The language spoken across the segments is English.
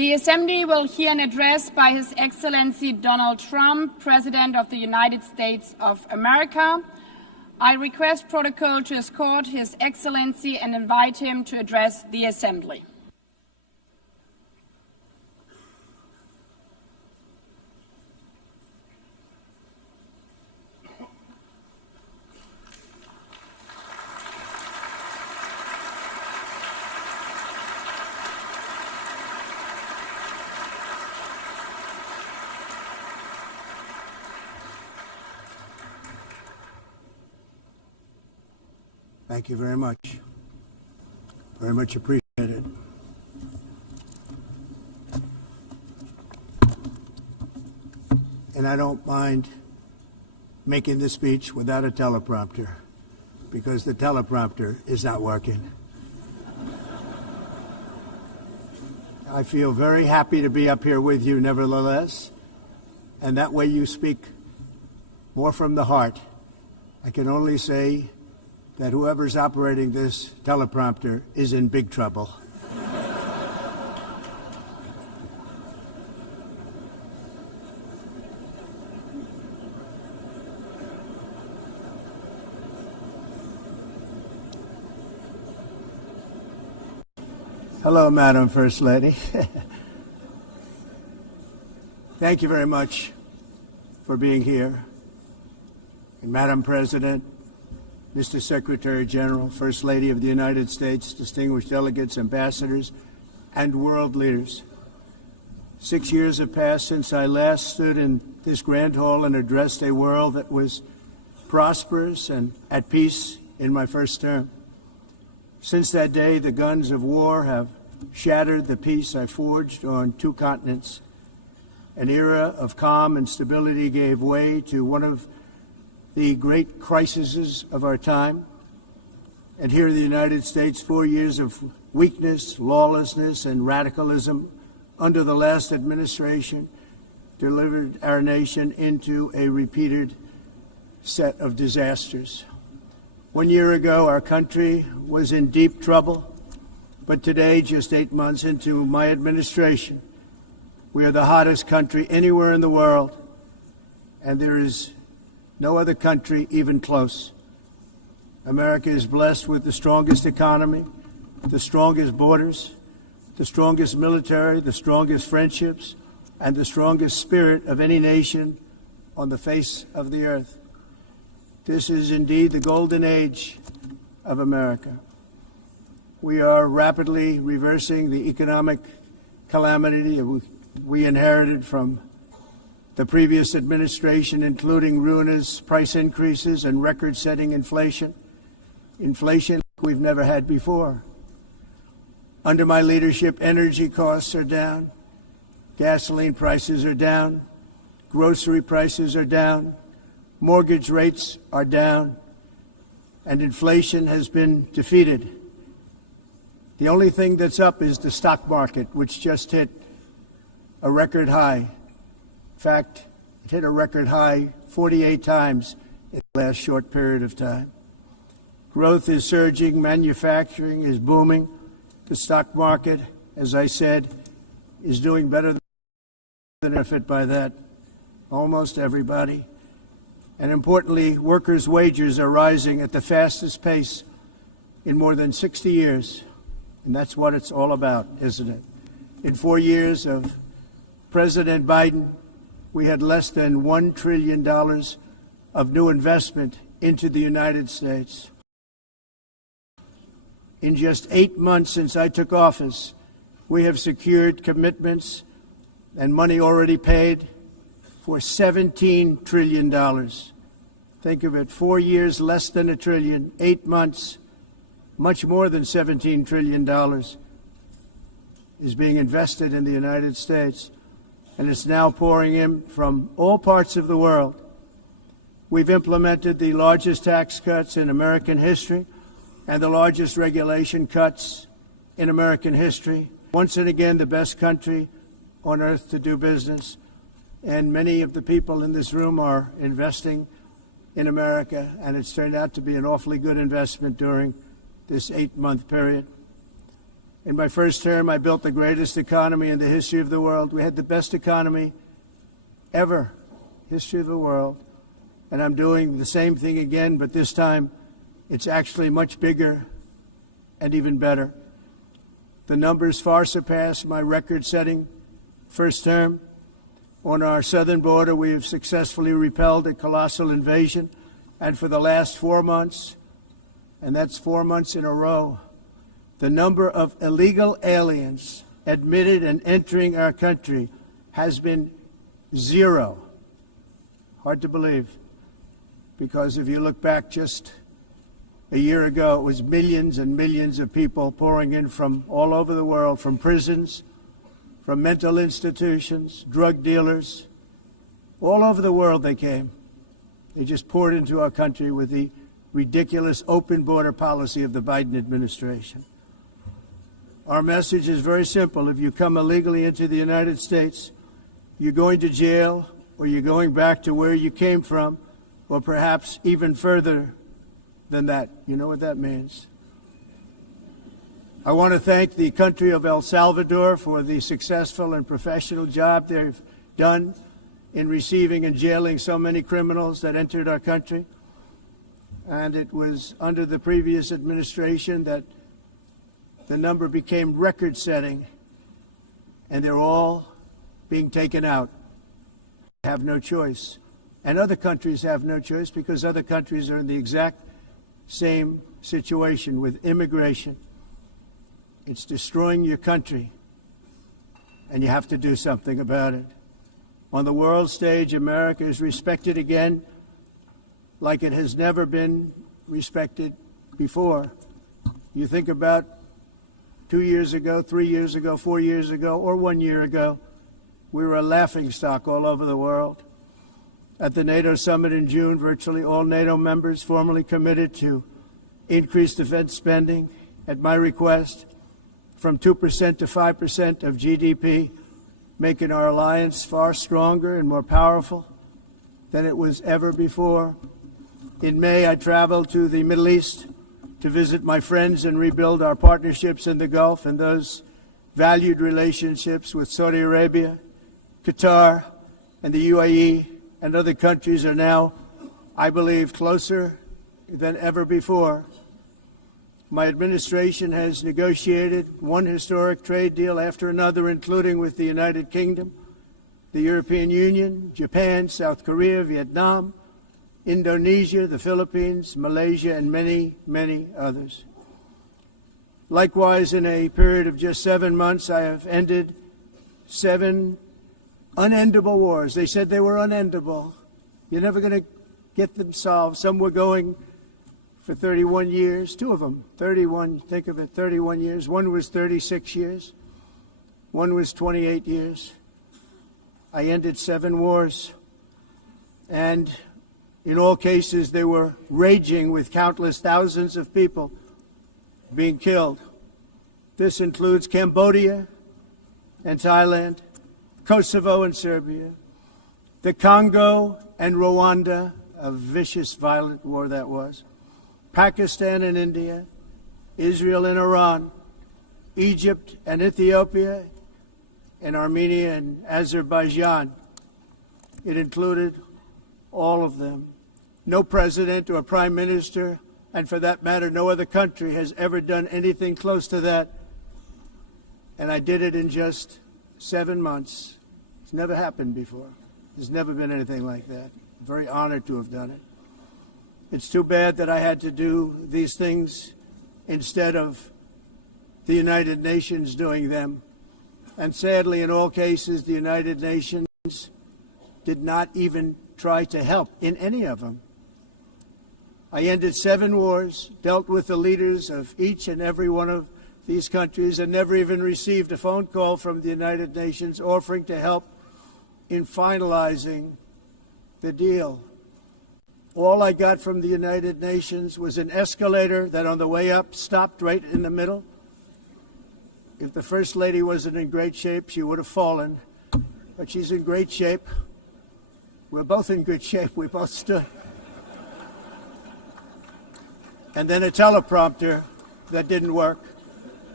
The Assembly will hear an address by His Excellency Donald Trump, President of the United States of America. I request protocol to escort His Excellency and invite him to address the Assembly. Thank you very much. Very much appreciated. And I don't mind making this speech without a teleprompter, because the teleprompter is not working. I feel very happy to be up here with you nevertheless, and that way you speak more from the heart. I can only say that whoever's operating this teleprompter is in big trouble. Hello, Madam First Lady. Thank you very much for being here. And Madam President, Mr. Secretary General, First Lady of the United States, distinguished delegates, ambassadors, and world leaders. 6 years have passed since I last stood in this grand hall and addressed a world that was prosperous and at peace in my first term. Since that day, the guns of war have shattered the peace I forged on 2 continents. An era of calm and stability gave way to one of the great crises of our time. And here in the United States, 4 years of weakness, lawlessness, and radicalism under the last administration delivered our nation into a repeated set of disasters. 1 year ago, our country was in deep trouble, but today, just 8 months into my administration, we are the hottest country anywhere in the world, and there is no other country even close. America is blessed with the strongest economy, the strongest borders, the strongest military, the strongest friendships, and the strongest spirit of any nation on the face of the earth. This is indeed the golden age of America. We are rapidly reversing the economic calamity we inherited from the previous administration, including ruinous price increases and record-setting inflation we've never had before. Under my leadership, energy costs are down, gasoline prices are down, grocery prices are down, mortgage rates are down, and inflation has been defeated. The only thing that's up is the stock market, which just hit a record high. In fact, it hit a record high 48 times in the last short period of time. Growth is surging, manufacturing is booming. The stock market, as I said, is doing better than benefit by that. Almost everybody. And importantly, workers' wages are rising at the fastest pace in more than 60 years. And that's what it's all about, isn't it? In 4 years of President Biden, we had less than $1 trillion of new investment into the United States. In just 8 months since I took office, we have secured commitments and money already paid for $17 trillion. Think of it, 4 years, less than $1 trillion, 8 months, much more than $17 trillion is being invested in the United States. And it's now pouring in from all parts of the world. We've implemented the largest tax cuts in American history and the largest regulation cuts in American history. Once and again, the best country on earth to do business. And many of the people in this room are investing in America, and it's turned out to be an awfully good investment during this 8-month period. In my first term, I built the greatest economy in the history of the world. We had the best economy ever, history of the world. And I'm doing the same thing again, but this time it's actually much bigger and even better. The numbers far surpass my record-setting first term. On our southern border, we have successfully repelled a colossal invasion. And for the last 4 months, and that's 4 months in a row, the number of illegal aliens admitted and entering our country has been 0. Hard to believe, because if you look back just a year ago, it was millions and millions of people pouring in from all over the world, from prisons, from mental institutions, drug dealers. All over the world they came. They just poured into our country with the ridiculous open border policy of the Biden administration. Our message is very simple. If you come illegally into the United States, you're going to jail, or you're going back to where you came from, or perhaps even further than that. You know what that means. I want to thank the country of El Salvador for the successful and professional job they've done in receiving and jailing so many criminals that entered our country. And it was under the previous administration that the number became record-setting, and they're all being taken out. They have no choice. And other countries have no choice, because other countries are in the exact same situation with immigration. It's destroying your country, and you have to do something about it. On the world stage, America is respected again like it has never been respected before. You think about 2 years ago, 3 years ago, 4 years ago, or 1 year ago, we were a laughingstock all over the world. At the NATO summit in June, virtually all NATO members formally committed to increase defense spending, at my request, from 2% to 5% of GDP, making our alliance far stronger and more powerful than it was ever before. In May, I traveled to the Middle East to visit my friends and rebuild our partnerships in the Gulf and those valued relationships with Saudi Arabia, Qatar, and the UAE, and other countries are now, I believe, closer than ever before. My administration has negotiated one historic trade deal after another, including with the United Kingdom, the European Union, Japan, South Korea, Vietnam, Indonesia, the Philippines, Malaysia, and many, many others. Likewise, in a period of just 7 months, I have ended 7 unendable wars. They said they were unendable. You're never going to get them solved. Some were going for 31 years, 2 of them, 31, think of it, 31 years. One was 36 years. One was 28 years. I ended 7 wars. And in all cases, they were raging with countless thousands of people being killed. This includes Cambodia and Thailand, Kosovo and Serbia, the Congo and Rwanda, a vicious, violent war that was, Pakistan and India, Israel and Iran, Egypt and Ethiopia, and Armenia and Azerbaijan. It included all of them. No president or prime minister, and for that matter, no other country has ever done anything close to that. And I did it in just 7 months. It's never happened before. There's never been anything like that. I'm very honored to have done it. It's too bad that I had to do these things instead of the United Nations doing them. And sadly, in all cases, the United Nations did not even try to help in any of them. I ended 7 wars, dealt with the leaders of each and every one of these countries, and never even received a phone call from the United Nations offering to help in finalizing the deal. All I got from the United Nations was an escalator that on the way up stopped right in the middle. If the First Lady wasn't in great shape, she would have fallen. But she's in great shape. We're both in good shape. We both stood. And then a teleprompter that didn't work.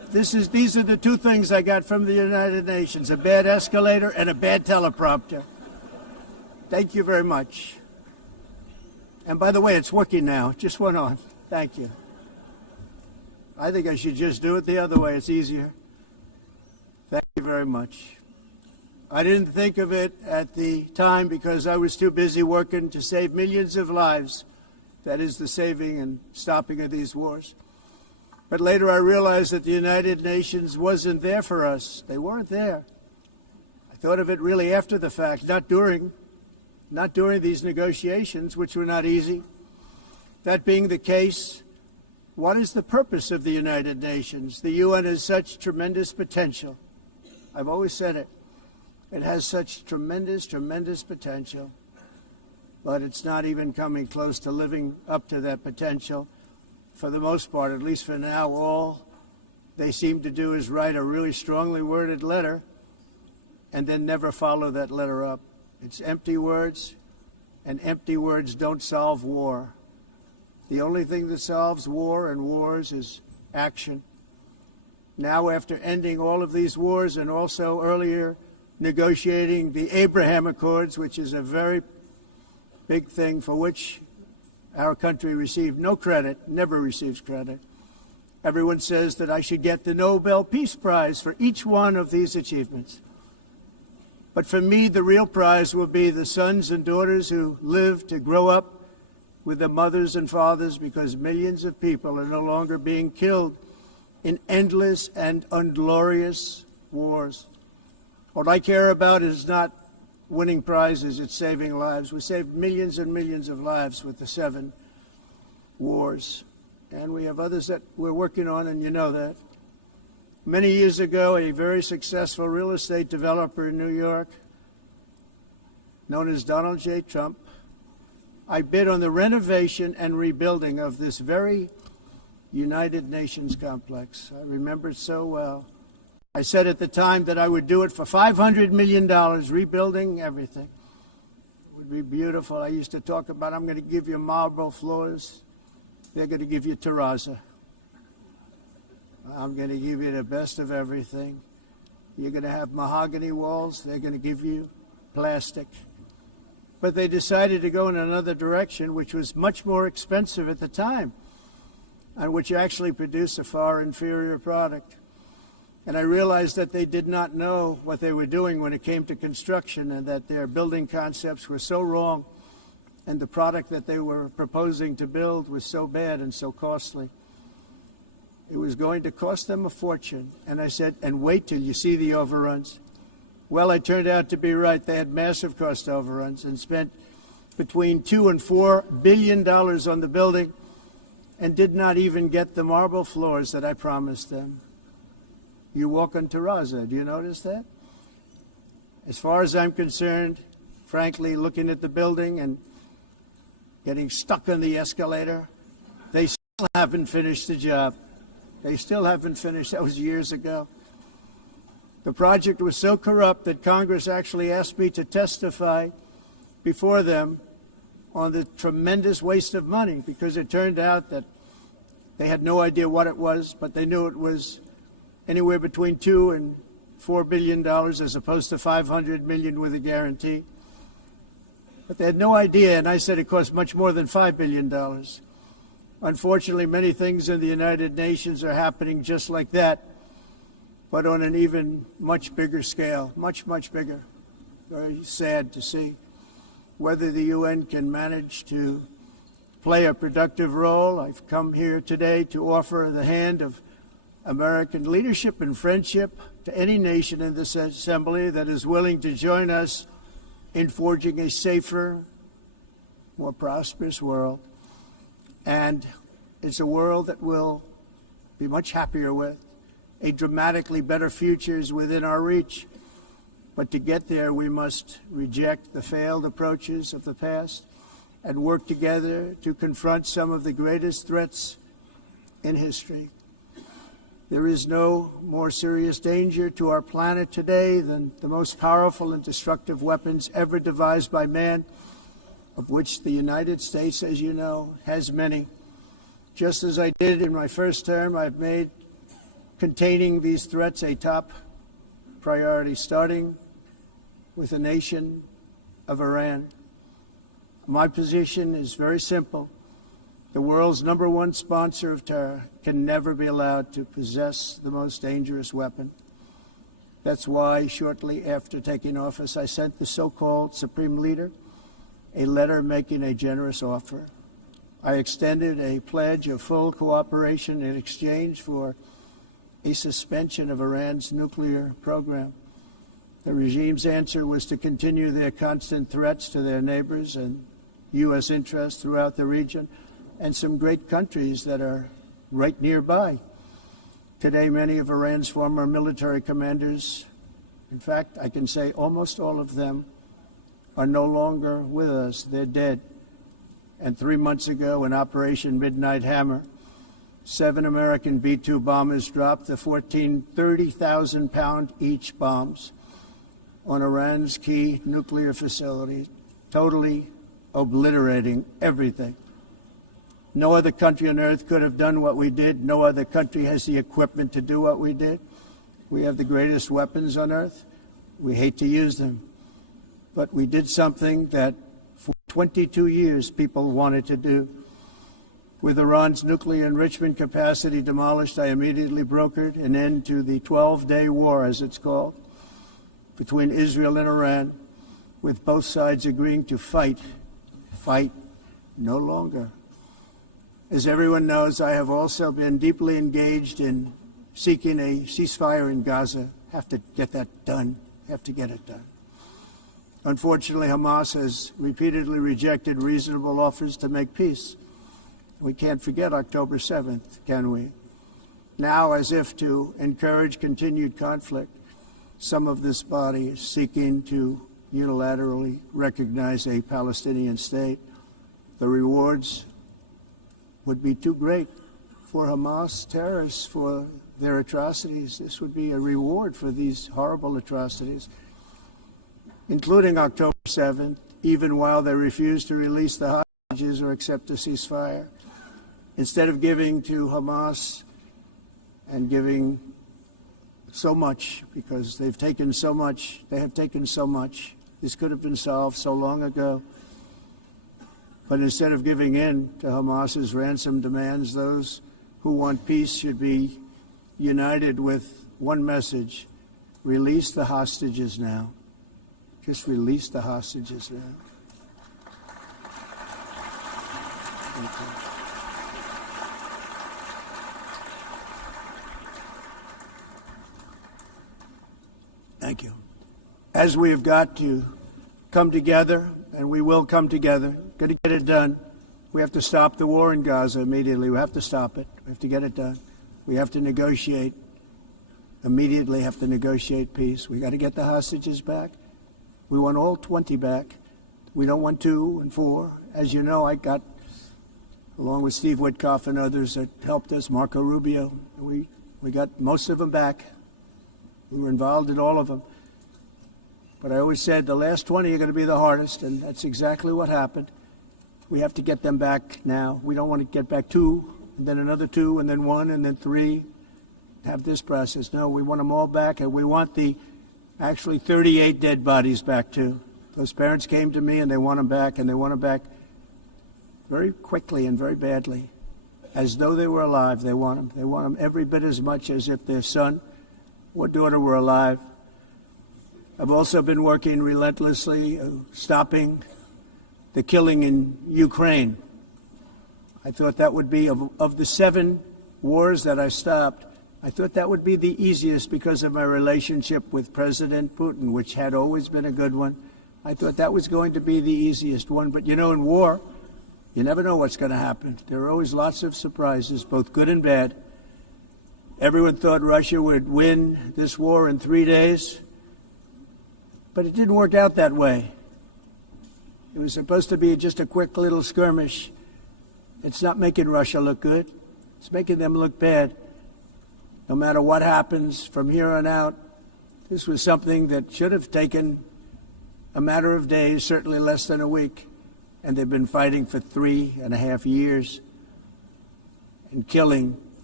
These are the two things I got from the United Nations, a bad escalator and a bad teleprompter. Thank you very much. And by the way, it's working now. It just went on. Thank you. I think I should just do it the other way. It's easier. Thank you very much. I didn't think of it at the time because I was too busy working to save millions of lives. That is the saving and stopping of these wars. But later I realized that the United Nations wasn't there for us. They weren't there. I thought of it really after the fact, not during these negotiations, which were not easy. That being the case, what is the purpose of the United Nations? The UN has such tremendous potential. I've always said it. It has such tremendous, tremendous potential, but it's not even coming close to living up to that potential. For the most part, at least for now, all they seem to do is write a really strongly worded letter and then never follow that letter up. It's empty words, and empty words don't solve war. The only thing that solves war and wars is action. Now, after ending all of these wars and also earlier negotiating the Abraham Accords, which is a very big thing for which our country received no credit, never receives credit. Everyone says that I should get the Nobel Peace Prize for each one of these achievements. But for me, the real prize will be the sons and daughters who live to grow up with the mothers and fathers, because millions of people are no longer being killed in endless and unglorious wars. What I care about is not winning prizes, it's saving lives. We saved millions and millions of lives with the 7 wars. And we have others that we're working on, and you know that. Many years ago, a very successful real estate developer in New York, known as Donald J. Trump, I bid on the renovation and rebuilding of this very United Nations complex. I remember it so well. I said at the time that I would do it for $500 million, rebuilding everything. It would be beautiful. I used to talk about, I'm going to give you marble floors. They're going to give you terrazzo. I'm going to give you the best of everything. You're going to have mahogany walls. They're going to give you plastic. But they decided to go in another direction, which was much more expensive at the time, and which actually produced a far inferior product. And I realized that they did not know what they were doing when it came to construction, and that their building concepts were so wrong, and the product that they were proposing to build was so bad and so costly. It was going to cost them a fortune. And I said, and wait till you see the overruns. Well, I turned out to be right. They had massive cost overruns and spent between $2 and $4 billion on the building and did not even get the marble floors that I promised them. You walk on terrazzo. Do you notice that? As far as I'm concerned, frankly, looking at the building and getting stuck on the escalator, they still haven't finished the job. They still haven't finished. That was years ago. The project was so corrupt that Congress actually asked me to testify before them on the tremendous waste of money, because it turned out that they had no idea what it was, but they knew it was anywhere between $2 and $4 billion as opposed to $500 million with a guarantee. But they had no idea, and I said it cost much more than $5 billion. Unfortunately, many things in the United Nations are happening just like that, but on an even much bigger scale, much, much bigger. Very sad to see. Whether the UN can manage to play a productive role, I've come here today to offer the hand of American leadership and friendship to any nation in this assembly that is willing to join us in forging a safer, more prosperous world. And it's a world that we'll be much happier with. A dramatically better future is within our reach. But to get there, we must reject the failed approaches of the past and work together to confront some of the greatest threats in history. There is no more serious danger to our planet today than the most powerful and destructive weapons ever devised by man, of which the United States, as you know, has many. Just as I did in my first term, I've made containing these threats a top priority, starting with the nation of Iran. My position is very simple. The world's #1 sponsor of terror can never be allowed to possess the most dangerous weapon. That's why, shortly after taking office, I sent the so-called Supreme Leader a letter making a generous offer. I extended a pledge of full cooperation in exchange for a suspension of Iran's nuclear program. The regime's answer was to continue their constant threats to their neighbors and U.S. interests throughout the region and some great countries that are right nearby. Today, many of Iran's former military commanders, in fact, I can say almost all of them, are no longer with us. They're dead. And 3 months ago, in Operation Midnight Hammer, 7 American B-2 bombers dropped the 14 30,000-pound each bombs on Iran's key nuclear facilities, totally obliterating everything. No other country on earth could have done what we did. No other country has the equipment to do what we did. We have the greatest weapons on earth. We hate to use them. But we did something that for 22 years people wanted to do. With Iran's nuclear enrichment capacity demolished, I immediately brokered an end to the 12-day war, as it's called, between Israel and Iran, with both sides agreeing to fight no longer. As everyone knows, I have also been deeply engaged in seeking a ceasefire in Gaza. Have to get that done. Have to get it done. Unfortunately, Hamas has repeatedly rejected reasonable offers to make peace. We can't forget October 7th, can we? Now, as if to encourage continued conflict, some of this body is seeking to unilaterally recognize a Palestinian state. The rewards would be too great for Hamas terrorists for their atrocities. This would be a reward for these horrible atrocities, including October 7th, even while they refuse to release the hostages or accept a ceasefire. Instead of giving to Hamas and giving so much, because they've taken so much, they have taken so much. This could have been solved so long ago. But instead of giving in to Hamas's ransom demands, those who want peace should be united with one message: release the hostages now. Just release the hostages now. Thank you. Thank you. As we have got to come together, and we will come together, got to get it done. We have to stop the war in Gaza immediately. We have to stop it. We have to get it done. We have to negotiate. Immediately have to negotiate peace. We got to get the hostages back. We want all 20 back. We don't want 2 and 4. As you know, I got, along with Steve Witkoff and others that helped us, Marco Rubio, we got most of them back. We were involved in all of them. But I always said the last 20 are going to be the hardest, and that's exactly what happened. We have to get them back now. We don't want to get back 2, and then another 2, and then 1, and then 3. Have this process. No, we want them all back, and we want the actually 38 dead bodies back too. Those parents came to me, and they want them back, and they want them back very quickly and very badly. As though they were alive, they want them. They want them every bit as much as if their son or daughter were alive. I've also been working relentlessly, stopping the killing in Ukraine. I thought that would be, of the 7 wars that I stopped, I thought that would be the easiest because of my relationship with President Putin, which had always been a good one. I thought that was going to be the easiest one. But, you know, in war, you never know what's going to happen. There are always lots of surprises, both good and bad. Everyone thought Russia would win this war in 3 days, but it didn't work out that way. It was supposed to be just a quick little skirmish. It's not making Russia look good. It's making them look bad. No matter what happens from here on out, this was something that should have taken a matter of days, certainly less than a week. And they've been fighting for 3.5 years and killing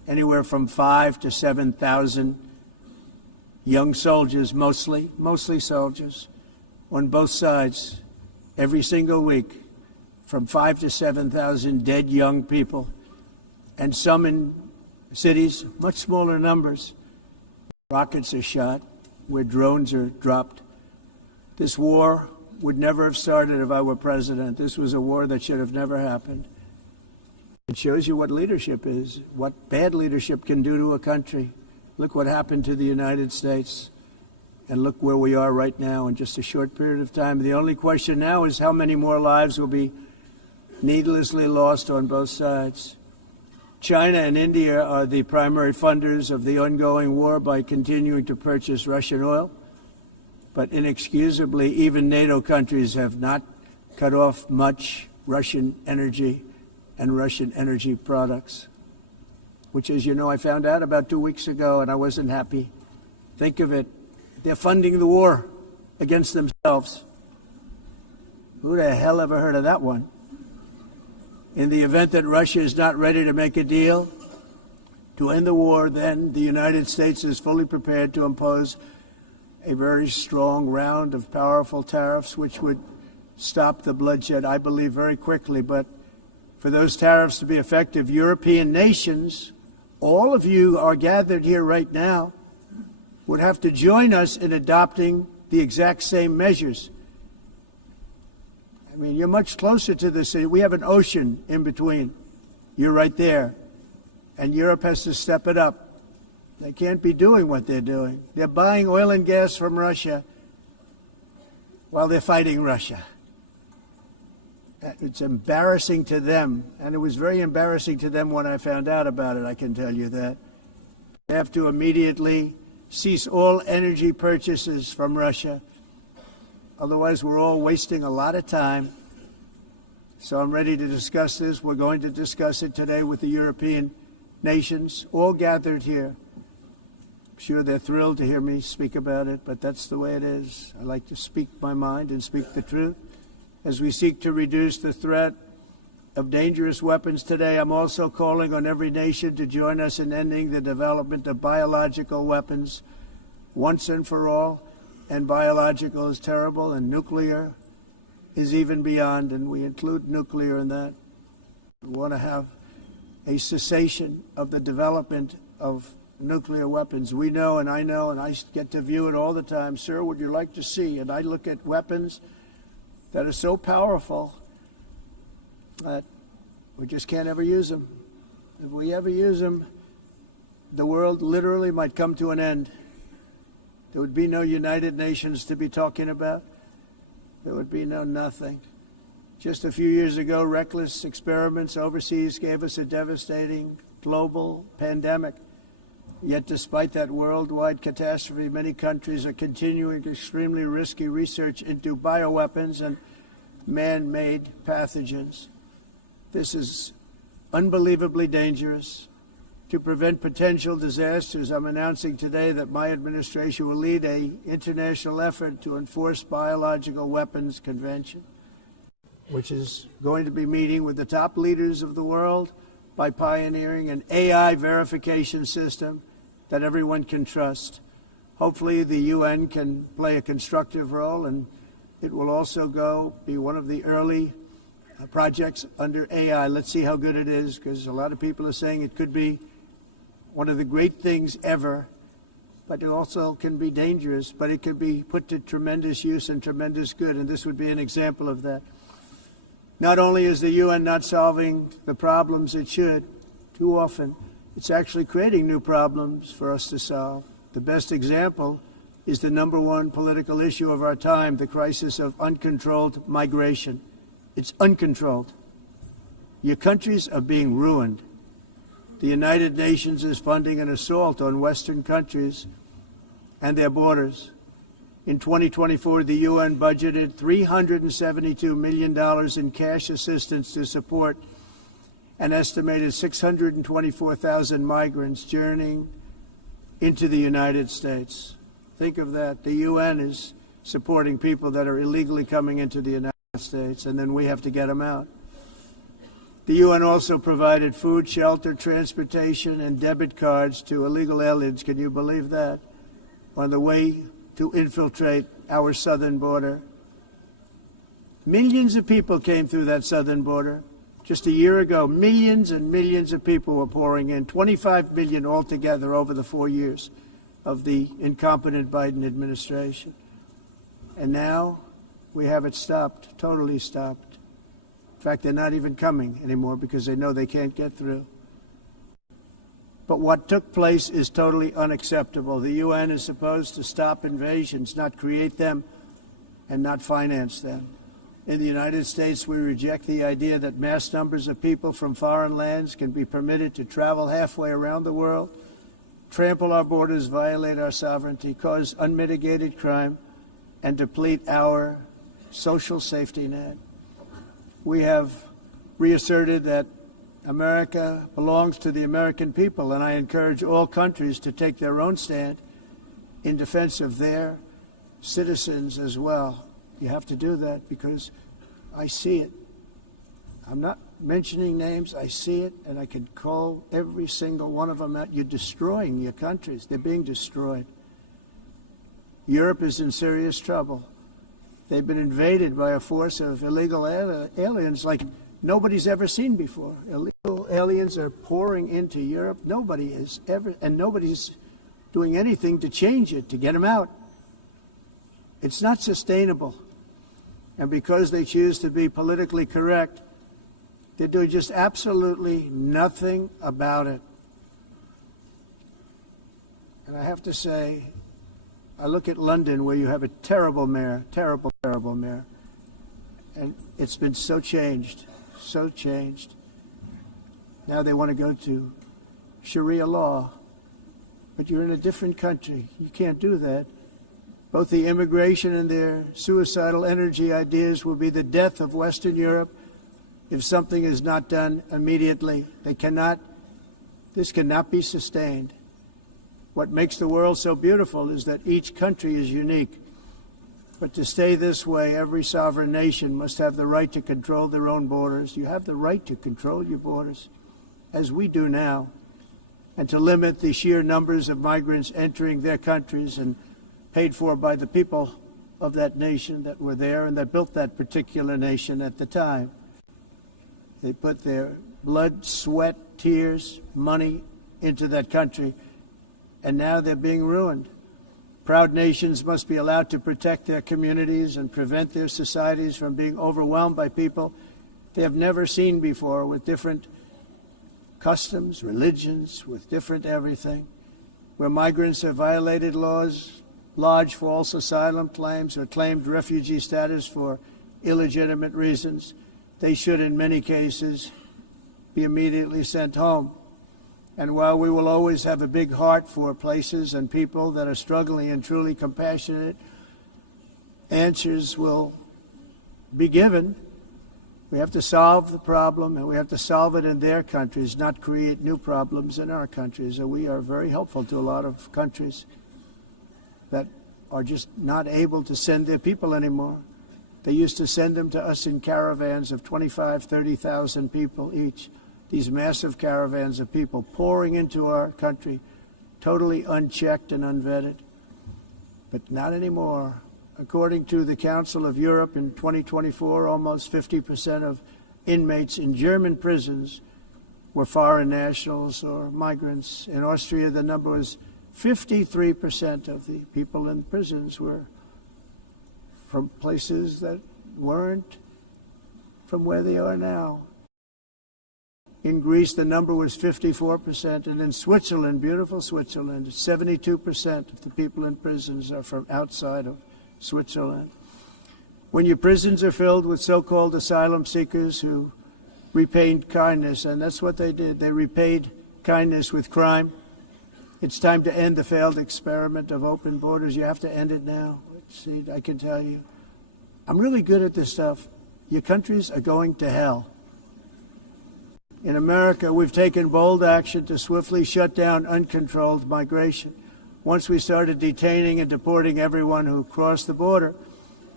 anywhere from 5,000 to 7,000 young soldiers, mostly soldiers, on both sides, every single week, from 5,000 to 7,000 dead young people, and some in cities, much smaller numbers. Rockets are shot, where drones are dropped. This war would never have started if I were president. This was a war that should have never happened. It shows you what leadership is, what bad leadership can do to a country. Look what happened to the United States, and look where we are right now in just a short period of time. The only question now is how many more lives will be needlessly lost on both sides. China and India are the primary funders of the ongoing war by continuing to purchase Russian oil. But inexcusably, even NATO countries have not cut off much Russian energy and Russian energy products, which, as you know, I found out about 2 weeks ago, and I wasn't happy. Think of it. They're funding the war against themselves. Who the hell ever heard of that one? In the event that Russia is not ready to make a deal to end the war, then the United States is fully prepared to impose a very strong round of powerful tariffs, which would stop the bloodshed, I believe, very quickly. But for those tariffs to be effective, European nations, all of you are gathered here right now, would have to join us in adopting the exact same measures. I mean, you're much closer to the city. We have an ocean in between. You're right there. And Europe has to step it up. They can't be doing what they're doing. They're buying oil and gas from Russia while they're fighting Russia. It's embarrassing to them, and it was very embarrassing to them when I found out about it, I can tell you that. They have to immediately cease all energy purchases from Russia. Otherwise, we're all wasting a lot of time. So I'm ready to discuss this. We're going to discuss it today with the European nations, all gathered here. I'm sure they're thrilled to hear me speak about it, but that's the way it is. I like to speak my mind and speak the truth. As we seek to reduce the threat of dangerous weapons today, I'm also calling on every nation to join us in ending the development of biological weapons once and for all. And biological is terrible, and nuclear is even beyond, and we include nuclear in that. We want to have a cessation of the development of nuclear weapons. We know, and I get to view it all the time. Sir, would you like to see? And I look at weapons that are so powerful that we just can't ever use them. If we ever use them, the world literally might come to an end. There would be no United Nations to be talking about. There would be no nothing. Just a few years ago, reckless experiments overseas gave us a devastating global pandemic. Yet despite that worldwide catastrophe, many countries are continuing extremely risky research into bioweapons and man-made pathogens. This is unbelievably dangerous. To prevent potential disasters, I'm announcing today that my administration will lead an international effort to enforce biological weapons convention, which is going to be meeting with the top leaders of the world by pioneering an AI verification system that everyone can trust. Hopefully the UN can play a constructive role, and it will also be one of the early projects under AI. Let's see how good it is, because a lot of people are saying it could be one of the great things ever, but it also can be dangerous, but it can be put to tremendous use and tremendous good, and this would be an example of that. Not only is the UN not solving the problems it should, too often, it's actually creating new problems for us to solve. The best example is the number one political issue of our time, the crisis of uncontrolled migration. It's uncontrolled. Your countries are being ruined. The United Nations is funding an assault on Western countries and their borders. In 2024, the UN budgeted $372 million in cash assistance to support an estimated 624,000 migrants journeying into the United States. Think of that. The UN is supporting people that are illegally coming into the United States, and then we have to get them out. The UN also provided food, shelter, transportation, and debit cards to illegal aliens. Can you believe that? On the way to infiltrate our southern border. Millions of people came through that southern border. Just a year ago, millions and millions of people were pouring in, 25 million altogether over the 4 years of the incompetent Biden administration. And now we have it stopped, totally stopped. In fact, they're not even coming anymore because they know they can't get through. But what took place is totally unacceptable. The UN is supposed to stop invasions, not create them and not finance them. In the United States, we reject the idea that mass numbers of people from foreign lands can be permitted to travel halfway around the world, trample our borders, violate our sovereignty, cause unmitigated crime, and deplete our social safety net. We have reasserted that America belongs to the American people, and I encourage all countries to take their own stand in defense of their citizens as well. You have to do that because I see it. I'm not mentioning names. I see it, and I can call every single one of them out. You're destroying your countries. They're being destroyed. Europe is in serious trouble. They've been invaded by a force of illegal aliens like nobody's ever seen before. Illegal aliens are pouring into Europe. Nobody is ever, and nobody's doing anything to change it, to get them out. It's not sustainable. And because they choose to be politically correct, they're doing just absolutely nothing about it. And I have to say, I look at London where you have a terrible mayor, terrible mayor. And it's been so changed, so changed. Now they want to go to Sharia law. But you're in a different country. You can't do that. Both the immigration and their suicidal energy ideas will be the death of Western Europe if something is not done immediately. This cannot be sustained. What makes the world so beautiful is that each country is unique. But to stay this way, every sovereign nation must have the right to control their own borders. You have the right to control your borders, as we do now, and to limit the sheer numbers of migrants entering their countries and paid for by the people of that nation that were there and that built that particular nation at the time. They put their blood, sweat, tears, money into that country, and now they're being ruined. Proud nations must be allowed to protect their communities and prevent their societies from being overwhelmed by people they have never seen before, with different customs, religions, with different everything. Where migrants have violated laws, lodged false asylum claims, or claimed refugee status for illegitimate reasons, they should, in many cases, be immediately sent home. And while we will always have a big heart for places and people that are struggling and truly compassionate, answers will be given. We have to solve the problem, and we have to solve it in their countries, not create new problems in our countries. And we are very helpful to a lot of countries that are just not able to send their people anymore. They used to send them to us in caravans of 25,000, 30,000 people each. These massive caravans of people pouring into our country, totally unchecked and unvetted. But not anymore. According to the Council of Europe in 2024, almost 50% of inmates in German prisons were foreign nationals or migrants. In Austria, the number was 53% of the people in prisons were from places that weren't from where they are now. In Greece, the number was 54%, and in Switzerland, beautiful Switzerland, 72% of the people in prisons are from outside of Switzerland. When your prisons are filled with so-called asylum seekers who repaid kindness, and that's what they did, they repaid kindness with crime. It's time to end the failed experiment of open borders. You have to end it now. See, I can tell you, I'm really good at this stuff. Your countries are going to hell. In America, we've taken bold action to swiftly shut down uncontrolled migration. Once we started detaining and deporting everyone who crossed the border,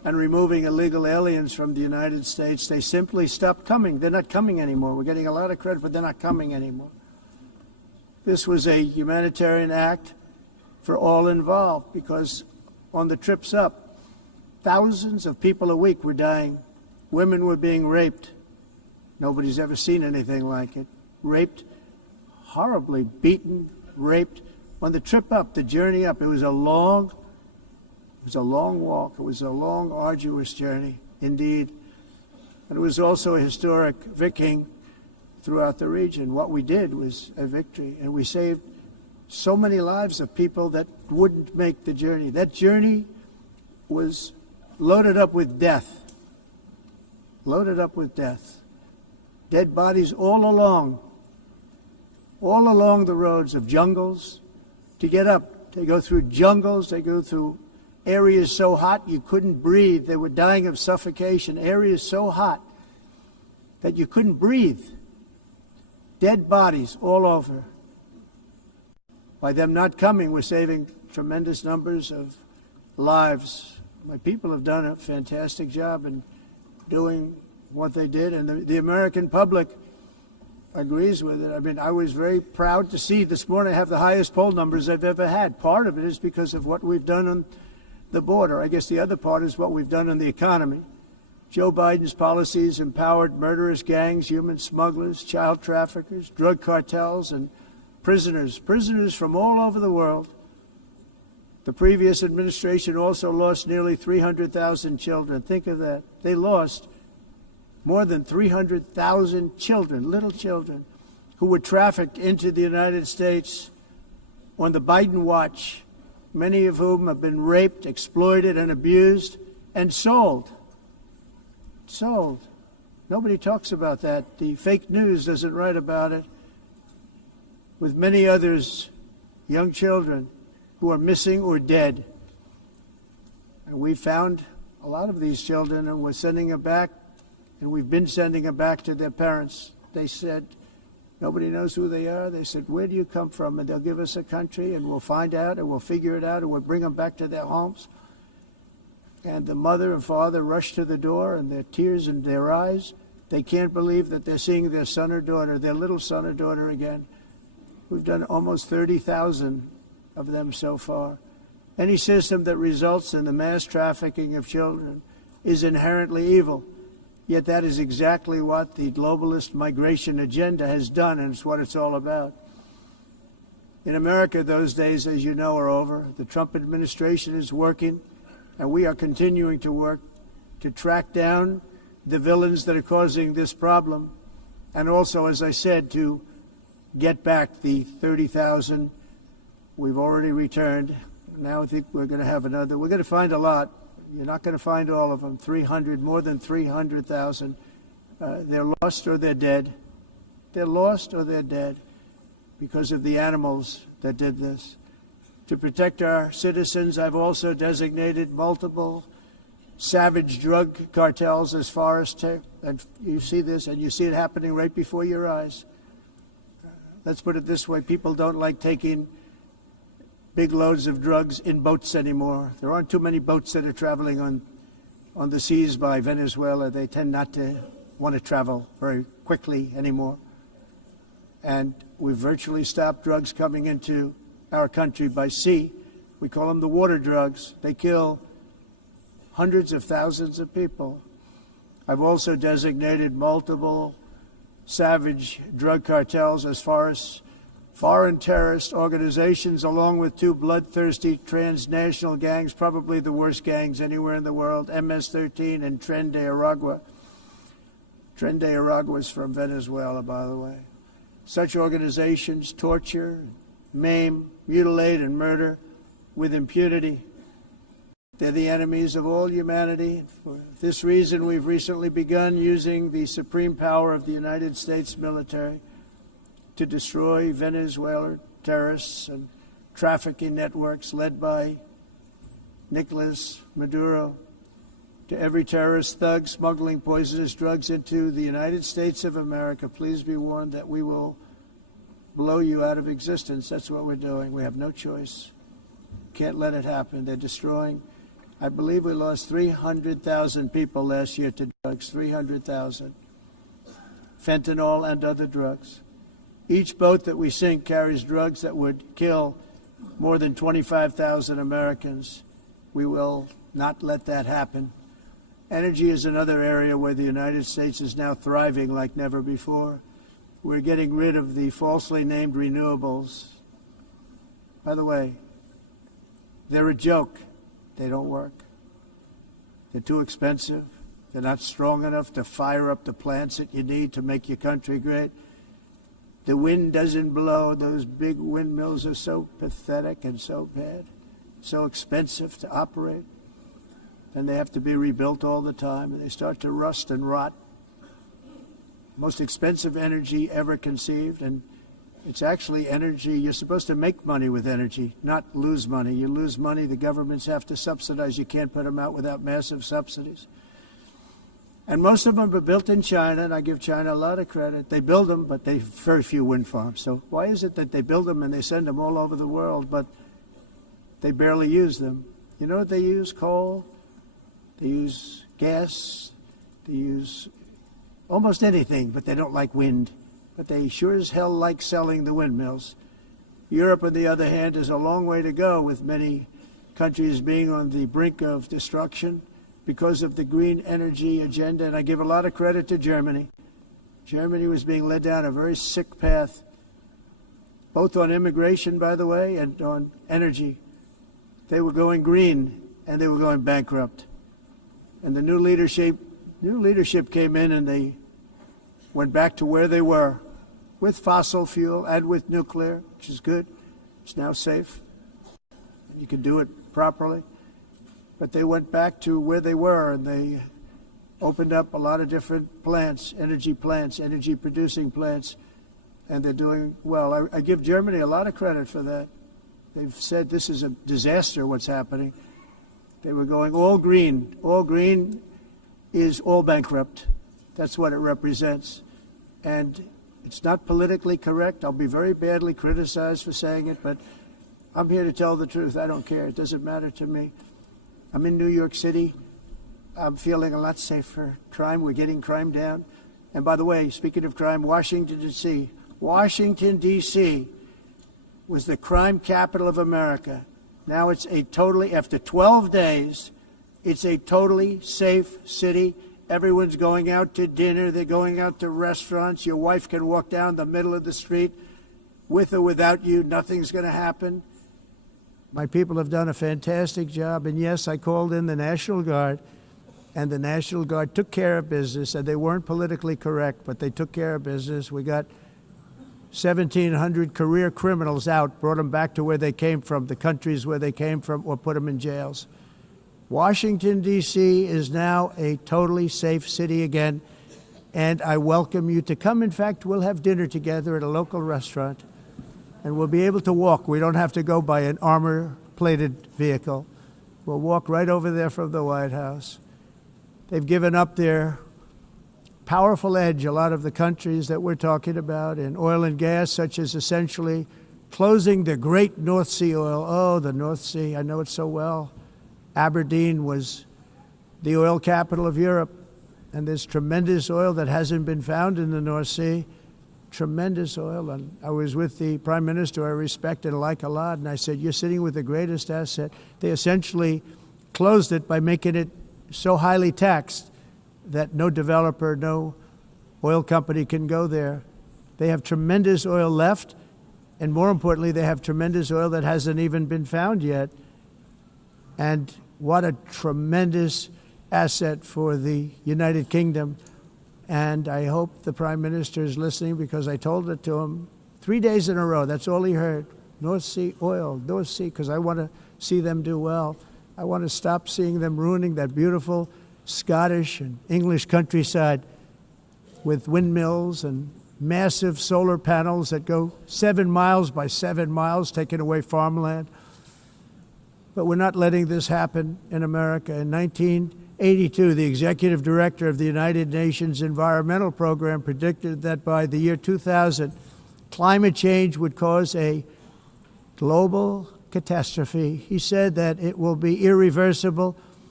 and removing illegal aliens from the United States, they simply stopped coming. They're not coming anymore. We're getting a lot of credit, but they're not coming anymore. This was a humanitarian act for all involved, because on the trips up, thousands of people a week were dying. Women were being raped. Nobody's ever seen anything like it. Raped, horribly beaten, raped. On the trip up, the journey up, it was a long walk. It was a long, arduous journey, indeed. And it was also a historic victory throughout the region. What we did was a victory, and we saved so many lives of people that wouldn't make the journey. That journey was loaded up with death. Loaded up with death. Dead bodies all along the roads of jungles. To get up, they go through jungles, they go through areas so hot you couldn't breathe. They were dying of suffocation. Areas so hot that you couldn't breathe. Dead bodies all over. By them not coming, we're saving tremendous numbers of lives. My people have done a fantastic job in doing what they did, and the American public agrees with it. I mean, I was very proud to see this morning I have the highest poll numbers I've ever had. Part of it is because of what we've done on the border. I guess the other part is what we've done on the economy. Joe Biden's policies empowered murderous gangs, human smugglers, child traffickers, drug cartels, and prisoners from all over the world. The previous administration also lost nearly 300,000 children. Think of that. They lost more than 300,000 children, little children, who were trafficked into the United States on the Biden watch, many of whom have been raped, exploited, and abused, and sold. Sold. Nobody talks about that. The fake news doesn't write about it. With many others, young children who are missing or dead. And we found a lot of these children, and we're sending them back, and we've been sending them back to their parents. They said, nobody knows who they are. They said, where do you come from? And they'll give us a country, and we'll find out, and we'll figure it out, and we'll bring them back to their homes. And the mother and father rush to the door, and their tears in their eyes. They can't believe that they're seeing their son or daughter, their little son or daughter again. We've done almost 30,000 of them so far. Any system that results in the mass trafficking of children is inherently evil. Yet that is exactly what the globalist migration agenda has done, and it's what it's all about. In America, those days, as you know, are over. The Trump administration is working, and we are continuing to work to track down the villains that are causing this problem, and also, as I said, to get back the 30,000 we've already returned. Now I think we're going to have another. We're going to find a lot. You're not going to find all of them. 300, more than 300,000. They're lost or they're dead. They're lost or they're dead because of the animals that did this. To protect our citizens, I've also designated multiple savage drug cartels as far as and you see this, and you see it happening right before your eyes. Let's put it this way. People don't like taking big loads of drugs in boats anymore. There aren't too many boats that are traveling on the seas by Venezuela. They tend not to want to travel very quickly anymore. And we've virtually stopped drugs coming into our country by sea. We call them the water drugs. They kill hundreds of thousands of people. I've also designated multiple savage drug cartels as far as foreign terrorist organizations, along with two bloodthirsty transnational gangs, probably the worst gangs anywhere in the world, MS-13 and Tren de Aragua. Tren de Aragua is from Venezuela, by the way. Such organizations torture, maim, mutilate, and murder with impunity. They're the enemies of all humanity. For this reason, we've recently begun using the supreme power of the United States military to destroy Venezuelan terrorists and trafficking networks led by Nicolas Maduro. To every terrorist thug smuggling poisonous drugs into the United States of America, please be warned that we will blow you out of existence. That's what we're doing. We have no choice. Can't let it happen. They're destroying I believe we lost 300,000 people last year to drugs, 300,000. Fentanyl and other drugs. Each boat that we sink carries drugs that would kill more than 25,000 Americans. We will not let that happen. Energy is another area where the United States is now thriving like never before. We're getting rid of the falsely named renewables. By the way, they're a joke. They don't work. They're too expensive. They're not strong enough to fire up the plants that you need to make your country great. The wind doesn't blow. Those big windmills are so pathetic and so bad, so expensive to operate. And they have to be rebuilt all the time, and they start to rust and rot. Most expensive energy ever conceived, and it's actually energy. You're supposed to make money with energy, not lose money. You lose money, the governments have to subsidize. You can't put them out without massive subsidies. And most of them are built in China, and I give China a lot of credit. They build them, but they have very few wind farms. So why is it that they build them and they send them all over the world, but they barely use them? You know what they use? Coal. They use gas. They use almost anything, but they don't like wind. But they sure as hell like selling the windmills. Europe, on the other hand, is a long way to go, with many countries being on the brink of destruction because of the green energy agenda. And I give a lot of credit to Germany. Germany was being led down a very sick path, both on immigration, by the way, and on energy. They were going green, and they were going bankrupt. And the new leadership came in, and they went back to where they were, with fossil fuel and with nuclear, which is good. It's now safe. You can do it properly. But they went back to where they were, and they opened up a lot of different plants, energy-producing plants, and they're doing well. I give Germany a lot of credit for that. They've said this is a disaster, what's happening. They were going all green. All green is all bankrupt. That's what it represents. And it's not politically correct. I'll be very badly criticized for saying it, but I'm here to tell the truth. I don't care. It doesn't matter to me. I'm in New York City. I'm feeling a lot safer. Crime, we're getting crime down. And by the way, speaking of crime, Washington, D.C. Washington, D.C. was the crime capital of America. Now it's after 12 days, it's a totally safe city. Everyone's going out to dinner. They're going out to restaurants. Your wife can walk down the middle of the street with or without you. Nothing's going to happen. My people have done a fantastic job. And yes, I called in the National Guard, and the National Guard took care of business. And they weren't politically correct, but they took care of business. We got 1,700 career criminals out, brought them back to where they came from, the countries where they came from, or put them in jails. Washington, D.C. is now a totally safe city again, and I welcome you to come. In fact, we'll have dinner together at a local restaurant, and we'll be able to walk. We don't have to go by an armor-plated vehicle. We'll walk right over there from the White House. They've given up their powerful edge, a lot of the countries that we're talking about, in oil and gas, such as essentially closing the great North Sea oil. Oh, the North Sea, I know it so well. Aberdeen was the oil capital of Europe, and there's tremendous oil that hasn't been found in the North Sea, tremendous oil. And I was with the Prime Minister I respect and like a lot, and I said, you're sitting with the greatest asset. They essentially closed it by making it so highly taxed that no developer, no oil company can go there. They have tremendous oil left, and more importantly, they have tremendous oil that hasn't even been found yet. And what a tremendous asset for the United Kingdom. And I hope the Prime Minister is listening, because I told it to him 3 days in a row. That's all he heard. North Sea oil, North Sea, because I want to see them do well. I want to stop seeing them ruining that beautiful Scottish and English countryside with windmills and massive solar panels that go 7 miles by 7 miles, taking away farmland. But we're not letting this happen in America. In 1982, the executive director of the United Nations Environmental Program predicted that by the year 2000, climate change would cause a global catastrophe. He said that it will be irreversible.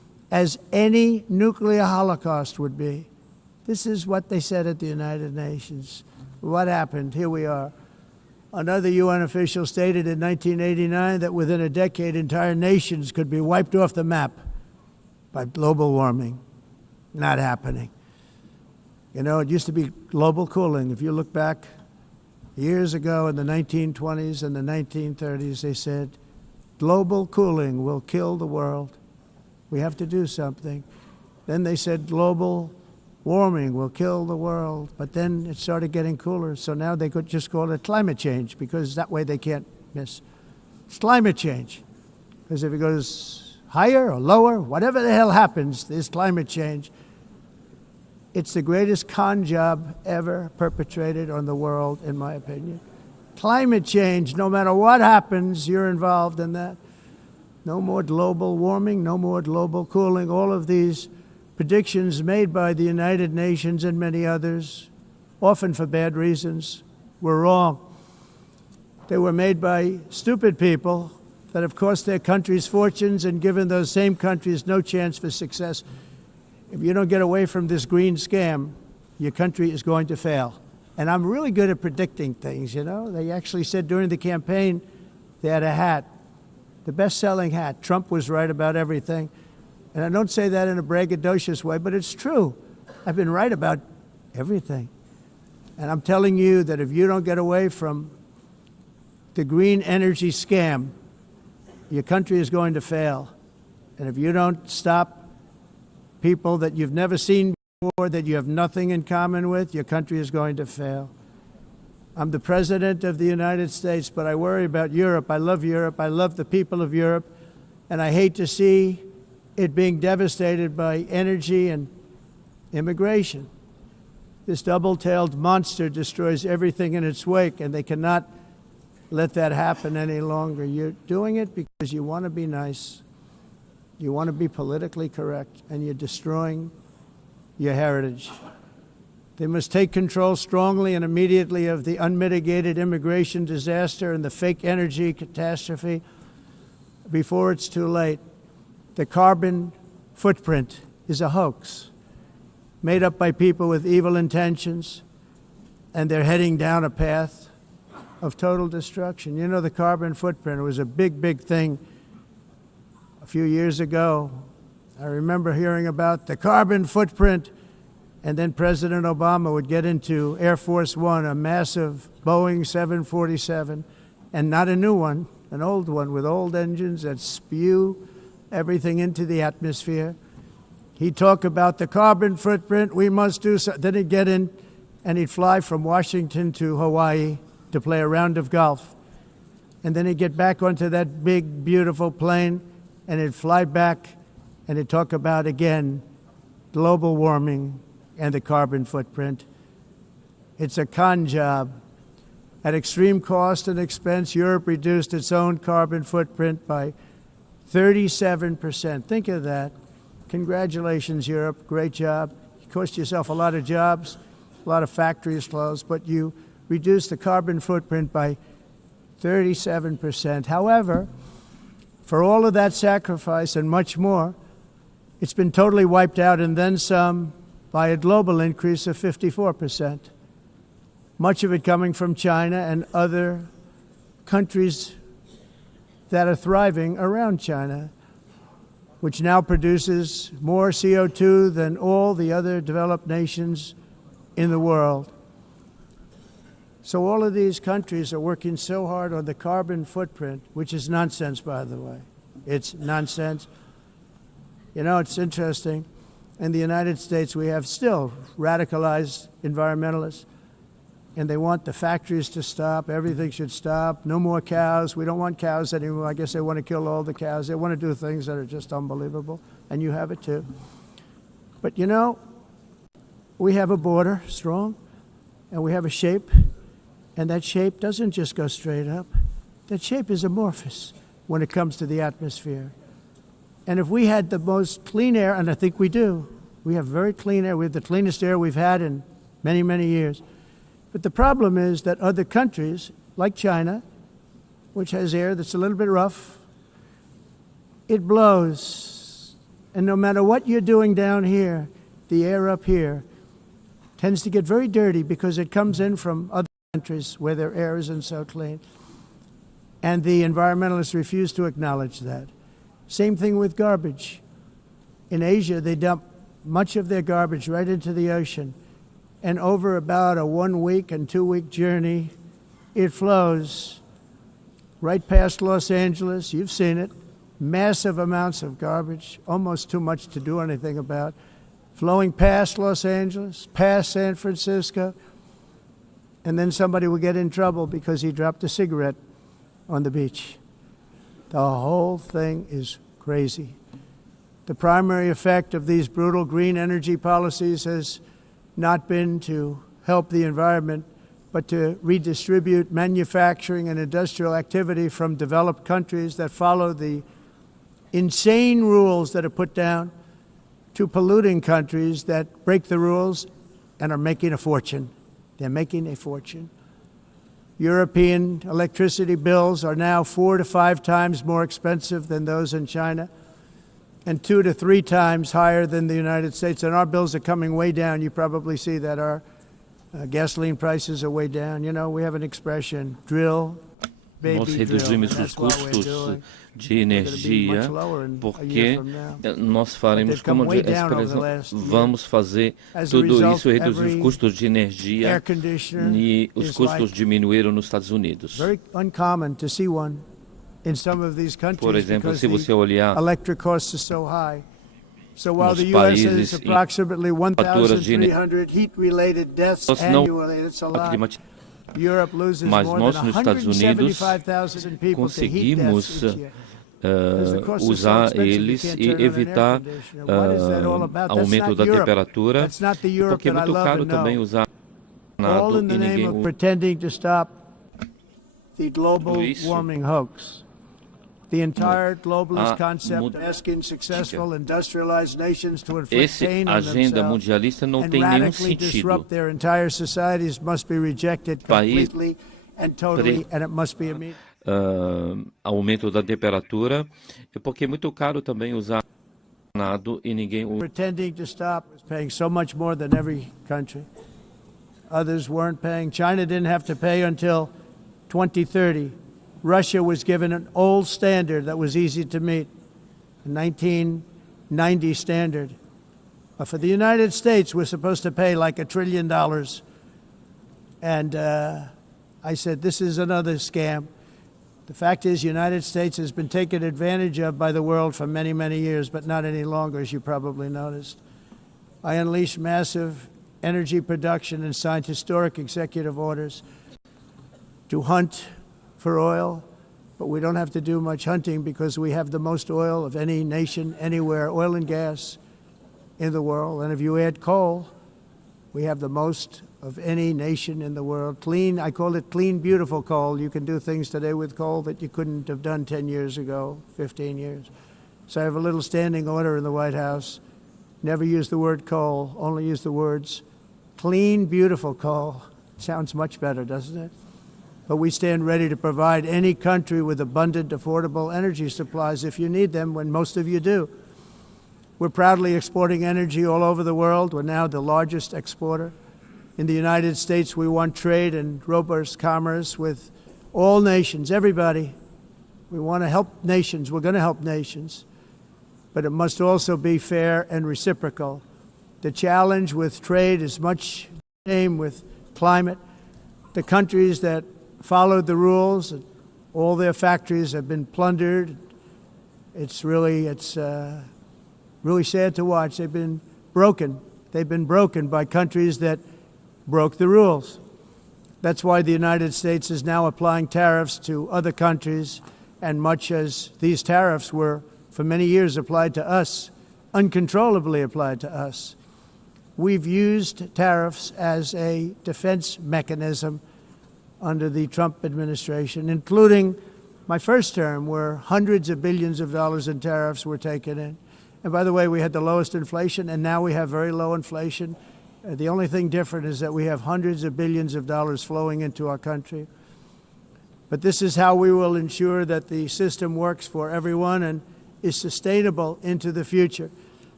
as any nuclear holocaust would be. This is what they said at the United Nations. What happened? Here we are. Another UN official stated in 1989 that within a decade, entire nations could be wiped off the map by global warming. Not happening. You know, it used to be global cooling. If you look back years ago in the 1920s and the 1930s, they said, global cooling will kill the world. We have to do something. Then they said global warming will kill the world. But then it started getting cooler. So now they could just call it climate change, because that way they can't miss. It's climate change. Because if it goes higher or lower, whatever the hell happens, there's climate change. It's the greatest con job ever perpetrated on the world, in my opinion. Climate change, no matter what happens, you're involved in that. No more global warming, no more global cooling. All of these predictions made by the United Nations and many others, often for bad reasons, were wrong. They were made by stupid people that have cost their countries fortunes and given those same countries no chance for success. If you don't get away from this green scam, your country is going to fail. And I'm really good at predicting things, you know. They actually said during the campaign, they had a hat, the best-selling hat. Trump was right about everything. And I don't say that in a braggadocious way, but it's true. I've been right about everything. And I'm telling you that if you don't get away from the green energy scam, your country is going to fail. And if you don't stop people that you've never seen before, that you have nothing in common with, your country is going to fail. I'm the President of the United States, but I worry about Europe. I love Europe. I love the people of Europe. And I hate to see it being devastated by energy and immigration. This double-tailed monster destroys everything in its wake, and they cannot let that happen any longer. You're doing it because you want to be nice. You want to be politically correct, and you're destroying your heritage. They must take control strongly and immediately of the unmitigated immigration disaster and the fake energy catastrophe before it's too late. The carbon footprint is a hoax made up by people with evil intentions, and they're heading down a path of total destruction. You know, the carbon footprint was a big, big thing a few years ago. I remember hearing about the carbon footprint, and then President Obama would get into Air Force One, a massive Boeing 747, and not a new one, an old one with old engines that spew everything into the atmosphere. He'd talk about the carbon footprint, we must do so. Then he'd get in and he'd fly from Washington to Hawaii to play a round of golf. And then he'd get back onto that big, beautiful plane and he'd fly back and he'd talk about, again, global warming and the carbon footprint. It's a con job. At extreme cost and expense, Europe reduced its own carbon footprint by 37%. Think of that. Congratulations, Europe. Great job. You cost yourself a lot of jobs, a lot of factories closed, but you reduced the carbon footprint by 37%. However, for all of that sacrifice and much more, it's been totally wiped out and then some by a global increase of 54%. Much of it coming from China and other countries that are thriving around China, which now produces more CO2 than all the other developed nations in the world. So all of these countries are working so hard on the carbon footprint, which is nonsense, by the way. It's nonsense. You know, it's interesting. In the United States, we have still radicalized environmentalists, and they want the factories to stop. Everything should stop. No more cows. We don't want cows anymore. I guess they want to kill all the cows. They want to do things that are just unbelievable, and you have it too. But you know, we have a border, strong, and we have a shape, and that shape doesn't just go straight up. That shape is amorphous when it comes to the atmosphere. And if we had the most clean air, and I think we do, we have very clean air. We have the cleanest air we've had in many, many years. But the problem is that other countries, like China, which has air that's a little bit rough, it blows And no matter what you're doing down here, the air up here tends to get very dirty because it comes in from other countries where their air isn't so clean. And the environmentalists refuse to acknowledge that. Same thing with garbage. In Asia, they dump much of their garbage right into the ocean. And over about a 1 week and 2 week journey, it flows right past Los Angeles. You've seen it. Massive amounts of garbage, almost too much to do anything about, flowing past Los Angeles, past San Francisco, and then somebody will get in trouble because he dropped a cigarette on the beach. The whole thing is crazy. The primary effect of these brutal green energy policies has not been to help the environment, but to redistribute manufacturing and industrial activity from developed countries that follow the insane rules that are put down to polluting countries that break the rules and are making a fortune. They're making a fortune. European electricity bills are now 4 to 5 times more expensive than those in China and 2 to 3 times higher than the United States. And our bills are coming way down. You probably see that our gasoline prices are way down. You know, we have an expression, drill, Nós reduzimos os custos de energia porque nós faremos, como a expressão, vamos fazer tudo isso, reduzir os custos de energia e os custos diminuíram nos Estados Unidos. Por exemplo, se você olhar nos países em faturas de energia, nós não climatizamos. Mas nós, nos Estados Unidos, conseguimos usar eles e evitar aumento da temperatura, porque é muito caro também usar nada e ninguém usa isso. The entire globalist concept asking successful industrialized nations to inflict pain on themselves and radically disrupt their entire societies must be rejected completely and totally, and it must be immediate. Aumento da temperatura, porque é muito caro também usar nada e ninguém usa. Pretending to stop is paying so much more than every country. Others weren't paying. China didn't have to pay until 2030. Russia was given an old standard that was easy to meet, a 1990 standard. But for the United States, we're supposed to pay like $1 trillion. And I said, this is another scam. The fact is, the United States has been taken advantage of by the world for many, many years, but not any longer, as you probably noticed. I unleashed massive energy production and signed historic executive orders to hunt for oil, but we don't have to do much hunting because we have the most oil of any nation anywhere, oil and gas in the world. And if you add coal, we have the most of any nation in the world. Clean, I call it clean, beautiful coal. You can do things today with coal that you couldn't have done 10 years ago, 15 years. So I have a little standing order in the White House. Never use the word coal, only use the words clean, beautiful coal. Sounds much better, doesn't it? But we stand ready to provide any country with abundant, affordable energy supplies if you need them, when most of you do. We're proudly exporting energy all over the world. We're now the largest exporter. In the United States, we want trade and robust commerce with all nations, everybody. We want to help nations. We're going to help nations. But it must also be fair and reciprocal. The challenge with trade is much the same with climate. The countries that followed the rules, all their factories have been plundered. It's really sad to watch. They've been broken. They've been broken by countries that broke the rules. That's why the United States is now applying tariffs to other countries, and much as these tariffs were for many years applied to us, uncontrollably applied to us. We've used tariffs as a defense mechanism under the Trump administration, including my first term, where hundreds of billions of dollars in tariffs were taken in. And by the way, we had the lowest inflation, and now we have very low inflation. The only thing different is that we have hundreds of billions of dollars flowing into our country. But this is how we will ensure that the system works for everyone and is sustainable into the future.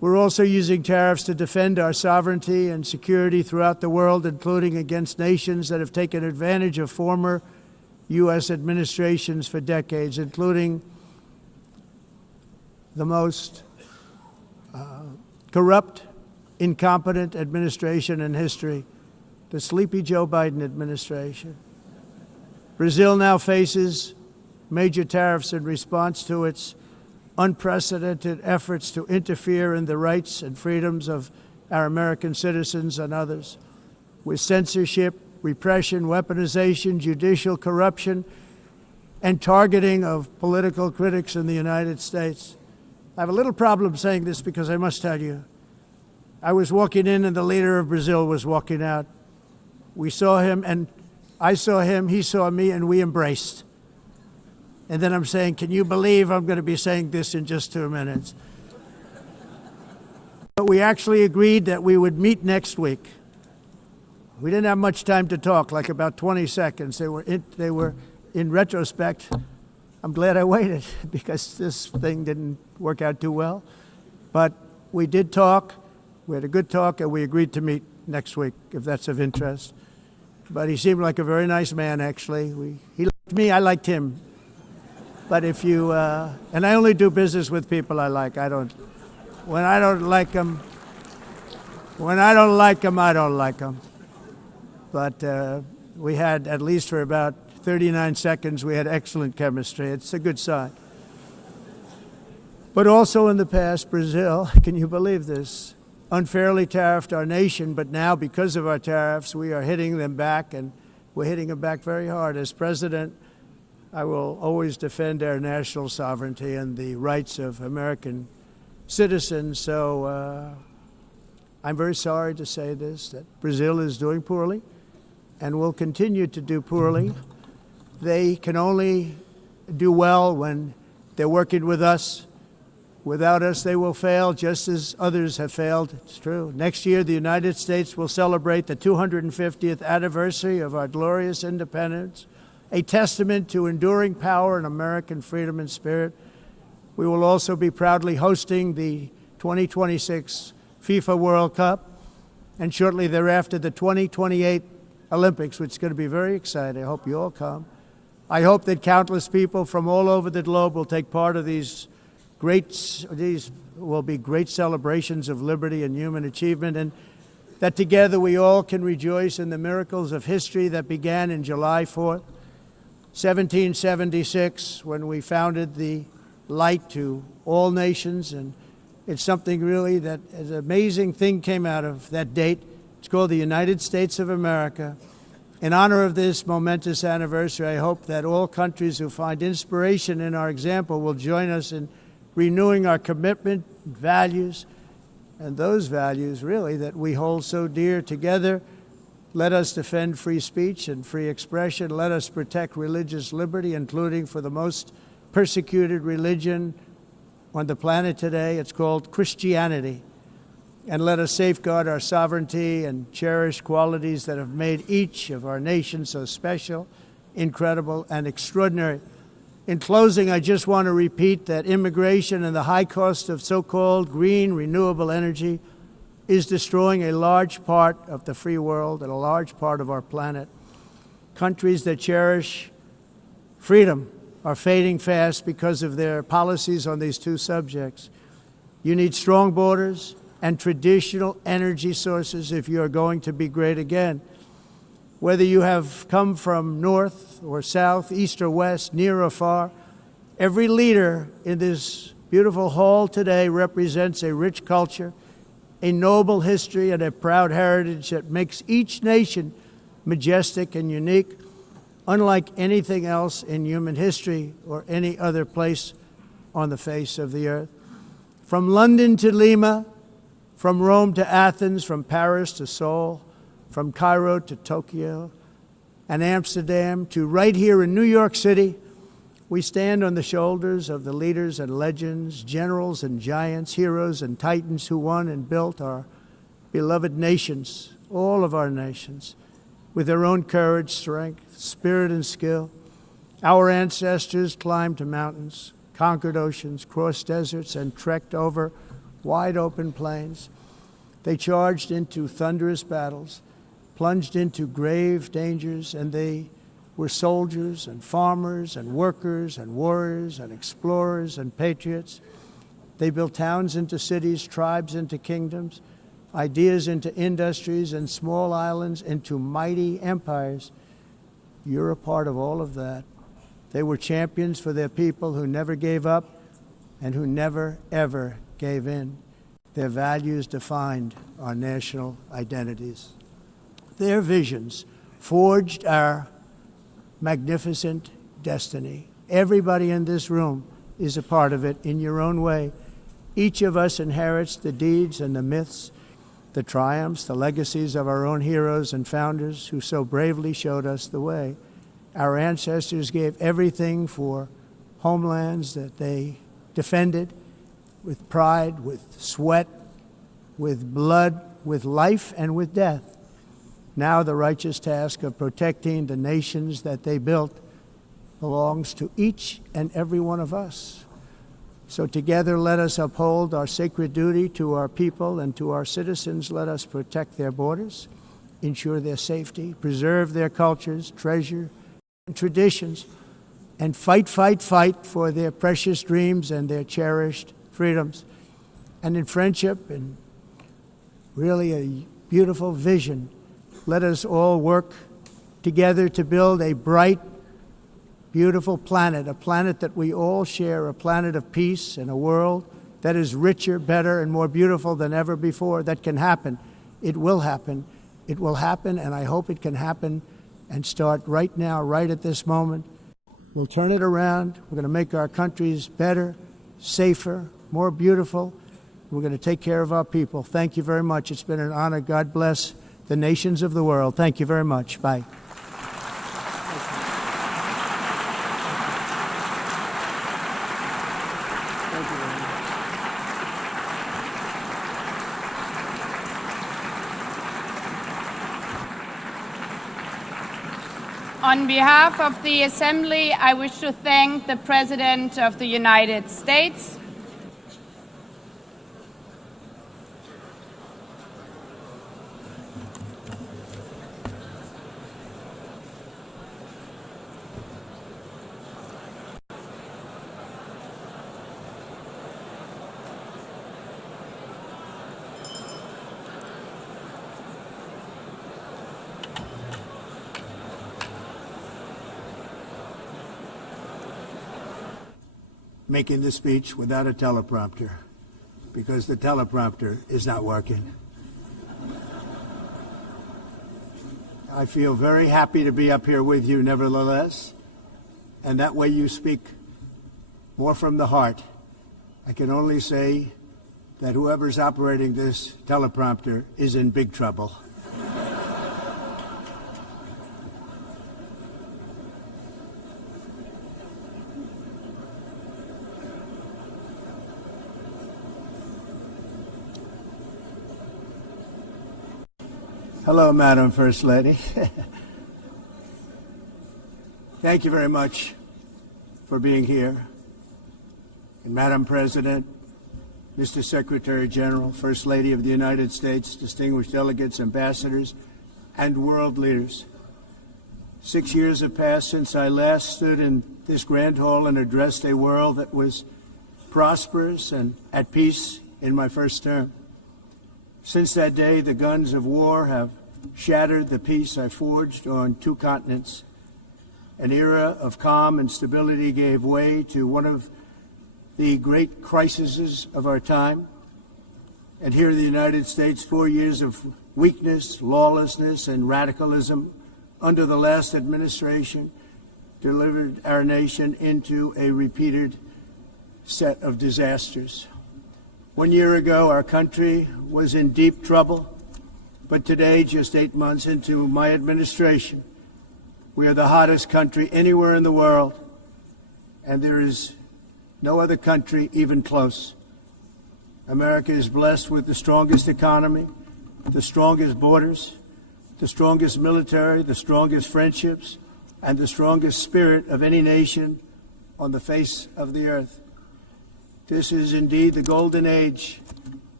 We're also using tariffs to defend our sovereignty and security throughout the world, including against nations that have taken advantage of former U.S. administrations for decades, including the most corrupt, incompetent administration in history, the sleepy Joe Biden administration. Brazil now faces major tariffs in response to its unprecedented efforts to interfere in the rights and freedoms of our American citizens and others, with censorship, repression, weaponization, judicial corruption, and targeting of political critics in the United States. I have a little problem saying this because I must tell you, I was walking in and the leader of Brazil was walking out. We saw him and I saw him, he saw me, and we embraced. And then I'm saying, can you believe I'm going to be saying this in just 2 minutes? But we actually agreed that we would meet next week. We didn't have much time to talk, like about 20 seconds. They were in retrospect, I'm glad I waited because this thing didn't work out too well. But we did talk, we had a good talk, and we agreed to meet next week, if that's of interest. But he seemed like a very nice man, actually. He liked me, I liked him. But if you, and I only do business with people I like. When I don't like them, I don't like them. But we had, at least for about 39 seconds, we had excellent chemistry. It's a good sign. But also in the past, Brazil, can you believe this, unfairly tariffed our nation, but now because of our tariffs, we are hitting them back, and we're hitting them back very hard. As president, I will always defend our national sovereignty and the rights of American citizens. So I'm very sorry to say this, that Brazil is doing poorly and will continue to do poorly. They can only do well when they're working with us. Without us, they will fail, just as others have failed. It's true. Next year, the United States will celebrate the 250th anniversary of our glorious independence, a testament to enduring power and American freedom and spirit. We will also be proudly hosting the 2026 FIFA World Cup, and shortly thereafter, the 2028 Olympics, which is going to be very exciting. I hope you all come. I hope that countless people from all over the globe will take part of these will be great celebrations of liberty and human achievement, and that together we all can rejoice in the miracles of history that began in July 4th, 1776, when we founded the light to all nations. And it's something really that an amazing thing came out of that date. It's called the United States of America. In honor of this momentous anniversary, I hope that all countries who find inspiration in our example will join us in renewing our commitment, values, and those values really that we hold so dear. Together, let us defend free speech and free expression. Let us protect religious liberty, including for the most persecuted religion on the planet today. It's called Christianity. And let us safeguard our sovereignty and cherish qualities that have made each of our nations so special, incredible, and extraordinary. In closing, I just want to repeat that immigration and the high cost of so-called green renewable energy is destroying a large part of the free world and a large part of our planet. Countries that cherish freedom are fading fast because of their policies on these two subjects. You need strong borders and traditional energy sources if you are going to be great again. Whether you have come from north or south, east or west, near or far, every leader in this beautiful hall today represents a rich culture, a noble history, and a proud heritage that makes each nation majestic and unique, unlike anything else in human history or any other place on the face of the earth. From London to Lima, from Rome to Athens, from Paris to Seoul, from Cairo to Tokyo and Amsterdam to right here in New York City, we stand on the shoulders of the leaders and legends, generals and giants, heroes and titans who won and built our beloved nations, all of our nations, with their own courage, strength, spirit, and skill. Our ancestors climbed mountains, conquered oceans, crossed deserts, and trekked over wide open plains. They charged into thunderous battles, plunged into grave dangers, and they were soldiers and farmers and workers and warriors and explorers and patriots. They built towns into cities, tribes into kingdoms, ideas into industries, and small islands into mighty empires. You're a part of all of that. They were champions for their people who never gave up and who never, ever gave in. Their values defined our national identities. Their visions forged our magnificent destiny. Everybody in this room is a part of it in your own way. Each of us inherits the deeds and the myths, the triumphs, the legacies of our own heroes and founders who so bravely showed us the way. Our ancestors gave everything for homelands that they defended with pride, with sweat, with blood, with life, and with death. Now the righteous task of protecting the nations that they built belongs to each and every one of us. So together let us uphold our sacred duty to our people and to our citizens. Let us protect their borders, ensure their safety, preserve their cultures, treasure and traditions, and fight for their precious dreams and their cherished freedoms. And in friendship and really a beautiful vision, let us all work together to build a bright, beautiful planet, a planet that we all share, a planet of peace and a world that is richer, better, and more beautiful than ever before. That can happen. It will happen. It will happen, and I hope it can happen and start right now, right at this moment. We'll turn it around. We're going to make our countries better, safer, more beautiful. We're going to take care of our people. Thank you very much. It's been an honor. God bless the nations of the world. Thank you very much. Bye. On behalf of the Assembly, I wish to thank the President of the United States, making this speech without a teleprompter because the teleprompter is not working. I feel very happy to be up here with you nevertheless, and that way you speak more from the heart. I can only say that whoever's operating this teleprompter is in big trouble. Hello, Madam First Lady. Thank you very much for being here. And Madam President, Mr. Secretary General, First Lady of the United States, distinguished delegates, ambassadors, and world leaders. 6 years have passed since I last stood in this grand hall and addressed a world that was prosperous and at peace in my first term. Since that day, the guns of war have shattered the peace I forged on 2 continents. An era of calm and stability gave way to one of the great crises of our time. And here in the United States, 4 years of weakness, lawlessness, and radicalism under the last administration delivered our nation into a repeated set of disasters. 1 year ago, our country was in deep trouble, but today, just 8 months into my administration, we are the hottest country anywhere in the world, and there is no other country even close. America is blessed with the strongest economy, the strongest borders, the strongest military, the strongest friendships, and the strongest spirit of any nation on the face of the earth. This is indeed the golden age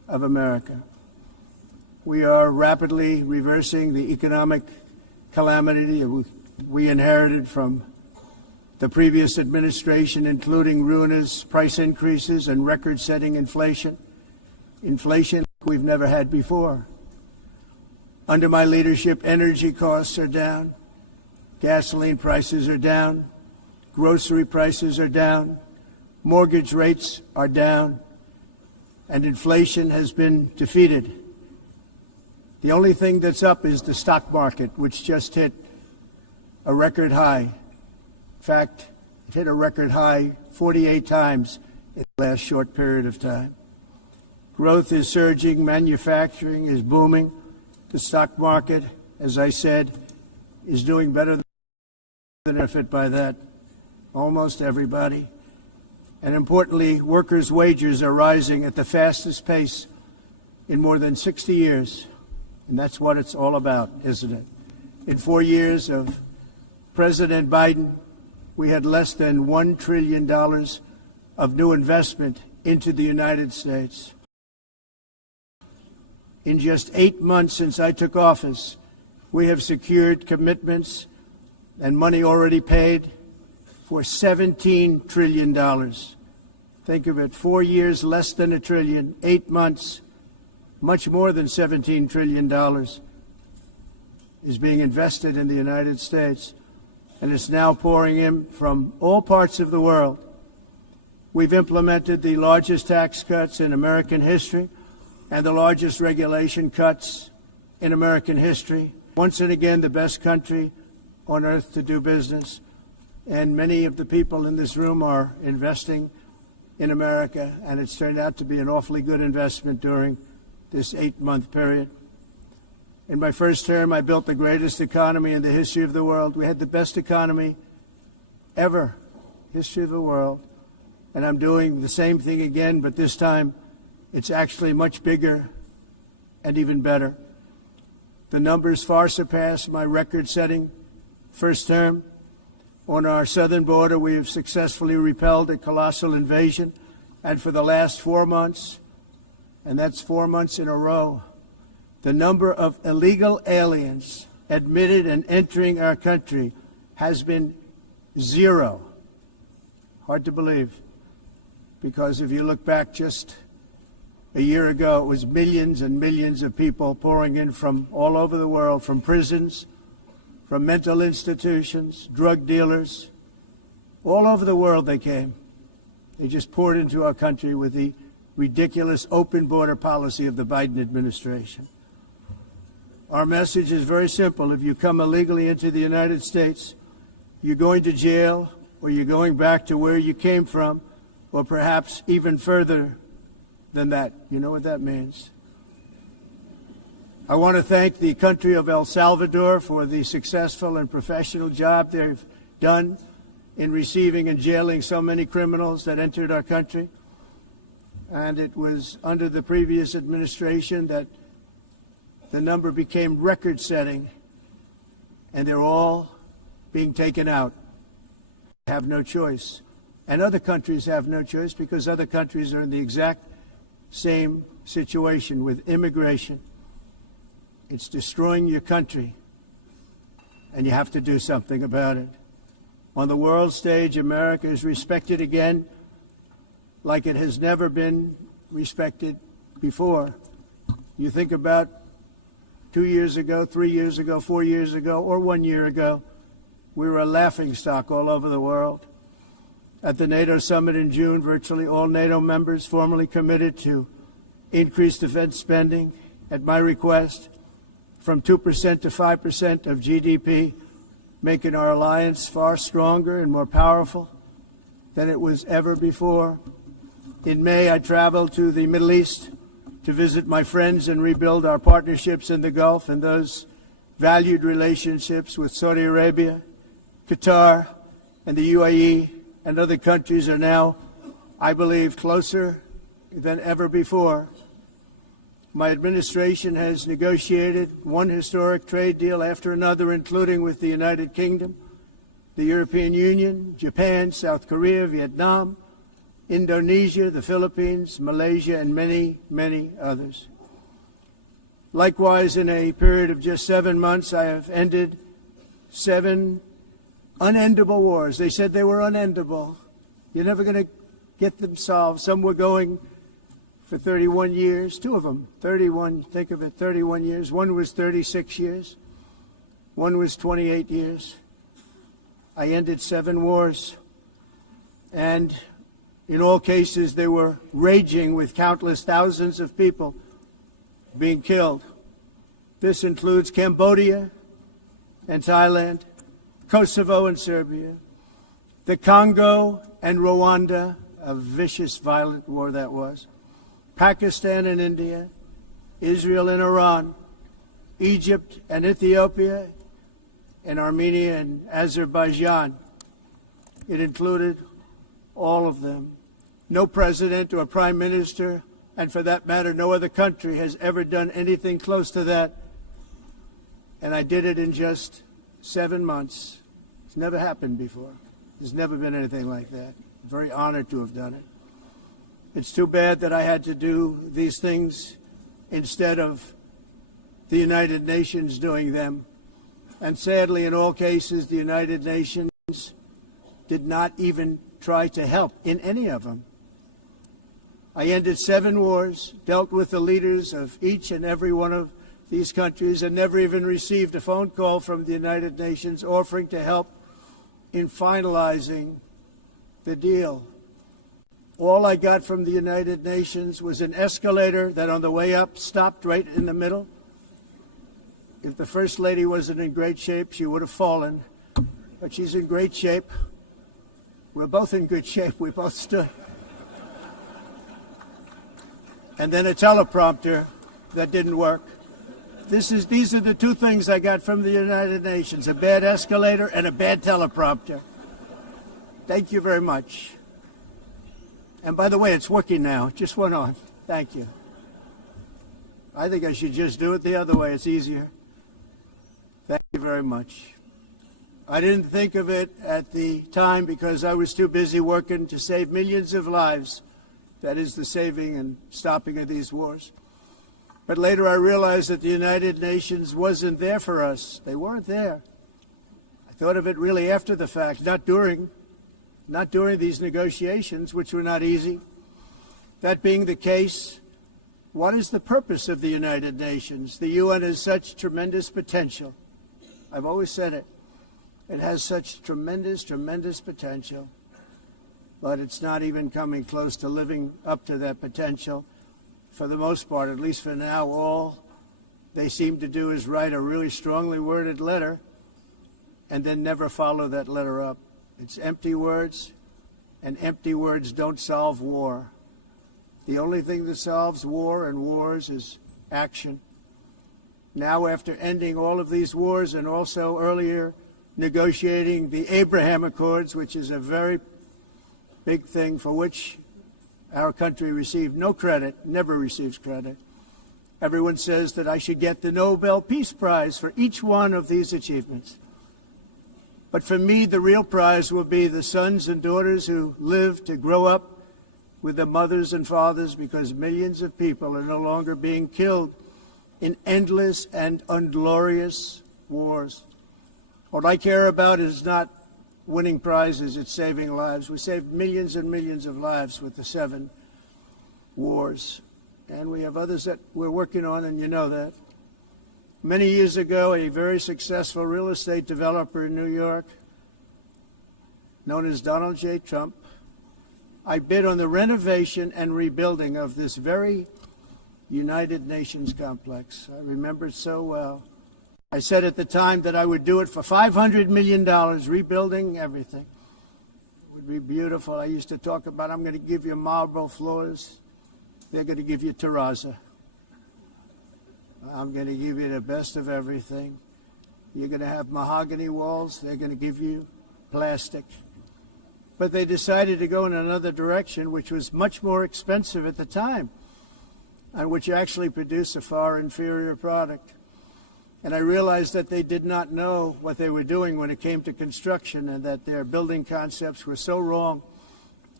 of America. We are rapidly reversing the economic calamity we inherited from the previous administration, including ruinous price increases and record-setting inflation we've never had before. Under my leadership, energy costs are down, gasoline prices are down, grocery prices are down, mortgage rates are down, and inflation has been defeated. The only thing that's up is the stock market, which just hit a record high. In fact, it hit a record high 48 times in the last short period of time. Growth is surging, manufacturing is booming. The stock market, as I said, is doing better than benefit by that. Almost everybody. And importantly, workers' wages are rising at the fastest pace in more than 60 years. And that's what it's all about, isn't it? In 4 years of President Biden, we had less than $1 trillion of new investment into the United States. In just 8 months since I took office, we have secured commitments and money already paid for $17 trillion. Think of it, 4 years, less than $1 trillion, 8 months, much more than $17 trillion is being invested in the United States, and it's now pouring in from all parts of the world. We've implemented the largest tax cuts in American history and the largest regulation cuts in American history. Once and again, the best country on earth to do business. And many of the people in this room are investing in America, and it's turned out to be an awfully good investment during this 8-month period. In my first term, I built the greatest economy in the history of the world. We had the best economy ever, history of the world. And I'm doing the same thing again, but this time it's actually much bigger and even better. The numbers far surpass my record-setting first term. On our southern border, we have successfully repelled a colossal invasion. And for the last 4 months, and that's 4 months in a row, the number of illegal aliens admitted and entering our country has been 0. Hard to believe, because if you look back just a year ago, it was millions and millions of people pouring in from all over the world, from prisons, from mental institutions, drug dealers. All over the world they came. They just poured into our country with the ridiculous open border policy of the Biden administration. Our message is very simple. If you come illegally into the United States, you're going to jail, or you're going back to where you came from, or perhaps even further than that. You know what that means. I want to thank the country of El Salvador for the successful and professional job they've done in receiving and jailing so many criminals that entered our country. And it was under the previous administration that the number became record-setting, and they're all being taken out. They have no choice. And other countries have no choice, because other countries are in the exact same situation with immigration. It's destroying your country, and you have to do something about it. On the world stage, America is respected again like it has never been respected before. You think about 2 years ago, 3 years ago, 4 years ago, or 1 year ago, we were a laughingstock all over the world. At the NATO summit in June, virtually all NATO members formally committed to increase defense spending at my request from 2% to 5% of GDP, making our alliance far stronger and more powerful than it was ever before. In May, I traveled to the Middle East to visit my friends and rebuild our partnerships in the Gulf and those valued relationships with Saudi Arabia, Qatar, and the UAE, and other countries are now, I believe, closer than ever before. My administration has negotiated one historic trade deal after another, including with the United Kingdom, the European Union, Japan, South Korea, Vietnam, Indonesia, the Philippines, Malaysia, and many, many others. Likewise, in a period of just 7 months, I have ended 7 unendable wars. They said they were unendable. You're never going to get them solved. Some were going for 31 years, 2 of them, 31, think of it, 31 years. One was 36 years. One was 28 years. I ended 7 wars. And in all cases, they were raging with countless thousands of people being killed. This includes Cambodia and Thailand, Kosovo and Serbia, the Congo and Rwanda, a vicious, violent war that was, Pakistan and India, Israel and Iran, Egypt and Ethiopia, and Armenia and Azerbaijan. It included all of them. No president or prime minister, and for that matter, no other country has ever done anything close to that. And I did it in just 7 months. It's never happened before. There's never been anything like that. I'm very honored to have done it. It's too bad that I had to do these things instead of the United Nations doing them. And sadly, in all cases, the United Nations did not even try to help in any of them. I ended 7 wars, dealt with the leaders of each and every one of these countries, and never even received a phone call from the United Nations offering to help in finalizing the deal. All I got from the United Nations was an escalator that on the way up stopped right in the middle. If the First Lady wasn't in great shape, she would have fallen. But she's in great shape. We're both in good shape. We both stood. And then a teleprompter that didn't work. These are the 2 things I got from the United Nations, a bad escalator and a bad teleprompter. Thank you very much. And by the way, it's working now. It just went on. Thank you. I think I should just do it the other way. It's easier. Thank you very much. I didn't think of it at the time because I was too busy working to save millions of lives. That is the saving and stopping of these wars. But later I realized that the United Nations wasn't there for us. They weren't there. I thought of it really after the fact, not during these negotiations, which were not easy. That being the case, what is the purpose of the United Nations? The UN has such tremendous potential. I've always said it. It has such tremendous, tremendous potential, but it's not even coming close to living up to that potential. For the most part, at least for now, all they seem to do is write a really strongly worded letter and then never follow that letter up. It's empty words, and empty words don't solve war. The only thing that solves war and wars is action. Now, after ending all of these wars and also earlier negotiating the Abraham Accords, which is a very big thing for which our country received no credit, never receives credit. Everyone says that I should get the Nobel Peace Prize for each one of these achievements. But for me, the real prize will be the sons and daughters who live to grow up with the mothers and fathers, because millions of people are no longer being killed in endless and unglorious wars. What I care about is not winning prizes, it's saving lives. We saved millions and millions of lives with the 7 wars. And we have others that we're working on, and you know that. Many years ago, a very successful real estate developer in New York, known as Donald J. Trump, I bid on the renovation and rebuilding of this very United Nations complex. I remember it so well. I said at the time that I would do it for $500 million, rebuilding everything. It would be beautiful. I used to talk about, I'm going to give you marble floors. They're going to give you terrazzo. I'm going to give you the best of everything. You're going to have mahogany walls. They're going to give you plastic. But they decided to go in another direction, which was much more expensive at the time, and which actually produced a far inferior product. And I realized that they did not know what they were doing when it came to construction, and that their building concepts were so wrong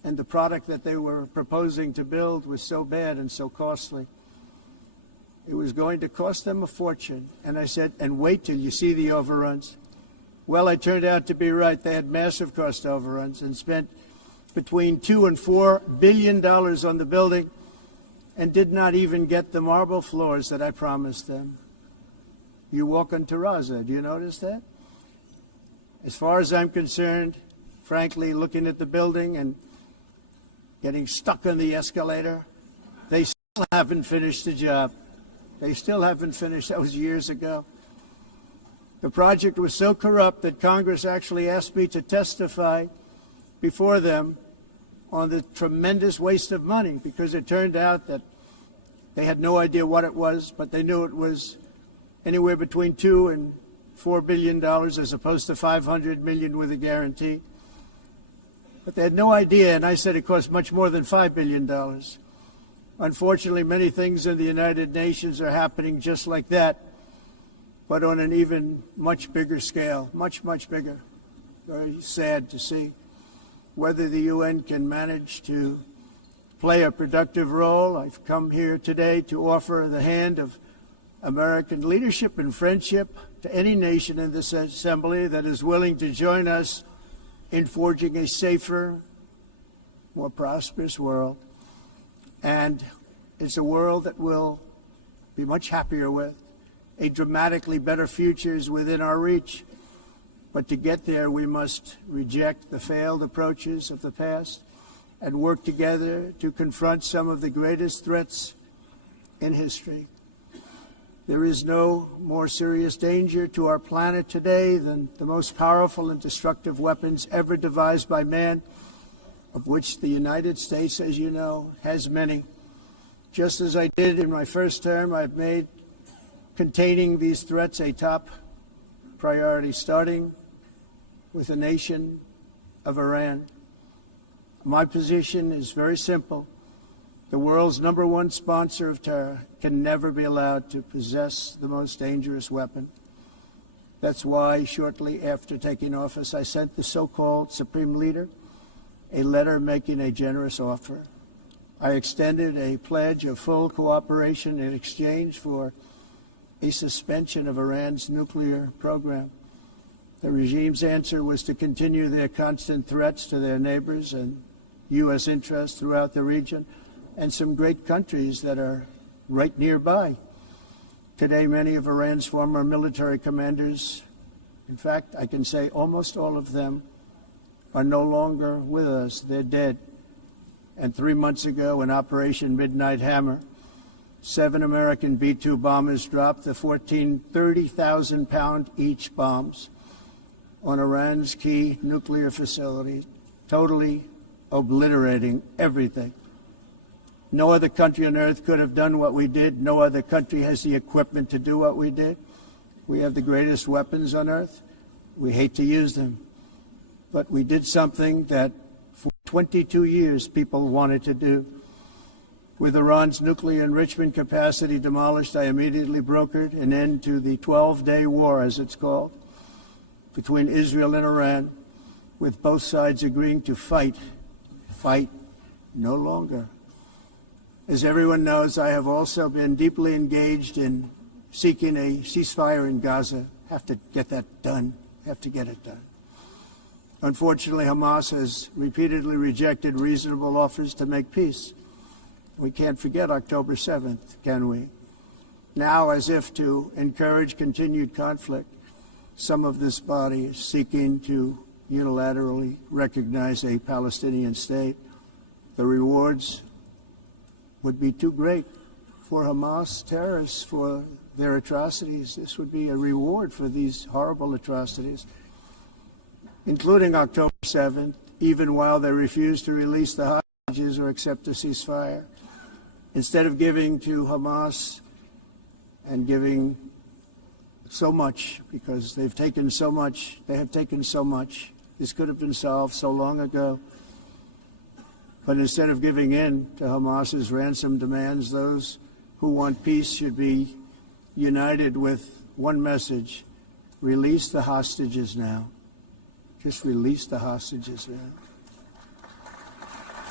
and the product that they were proposing to build was so bad and so costly. It was going to cost them a fortune. And I said, and wait till you see the overruns. Well, I turned out to be right. They had massive cost overruns and spent between $2 and $4 billion on the building and did not even get the marble floors that I promised them. You walk on terrazzo. Do you notice that? As far as I'm concerned, frankly, looking at the building and getting stuck on the escalator, they still haven't finished the job. They still haven't finished. That was years ago. The project was so corrupt that Congress actually asked me to testify before them on the tremendous waste of money, because it turned out that they had no idea what it was, but they knew it was anywhere between $2 and $4 billion as opposed to $500 million with a guarantee. But they had no idea, and I said it cost much more than $5 billion. Unfortunately, many things in the United Nations are happening just like that, but on an even much bigger scale, much, much bigger. Very sad to see. Whether the UN can manage to play a productive role, I've come here today to offer the hand of American leadership and friendship to any nation in this assembly that is willing to join us in forging a safer, more prosperous world. And it's a world that we'll be much happier with. A dramatically better future is within our reach. But to get there, we must reject the failed approaches of the past and work together to confront some of the greatest threats in history. There is no more serious danger to our planet today than the most powerful and destructive weapons ever devised by man, of which the United States, as you know, has many. Just as I did in my first term, I've made containing these threats a top priority, starting with the nation of Iran. My position is very simple. The world's #1 sponsor of terror can never be allowed to possess the most dangerous weapon. That's why shortly after taking office, I sent the so-called Supreme Leader a letter making a generous offer. I extended a pledge of full cooperation in exchange for a suspension of Iran's nuclear program. The regime's answer was to continue their constant threats to their neighbors and U.S. interests throughout the region and some great countries that are right nearby. Today, many of Iran's former military commanders, in fact, I can say almost all of them, are no longer with us. They're dead. And 3 months ago, in Operation Midnight Hammer, 7 American B-2 bombers dropped the 30,000-pound each bombs on Iran's key nuclear facility, totally obliterating everything. No other country on earth could have done what we did. No other country has the equipment to do what we did. We have the greatest weapons on earth. We hate to use them. But we did something that for 22 years people wanted to do. With Iran's nuclear enrichment capacity demolished, I immediately brokered an end to the 12-day war, as it's called, between Israel and Iran, with both sides agreeing to fight no longer. As everyone knows, I have also been deeply engaged in seeking a ceasefire in Gaza. Have to get that done. Have to get it done. Unfortunately, Hamas has repeatedly rejected reasonable offers to make peace. We can't forget October 7th, can we? Now, as if to encourage continued conflict, some of this body is seeking to unilaterally recognize a Palestinian state. The rewards would be too great for Hamas terrorists for their atrocities. This would be a reward for these horrible atrocities, including October 7th, even while they refuse to release the hostages or accept a ceasefire. Instead of giving to Hamas and giving so much, because they've taken so much, this could have been solved so long ago. But instead of giving in to Hamas's ransom demands, those who want peace should be united with one message: release the hostages now. Just release the hostages now.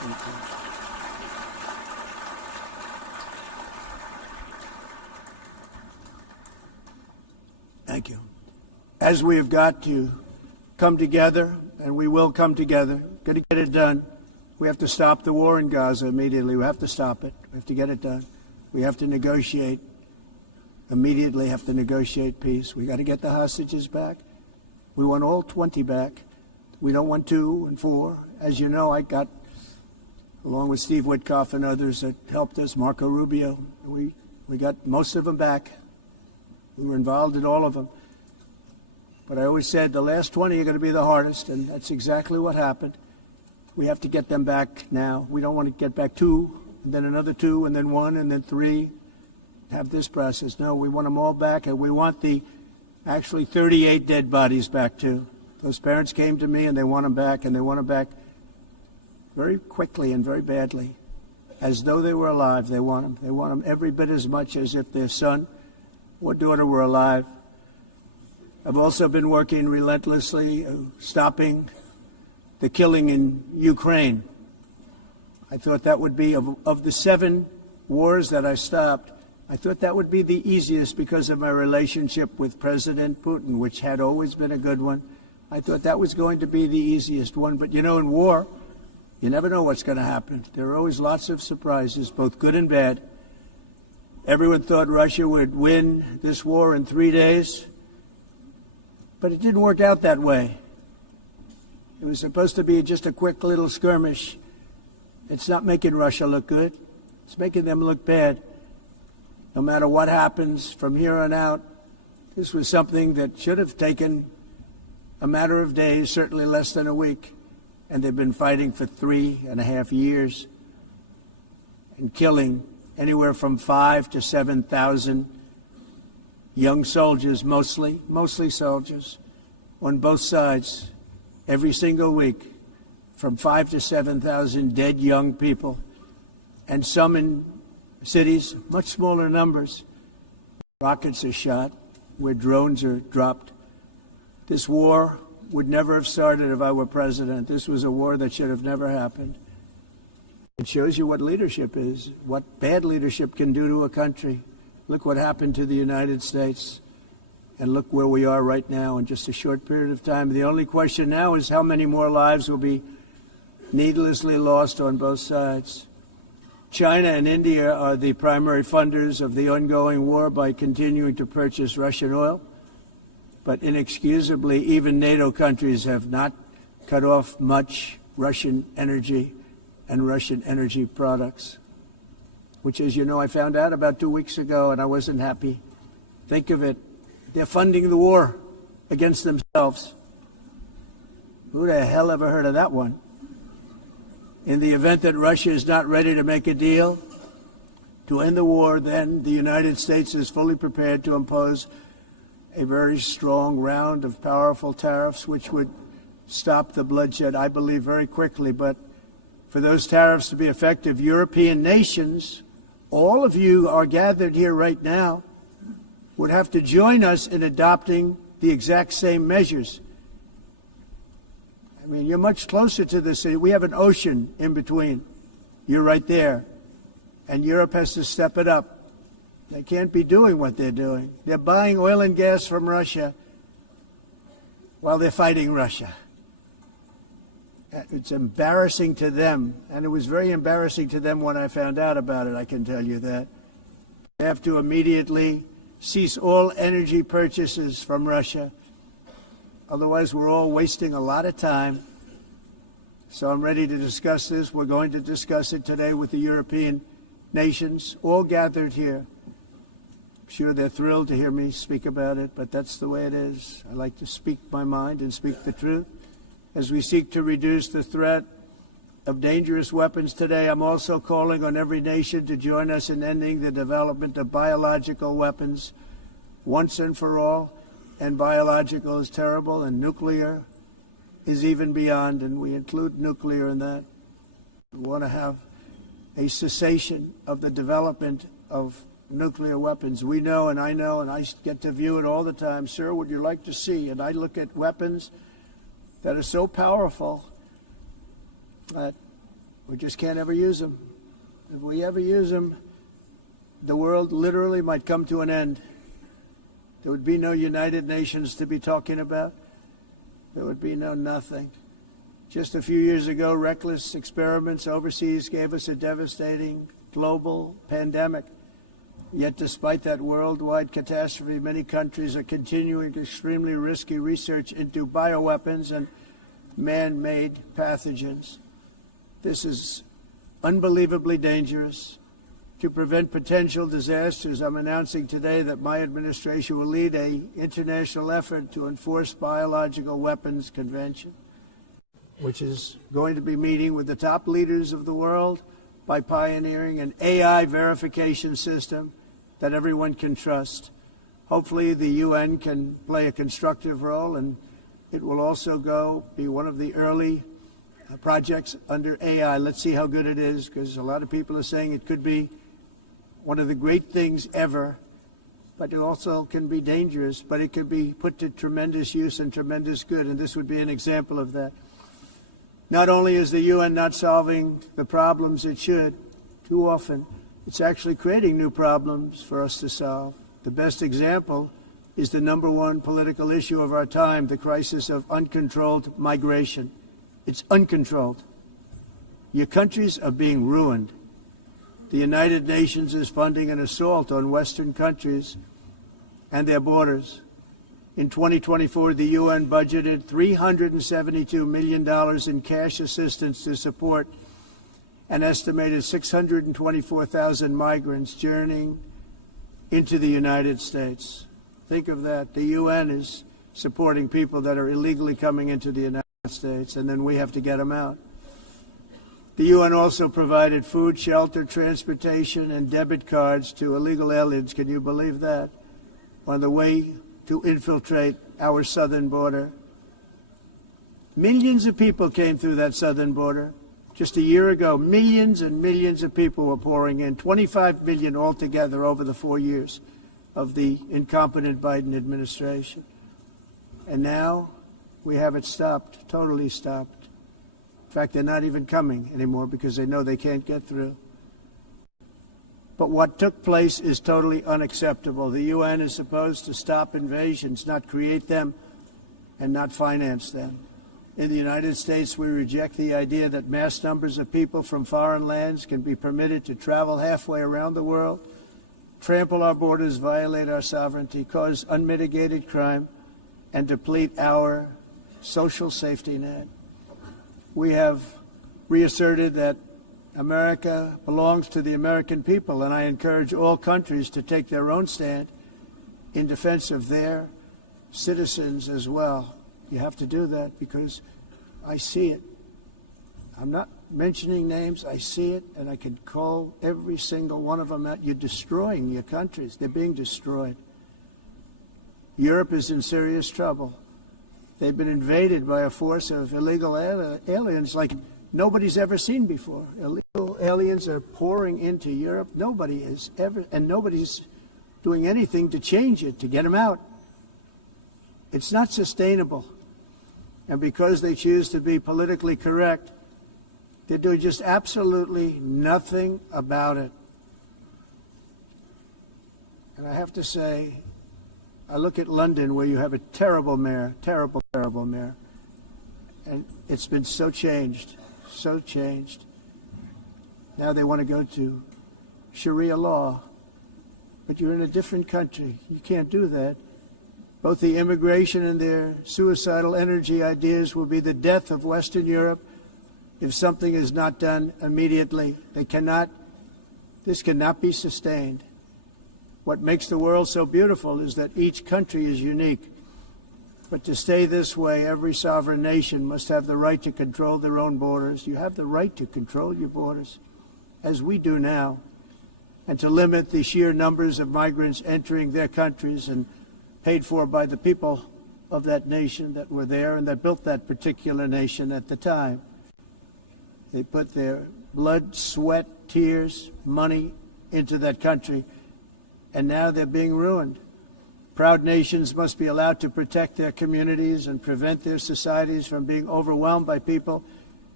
Thank you. As we have got to come together, and we will come together, got to get it done. We have to stop the war in Gaza immediately. We have to stop it. We have to get it done. We have to negotiate, immediately have to negotiate peace. We got to get the hostages back. We want all 20 back. We don't want 2 and 4. As you know, I got, along with Steve Witkoff and others that helped us, Marco Rubio, we got most of them back. We were involved in all of them. But I always said the last 20 are going to be the hardest, and that's exactly what happened. We have to get them back now. We don't want to get back 2, and then another 2, and then 1, and then 3. Have this process. No, we want them all back, and we want the actually 38 dead bodies back too. Those parents came to me, and they want them back, and they want them back very quickly and very badly, as though they were alive. They want them. They want them every bit as much as if their son or daughter were alive. I've also been working relentlessly, stopping the killing in Ukraine. I thought that would be, of the 7 wars that I stopped, I thought that would be the easiest because of my relationship with President Putin, which had always been a good one. I thought that was going to be the easiest one. But, you know, in war, you never know what's going to happen. There are always lots of surprises, both good and bad. Everyone thought Russia would win this war in 3 days, but it didn't work out that way. It was supposed to be just a quick little skirmish. It's not making Russia look good. It's making them look bad. No matter what happens from here on out, this was something that should have taken a matter of days, certainly less than a week. And they've been fighting for 3.5 years and killing anywhere from 5,000 to 7,000 young soldiers, mostly soldiers, on both sides, every single week, from 5,000 to 7,000 dead young people, and some in cities, much smaller numbers. Rockets are shot, where drones are dropped. This war would never have started if I were president. This was a war that should have never happened. It shows you what leadership is, what bad leadership can do to a country. Look what happened to the United States, and look where we are right now in just a short period of time. The only question now is how many more lives will be needlessly lost on both sides. China and India are the primary funders of the ongoing war by continuing to purchase Russian oil. But inexcusably, even NATO countries have not cut off much Russian energy and Russian energy products, which, as you know, I found out about 2 weeks ago, and I wasn't happy. Think of it. They're funding the war against themselves. Who the hell ever heard of that one? In the event that Russia is not ready to make a deal to end the war, then the United States is fully prepared to impose a very strong round of powerful tariffs, which would stop the bloodshed, I believe, very quickly. But for those tariffs to be effective, European nations, all of you are gathered here right now, would have to join us in adopting the exact same measures. I mean, you're much closer to the city. We have an ocean in between. You're right there. And Europe has to step it up. They can't be doing what they're doing. They're buying oil and gas from Russia while they're fighting Russia. It's embarrassing to them, and it was very embarrassing to them when I found out about it, I can tell you that. They have to immediately cease all energy purchases from Russia. Otherwise, we're all wasting a lot of time. So I'm ready to discuss this. We're going to discuss it today with the European nations, all gathered here. I'm sure they're thrilled to hear me speak about it, but that's the way it is. I like to speak my mind and speak the truth. As we seek to reduce the threat of dangerous weapons today, I'm also calling on every nation to join us in ending the development of biological weapons once and for all. And biological is terrible, and nuclear is even beyond, and we include nuclear in that. We want to have a cessation of the development of nuclear weapons. We know, and I get to view it all the time. Sir, would you like to see? And I look at weapons that are so powerful that We just can't ever use them. If we ever use them, the world literally might come to an end. There would be no United Nations to be talking about. There would be no nothing. Just a few years ago, reckless experiments overseas gave us a devastating global pandemic. Yet despite that worldwide catastrophe, many countries are continuing extremely risky research into bioweapons and man-made pathogens. This is unbelievably dangerous. To prevent potential disasters, I'm announcing today that my administration will lead an international effort to enforce Biological Weapons Convention, which is going to be meeting with the top leaders of the world by pioneering an AI verification system that everyone can trust. Hopefully the UN can play a constructive role, and it will also be one of the early projects under AI. Let's see how good it is, because a lot of people are saying it could be one of the great things ever, but it also can be dangerous, but it could be put to tremendous use and tremendous good, and this would be an example of that. Not only is the UN not solving the problems it should, too often, it's actually creating new problems for us to solve. The best example is the #1 political issue of our time, the crisis of uncontrolled migration. It's uncontrolled. Your countries are being ruined. The United Nations is funding an assault on Western countries and their borders. In 2024, the UN budgeted $372 million in cash assistance to support an estimated 624,000 migrants journeying into the United States. Think of that. The UN is supporting people that are illegally coming into the United States, and then we have to get them out. The UN also provided food, shelter, transportation, and debit cards to illegal aliens. Can you believe that? On the way to infiltrate our southern border. Millions of people came through that southern border. Just a year ago, millions and millions of people were pouring in, 25 million altogether over the 4 years of the incompetent Biden administration. And now we have it stopped, totally stopped. In fact, they're not even coming anymore because they know they can't get through. But what took place is totally unacceptable. The UN is supposed to stop invasions, not create them and not finance them. In the United States, we reject the idea that mass numbers of people from foreign lands can be permitted to travel halfway around the world, trample our borders, violate our sovereignty, cause unmitigated crime, and deplete our social safety net. We have reasserted that America belongs to the American people, and I encourage all countries to take their own stand in defense of their citizens as well. You have to do that because I see it. I'm not mentioning names. I see it, and I can call every single one of them out. You're destroying your countries. They're being destroyed. Europe is in serious trouble. They've been invaded by a force of illegal aliens like nobody's ever seen before. Illegal aliens are pouring into Europe. Nobody is ever, and nobody's doing anything to change it, to get them out. It's not sustainable. And because they choose to be politically correct, they're doing just absolutely nothing about it. And I have to say, I look at London, where you have a terrible mayor, terrible mayor, and it's been so changed, so changed. Now they want to go to Sharia law, but you're in a different country. You can't do that. Both the immigration and their suicidal energy ideas will be the death of Western Europe if something is not done immediately. This cannot be sustained. What makes the world so beautiful is that each country is unique. But to stay this way, every sovereign nation must have the right to control their own borders. You have the right to control your borders, as we do now, and to limit the sheer numbers of migrants entering their countries and paid for by the people of that nation that were there and that built that particular nation at the time. They put their blood, sweat, tears, money into that country, and now they're being ruined. Proud nations must be allowed to protect their communities and prevent their societies from being overwhelmed by people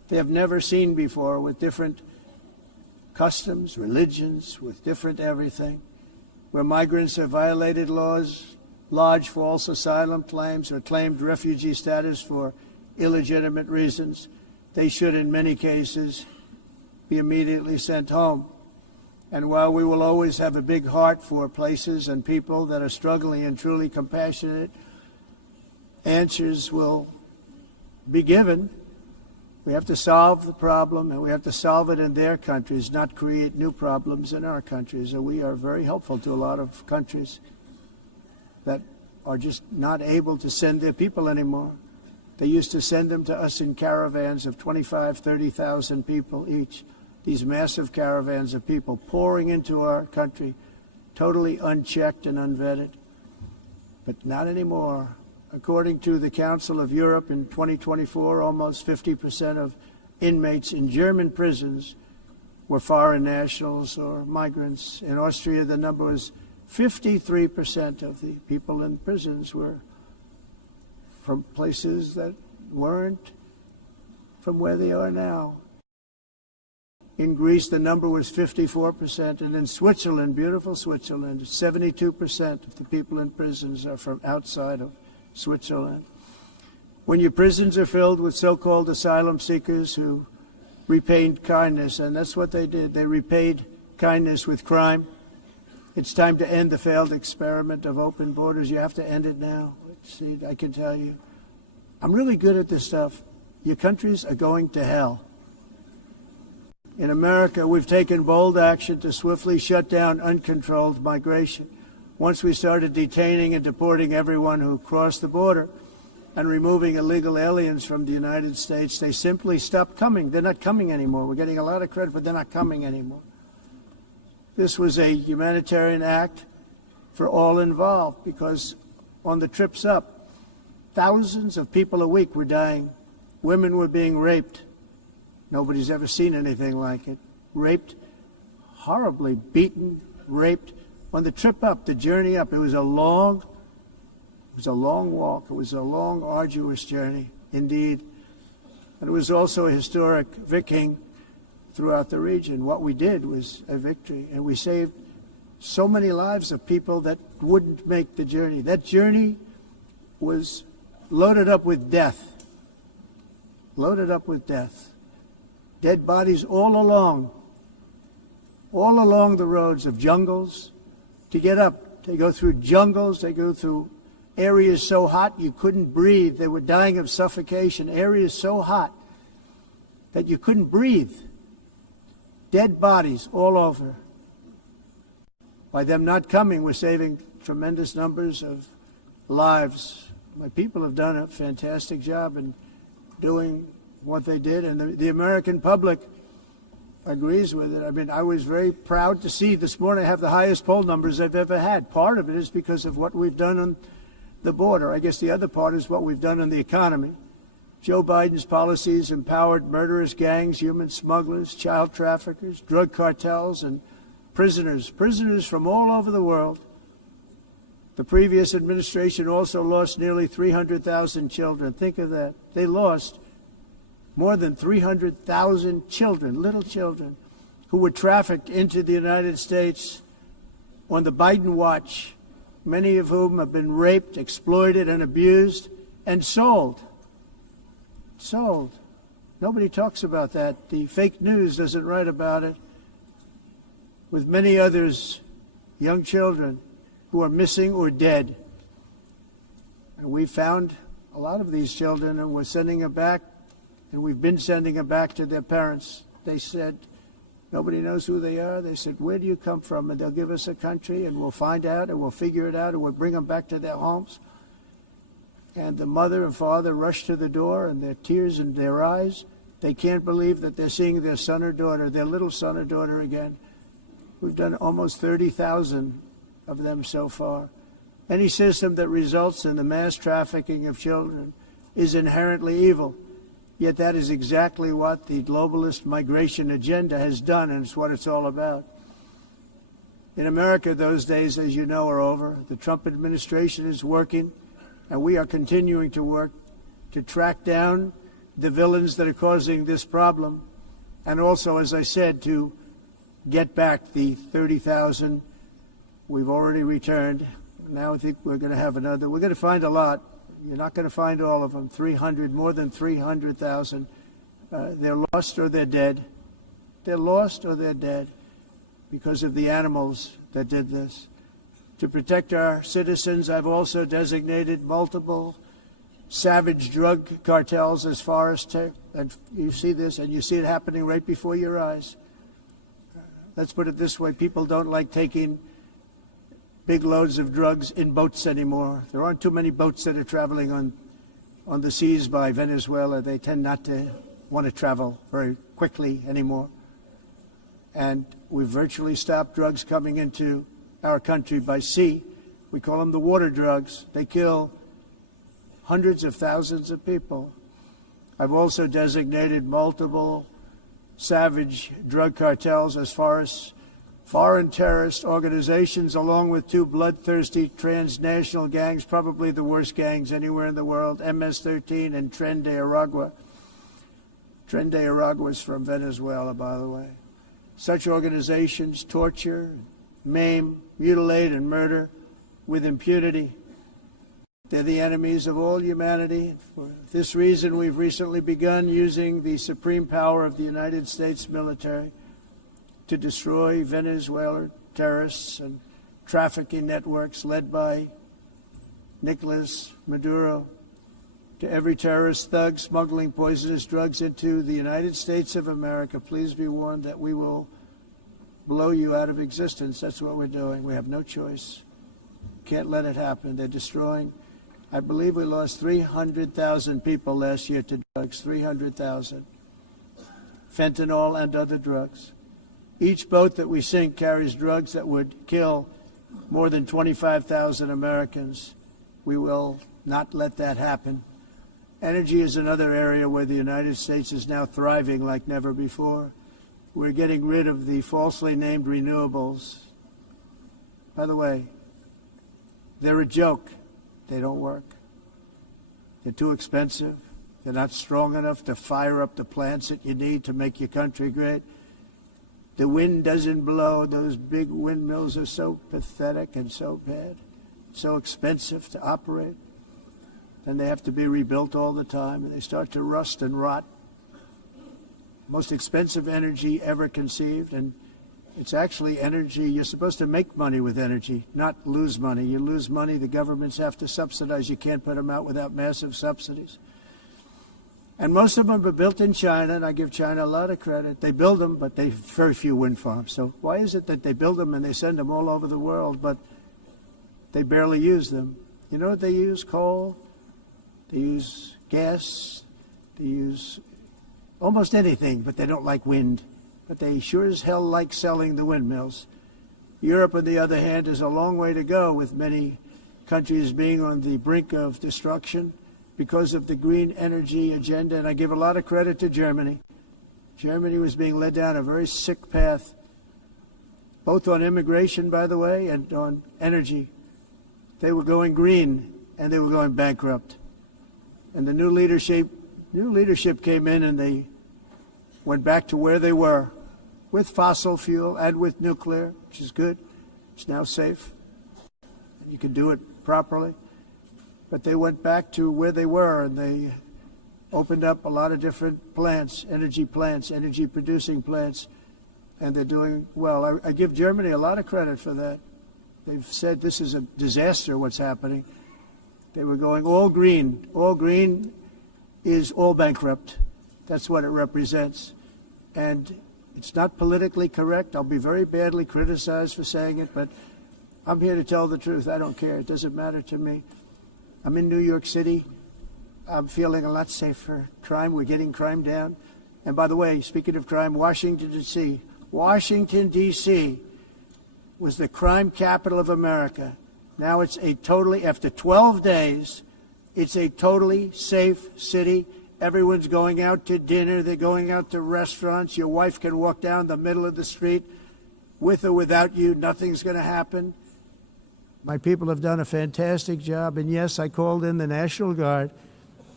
they have never seen before, with different customs, religions, with different everything, where migrants have violated laws, lodged false asylum claims, or claimed refugee status for illegitimate reasons. They should, in many cases, be immediately sent home. And while we will always have a big heart for places and people that are struggling and truly compassionate, answers will be given. We have to solve the problem, and we have to solve it in their countries, not create new problems in our countries. And we are very helpful to a lot of countries that are just not able to send their people anymore. They used to send them to us in caravans of 25,000, 30,000 people each. These massive caravans of people pouring into our country, totally unchecked and unvetted. But not anymore. According to the Council of Europe in 2024, almost 50% of inmates in German prisons were foreign nationals or migrants. In Austria, the number was 53% of the people in prisons were from places that weren't from where they are now. In Greece, the number was 54%, and in Switzerland, beautiful Switzerland, 72% of the people in prisons are from outside of Switzerland. When your prisons are filled with so-called asylum seekers who repaid kindness, and that's what they did, they repaid kindness with crime. It's time to end the failed experiment of open borders. You have to end it now. See, I can tell you, I'm really good at this stuff. Your countries are going to hell. In America, we've taken bold action to swiftly shut down uncontrolled migration. Once we started detaining and deporting everyone who crossed the border and removing illegal aliens from the United States, they simply stopped coming. They're not coming anymore. We're getting a lot of credit, but they're not coming anymore. This was a humanitarian act for all involved, because on the trips up, thousands of people a week were dying. Women were being raped. Nobody's ever seen anything like it. Raped, horribly beaten, raped. On the trip up, the journey up, it was a long walk. It was a long, arduous journey, indeed. And it was also a historic victory throughout the region. What we did was a victory, and we saved so many lives of people that wouldn't make the journey. That journey was loaded up with death. Loaded up with death. Dead bodies all along the roads of jungles. To get up, they go through jungles, they go through areas so hot you couldn't breathe. They were dying of suffocation, areas so hot that you couldn't breathe. Dead bodies all over. By them not coming, we're saving tremendous numbers of lives. My people have done a fantastic job in doing what they did, and the American public agrees with it. I mean, I was very proud to see this morning I have the highest poll numbers I've ever had. Part of it is because of what we've done on the border. I guess the other part is what we've done on the economy. Joe Biden's policies empowered murderous gangs, human smugglers, child traffickers, drug cartels, and prisoners from all over the world. The previous administration also lost nearly 300,000 children. Think of that. They lost more than 300,000 children, little children, who were trafficked into the United States on the Biden watch, many of whom have been raped, exploited, and abused, and sold. Sold. Nobody talks about that. The fake news doesn't write about it. With many others, young children who are missing or dead. And we found a lot of these children, and we're sending them back. And we've been sending them back to their parents. They said, nobody knows who they are. They said, where do you come from? And they'll give us a country, and we'll find out, and we'll figure it out, and we'll bring them back to their homes. And the mother and father rush to the door, and their tears in their eyes. They can't believe that they're seeing their son or daughter, their little son or daughter again. We've done almost 30,000 of them so far. Any system that results in the mass trafficking of children is inherently evil. Yet that is exactly what the globalist migration agenda has done, and it's what it's all about. In America, those days, as you know, are over. The Trump administration is working, and we are continuing to work to track down the villains that are causing this problem, and also, as I said, to get back the 30,000 we've already returned. Now I think we're going to have another. We're going to find a lot. You're not going to find all of them. More than 300,000. They're lost or they're dead. They're lost or they're dead because of the animals that did this. To protect our citizens, I've also designated multiple savage drug cartels as far as and you see this, and you see it happening right before your eyes. Let's put it this way. People don't like taking big loads of drugs in boats anymore. There aren't too many boats that are traveling on the seas by Venezuela. They tend not to want to travel very quickly anymore. And we've virtually stopped drugs coming into our country by sea. We call them the water drugs. They kill hundreds of thousands of people. I've also designated multiple savage drug cartels as far as foreign terrorist organizations, along with two bloodthirsty transnational gangs, probably the worst gangs anywhere in the world, MS-13 and Tren de Aragua. Tren de Aragua is from Venezuela, by the way. Such organizations torture, maim, mutilate, and murder with impunity. They're the enemies of all humanity. For this reason, we've recently begun using the supreme power of the United States military to destroy Venezuelan terrorists and trafficking networks led by Nicolas Maduro. To every terrorist thug smuggling poisonous drugs into the United States of America, please be warned that we will blow you out of existence. That's what we're doing. We have no choice. Can't let it happen. They're destroying. I believe we lost 300,000 people last year to drugs, 300,000. Fentanyl and other drugs. Each boat that we sink carries drugs that would kill more than 25,000 Americans. We will not let that happen. Energy is another area where the United States is now thriving like never before. We're getting rid of the falsely named renewables. By the way, they're a joke. They don't work. They're too expensive. They're not strong enough to fire up the plants that you need to make your country great. The wind doesn't blow. Those big windmills are so pathetic and so bad, so expensive to operate. And they have to be rebuilt all the time, and they start to rust and rot. Most expensive energy ever conceived, and it's actually energy. You're supposed to make money with energy, not lose money. You lose money, the governments have to subsidize. You can't put them out without massive subsidies. And most of them are built in China, and I give China a lot of credit. They build them, but they have very few wind farms. So why is it that they build them and they send them all over the world, but they barely use them? You know what they use? Coal. They use gas. They use almost anything, but they don't like wind. But they sure as hell like selling the windmills. Europe, on the other hand, is a long way to go, with many countries being on the brink of destruction because of the green energy agenda. And I give a lot of credit to Germany. Germany was being led down a very sick path, both on immigration, by the way, and on energy. They were going green, and they were going bankrupt. And the new leadership came in, and they went back to where they were, with fossil fuel and with nuclear, which is good. It's now safe, and you can do it properly. But they went back to where they were, and they opened up a lot of different plants, energy-producing plants, and they're doing well. I give Germany a lot of credit for that. They've said this is a disaster, what's happening. They were going all green. All green is all bankrupt. That's what it represents. And it's not politically correct. I'll be very badly criticized for saying it, but I'm here to tell the truth. I don't care. It doesn't matter to me. I'm in New York City. I'm feeling a lot safer. Crime, we're getting crime down. And by the way, speaking of crime, Washington, D.C. Washington, D.C. was the crime capital of America. Now it's after 12 days, it's a totally safe city. Everyone's going out to dinner. They're going out to restaurants. Your wife can walk down the middle of the street with or without you. Nothing's going to happen. My people have done a fantastic job. And yes, I called in the National Guard.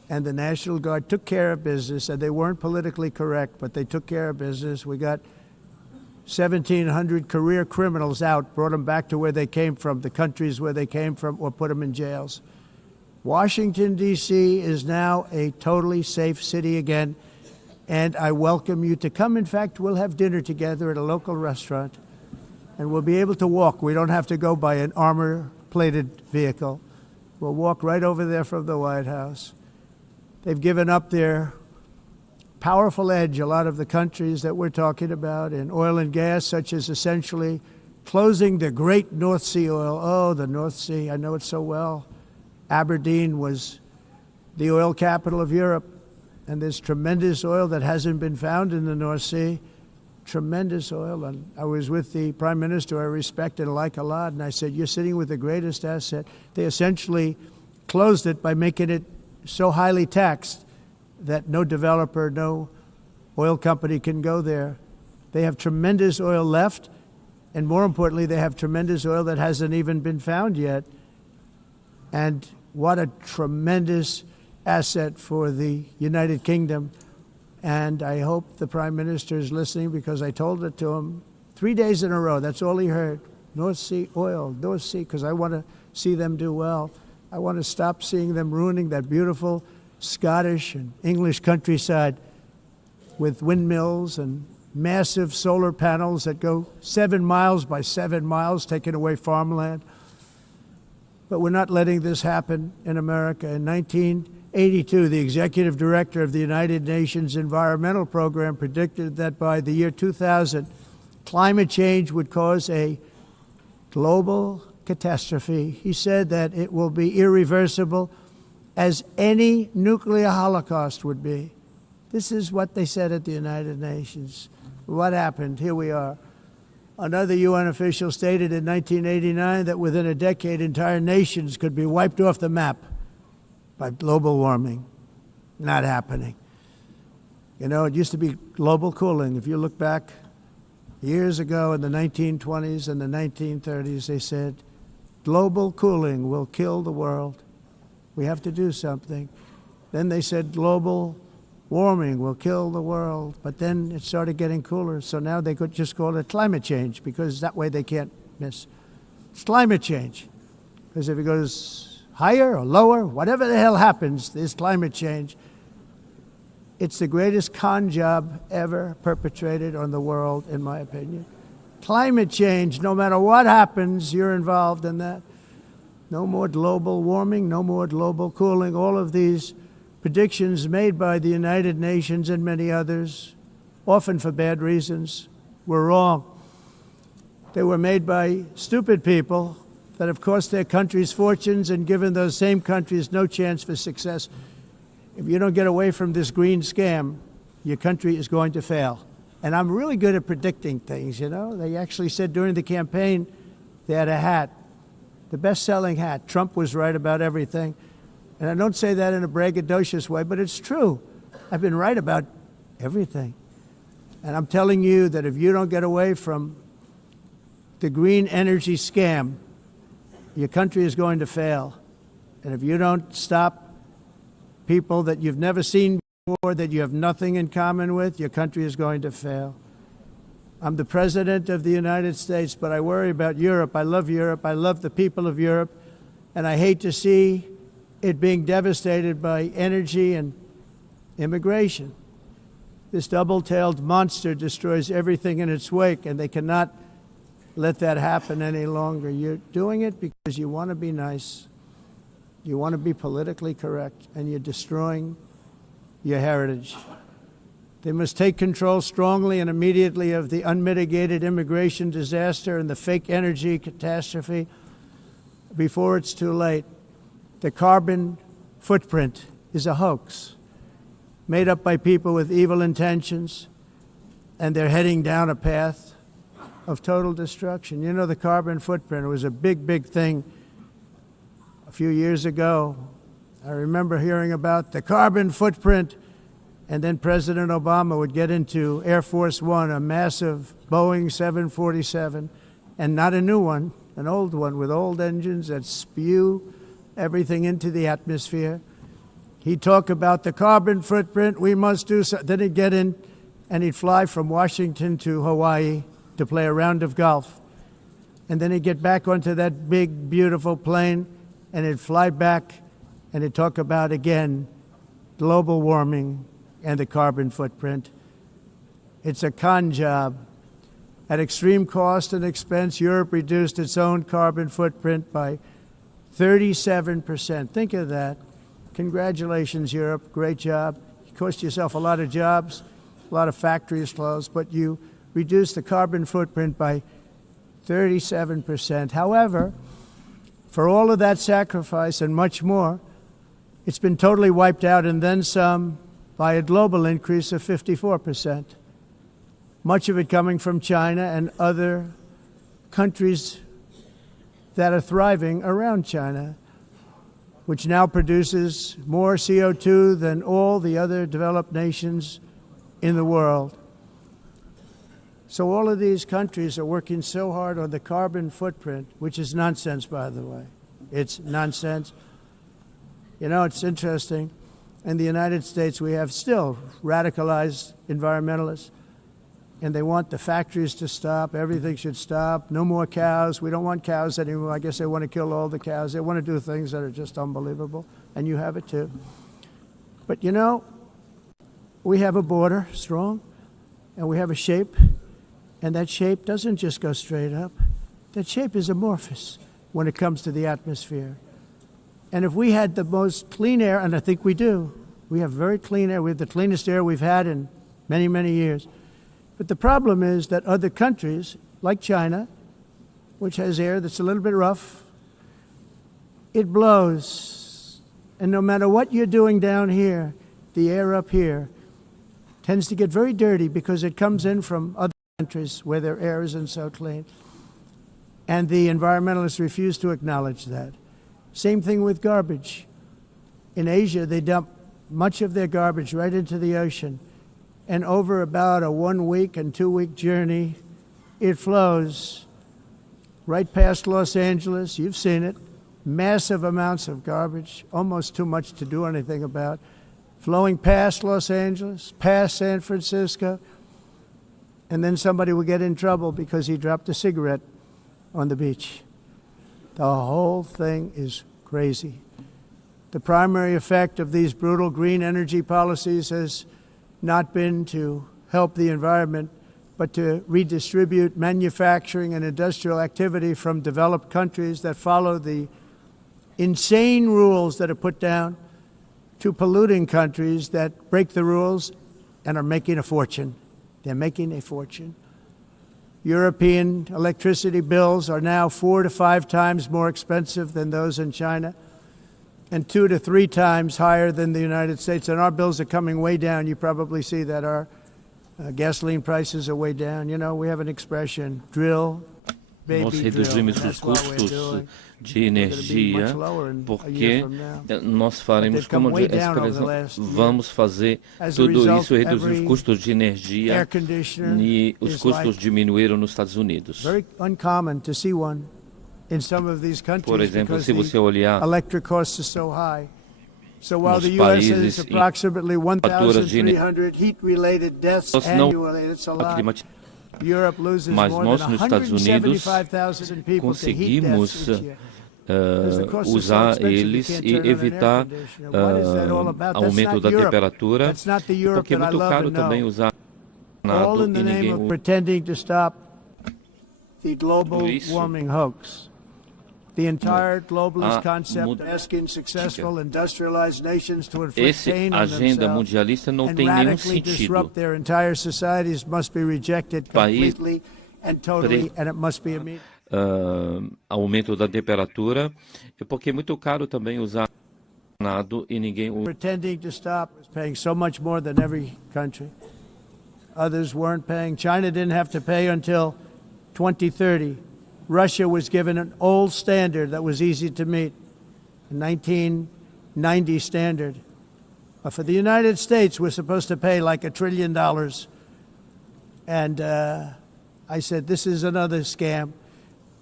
and the National Guard took care of business, and they weren't politically correct, but they took care of business. We got 1,700 career criminals out, brought them back to where they came from, the countries where they came from, or put them in jails. Washington, D.C. is now a totally safe city again, and I welcome you to come. In fact, we'll have dinner together at a local restaurant, and we'll be able to walk. We don't have to go by an armor-plated vehicle. We'll walk right over there from the White House. They've given up their powerful edge, a lot of the countries that we're talking about, in oil and gas, such as essentially closing the great North Sea oil. Oh, the North Sea, I know it so well. Aberdeen was the oil capital of Europe, and there's tremendous oil that hasn't been found in the North Sea. Tremendous oil. And I was with the Prime Minister I respect and like a lot, and I said, you're sitting with the greatest asset. They essentially closed it by making it so highly taxed that no developer, no oil company can go there. They have tremendous oil left, and more importantly, they have tremendous oil that hasn't even been found yet. And what a tremendous asset for the United Kingdom. And I hope the Prime Minister is listening, because I told it to him 3 days in a row. That's all he heard. North Sea oil, North Sea, because I want to see them do well. I want to stop seeing them ruining that beautiful Scottish and English countryside with windmills and massive solar panels that go 7 miles by 7 miles, taking away farmland. But we're not letting this happen in America. In 1982, the executive director of the United Nations Environmental Program predicted that by the year 2000, climate change would cause a global catastrophe. He said that it will be irreversible, as any nuclear holocaust would be. This is what they said at the United Nations. What happened? Here we are. Another UN official stated in 1989 that within a decade, entire nations could be wiped off the map by global warming. Not happening. You know, it used to be global cooling. If you look back years ago in the 1920s and the 1930s, they said, global cooling will kill the world. We have to do something. Then they said global warming will kill the world. But then it started getting cooler. So now they could just call it climate change, because that way they can't miss. It's climate change. Because if it goes higher or lower, whatever the hell happens, there's climate change. It's the greatest con job ever perpetrated on the world, in my opinion. Climate change, no matter what happens, you're involved in that. No more global warming, no more global cooling. All of these predictions made by the United Nations and many others, often for bad reasons, were wrong. They were made by stupid people that have cost their countries fortunes and given those same countries no chance for success. If you don't get away from this green scam, your country is going to fail. And I'm really good at predicting things, you know. They actually said during the campaign, they had a hat, the best-selling hat. Trump was right about everything. And I don't say that in a braggadocious way, but it's true. I've been right about everything. And I'm telling you that if you don't get away from the green energy scam, your country is going to fail. And if you don't stop people that you've never seen before, that you have nothing in common with, your country is going to fail. I'm the President of the United States, but I worry about Europe. I love Europe. I love the people of Europe. And I hate to see it being devastated by energy and immigration. This double-tailed monster destroys everything in its wake, and they cannot let that happen any longer. You're doing it because you want to be nice. You want to be politically correct, and you're destroying your heritage. They must take control strongly and immediately of the unmitigated immigration disaster and the fake energy catastrophe before it's too late. The carbon footprint is a hoax made up by people with evil intentions, and they're heading down a path of total destruction. You know, the carbon footprint was a big, big thing a few years ago. I remember hearing about the carbon footprint, and then President Obama would get into Air Force One, a massive Boeing 747, and not a new one, an old one with old engines that spew everything into the atmosphere. he'd talk about the carbon footprint, we must do so. Then he'd get in and he'd fly from Washington to Hawaii to play a round of golf. And then he'd get back onto that big, beautiful plane and he'd fly back and he'd talk about, again, global warming and the carbon footprint. It's a con job. At extreme cost and expense, Europe reduced its own carbon footprint by 37%. Think of that. Congratulations, Europe. Great job. You cost yourself a lot of jobs, a lot of factories closed, but you reduced the carbon footprint by 37%. However, for all of that sacrifice and much more, it's been totally wiped out and then some by a global increase of 54%. Much of it coming from China and other countries that are thriving around China, which now produces more CO2 than all the other developed nations in the world. So all of these countries are working so hard on the carbon footprint, which is nonsense, by the way. It's nonsense. You know, it's interesting. In the United States, we have still radicalized environmentalists, and they want the factories to stop. Everything should stop. No more cows. We don't want cows anymore. I guess they want to kill all the cows. They want to do things that are just unbelievable, and you have it too. But you know, we have a border, strong, and we have a shape, and that shape doesn't just go straight up. That shape is amorphous when it comes to the atmosphere. And if we had the most clean air, and I think we do, we have very clean air. We have the cleanest air we've had in many, many years. But the problem is that other countries, like China, which has air that's a little bit rough, it blows. And no matter what you're doing down here, the air up here tends to get very dirty because it comes in from other countries where their air isn't so clean. And the environmentalists refuse to acknowledge that. Same thing with garbage. In Asia, they dump much of their garbage right into the ocean. And over about a 1 week and 2 week journey, it flows right past Los Angeles. You've seen it. Massive amounts of garbage, almost too much to do anything about, flowing past Los Angeles, past San Francisco, and then somebody will get in trouble because he dropped a cigarette on the beach. The whole thing is crazy. The primary effect of these brutal green energy policies has not been to help the environment, but to redistribute manufacturing and industrial activity from developed countries that follow the insane rules that are put down to polluting countries that break the rules and are making a fortune. They're making a fortune. European electricity bills are now 4 to 5 times more expensive than those in China, and 2 to 3 times higher than the United States. And our bills are coming way down. You probably see that our gasoline prices are way down. You know, we have an expression, drill, Nós reduzimos os custos de energia porque nós faremos, como a expressão, vamos fazer tudo isso, reduzir os custos de energia e os custos diminuíram nos Estados Unidos. Por exemplo, se você olhar nos países em faturas de energia não climatizam, mas nós nos Estados Unidos conseguimos usar eles e evitar aumento da temperatura, porque é muito caro também usar nada e ninguém usa isso. The entire globalist concept asking successful industrialized nations to inflict pain on themselves and radically disrupt their entire societies must be rejected completely and totally, and it must be immediate. Aumento da temperatura, porque é muito caro também usar nada e ninguém usa. Pretending to stop is paying so much more than every country. Others weren't paying. China didn't have to pay until 2030. Russia was given an old standard that was easy to meet, a 1990 standard. For the United States, we're supposed to pay like $1 trillion. And I said, this is another scam.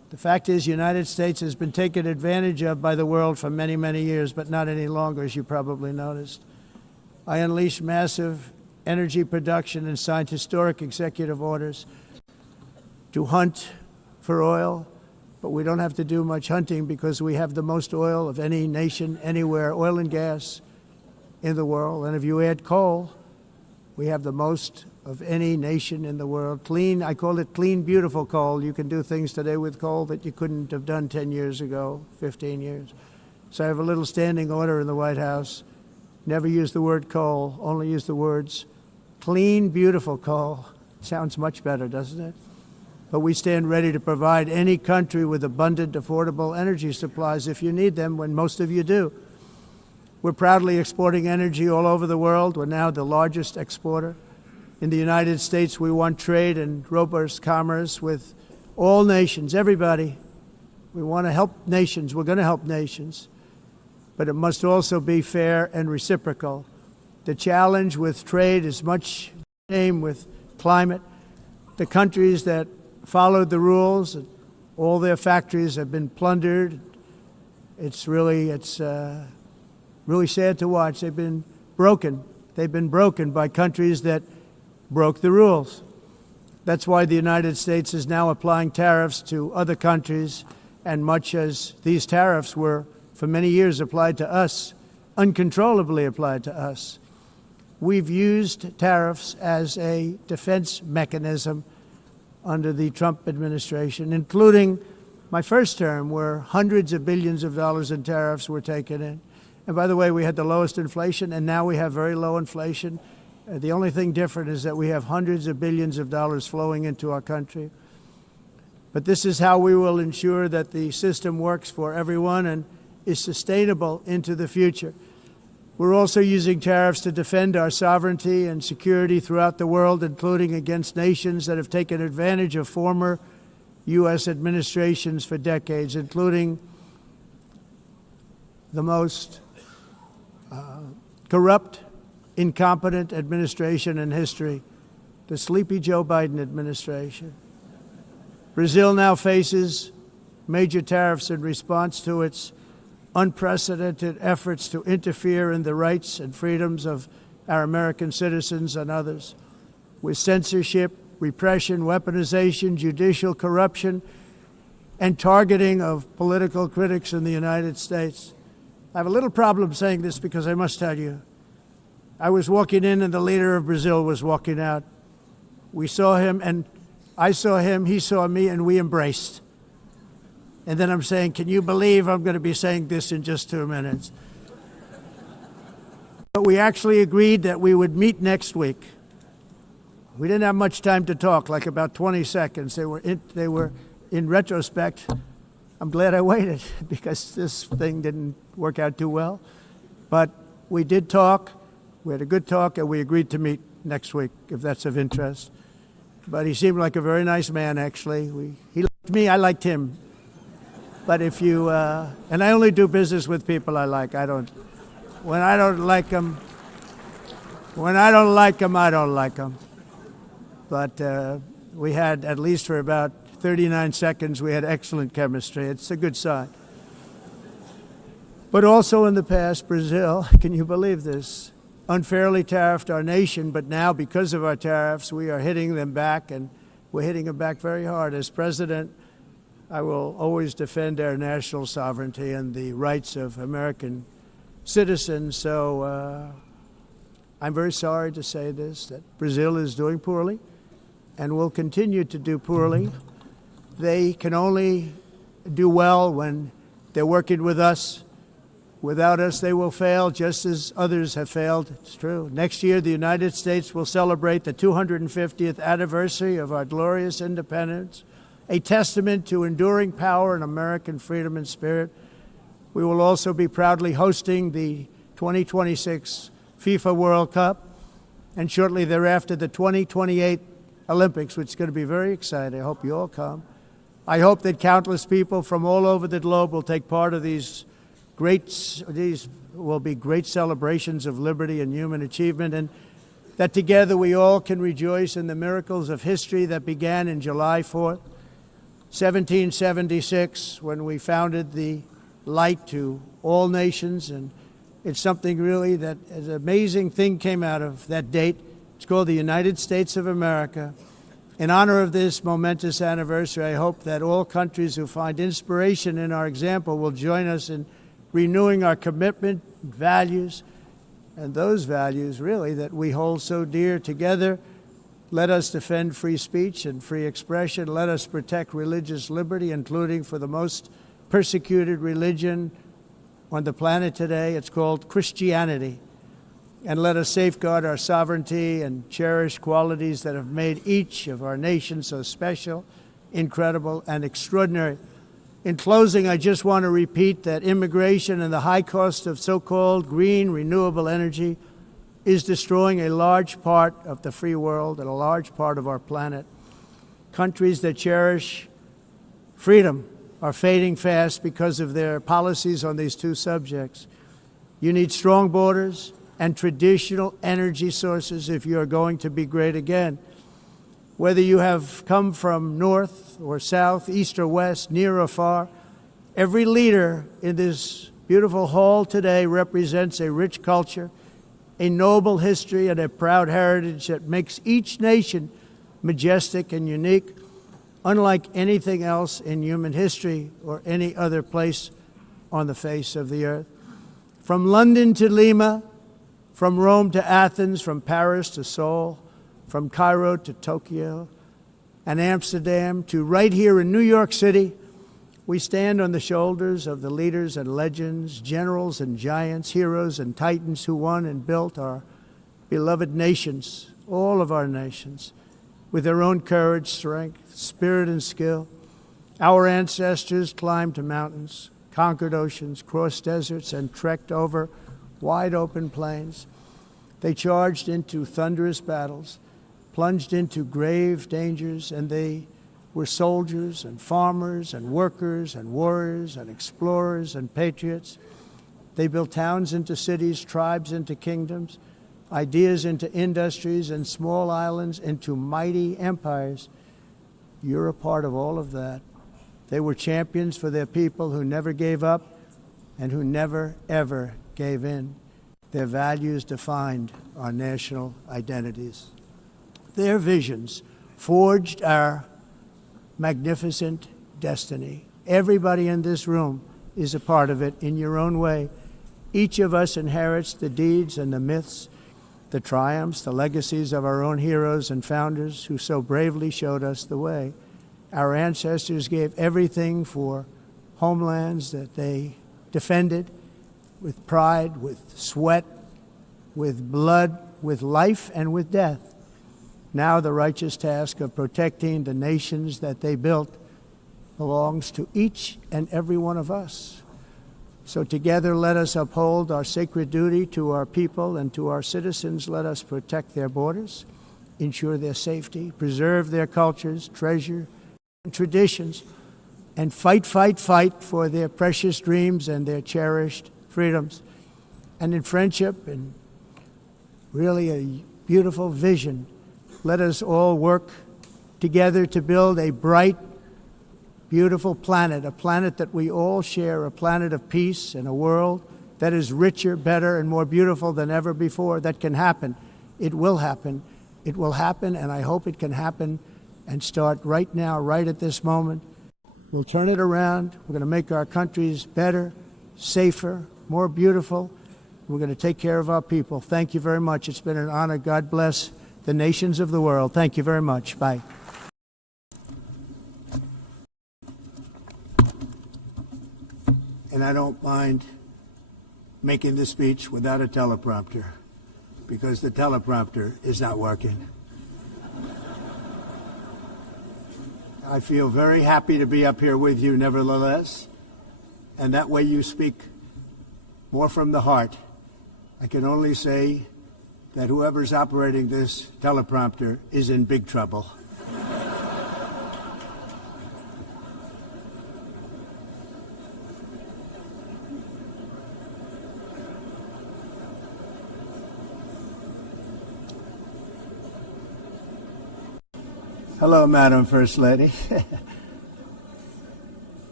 The fact is, the United States has been taken advantage of by the world for many, many years, but not any longer, as you probably noticed. I unleashed massive energy production and signed historic executive orders to hunt for oil, but we don't have to do much hunting because we have the most oil of any nation anywhere, oil and gas in the world. And if you add coal, we have the most of any nation in the world. Clean, I call it clean, beautiful coal. You can do things today with coal that you couldn't have done 10 years ago, 15 years. So I have a little standing order in the White House. Never use the word coal, only use the words clean, beautiful coal. Sounds much better, doesn't it? But we stand ready to provide any country with abundant, affordable energy supplies if you need them, when most of you do. We're proudly exporting energy all over the world. We're now the largest exporter. In the United States, we want trade and robust commerce with all nations, everybody. We want to help nations. We're going to help nations. But it must also be fair and reciprocal. The challenge with trade is much the same with climate. The countries that followed the rules, all their factories have been plundered. It's really sad to watch. They've been broken. They've been broken by countries that broke the rules. That's why the United States is now applying tariffs to other countries, and much as these tariffs were for many years applied to us, uncontrollably applied to us. We've used tariffs as a defense mechanism under the Trump administration, including my first term, where hundreds of billions of dollars in tariffs were taken in. And by the way, we had the lowest inflation, and now we have very low inflation. The only thing different is that we have hundreds of billions of dollars flowing into our country. But this is how we will ensure that the system works for everyone and is sustainable into the future. We're also using tariffs to defend our sovereignty and security throughout the world, including against nations that have taken advantage of former U.S. administrations for decades, including the most corrupt, incompetent administration in history, the sleepy Joe Biden administration. Brazil now faces major tariffs in response to its unprecedented efforts to interfere in the rights and freedoms of our American citizens and others, with censorship, repression, weaponization, judicial corruption, and targeting of political critics in the United States. I have a little problem saying this because I must tell you, I was walking in and the leader of Brazil was walking out. We saw him and I saw him, he saw me, and we embraced. And then I'm saying, can you believe I'm going to be saying this in just 2 minutes? But we actually agreed that we would meet next week. We didn't have much time to talk, like about 20 seconds. They were in retrospect, I'm glad I waited because this thing didn't work out too well. But we did talk. We had a good talk, and we agreed to meet next week, if that's of interest. But he seemed like a very nice man, actually. He liked me, I liked him. But if you, and I only do business with people I like. When I don't like them, I don't like them. But we had, at least for about 39 seconds, we had excellent chemistry. It's a good sign. But also in the past, Brazil, can you believe this, unfairly tariffed our nation, but now because of our tariffs, we are hitting them back, and we're hitting them back very hard. As president, I will always defend our national sovereignty and the rights of American citizens. So I'm very sorry to say this, that Brazil is doing poorly and will continue to do poorly. They can only do well when they're working with us. Without us, they will fail, just as others have failed. It's true. Next year, the United States will celebrate the 250th anniversary of our glorious independence, a testament to enduring power and American freedom and spirit. We will also be proudly hosting the 2026 FIFA World Cup, and shortly thereafter, the 2028 Olympics, which is going to be very exciting. I hope you all come. I hope that countless people from all over the globe will take part of these will be great celebrations of liberty and human achievement, and that together we all can rejoice in the miracles of history that began in July 4th. 1776, when we founded the light to all nations, and it's something really that an amazing thing came out of that date. It's called the United States of America. In honor of this momentous anniversary, I hope that all countries who find inspiration in our example will join us in renewing our commitment, values, and those values really that we hold so dear. Together, let us defend free speech and free expression. Let us protect religious liberty, including for the most persecuted religion on the planet today. It's called Christianity. And let us safeguard our sovereignty and cherish qualities that have made each of our nations so special, incredible, and extraordinary. In closing, I just want to repeat that immigration and the high cost of so-called green renewable energy is destroying a large part of the free world and a large part of our planet. Countries that cherish freedom are fading fast because of their policies on these two subjects. You need strong borders and traditional energy sources if you are going to be great again. Whether you have come from north or south, east or west, near or far, every leader in this beautiful hall today represents a rich culture, a noble history, and a proud heritage that makes each nation majestic and unique, unlike anything else in human history or any other place on the face of the earth. From London to Lima, from Rome to Athens, from Paris to Seoul, from Cairo to Tokyo and Amsterdam to right here in New York City, we stand on the shoulders of the leaders and legends, generals and giants, heroes and titans who won and built our beloved nations, all of our nations, with their own courage, strength, spirit, and skill. Our ancestors climbed mountains, conquered oceans, crossed deserts, and trekked over wide open plains. They charged into thunderous battles, plunged into grave dangers, and they were soldiers and farmers and workers and warriors and explorers and patriots. They built towns into cities, tribes into kingdoms, ideas into industries, and small islands into mighty empires. You're a part of all of that. They were champions for their people who never gave up and who never, ever gave in. Their values defined our national identities. Their visions forged our magnificent destiny. Everybody in this room is a part of it in your own way. Each of us inherits the deeds and the myths, the triumphs, the legacies of our own heroes and founders who so bravely showed us the way. Our ancestors gave everything for homelands that they defended with pride, with sweat, with blood, with life, and with death. Now the righteous task of protecting the nations that they built belongs to each and every one of us. So together let us uphold our sacred duty to our people and to our citizens. Let us protect their borders, ensure their safety, preserve their cultures, treasure and traditions, and fight, fight, fight for their precious dreams and their cherished freedoms. And in friendship and really a beautiful vision, let us all work together to build a bright, beautiful planet, a planet that we all share, a planet of peace and a world that is richer, better, and more beautiful than ever before. That can happen. It will happen. It will happen, and I hope it can happen and start right now, right at this moment. We'll turn it around. We're going to make our countries better, safer, more beautiful. We're going to take care of our people. Thank you very much. It's been an honor. God bless the nations of the world. Thank you very much. Bye. And I don't mind making this speech without a teleprompter, because the teleprompter is not working. I feel very happy to be up here with you nevertheless, and that way you speak more from the heart. I can only say that whoever's operating this teleprompter is in big trouble. Hello, Madam First Lady.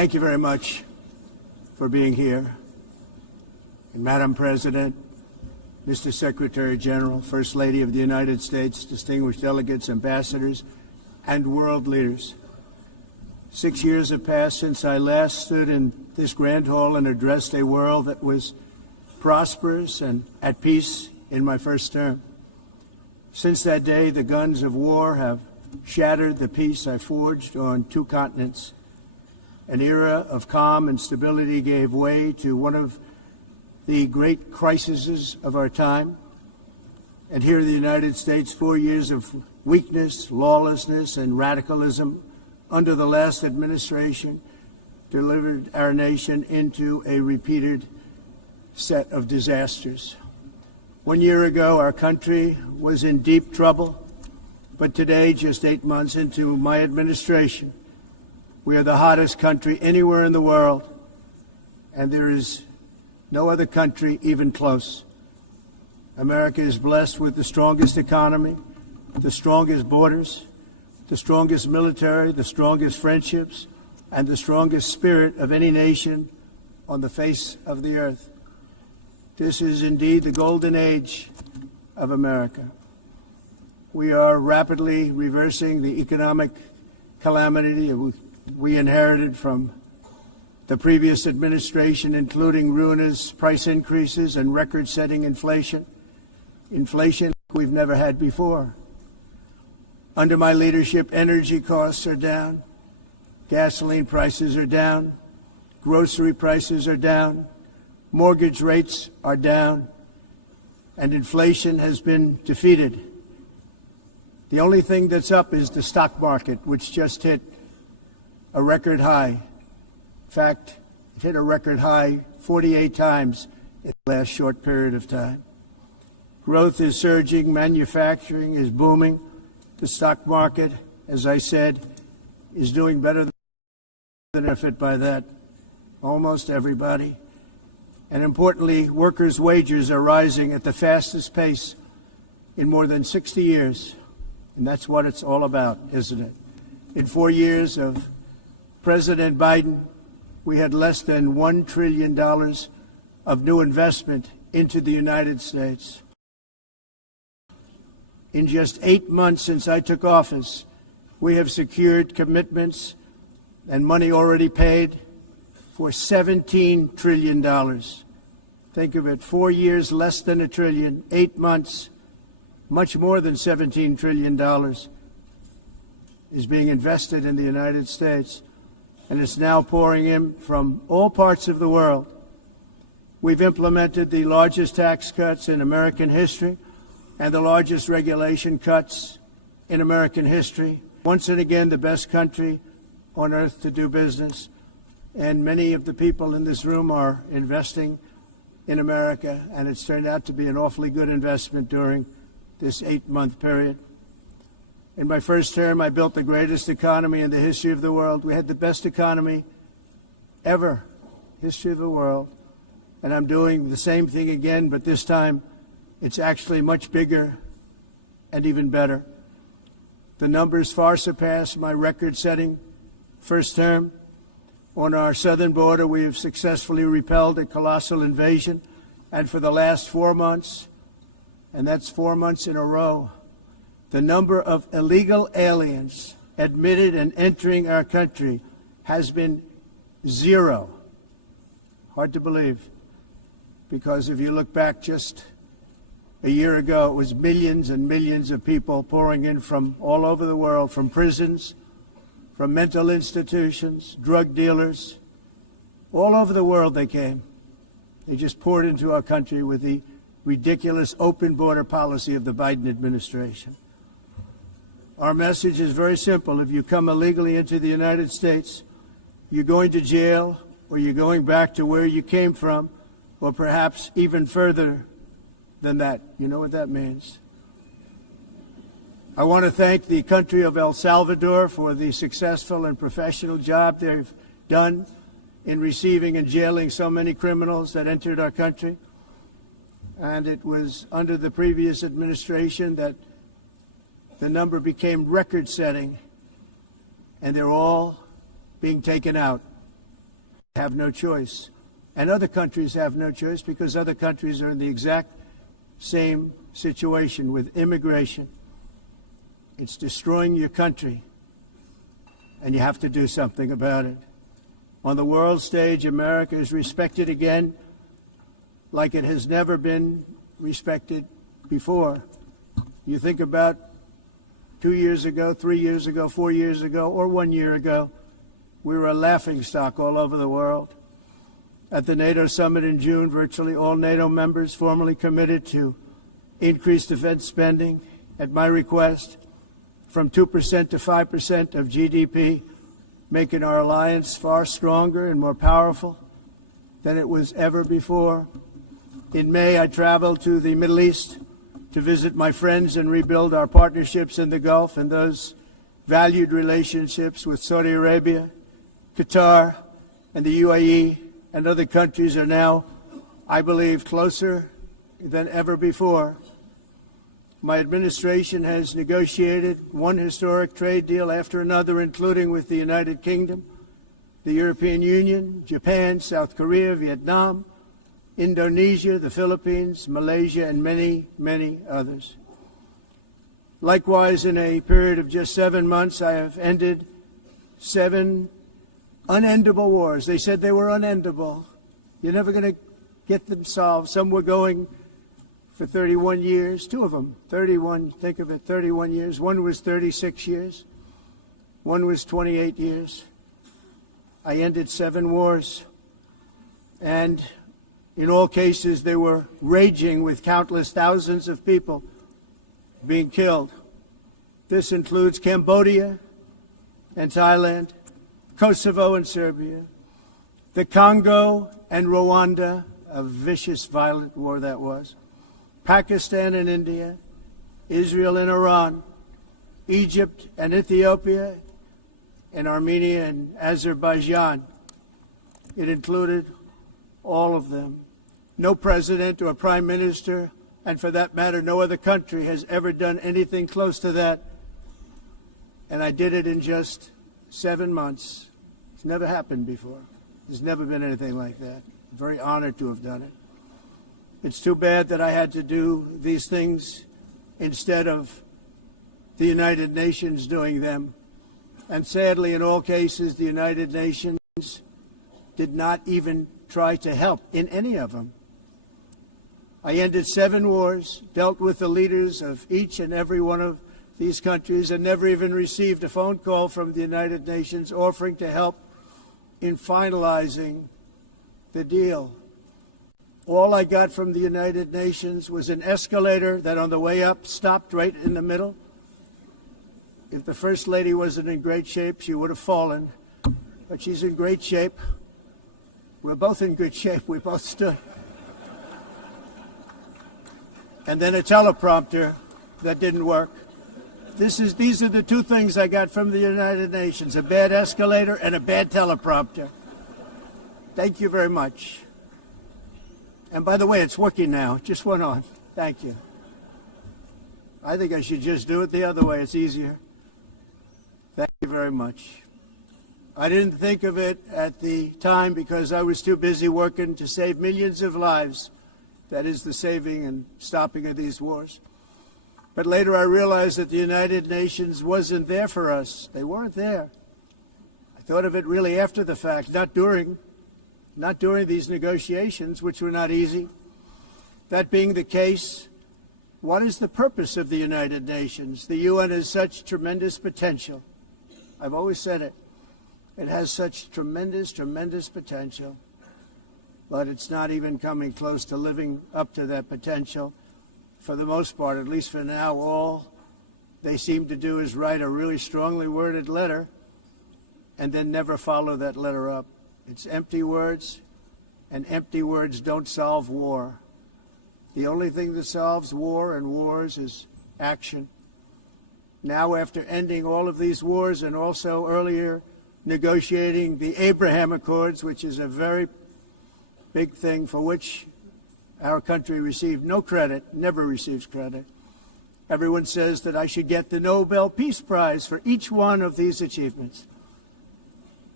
Thank you very much for being here. And Madam President, Mr. Secretary General, First Lady of the United States, distinguished delegates, ambassadors, and world leaders. 6 years have passed since I last stood in this grand hall and addressed a world that was prosperous and at peace in my first term. Since that day, the guns of war have shattered the peace I forged on 2 continents. An era of calm and stability gave way to one of the great crises of our time. And here in the United States, 4 years of weakness, lawlessness, and radicalism under the last administration delivered our nation into a repeated set of disasters. 1 year ago, our country was in deep trouble, but today, just 8 months into my administration, we are the hottest country anywhere in the world, and there is no other country even close. America is blessed with the strongest economy, the strongest borders, the strongest military, the strongest friendships, and the strongest spirit of any nation on the face of the earth. This is indeed the golden age of America. We are rapidly reversing the economic calamity we inherited from the previous administration, including ruinous price increases and record-setting inflation we've never had before. Under my leadership, energy costs are down, gasoline prices are down, grocery prices are down, mortgage rates are down, and inflation has been defeated. The only thing that's up is the stock market, which just hit a record high. In fact, it hit a record high 48 times in the last short period of time. Growth is surging, manufacturing is booming. The stock market, as I said, is doing better than benefit by that. Almost everybody. And importantly, workers' wages are rising at the fastest pace in more than 60 years. And that's what it's all about, isn't it? In 4 years of President Biden, we had less than $1 trillion of new investment into the United States. In just 8 months since I took office, we have secured commitments and money already paid for $17 trillion. Think of it, 4 years, less than $1 trillion, 8 months, much more than $17 trillion is being invested in the United States, and it's now pouring in from all parts of the world. We've implemented the largest tax cuts in American history and the largest regulation cuts in American history. Once and again, the best country on earth to do business, and many of the people in this room are investing in America, and it's turned out to be an awfully good investment during this 8-month period. In my first term, I built the greatest economy in the history of the world. We had the best economy ever, history of the world. And I'm doing the same thing again, but this time it's actually much bigger and even better. The numbers far surpass my record-setting first term. On our southern border, we have successfully repelled a colossal invasion. And for the last 4 months, and that's 4 months in a row, the number of illegal aliens admitted and entering our country has been 0. Hard to believe, because if you look back just a year ago, it was millions and millions of people pouring in from all over the world, from prisons, from mental institutions, drug dealers. All over the world they came. They just poured into our country with the ridiculous open border policy of the Biden administration. Our message is very simple. If you come illegally into the United States, you're going to jail, or you're going back to where you came from, or perhaps even further than that. You know what that means. I want to thank the country of El Salvador for the successful and professional job they've done in receiving and jailing so many criminals that entered our country. And it was under the previous administration that the number became record-setting, and they're all being taken out. have no choice. And other countries have no choice because other countries are in the exact same situation with immigration. It's destroying your country, and you have to do something about it. On the world stage, America is respected again like it has never been respected before. You think about 2 years ago, 3 years ago, 4 years ago, or 1 year ago, we were a laughingstock all over the world. At the NATO summit in June, virtually all NATO members formally committed to increase defense spending at my request from 2% to 5% of GDP, making our alliance far stronger and more powerful than it was ever before. In May, I traveled to the Middle East to visit my friends and rebuild our partnerships in the Gulf and those valued relationships with Saudi Arabia, Qatar, and the UAE and other countries are now, I believe, closer than ever before. My administration has negotiated one historic trade deal after another, including with the United Kingdom, the European Union, Japan, South Korea, Vietnam, Indonesia, the Philippines, Malaysia, and many, many others. Likewise, in a period of just 7 months, I have ended 7 unendable wars. They said they were unendable. You're never going to get them solved. Some were going for 31 years, 2 of them, 31, think of it, 31 years. One was 36 years. One was 28 years. I ended 7 wars. And in all cases, they were raging with countless thousands of people being killed. This includes Cambodia and Thailand, Kosovo and Serbia, the Congo and Rwanda, a vicious, violent war that was, Pakistan and India, Israel and Iran, Egypt and Ethiopia, and Armenia and Azerbaijan. It included all of them. No president or prime minister, and for that matter, no other country has ever done anything close to that. And I did it in just 7 months. It's never happened before. There's never been anything like that. I'm very honored to have done it. It's too bad that I had to do these things instead of the United Nations doing them. And sadly, in all cases, the United Nations did not even try to help in any of them. I ended 7 wars, dealt with the leaders of each and every one of these countries, and never even received a phone call from the United Nations offering to help in finalizing the deal. All I got from the United Nations was an escalator that on the way up stopped right in the middle. If the First Lady wasn't in great shape, she would have fallen. But she's in great shape. We're both in good shape. We both stood. And then a teleprompter that didn't work. These are the 2 things I got from the United Nations, a bad escalator and a bad teleprompter. Thank you very much. And by the way, it's working now. It just went on. Thank you. I think I should just do it the other way. It's easier. Thank you very much. I didn't think of it at the time because I was too busy working to save millions of lives. That is the saving and stopping of these wars. But later I realized that the United Nations wasn't there for us. They weren't there. I thought of it really after the fact, not during these negotiations, which were not easy. That being the case, what is the purpose of the United Nations? The UN has such tremendous potential. I've always said it. It has such tremendous, tremendous potential, but it's not even coming close to living up to that potential. For the most part, at least for now, all they seem to do is write a really strongly worded letter and then never follow that letter up. It's empty words, and empty words don't solve war. The only thing that solves war and wars is action. Now, after ending all of these wars and also earlier negotiating the Abraham Accords, which is a very big thing for which our country received no credit, never receives credit. Everyone says that I should get the Nobel Peace Prize for each one of these achievements.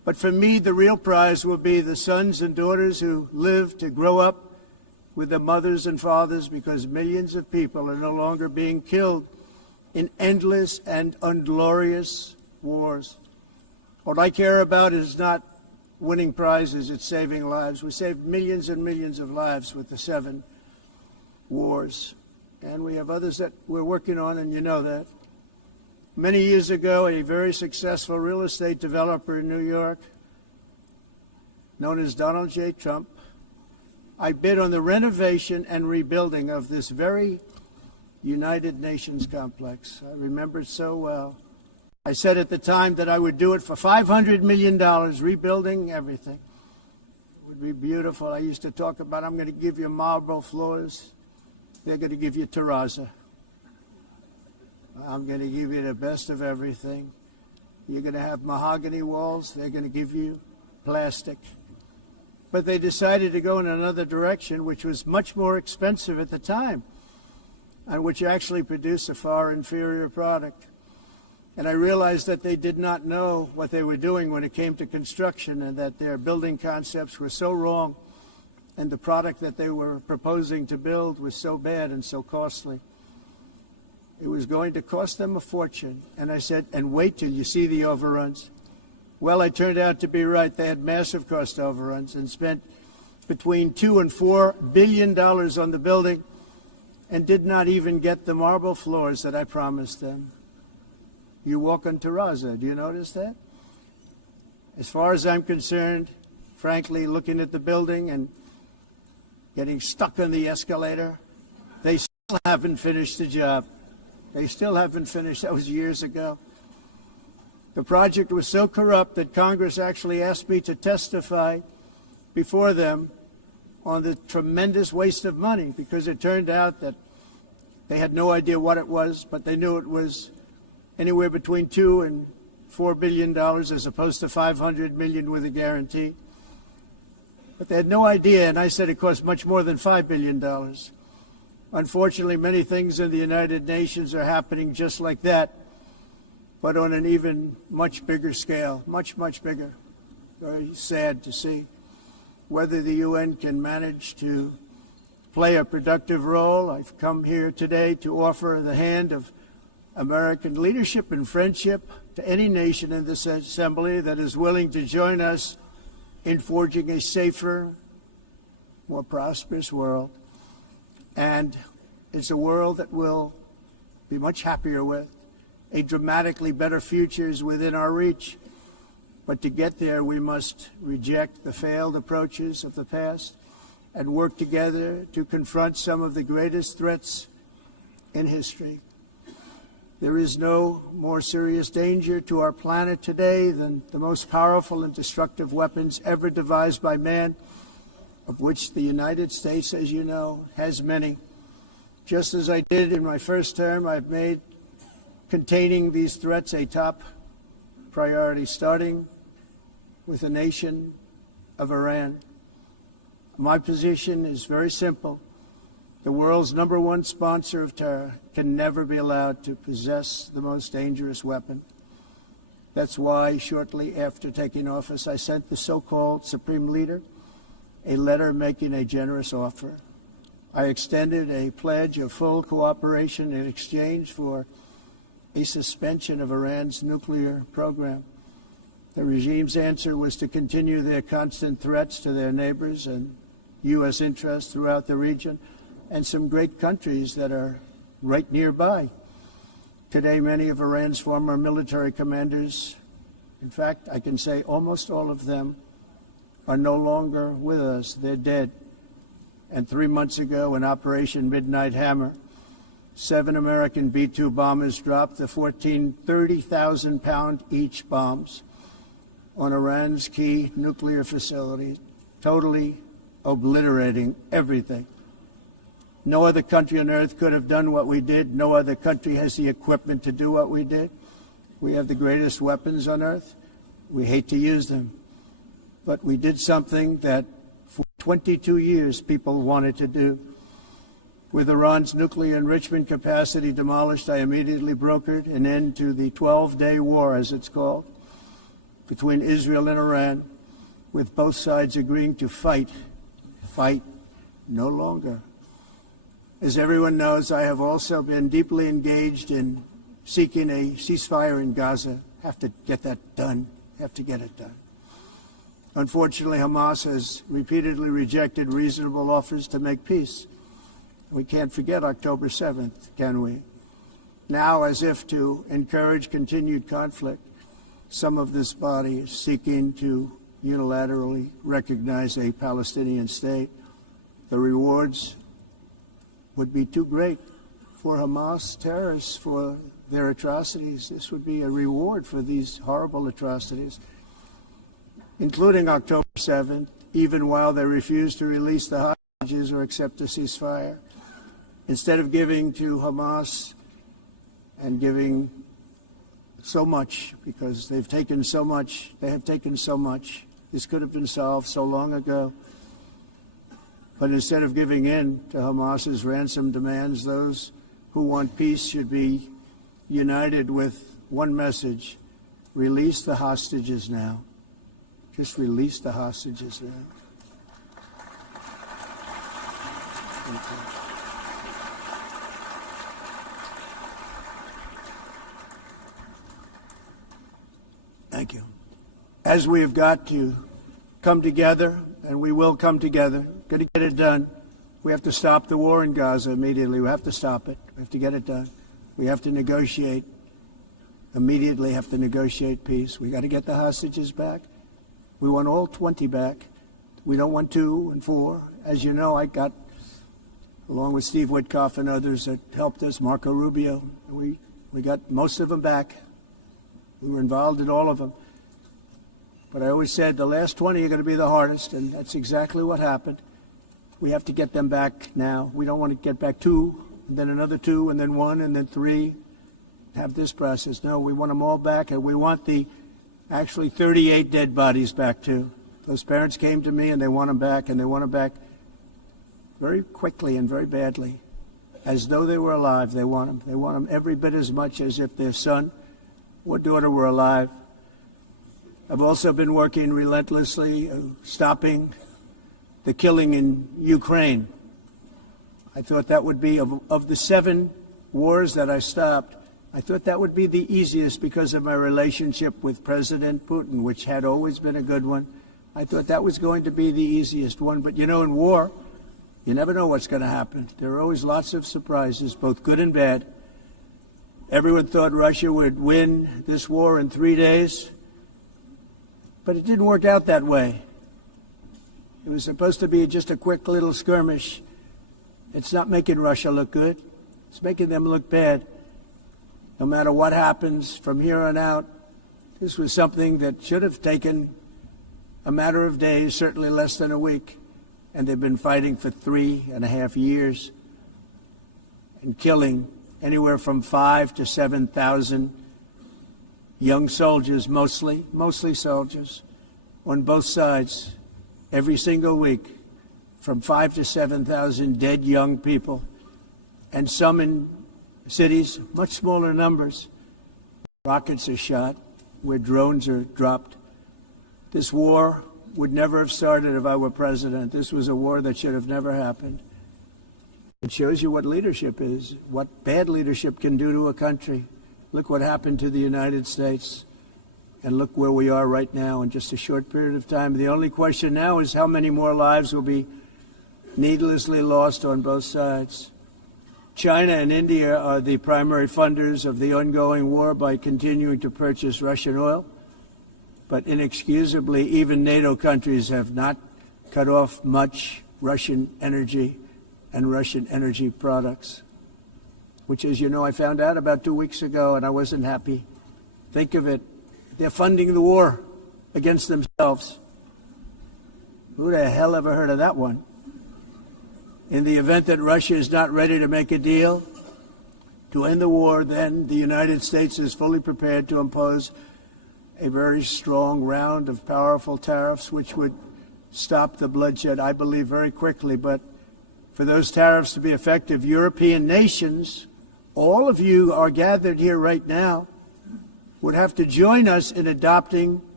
But for me, the real prize will be the sons and daughters who live to grow up with their mothers and fathers, because millions of people are no longer being killed in endless and unglorious wars. What I care about is not winning prizes, it's saving lives. We saved millions and millions of lives with the 7 wars. And we have others that we're working on, and you know that. Many years ago, a very successful real estate developer in New York, known as Donald J. Trump, I bid on the renovation and rebuilding of this very United Nations complex. I remember it so well. I said at the time that I would do it for $500 million, rebuilding everything. It would be beautiful. I used to talk about, I'm going to give you marble floors. They're going to give you terrazzo. I'm going to give you the best of everything. You're going to have mahogany walls. They're going to give you plastic. But they decided to go in another direction, which was much more expensive at the time, and which actually produced a far inferior product. And I realized that they did not know what they were doing when it came to construction, and that their building concepts were so wrong, and the product that they were proposing to build was so bad and so costly. It was going to cost them a fortune. And I said, and wait till you see the overruns. Well, I turned out to be right. They had massive cost overruns and spent between $2 and $4 billion on the building and did not even get the marble floors that I promised them. You walk on terrazzo. Do you notice that? As far as I'm concerned, frankly, looking at the building and getting stuck on the escalator, they still haven't finished the job. They still haven't finished. That was years ago. The project was so corrupt that Congress actually asked me to testify before them on the tremendous waste of money, because it turned out that they had no idea what it was, but they knew it was anywhere between $2 and $4 billion as opposed to $500 million with a guarantee. But they had no idea, and I said it cost much more than $5 billion. Unfortunately, many things in the United Nations are happening just like that, but on an even much bigger scale, much, much bigger. Very sad to see. Whether the UN can manage to play a productive role, I've come here today to offer the hand of American leadership and friendship to any nation in this assembly that is willing to join us in forging a safer, more prosperous world. And it's a world that we'll be much happier with. A dramatically better future is within our reach. But to get there, we must reject the failed approaches of the past and work together to confront some of the greatest threats in history. There is no more serious danger to our planet today than the most powerful and destructive weapons ever devised by man, of which the United States, as you know, has many. Just as I did in my first term, I've made containing these threats a top priority, starting with the nation of Iran. My position is very simple. The world's #1 sponsor of terror can never be allowed to possess the most dangerous weapon. That's why, shortly after taking office, I sent the so-called Supreme Leader a letter making a generous offer. I extended a pledge of full cooperation in exchange for a suspension of Iran's nuclear program. The regime's answer was to continue their constant threats to their neighbors and U.S. interests throughout the region, and some great countries that are right nearby. Today, many of Iran's former military commanders, in fact, I can say almost all of them, are no longer with us. They're dead. And 3 months ago, in Operation Midnight Hammer, 7 American B-2 bombers dropped the 14 30,000-pound each bombs on Iran's key nuclear facility, totally obliterating everything. No other country on earth could have done what we did. No other country has the equipment to do what we did. We have the greatest weapons on earth. We hate to use them. But we did something that for 22 years people wanted to do. With Iran's nuclear enrichment capacity demolished, I immediately brokered an end to the 12-day war, as it's called. between Israel and Iran, with both sides agreeing to fight no longer. As everyone knows, I have also been deeply engaged in seeking a ceasefire in Gaza. Have to get that done. Have to get it done. Unfortunately, Hamas has repeatedly rejected reasonable offers to make peace. We can't forget October 7th, can we? Now, as if to encourage continued conflict, some of this body is seeking to unilaterally recognize a Palestinian state. The rewards would be too great for Hamas terrorists for their atrocities. This would be a reward for these horrible atrocities, including October 7th, even while they refuse to release the hostages or accept a ceasefire. Instead of giving to Hamas and giving so much, because they've taken so much, they have taken so much. This could have been solved so long ago. But instead of giving in to Hamas's ransom demands, those who want peace should be united with one message: release the hostages now. Just release the hostages now. Thank you. Thank you. As we have got to come together, and we will come together, got to get it done. We have to stop the war in Gaza immediately. We have to stop it. We have to get it done. We have to negotiate, immediately have to negotiate peace. We got to get the hostages back. We want all 20 back. We don't want 2 and 4. As you know, I got, along with Steve Witkoff and others that helped us, Marco Rubio, we got most of them back. We were involved in all of them. But I always said the last 20 are going to be the hardest, and that's exactly what happened. We have to get them back now. We don't want to get back 2, and then another 2, and then 1, and then 3. Have this process. No, we want them all back, and we want the actually 38 dead bodies back too. Those parents came to me, and they want them back, and they want them back very quickly and very badly, as though they were alive. They want them. They want them every bit as much as if their son or daughter were alive. I've also been working relentlessly, stopping the killing in Ukraine. I thought that would be, of the 7 wars that I stopped, I thought that would be the easiest because of my relationship with President Putin, which had always been a good one. I thought that was going to be the easiest one. But, you know, in war, you never know what's going to happen. There are always lots of surprises, both good and bad. Everyone thought Russia would win this war in 3 days, but it didn't work out that way. It was supposed to be just a quick little skirmish. It's not making Russia look good. It's making them look bad. No matter what happens from here on out, this was something that should have taken a matter of days, certainly less than a week. And they've been fighting for 3.5 years and killing anywhere from 5,000 to 7,000 young soldiers, mostly soldiers, on both sides, every single week, from 5,000 to 7,000 dead young people, and some in cities, much smaller numbers. Rockets are shot, where drones are dropped. This war would never have started if I were president. This was a war that should have never happened. It shows you what leadership is, what bad leadership can do to a country. Look what happened to the United States, and look where we are right now in just a short period of time. The only question now is how many more lives will be needlessly lost on both sides. China and India are the primary funders of the ongoing war by continuing to purchase Russian oil. But inexcusably, even NATO countries have not cut off much Russian energy and Russian energy products, which, as you know, I found out about 2 weeks ago, and I wasn't happy. Think of it. They're funding the war against themselves. Who the hell ever heard of that one? In the event that Russia is not ready to make a deal to end the war, then the United States is fully prepared to impose a very strong round of powerful tariffs, which would stop the bloodshed, I believe, very quickly. But for those tariffs to be effective, European nations, all of you are gathered here right now, would have to join us in adopting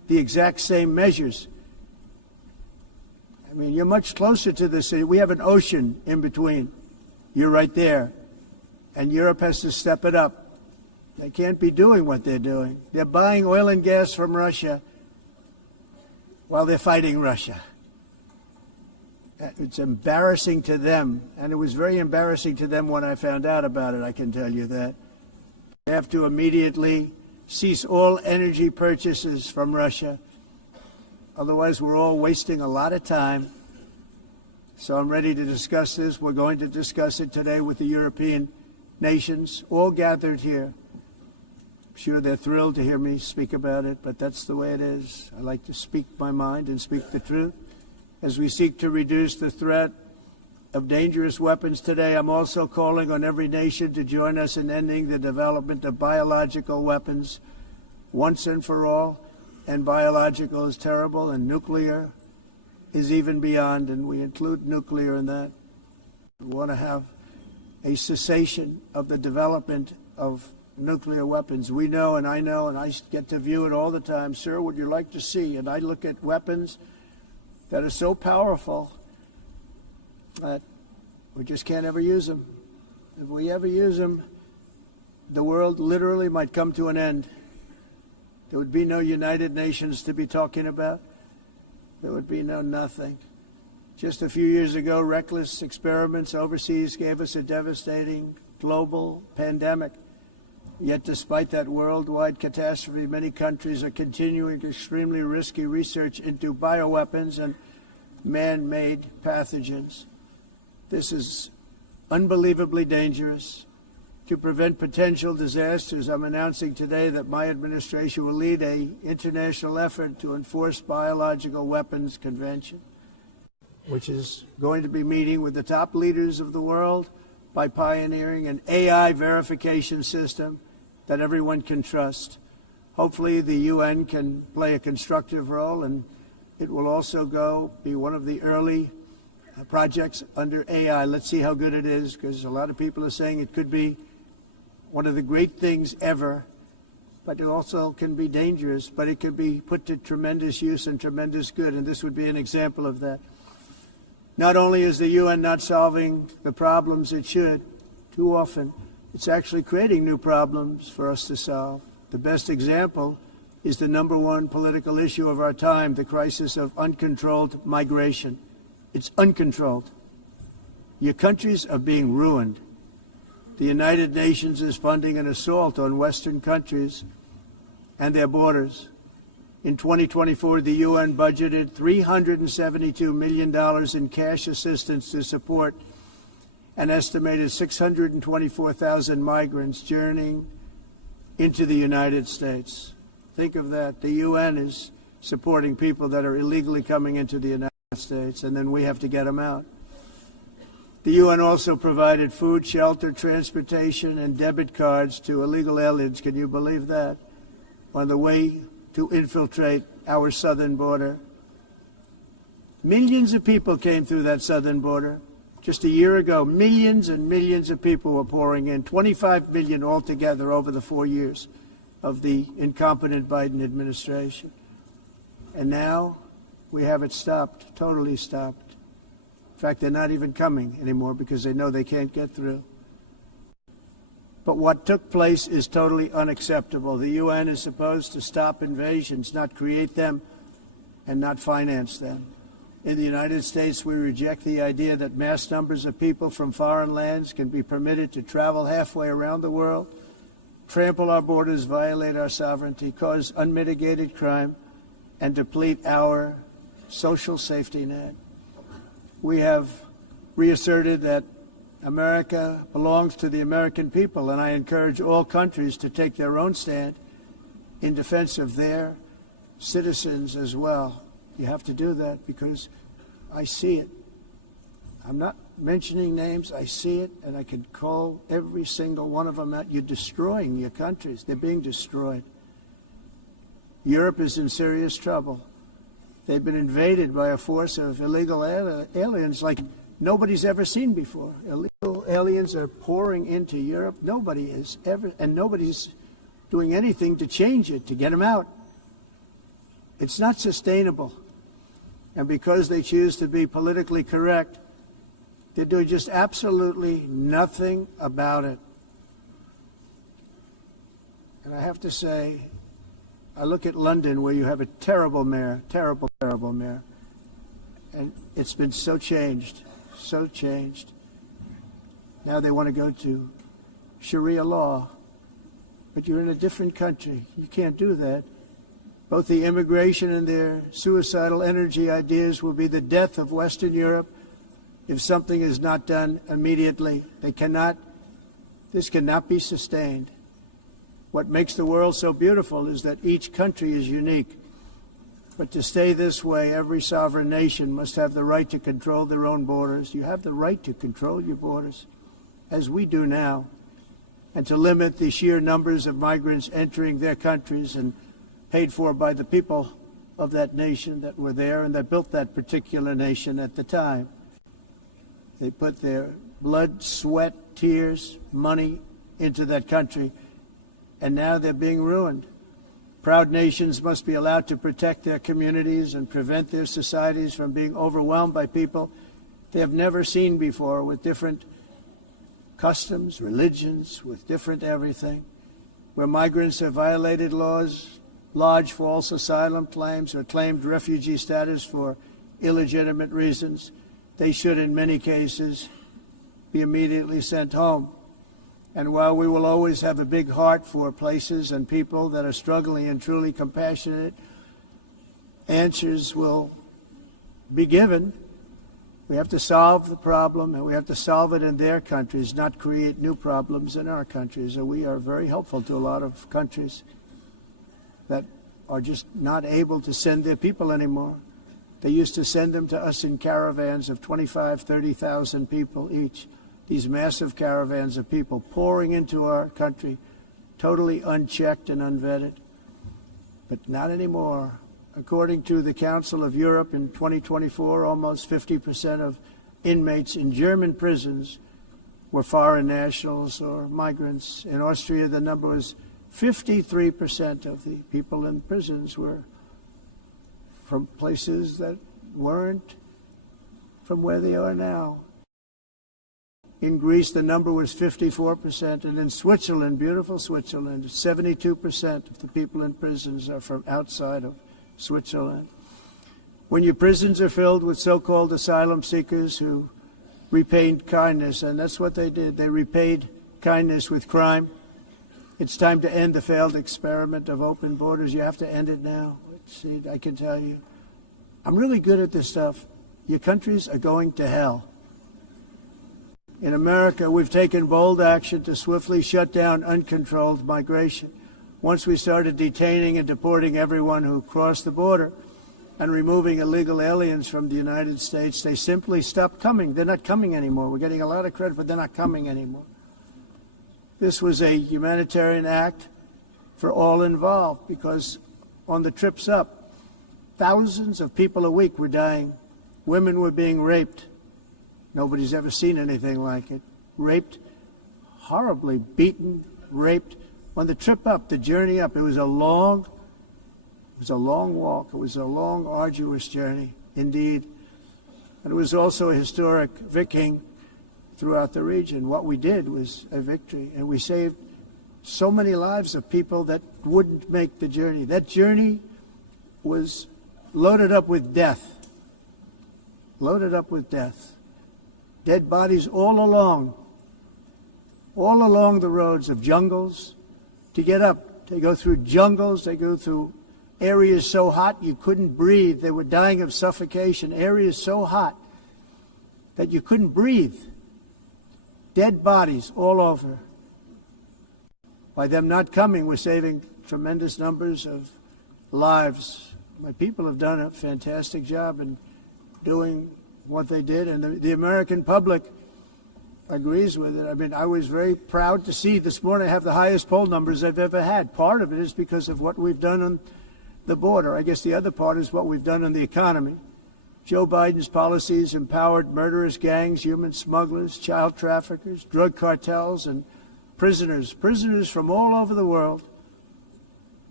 the exact same measures. I mean, you're much closer to the city. We have an ocean in between. You're right there. And Europe has to step it up. They can't be doing what they're doing. They're buying oil and gas from Russia while they're fighting Russia. It's embarrassing to them, and it was very embarrassing to them when I found out about it, I can tell you that. They have to immediately cease all energy purchases from Russia. Otherwise, we're all wasting a lot of time. So I'm ready to discuss this. We're going to discuss it today with the European nations, all gathered here. I'm sure they're thrilled to hear me speak about it, but that's the way it is. I like to speak my mind and speak the truth. As we seek to reduce the threat of dangerous weapons today, I'm also calling on every nation to join us in ending the development of biological weapons once and for all. And biological is terrible, and nuclear is even beyond, and we include nuclear in that. We want to have a cessation of the development of nuclear weapons. We know, and I get to view it all the time. Sir, would you like to see? And I look at weapons that are so powerful that we just can't ever use them. If we ever use them, the world literally might come to an end. There would be no United Nations to be talking about. There would be no nothing. Just a few years ago, reckless experiments overseas gave us a devastating global pandemic. Yet despite that worldwide catastrophe, many countries are continuing extremely risky research into bioweapons and man-made pathogens. This is unbelievably dangerous. To prevent potential disasters, I'm announcing today that my administration will lead an international effort to enforce Biological Weapons Convention, which is going to be meeting with the top leaders of the world by pioneering an AI verification system that everyone can trust. Hopefully the UN can play a constructive role, and it will also be one of the early projects under AI. Let's see how good it is, because a lot of people are saying it could be one of the great things ever, but it also can be dangerous, but it can be put to tremendous use and tremendous good, and this would be an example of that. Not only is the UN not solving the problems it should, too often, it's actually creating new problems for us to solve. The best example is the #1 political issue of our time, the crisis of uncontrolled migration. It's uncontrolled. Your countries are being ruined. The United Nations is funding an assault on Western countries and their borders. In 2024, the UN budgeted $372 million in cash assistance to support an estimated 624,000 migrants journeying into the United States. Think of that. The UN is supporting people that are illegally coming into the United States, and then we have to get them out. The UN also provided food, shelter, transportation, and debit cards to illegal aliens. Can you believe that? On the way to infiltrate our southern border. Millions of people came through that southern border. Just a year ago, millions and millions of people were pouring in, 25 million altogether over the 4 years of the incompetent Biden administration. And now we have it stopped, totally stopped. In fact, they're not even coming anymore because they know they can't get through. But what took place is totally unacceptable. The UN is supposed to stop invasions, not create them and not finance them. In the United States, we reject the idea that mass numbers of people from foreign lands can be permitted to travel halfway around the world, trample our borders, violate our sovereignty, cause unmitigated crime, and deplete our social safety net. We have reasserted that America belongs to the American people, and I encourage all countries to take their own stand in defense of their citizens as well. You have to do that because I see it. I'm not mentioning names. I see it, and I can call every single one of them out. You're destroying your countries. They're being destroyed. Europe is in serious trouble. They've been invaded by a force of illegal aliens like nobody's ever seen before. Illegal aliens are pouring into Europe. Nobody is ever, and nobody's doing anything to change it, to get them out. It's not sustainable. And because they choose to be politically correct, they're doing just absolutely nothing about it. And I have to say, I look at London, where you have a terrible mayor, terrible mayor, and it's been so changed, so changed. Now they want to go to Sharia law, but you're in a different country. You can't do that. Both the immigration and their suicidal energy ideas will be the death of Western Europe if something is not done immediately. This cannot be sustained. What makes the world so beautiful is that each country is unique. But to stay this way, every sovereign nation must have the right to control their own borders. You have the right to control your borders, as we do now, and to limit the sheer numbers of migrants entering their countries and paid for by the people of that nation that were there and that built that particular nation at the time. They put their blood, sweat, tears, money into that country, and now they're being ruined. Proud nations must be allowed to protect their communities and prevent their societies from being overwhelmed by people they have never seen before, with different customs, religions, with different everything. Where migrants have violated laws, lodged false asylum claims, or claimed refugee status for illegitimate reasons, they should, in many cases, be immediately sent home. And while we will always have a big heart for places and people that are struggling and truly compassionate, answers will be given. We have to solve the problem, and we have to solve it in their countries, not create new problems in our countries. And we are very helpful to a lot of countries that are just not able to send their people anymore. They used to send them to us in caravans of 25,000, 30,000 people each. These massive caravans of people pouring into our country, totally unchecked and unvetted. But not anymore. According to the Council of Europe, in 2024, almost 50% of inmates in German prisons were foreign nationals or migrants. In Austria, the number was 53% of the people in prisons were from places that weren't from where they are now. In Greece, the number was 54%, and in Switzerland, beautiful Switzerland, 72% of the people in prisons are from outside of Switzerland. When your prisons are filled with so-called asylum seekers who repaid kindness, and that's what they did, they repaid kindness with crime, it's time to end the failed experiment of open borders. You have to end it now. See, I can tell you, I'm really good at this stuff. Your countries are going to hell. In America, we've taken bold action to swiftly shut down uncontrolled migration. Once we started detaining and deporting everyone who crossed the border and removing illegal aliens from the United States, they simply stopped coming. They're not coming anymore. We're getting a lot of credit, but they're not coming anymore. This was a humanitarian act for all involved, because on the trips up, thousands of people a week were dying. Women were being raped. Nobody's ever seen anything like it. Raped, horribly beaten, raped. On the trip up, the journey up, it was a long walk. It was a long, arduous journey, indeed. And it was also a historic victory throughout the region. What we did was a victory, and we saved so many lives of people that wouldn't make the journey. That journey was loaded up with death. Loaded up with death. Dead bodies all along the roads of jungles. To get up, they go through jungles, they go through areas so hot you couldn't breathe. They were dying of suffocation, areas so hot that you couldn't breathe. Dead bodies all over. By them not coming, we're saving tremendous numbers of lives. My people have done a fantastic job in doing what they did, and the American public agrees with it. I mean, I was very proud to see this morning I have the highest poll numbers I've ever had. Part of it is because of what we've done on the border. I guess the other part is what we've done on the economy. Joe Biden's policies empowered murderous gangs, human smugglers, child traffickers, drug cartels, and prisoners from all over the world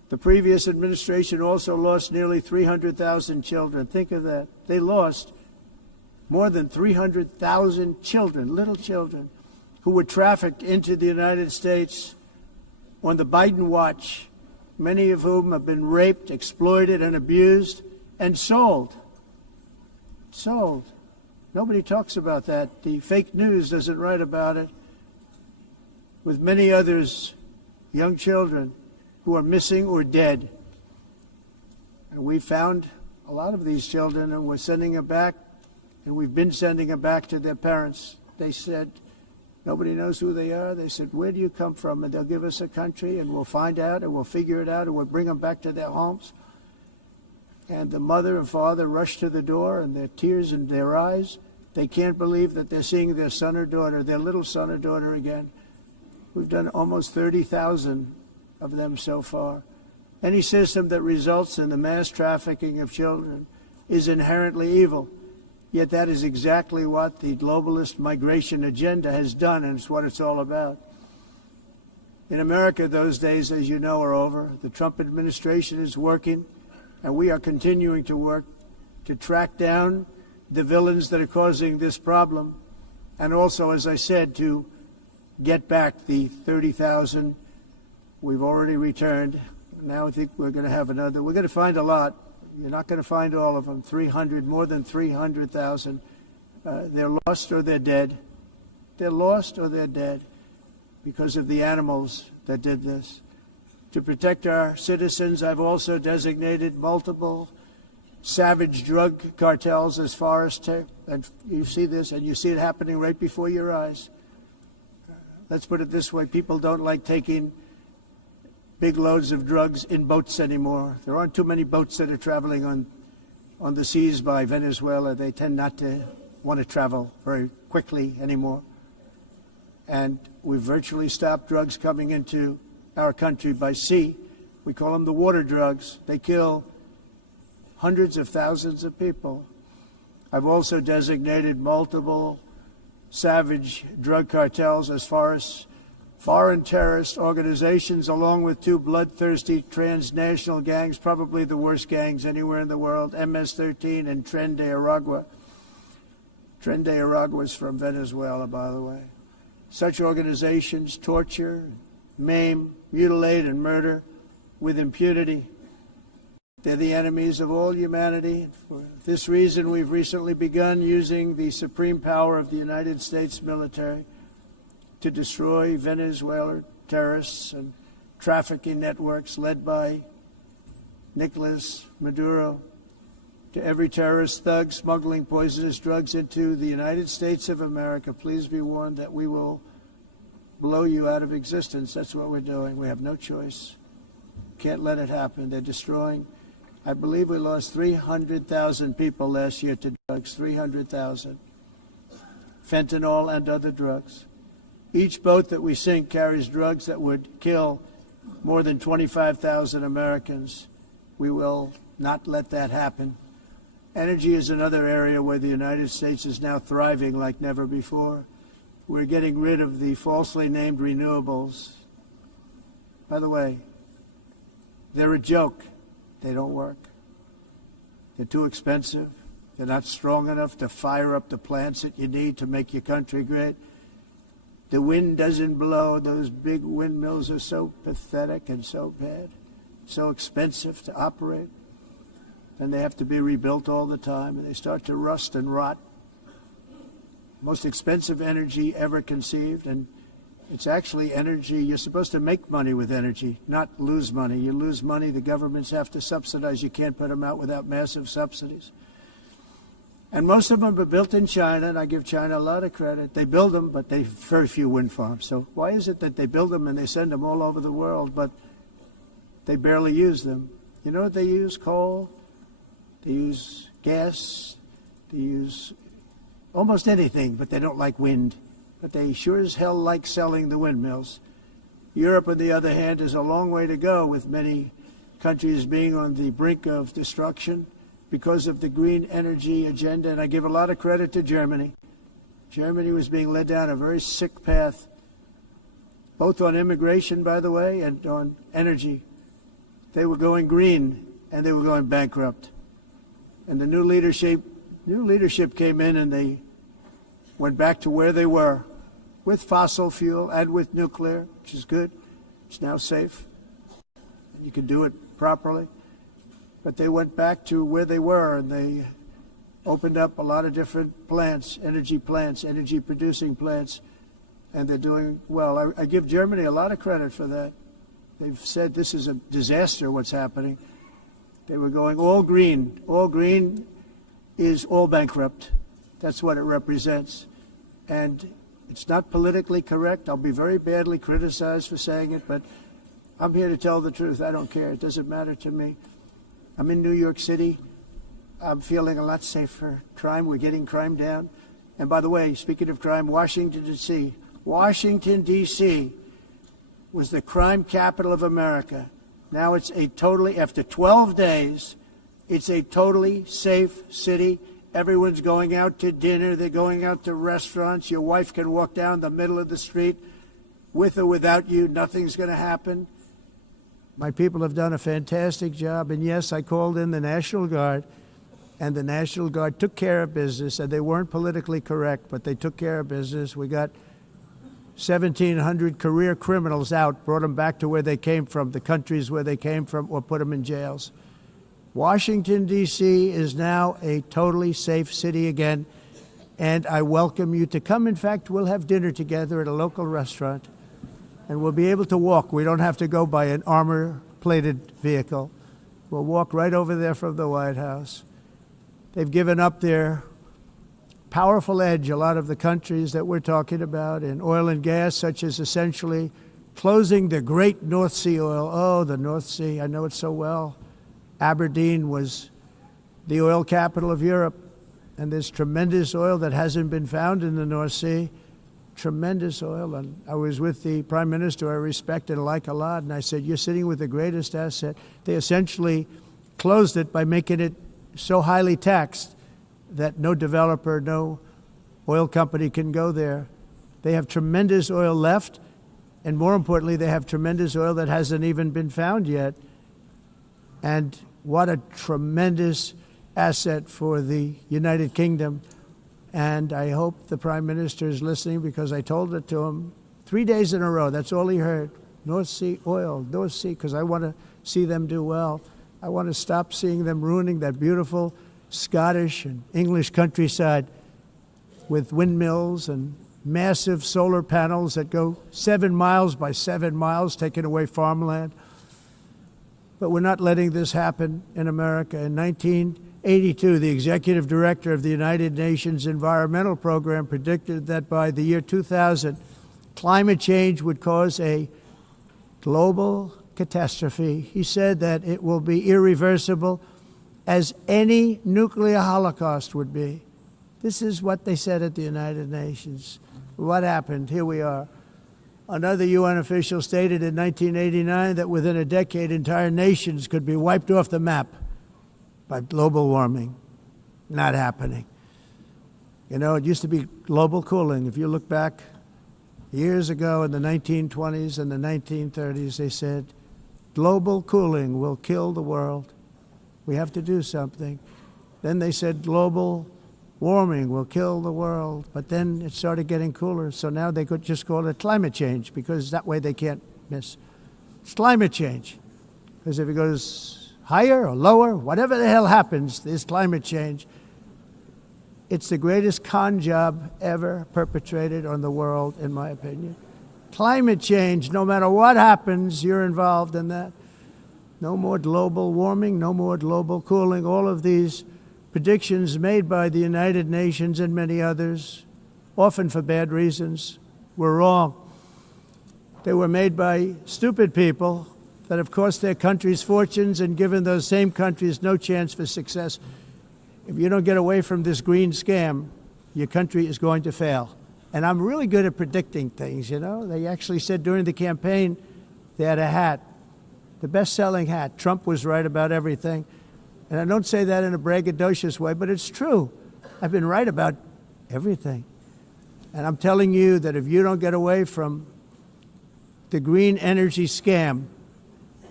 The previous administration also lost nearly 300,000 children. Think of that. They lost more than 300,000 children, little children, who were trafficked into the United States on the Biden watch, many of whom have been raped, exploited, and abused, and sold. Sold. Nobody talks about that. The fake news doesn't write about it. With many others, young children who are missing or dead. And we found a lot of these children, and we're sending them back, and we've been sending them back to their parents. They said, nobody knows who they are. They said, where do you come from? And they'll give us a country, and we'll find out, and we'll figure it out, and we'll bring them back to their homes. And the mother and father rush to the door, and their tears in their eyes. They can't believe that they're seeing their son or daughter, their little son or daughter again. We've done almost 30,000 of them so far. Any system that results in the mass trafficking of children is inherently evil. Yet that is exactly what the globalist migration agenda has done, and it's what it's all about. In America, those days, as you know, are over. The Trump administration is working, and we are continuing to work to track down the villains that are causing this problem, and also, as I said, to get back the 30,000 we've already returned. Now I think we're going to have another. We're going to find a lot. You're not going to find all of them. 300, more than 300,000. They're lost or they're dead. They're lost or they're dead because of the animals that did this. To protect our citizens, I've also designated multiple savage drug cartels as far as and you see this, and you see it happening right before your eyes. Let's put it this way. People don't like taking big loads of drugs in boats anymore. There aren't too many boats that are traveling on the seas by Venezuela. They tend not to want to travel very quickly anymore. And we've virtually stopped drugs coming into our country by sea. We call them the water drugs. They kill hundreds of thousands of people. I've also designated multiple savage drug cartels as far as foreign terrorist organizations, along with two bloodthirsty transnational gangs, probably the worst gangs anywhere in the world, MS-13 and Tren de Aragua. Tren de Aragua is from Venezuela, by the way. Such organizations torture, maim, mutilate, and murder with impunity. They're the enemies of all humanity. For this reason, we've recently begun using the supreme power of the United States military to destroy Venezuelan terrorists and trafficking networks led by Nicolas Maduro. To every terrorist thug smuggling poisonous drugs into the United States of America, please be warned that we will blow you out of existence. That's what we're doing. We have no choice. Can't let it happen. They're destroying. I believe we lost 300,000 people last year to drugs, 300,000. Fentanyl and other drugs. Each boat that we sink carries drugs that would kill more than 25,000 Americans. We will not let that happen. Energy is another area where the United States is now thriving like never before. We're getting rid of the falsely named renewables. By the way, they're a joke. They don't work. They're too expensive. They're not strong enough to fire up the plants that you need to make your country great. The wind doesn't blow. Those big windmills are so pathetic and so bad, so expensive to operate. And they have to be rebuilt all the time, and they start to rust and rot. Most expensive energy ever conceived, and it's actually energy. You're supposed to make money with energy, not lose money. You lose money, the governments have to subsidize. You can't put them out without massive subsidies. And most of them are built in China, and I give China a lot of credit. They build them, but they have very few wind farms. So why is it that they build them and they send them all over the world, but they barely use them? You know what they use? Coal. They use gas. They use almost anything, but they don't like wind. But they sure as hell like selling the windmills. Europe, on the other hand, is a long way to go, with many countries being on the brink of destruction because of the green energy agenda. And I give a lot of credit to Germany. Germany was being led down a very sick path, both on immigration, by the way, and on energy. they were going green and they were going bankrupt. And the new leadership came in and they went back to where they were with fossil fuel and with nuclear, which is good. It's now safe. You can do it properly. But they went back to where they were and they opened up a lot of different plants, energy producing plants, and they're doing well. I give Germany a lot of credit for that. They've said this is a disaster, what's happening. They were going all green. All green is all bankrupt. That's what it represents. And it's not politically correct. I'll be very badly criticized for saying it, but I'm here to tell the truth. I don't care. It doesn't matter to me. I'm in New York City. I'm feeling a lot safer. Crime, we're getting crime down. And by the way, speaking of crime, Washington, D.C. Washington, D.C. was the crime capital of America. Now it's after 12 days, it's a totally safe city. Everyone's going out to dinner. They're going out to restaurants. Your wife can walk down the middle of the street with or without you. Nothing's going to happen. My people have done a fantastic job. And yes, I called in the National Guard, and the National Guard took care of business, and they weren't politically correct, but they took care of business. We got 1,700 career criminals out, brought them back to where they came from, the countries where they came from, or put them in jails. Washington, D.C. is now a totally safe city again, and I welcome you to come. In fact, we'll have dinner together at a local restaurant, and we'll be able to walk. We don't have to go by an armor-plated vehicle. We'll walk right over there from the White House. They've given up their powerful edge, a lot of the countries that we're talking about, in oil and gas, such as essentially closing the great North Sea oil. Oh, the North Sea, I know it so well. Aberdeen was the oil capital of Europe, and there's tremendous oil that hasn't been found in the North Sea. Tremendous oil. And I was with the Prime Minister I respect and like a lot, and I said, you're sitting with the greatest asset. They essentially closed it by making it so highly taxed that no developer, no oil company can go there. They have tremendous oil left, and more importantly, they have tremendous oil that hasn't even been found yet. And what a tremendous asset for the United Kingdom. And I hope the Prime Minister is listening, because I told it to him 3 days in a row. That's all he heard. North Sea oil, North Sea, because I want to see them do well. I want to stop seeing them ruining that beautiful Scottish and English countryside with windmills and massive solar panels that go 7 miles by 7 miles, taking away farmland. But we're not letting this happen in America. In 1982, the executive director of the United Nations Environmental Program predicted that by the year 2000, climate change would cause a global catastrophe. He said that it will be irreversible, as any nuclear holocaust would be. This is what they said at the United Nations. What happened? Here we are. Another UN official stated in 1989 that within a decade, entire nations could be wiped off the map by global warming. Not happening. You know, it used to be global cooling. If you look back years ago in the 1920s and the 1930s, they said, global cooling will kill the world. We have to do something. Then they said global warming will kill the world. But then it started getting cooler. So now they could just call it climate change, because that way they can't miss. It's climate change. Because if it goes higher or lower, whatever the hell happens, there's climate change. It's the greatest con job ever perpetrated on the world, in my opinion. Climate change, no matter what happens, you're involved in that. No more global warming, no more global cooling. All of these predictions made by the United Nations and many others, often for bad reasons, were wrong. They were made by stupid people that have cost their countries fortunes and given those same countries no chance for success. If you don't get away from this green scam, your country is going to fail. And I'm really good at predicting things, you know. They actually said during the campaign, they had a hat, the best-selling hat. Trump was right about everything. And I don't say that in a braggadocious way, but it's true. I've been right about everything. And I'm telling you that if you don't get away from the green energy scam,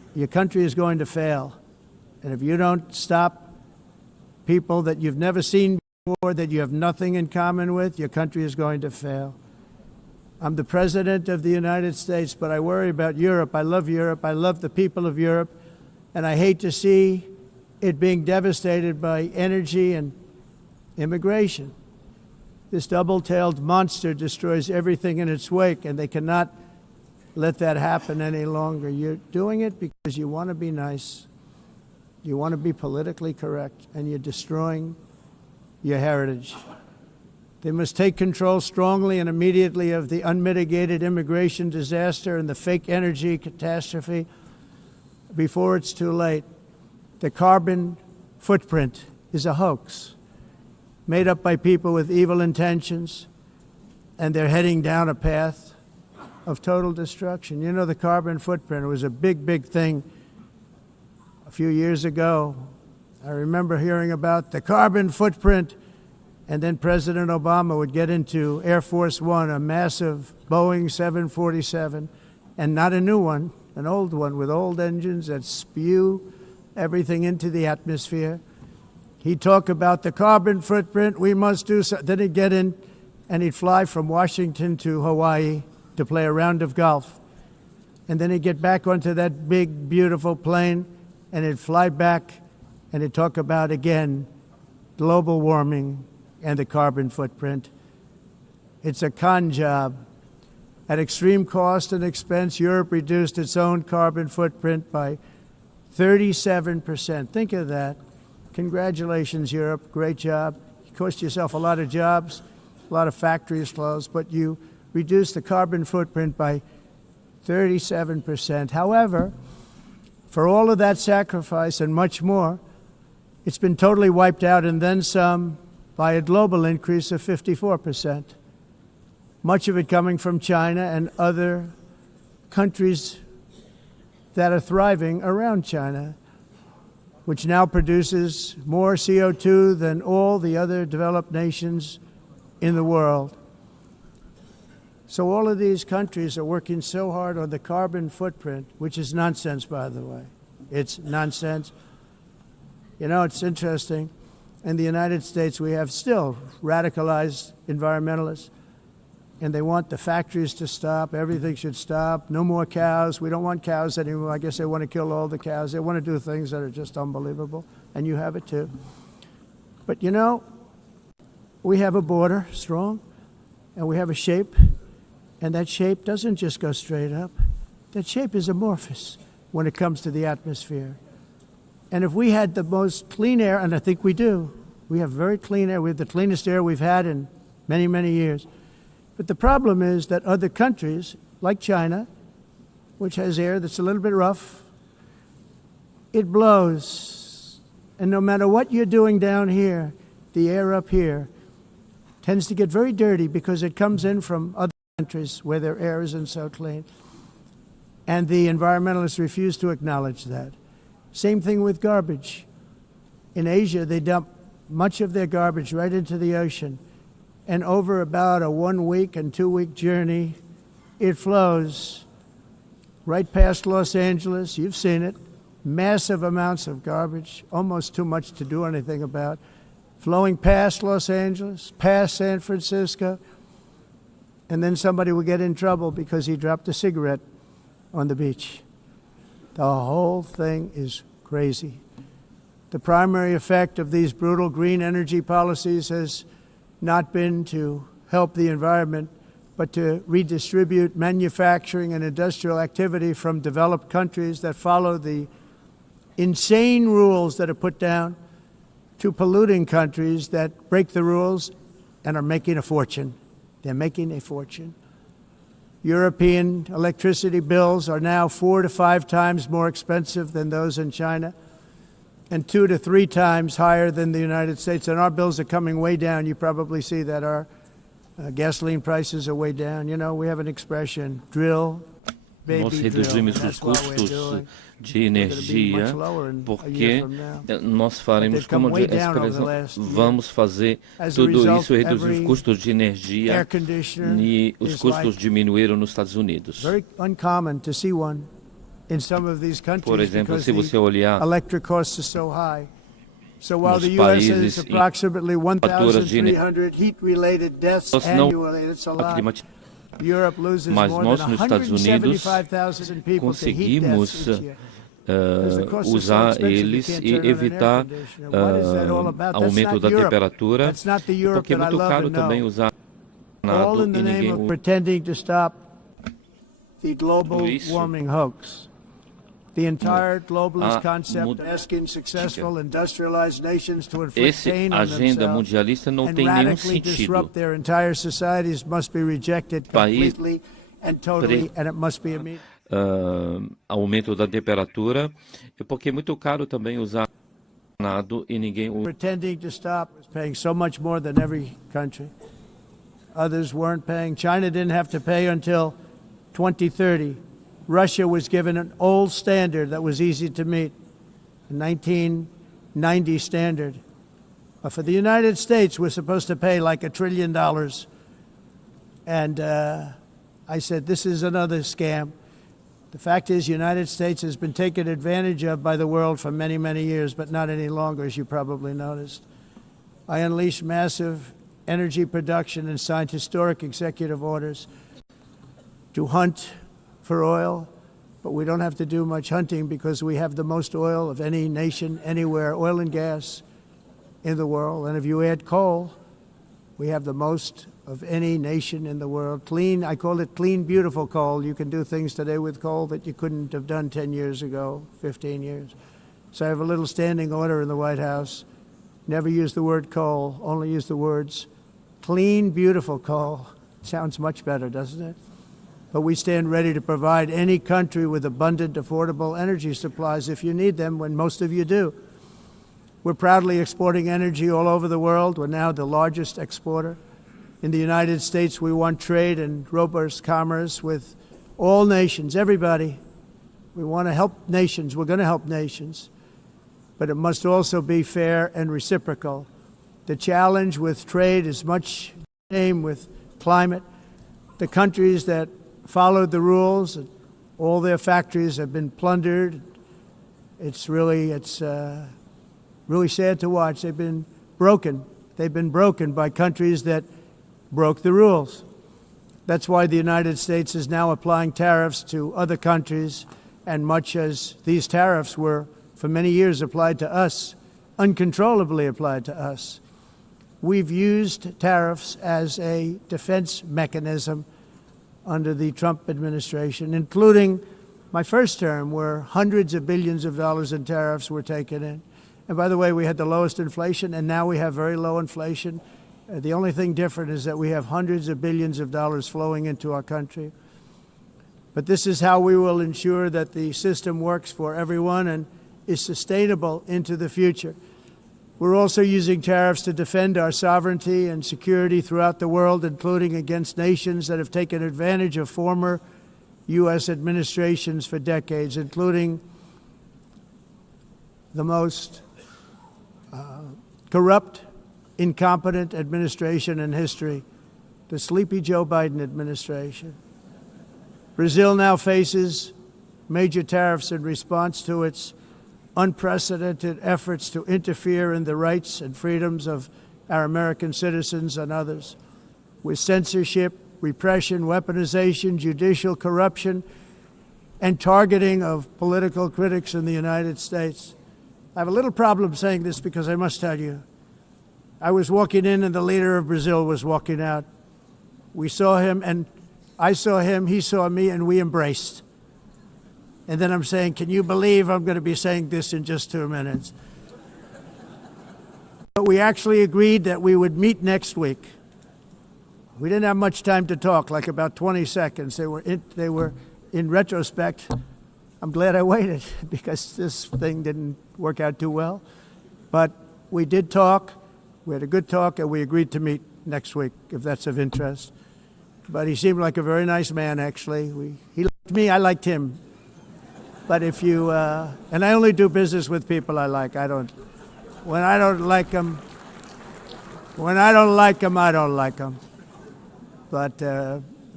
your country is going to fail. And if you don't stop people that you've never seen before, that you have nothing in common with, your country is going to fail. I'm the President of the United States, but I worry about Europe. I love Europe. I love the people of Europe. And I hate to see it being devastated by energy and immigration. This double-tailed monster destroys everything in its wake, and they cannot let that happen any longer. You're doing it because you want to be nice. You want to be politically correct, and you're destroying your heritage. They must take control strongly and immediately of the unmitigated immigration disaster and the fake energy catastrophe before it's too late. The carbon footprint is a hoax made up by people with evil intentions, and they're heading down a path of total destruction. You know, the carbon footprint was a big, big thing a few years ago. I remember hearing about the carbon footprint, and then President Obama would get into Air Force One, a massive Boeing 747, and not a new one, an old one with old engines that spew everything into the atmosphere. He'd talk about the carbon footprint, we must do so. Then he'd get in and he'd fly from Washington to Hawaii to play a round of golf. And then he'd get back onto that big, beautiful plane and he'd fly back and he'd talk about, again, global warming and the carbon footprint. It's a con job. At extreme cost and expense, Europe reduced its own carbon footprint by 37%. Think of that. Congratulations, Europe. Great job. You cost yourself a lot of jobs, a lot of factories closed, but you reduced the carbon footprint by 37%. However, for all of that sacrifice and much more, it's been totally wiped out and then some by a global increase of 54%. Much of it coming from China and other countries that are thriving around China, which now produces more CO2 than all the other developed nations in the world. So all of these countries are working so hard on the carbon footprint, which is nonsense, by the way. It's nonsense. You know, it's interesting. In the United States, we have still radicalized environmentalists, and they want the factories to stop. Everything should stop. No more cows. We don't want cows anymore. I guess they want to kill all the cows. They want to do things that are just unbelievable, and you have it too. But you know, we have a border, strong, and we have a shape, and that shape doesn't just go straight up. That shape is amorphous when it comes to the atmosphere. And if we had the most clean air, and I think we do, we have very clean air. We have the cleanest air we've had in many, many years. But the problem is that other countries, like China, which has air that's a little bit rough, it blows. And no matter what you're doing down here, the air up here tends to get very dirty because it comes in from other countries where their air isn't so clean. And the environmentalists refuse to acknowledge that. Same thing with garbage. In Asia, they dump much of their garbage right into the ocean. And over about a 1 week and 2 week journey, it flows right past Los Angeles. You've seen it. Massive amounts of garbage, almost too much to do anything about, flowing past Los Angeles, past San Francisco, and then somebody will get in trouble because he dropped a cigarette on the beach. The whole thing is crazy. The primary effect of these brutal green energy policies has not been to help the environment, but to redistribute manufacturing and industrial activity from developed countries that follow the insane rules that are put down to polluting countries that break the rules and are making a fortune. They're making a fortune. European electricity bills are now 4 to 5 times more expensive than those in China, and 2 to 3 times higher than the United States. And our bills are coming way down. You probably see that our gasoline prices are way down. You know, we have an expression, drill, Nós reduzimos os custos de energia porque nós faremos, como a expressão, vamos fazer tudo isso e reduzir os custos de energia e os custos diminuíram nos Estados Unidos. Por exemplo, se você olhar So while the nos U.S. has países approximately faturas de 1,300 heat-related deaths não annually, it's a lot. climática, Europe loses mas more nós than nos Estados Unidos 175,000 people to heat conseguimos deaths each year. usar eles e evitar aumento da temperatura, porque é muito caro também usar All nado in the e name ninguém of usa pretending to stop the global isso. warming hoax. The entire globalist A concept asking successful industrialized nations to inflict Esse pain on agenda themselves mundialista não and tem nenhum radically sentido. disrupt their entire societies must be rejected completely and totally, and it must be immediate. Aumento da temperatura, porque é muito caro também usar nado e ninguém usa. Pretending to stop is paying so much more than every country. Others weren't paying. China didn't have to pay until 2030. Russia was given an old standard that was easy to meet, a 1990 standard. For the United States, we're supposed to pay like $1 trillion. And I said, this is another scam. The fact is, the United States has been taken advantage of by the world for many, many years, but not any longer, as you probably noticed. I unleashed massive energy production and signed historic executive orders to hunt for oil, but we don't have to do much hunting because we have the most oil of any nation anywhere, oil and gas in the world. And if you add coal, we have the most of any nation in the world. Clean, I call it clean, beautiful coal. You can do things today with coal that you couldn't have done 10 years ago, 15 years. So I have a little standing order in the White House. Never use the word coal, only use the words clean, beautiful coal. Sounds much better, doesn't it? But we stand ready to provide any country with abundant, affordable energy supplies if you need them, when most of you do. We're proudly exporting energy all over the world. We're now the largest exporter. In the United States, we want trade and robust commerce with all nations, everybody. We want to help nations. We're going to help nations. But it must also be fair and reciprocal. The challenge with trade is much the same with climate. The countries that followed the rules, all their factories have been plundered. It's really sad to watch. They've been broken. They've been broken by countries that broke the rules. That's why the United States is now applying tariffs to other countries, and much as these tariffs were for many years applied to us, uncontrollably applied to us. We've used tariffs as a defense mechanism under the Trump administration, including my first term, where hundreds of billions of dollars in tariffs were taken in. And by the way, we had the lowest inflation, and now we have very low inflation. The only thing different is that we have hundreds of billions of dollars flowing into our country. But this is how we will ensure that the system works for everyone and is sustainable into the future. We're also using tariffs to defend our sovereignty and security throughout the world, including against nations that have taken advantage of former U.S. administrations for decades, including the most corrupt, incompetent administration in history, the sleepy Joe Biden administration. Brazil now faces major tariffs in response to its unprecedented efforts to interfere in the rights and freedoms of our American citizens and others, with censorship, repression, weaponization, judicial corruption, and targeting of political critics in the United States. I have a little problem saying this because I must tell you, I was walking in and the leader of Brazil was walking out. We saw him and I saw him, he saw me, and we embraced. And then I'm saying, can you believe I'm going to be saying this in just 2 minutes? But we actually agreed that we would meet next week. We didn't have much time to talk, like about 20 seconds. They were in retrospect, I'm glad I waited because this thing didn't work out too well. But we did talk. We had a good talk, and we agreed to meet next week, if that's of interest. But he seemed like a very nice man, actually. He liked me, I liked him. But if you, and I only do business with people I like. When I don't like them, I don't like them. But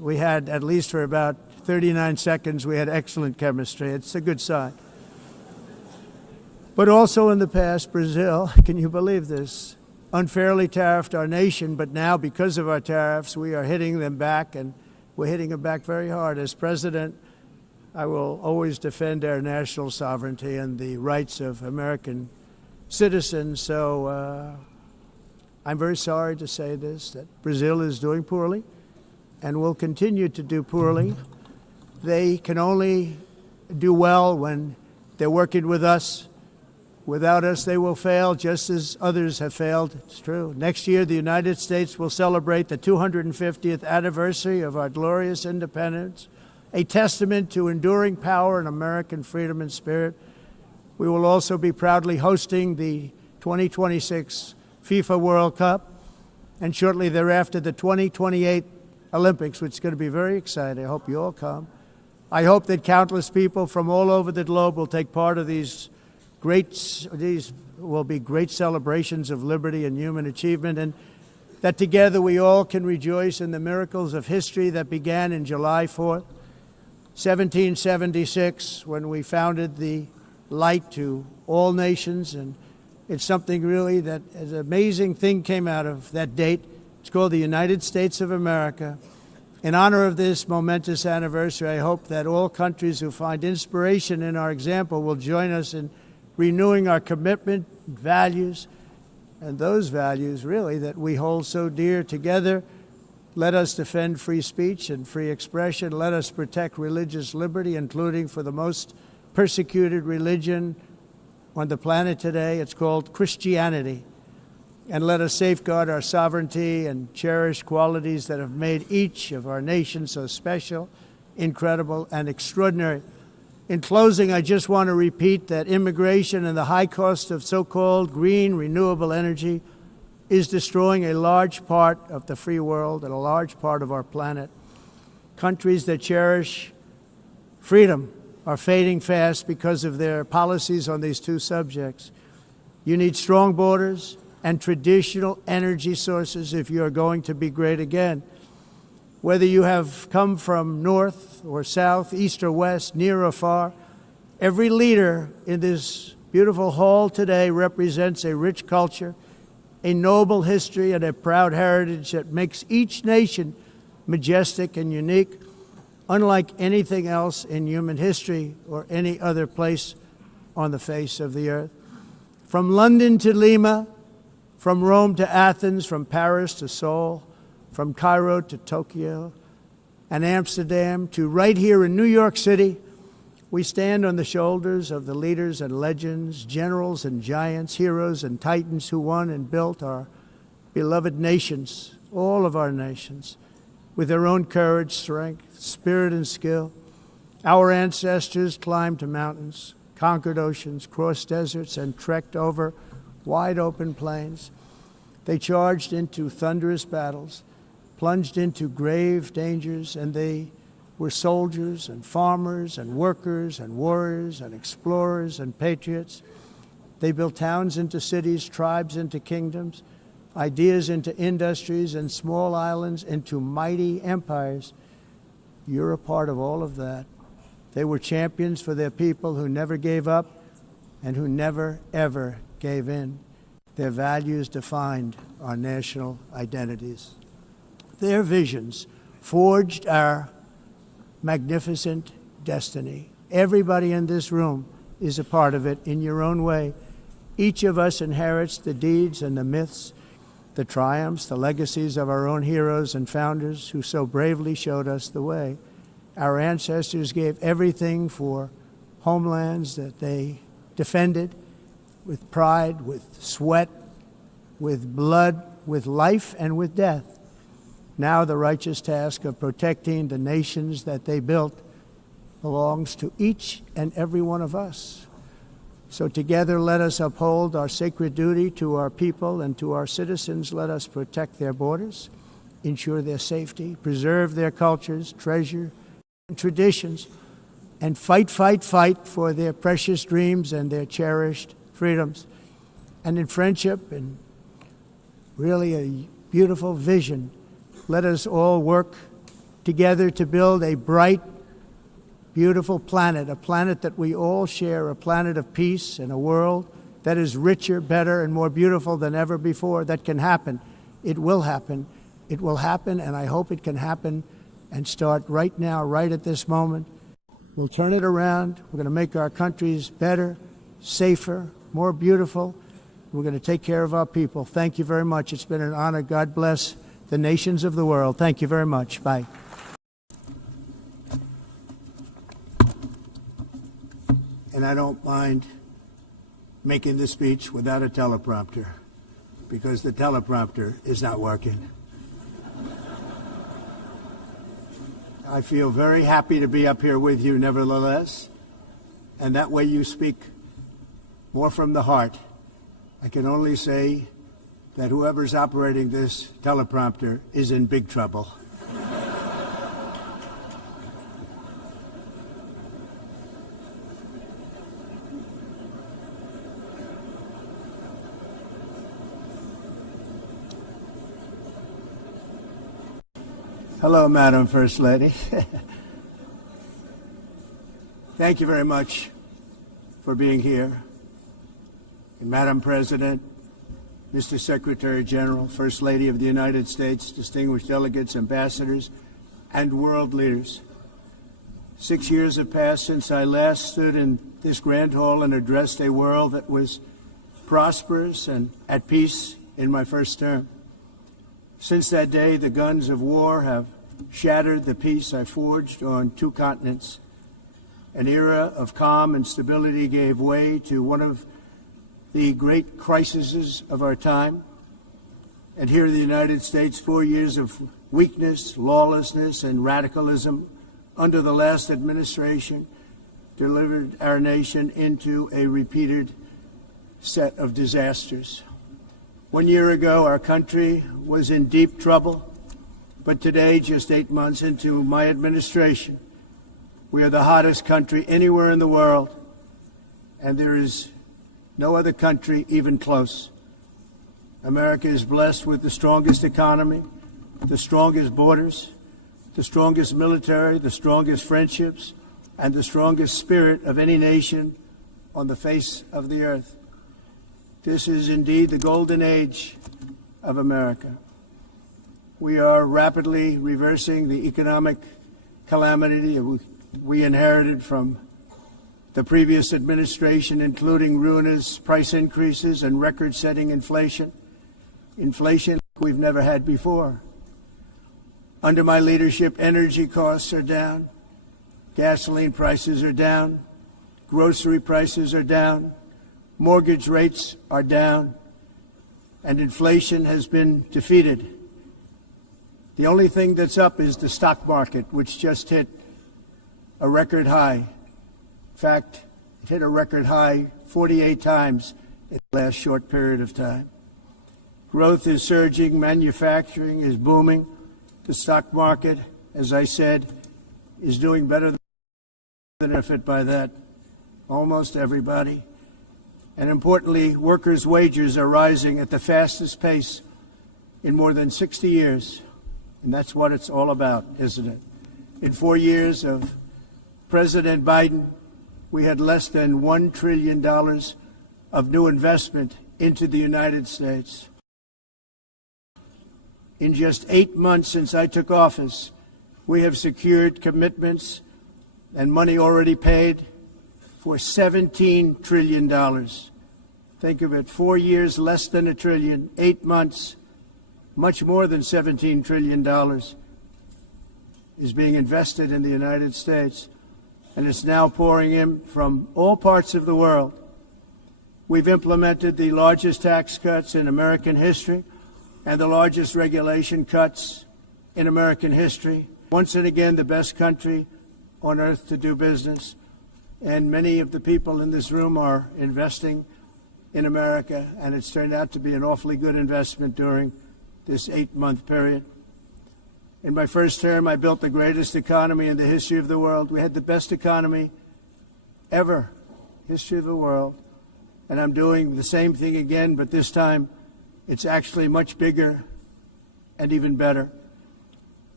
we had, at least for about 39 seconds, we had excellent chemistry. It's a good sign. But also in the past, Brazil, can you believe this, unfairly tariffed our nation, but now because of our tariffs, we are hitting them back, and we're hitting them back very hard. As president, I will always defend our national sovereignty and the rights of American citizens. So I'm very sorry to say this, that Brazil is doing poorly and will continue to do poorly. They can only do well when they're working with us. Without us, they will fail, just as others have failed. It's true. Next year, the United States will celebrate the 250th anniversary of our glorious independence, a testament to enduring power and American freedom and spirit. We will also be proudly hosting the 2026 FIFA World Cup, and shortly thereafter, the 2028 Olympics, which is going to be very exciting. I hope you all come. I hope that countless people from all over the globe will take part of these will be great celebrations of liberty and human achievement, and that together we all can rejoice in the miracles of history that began in July 4th, 1776, when we founded the light to all nations. And it's something really that an amazing thing came out of that date. It's called the United States of America. In honor of this momentous anniversary, I hope that all countries who find inspiration in our example will join us in renewing our commitment, values, and those values, really, that we hold so dear. Together, let us defend free speech and free expression. Let us protect religious liberty, including for the most persecuted religion on the planet today. It's called Christianity. And let us safeguard our sovereignty and cherish qualities that have made each of our nations so special, incredible, and extraordinary. In closing, I just want to repeat that immigration and the high cost of so-called green renewable energy is destroying a large part of the free world and a large part of our planet. Countries that cherish freedom are fading fast because of their policies on these two subjects. You need strong borders and traditional energy sources if you are going to be great again. Whether you have come from north or south, east or west, near or far, every leader in this beautiful hall today represents a rich culture, a noble history, and a proud heritage that makes each nation majestic and unique, unlike anything else in human history or any other place on the face of the earth. From London to Lima, from Rome to Athens, from Paris to Seoul, from Cairo to Tokyo and Amsterdam to right here in New York City, we stand on the shoulders of the leaders and legends, generals and giants, heroes and titans who won and built our beloved nations, all of our nations, with their own courage, strength, spirit, and skill. Our ancestors climbed mountains, conquered oceans, crossed deserts, and trekked over wide open plains. They charged into thunderous battles, plunged into grave dangers, and they were soldiers and farmers and workers and warriors and explorers and patriots. They built towns into cities, tribes into kingdoms, ideas into industries, and small islands into mighty empires. You're a part of all of that. They were champions for their people who never gave up and who never, ever gave in. Their values defined our national identities. Their visions forged our magnificent destiny. Everybody in this room is a part of it in your own way. Each of us inherits the deeds and the myths, the triumphs, the legacies of our own heroes and founders who so bravely showed us the way. Our ancestors gave everything for homelands that they defended with pride, with sweat, with blood, with life, and with death. Now the righteous task of protecting the nations that they built belongs to each and every one of us. So together let us uphold our sacred duty to our people and to our citizens. Let us protect their borders, ensure their safety, preserve their cultures, treasure and traditions, and fight for their precious dreams and their cherished freedoms. And in friendship and really a beautiful vision, let us all work together to build a bright, beautiful planet, a planet that we all share, a planet of peace and a world that is richer, better, and more beautiful than ever before. That can happen. It will happen. It will happen, and I hope it can happen and start right now, right at this moment. We'll turn it around. We're going to make our countries better, safer, more beautiful. We're going to take care of our people. Thank you very much. It's been an honor. God bless the nations of the world. Thank you very much. Bye. And I don't mind making the speech without a teleprompter, because the teleprompter is not working. I feel very happy to be up here with you nevertheless, and that way you speak more from the heart. I can only say that whoever's operating this teleprompter is in big trouble. Hello, Madam First Lady. Thank you very much for being here. And Madam President, Mr. Secretary General, First Lady of the United States, distinguished delegates, ambassadors, and world leaders. 6 years have passed since I last stood in this grand hall and addressed a world that was prosperous and at peace in my first term. Since that day, the guns of war have shattered the peace I forged on 2 continents. An era of calm and stability gave way to one of the great crises of our time. And here in the United States, 4 years of weakness, lawlessness, and radicalism under the last administration delivered our nation into a repeated set of disasters. 1 year ago, our country was in deep trouble, but today, just 8 months into my administration, we are the hottest country anywhere in the world, and there is no other country even close. America is blessed with the strongest economy, the strongest borders, the strongest military, the strongest friendships, and the strongest spirit of any nation on the face of the earth. This is indeed the golden age of America. We are rapidly reversing the economic calamity we inherited from the previous administration, including ruinous price increases and record-setting inflation we've never had before. Under my leadership, energy costs are down, gasoline prices are down, grocery prices are down, mortgage rates are down, and inflation has been defeated. The only thing that's up is the stock market, which just hit a record high. In fact, it hit a record high 48 times in the last short period of time. Growth is surging, manufacturing is booming. The stock market, as I said, is doing better than benefit by that. Almost everybody. And importantly, workers' wages are rising at the fastest pace in more than 60 years. And that's what it's all about, isn't it? In 4 years of President Biden, we had less than $1 trillion of new investment into the United States. In just 8 months since I took office, we have secured commitments and money already paid for $17 trillion. Think of it, 4 years, less than $1 trillion, 8 months, much more than $17 trillion is being invested in the United States, and it's now pouring in from all parts of the world. We've implemented the largest tax cuts in American history and the largest regulation cuts in American history. Once and again, the best country on earth to do business. And many of the people in this room are investing in America, and it's turned out to be an awfully good investment during this 8-month period. In my first term, I built the greatest economy in the history of the world. We had the best economy ever, history of the world. And I'm doing the same thing again, but this time it's actually much bigger and even better.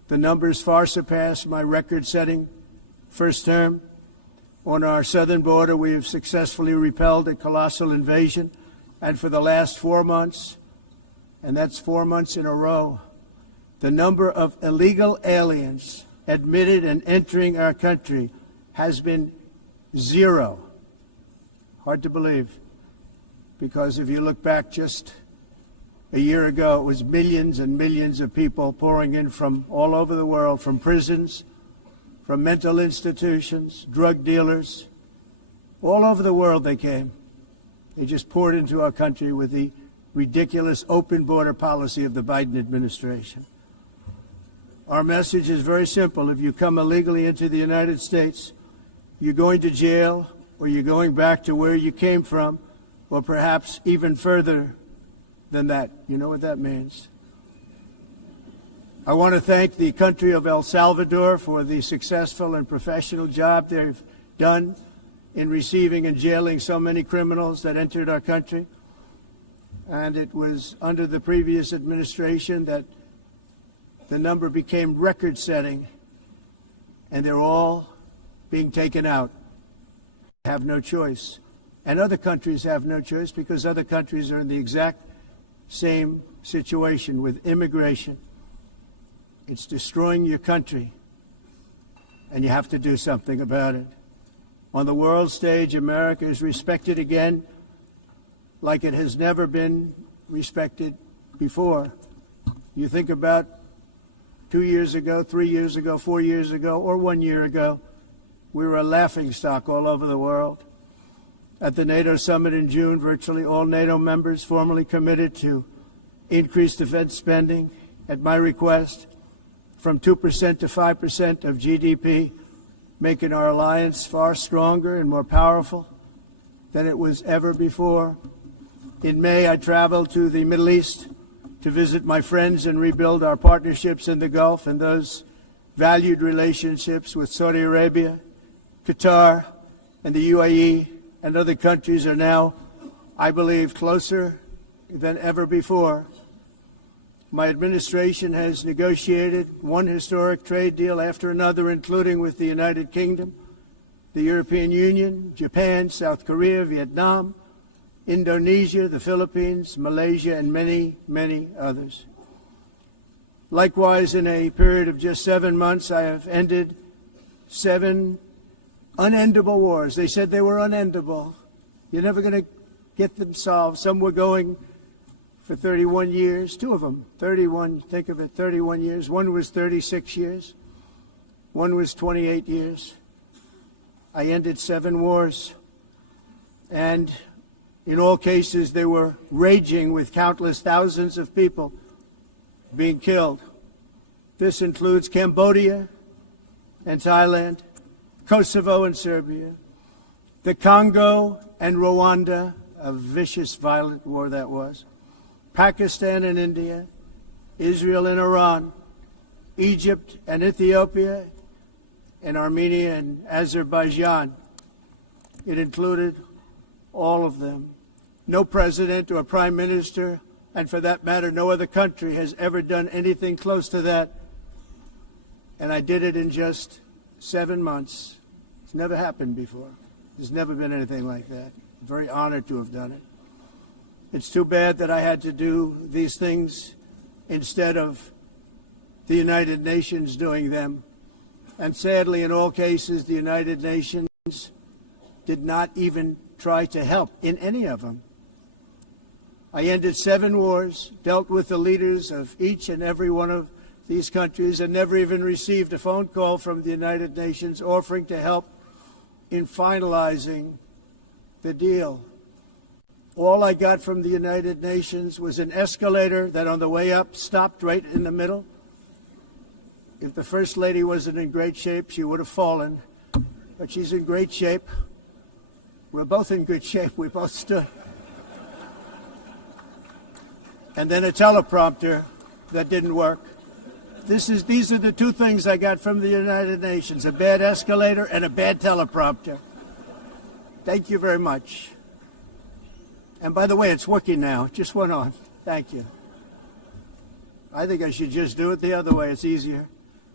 The numbers far surpass my record-setting first term. On our southern border, we have successfully repelled a colossal invasion, and for the last 4 months, and that's 4 months in a row, the number of illegal aliens admitted and entering our country has been 0. Hard to believe, because if you look back just a year ago, it was millions and millions of people pouring in from all over the world, from prisons, from mental institutions, drug dealers. All over the world they came. They just poured into our country with the ridiculous open border policy of the Biden administration. Our message is very simple. If you come illegally into the United States, you're going to jail, or you're going back to where you came from, or perhaps even further than that. You know what that means. I want to thank the country of El Salvador for the successful and professional job they've done in receiving and jailing so many criminals that entered our country. And it was under the previous administration that the number became record-setting, and they're all being taken out. They have no choice. And other countries have no choice, because other countries are in the exact same situation with immigration. It's destroying your country, and you have to do something about it. On the world stage, America is respected again like it has never been respected before. You think about 2 years ago, 3 years ago, 4 years ago, or 1 year ago, we were a laughingstock all over the world. At the NATO summit in June, virtually all NATO members formally committed to increase defense spending at my request from 2% to 5% of GDP, making our alliance far stronger and more powerful than it was ever before. In May, I traveled to the Middle East to visit my friends and rebuild our partnerships in the Gulf and those valued relationships with Saudi Arabia, Qatar, and the UAE and other countries are now, I believe, closer than ever before. My administration has negotiated one historic trade deal after another, including with the United Kingdom, the European Union, Japan, South Korea, Vietnam, Indonesia, the Philippines, Malaysia, and many, many others. Likewise, in a period of just 7 months, I have ended 7 unendable wars. They said they were unendable. You're never going to get them solved. Some were going for 31 years, 2 of them, 31, think of it, 31 years. One was 36 years. One was 28 years. I ended 7 wars. And in all cases, they were raging with countless thousands of people being killed. This includes Cambodia and Thailand, Kosovo and Serbia, the Congo and Rwanda, a vicious, violent war that was, Pakistan and India, Israel and Iran, Egypt and Ethiopia, and Armenia and Azerbaijan. It included all of them. No president or prime minister, and for that matter, no other country has ever done anything close to that. And I did it in just 7 months. It's never happened before. There's never been anything like that. I'm very honored to have done it. It's too bad that I had to do these things instead of the United Nations doing them. And sadly, in all cases, the United Nations did not even try to help in any of them. I ended 7 wars, dealt with the leaders of each and every one of these countries, and never even received a phone call from the United Nations offering to help in finalizing the deal. All I got from the United Nations was an escalator that on the way up stopped right in the middle. If the First Lady wasn't in great shape, she would have fallen. But she's in great shape. We're both in good shape. We both stood. And then a teleprompter that didn't work. These are the 2 things I got from the United Nations, a bad escalator and a bad teleprompter. Thank you very much. And by the way, it's working now. It just went on. Thank you. I think I should just do it the other way. It's easier.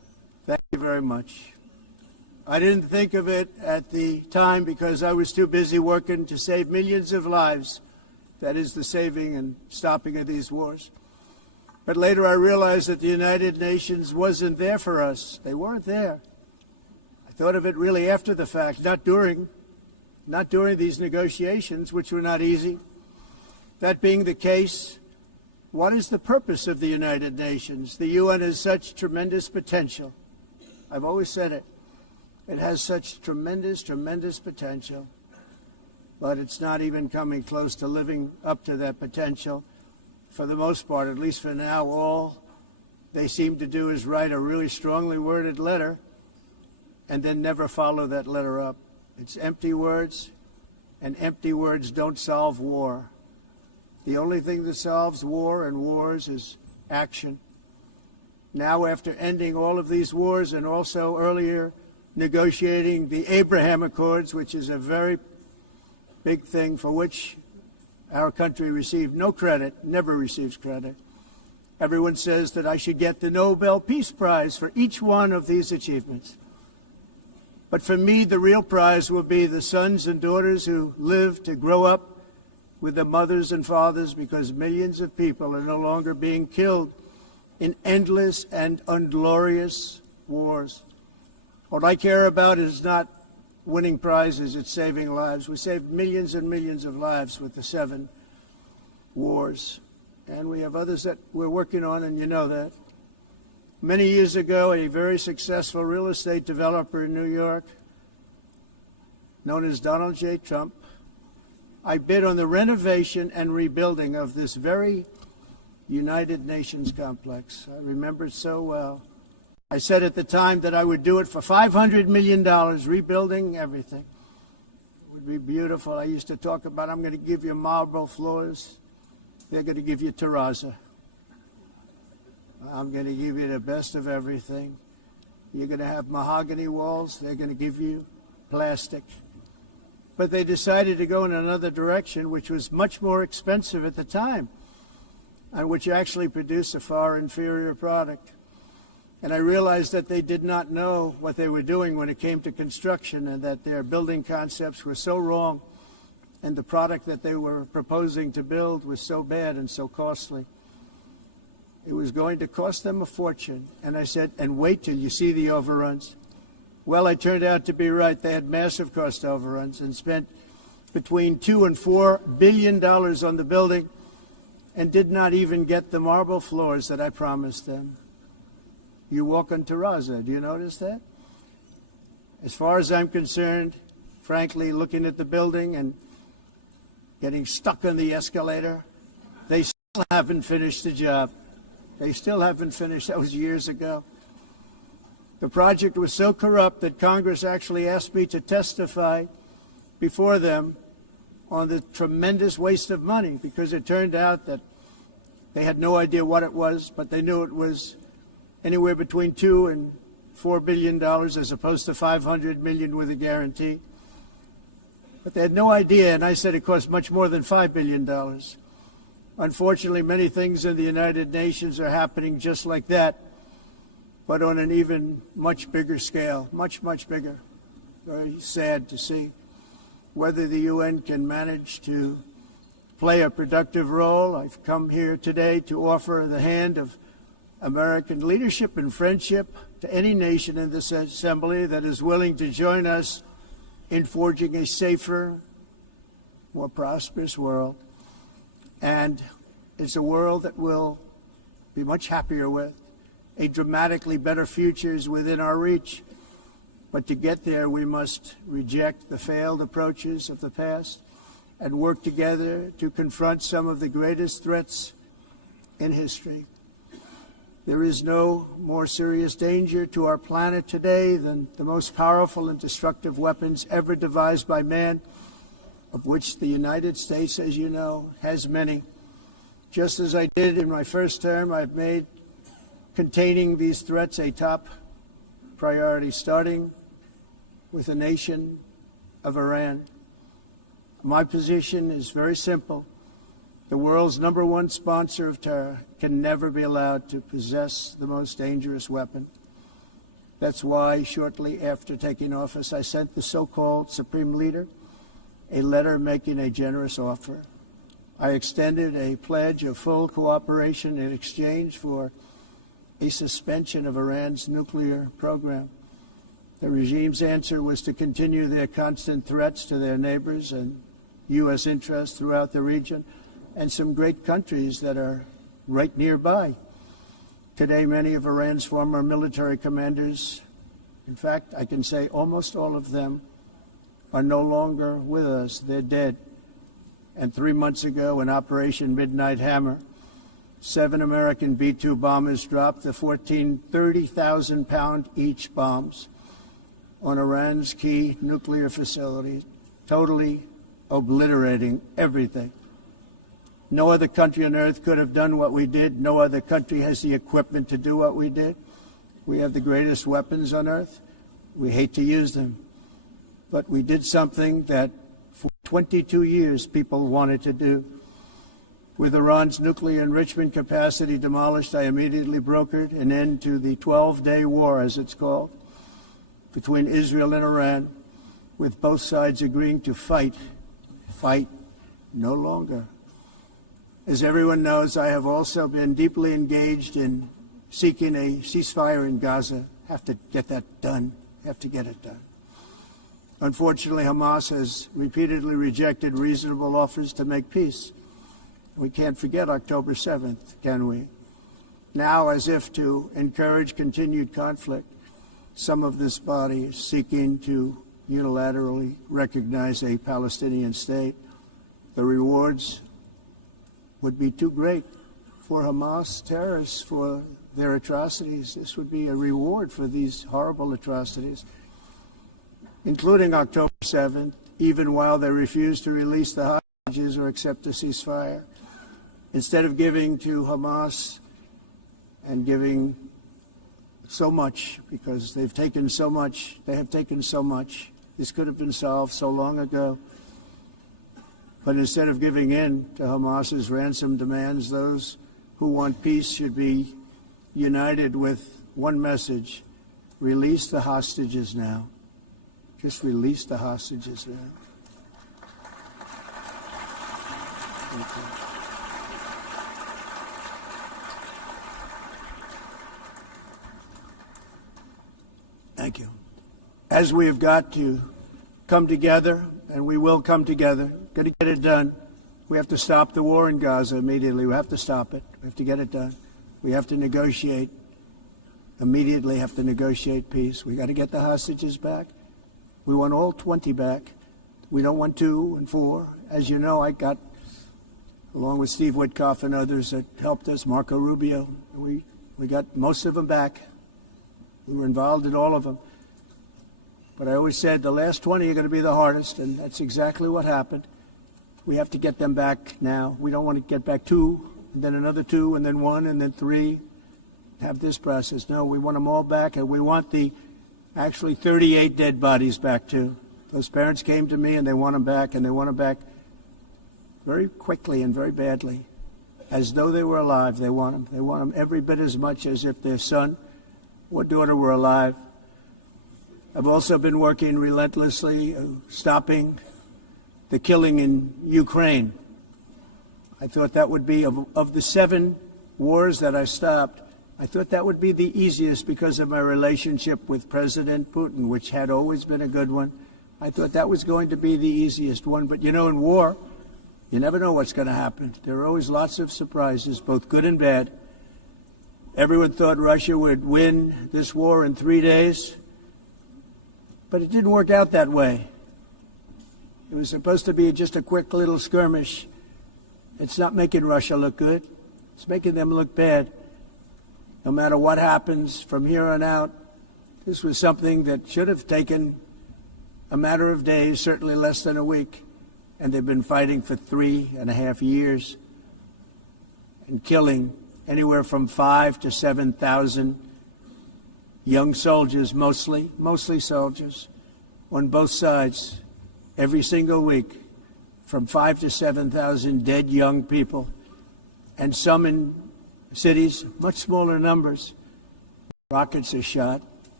very much. I didn't think of it at the time because I was too busy working to save millions of lives. That is the saving and stopping of these wars. But later I realized that the United Nations wasn't there for us. They weren't there. I thought of it really after the fact, not during these negotiations, which were not easy. That being the case, what is the purpose of the United Nations? The UN has such tremendous potential. I've always said it. It has such tremendous, tremendous potential. But it's not even coming close to living up to that potential. For the most part, at least for now, all they seem to do is write a really strongly worded letter and then never follow that letter up. It's empty words, and empty words don't solve war. The only thing that solves war and wars is action. Now, after ending all of these wars and also earlier negotiating the Abraham Accords, which is a very big thing for which our country received no credit, never receives credit. Everyone says that I should get the Nobel Peace Prize for each one of these achievements. But for me, the real prize will be the sons and daughters who live to grow up with the mothers and fathers, because millions of people are no longer being killed in endless and unglorious wars. What I care about is not winning prizes, it's saving lives. We saved millions and millions of lives with the 7 wars. And we have others that we're working on, and you know that. Many years ago, a very successful real estate developer in New York, known as Donald J. Trump, I bid on the renovation and rebuilding of this very United Nations complex. I remember it so well. I said at the time that I would do it for $500 million, rebuilding everything. It would be beautiful. I used to talk about, I'm going to give you marble floors. They're going to give you terrazzo. I'm going to give you the best of everything. You're going to have mahogany walls. They're going to give you plastic. But they decided to go in another direction, which was much more expensive at the time, and which actually produced a far inferior product. And I realized that they did not know what they were doing when it came to construction, and that their building concepts were so wrong, and the product that they were proposing to build was so bad and so costly. It was going to cost them a fortune. And I said, and wait till you see the overruns. Well, I turned out to be right. They had massive cost overruns and spent between $2 and $4 billion on the building and did not even get the marble floors that I promised them. You walk on terrazzo. Do you notice that? As far as I'm concerned, frankly, looking at the building and getting stuck on the escalator, they still haven't finished the job. They still haven't finished. That was years ago. The project was so corrupt that Congress actually asked me to testify before them on the tremendous waste of money, because it turned out that they had no idea what it was, but they knew it was anywhere between $2 and $4 billion as opposed to $500 million with a guarantee. But they had no idea, and I said it cost much more than $5 billion. Unfortunately, many things in the United Nations are happening just like that, but on an even much bigger scale, much, much bigger. Very sad to see. Whether the UN can manage to play a productive role, I've come here today to offer the hand of American leadership and friendship to any nation in this assembly that is willing to join us in forging a safer, more prosperous world. And it's a world that we'll be much happier with. A dramatically better future is within our reach. But to get there, we must reject the failed approaches of the past and work together to confront some of the greatest threats in history. There is no more serious danger to our planet today than the most powerful and destructive weapons ever devised by man, of which the United States, as you know, has many. Just as I did in my first term, I've made containing these threats a top priority, starting with the nation of Iran. My position is very simple. The world's #1 sponsor of terror can never be allowed to possess the most dangerous weapon. That's why, shortly after taking office, I sent the so-called Supreme Leader a letter making a generous offer. I extended a pledge of full cooperation in exchange for a suspension of Iran's nuclear program. The regime's answer was to continue their constant threats to their neighbors and U.S. interests throughout the region and some great countries that are right nearby. Today, many of Iran's former military commanders, in fact, I can say almost all of them, are no longer with us. They're dead. And 3 months ago, in Operation Midnight Hammer, 7 American B-2 bombers dropped the 14 30,000-pound each bombs on Iran's key nuclear facilities, totally obliterating everything. No other country on earth could have done what we did. No other country has the equipment to do what we did. We have the greatest weapons on earth. We hate to use them. But we did something that for 22 years people wanted to do. With Iran's nuclear enrichment capacity demolished, I immediately brokered an end to the 12-day war, as it's called, between Israel and Iran, with both sides agreeing to fight no longer. As everyone knows, I have also been deeply engaged in seeking a ceasefire in Gaza. Have to get that done. Have to get it done. Unfortunately, Hamas has repeatedly rejected reasonable offers to make peace. We can't forget October 7th, can we? Now, as if to encourage continued conflict, some of this body is seeking to unilaterally recognize a Palestinian state. The rewards would be too great for Hamas terrorists for their atrocities. This would be a reward for these horrible atrocities, including October 7th, even while they refuse to release the hostages or accept a ceasefire. Instead of giving to Hamas and giving so much, because they've taken so much, this could have been solved so long ago. But instead of giving in to Hamas's ransom demands, those who want peace should be united with one message: release the hostages now. Just release the hostages now. Thank you. Thank you. As we have got to come together, and we will come together, got to get it done. We have to stop the war in Gaza immediately. We have to stop it. We have to get it done. We have to negotiate, immediately have to negotiate peace. We got to get the hostages back. We want all 20 back. We don't want 2 and 4. As you know, I got, along with Steve Witkoff and others that helped us, Marco Rubio, we got most of them back. We were involved in all of them. But I always said the last 20 are going to be the hardest, and that's exactly what happened. We have to get them back now. We don't want to get back 2, and then another 2, and then 1, and then 3. Have this process. No, we want them all back, and we want the actually 38 dead bodies back too. Those parents came to me, and they want them back, and they want them back very quickly and very badly. As though they were alive, they want them. They want them every bit as much as if their son or daughter were alive. I've also been working relentlessly, stopping the killing in Ukraine. I thought that would be, of the 7 wars that I stopped, I thought that would be the easiest because of my relationship with President Putin, which had always been a good one. I thought that was going to be the easiest one. But, you know, in war, you never know what's going to happen. There are always lots of surprises, both good and bad. Everyone thought Russia would win this war in 3 days, but it didn't work out that way. It was supposed to be just a quick little skirmish. It's not making Russia look good. It's making them look bad. No matter what happens from here on out, this was something that should have taken a matter of days, certainly less than a week. And they've been fighting for 3.5 years and killing anywhere from 5,000 to 7,000 young soldiers, mostly soldiers, on both sides, every single week, from 5,000 to 7,000 dead young people, and some in cities, much smaller numbers. Rockets are shot,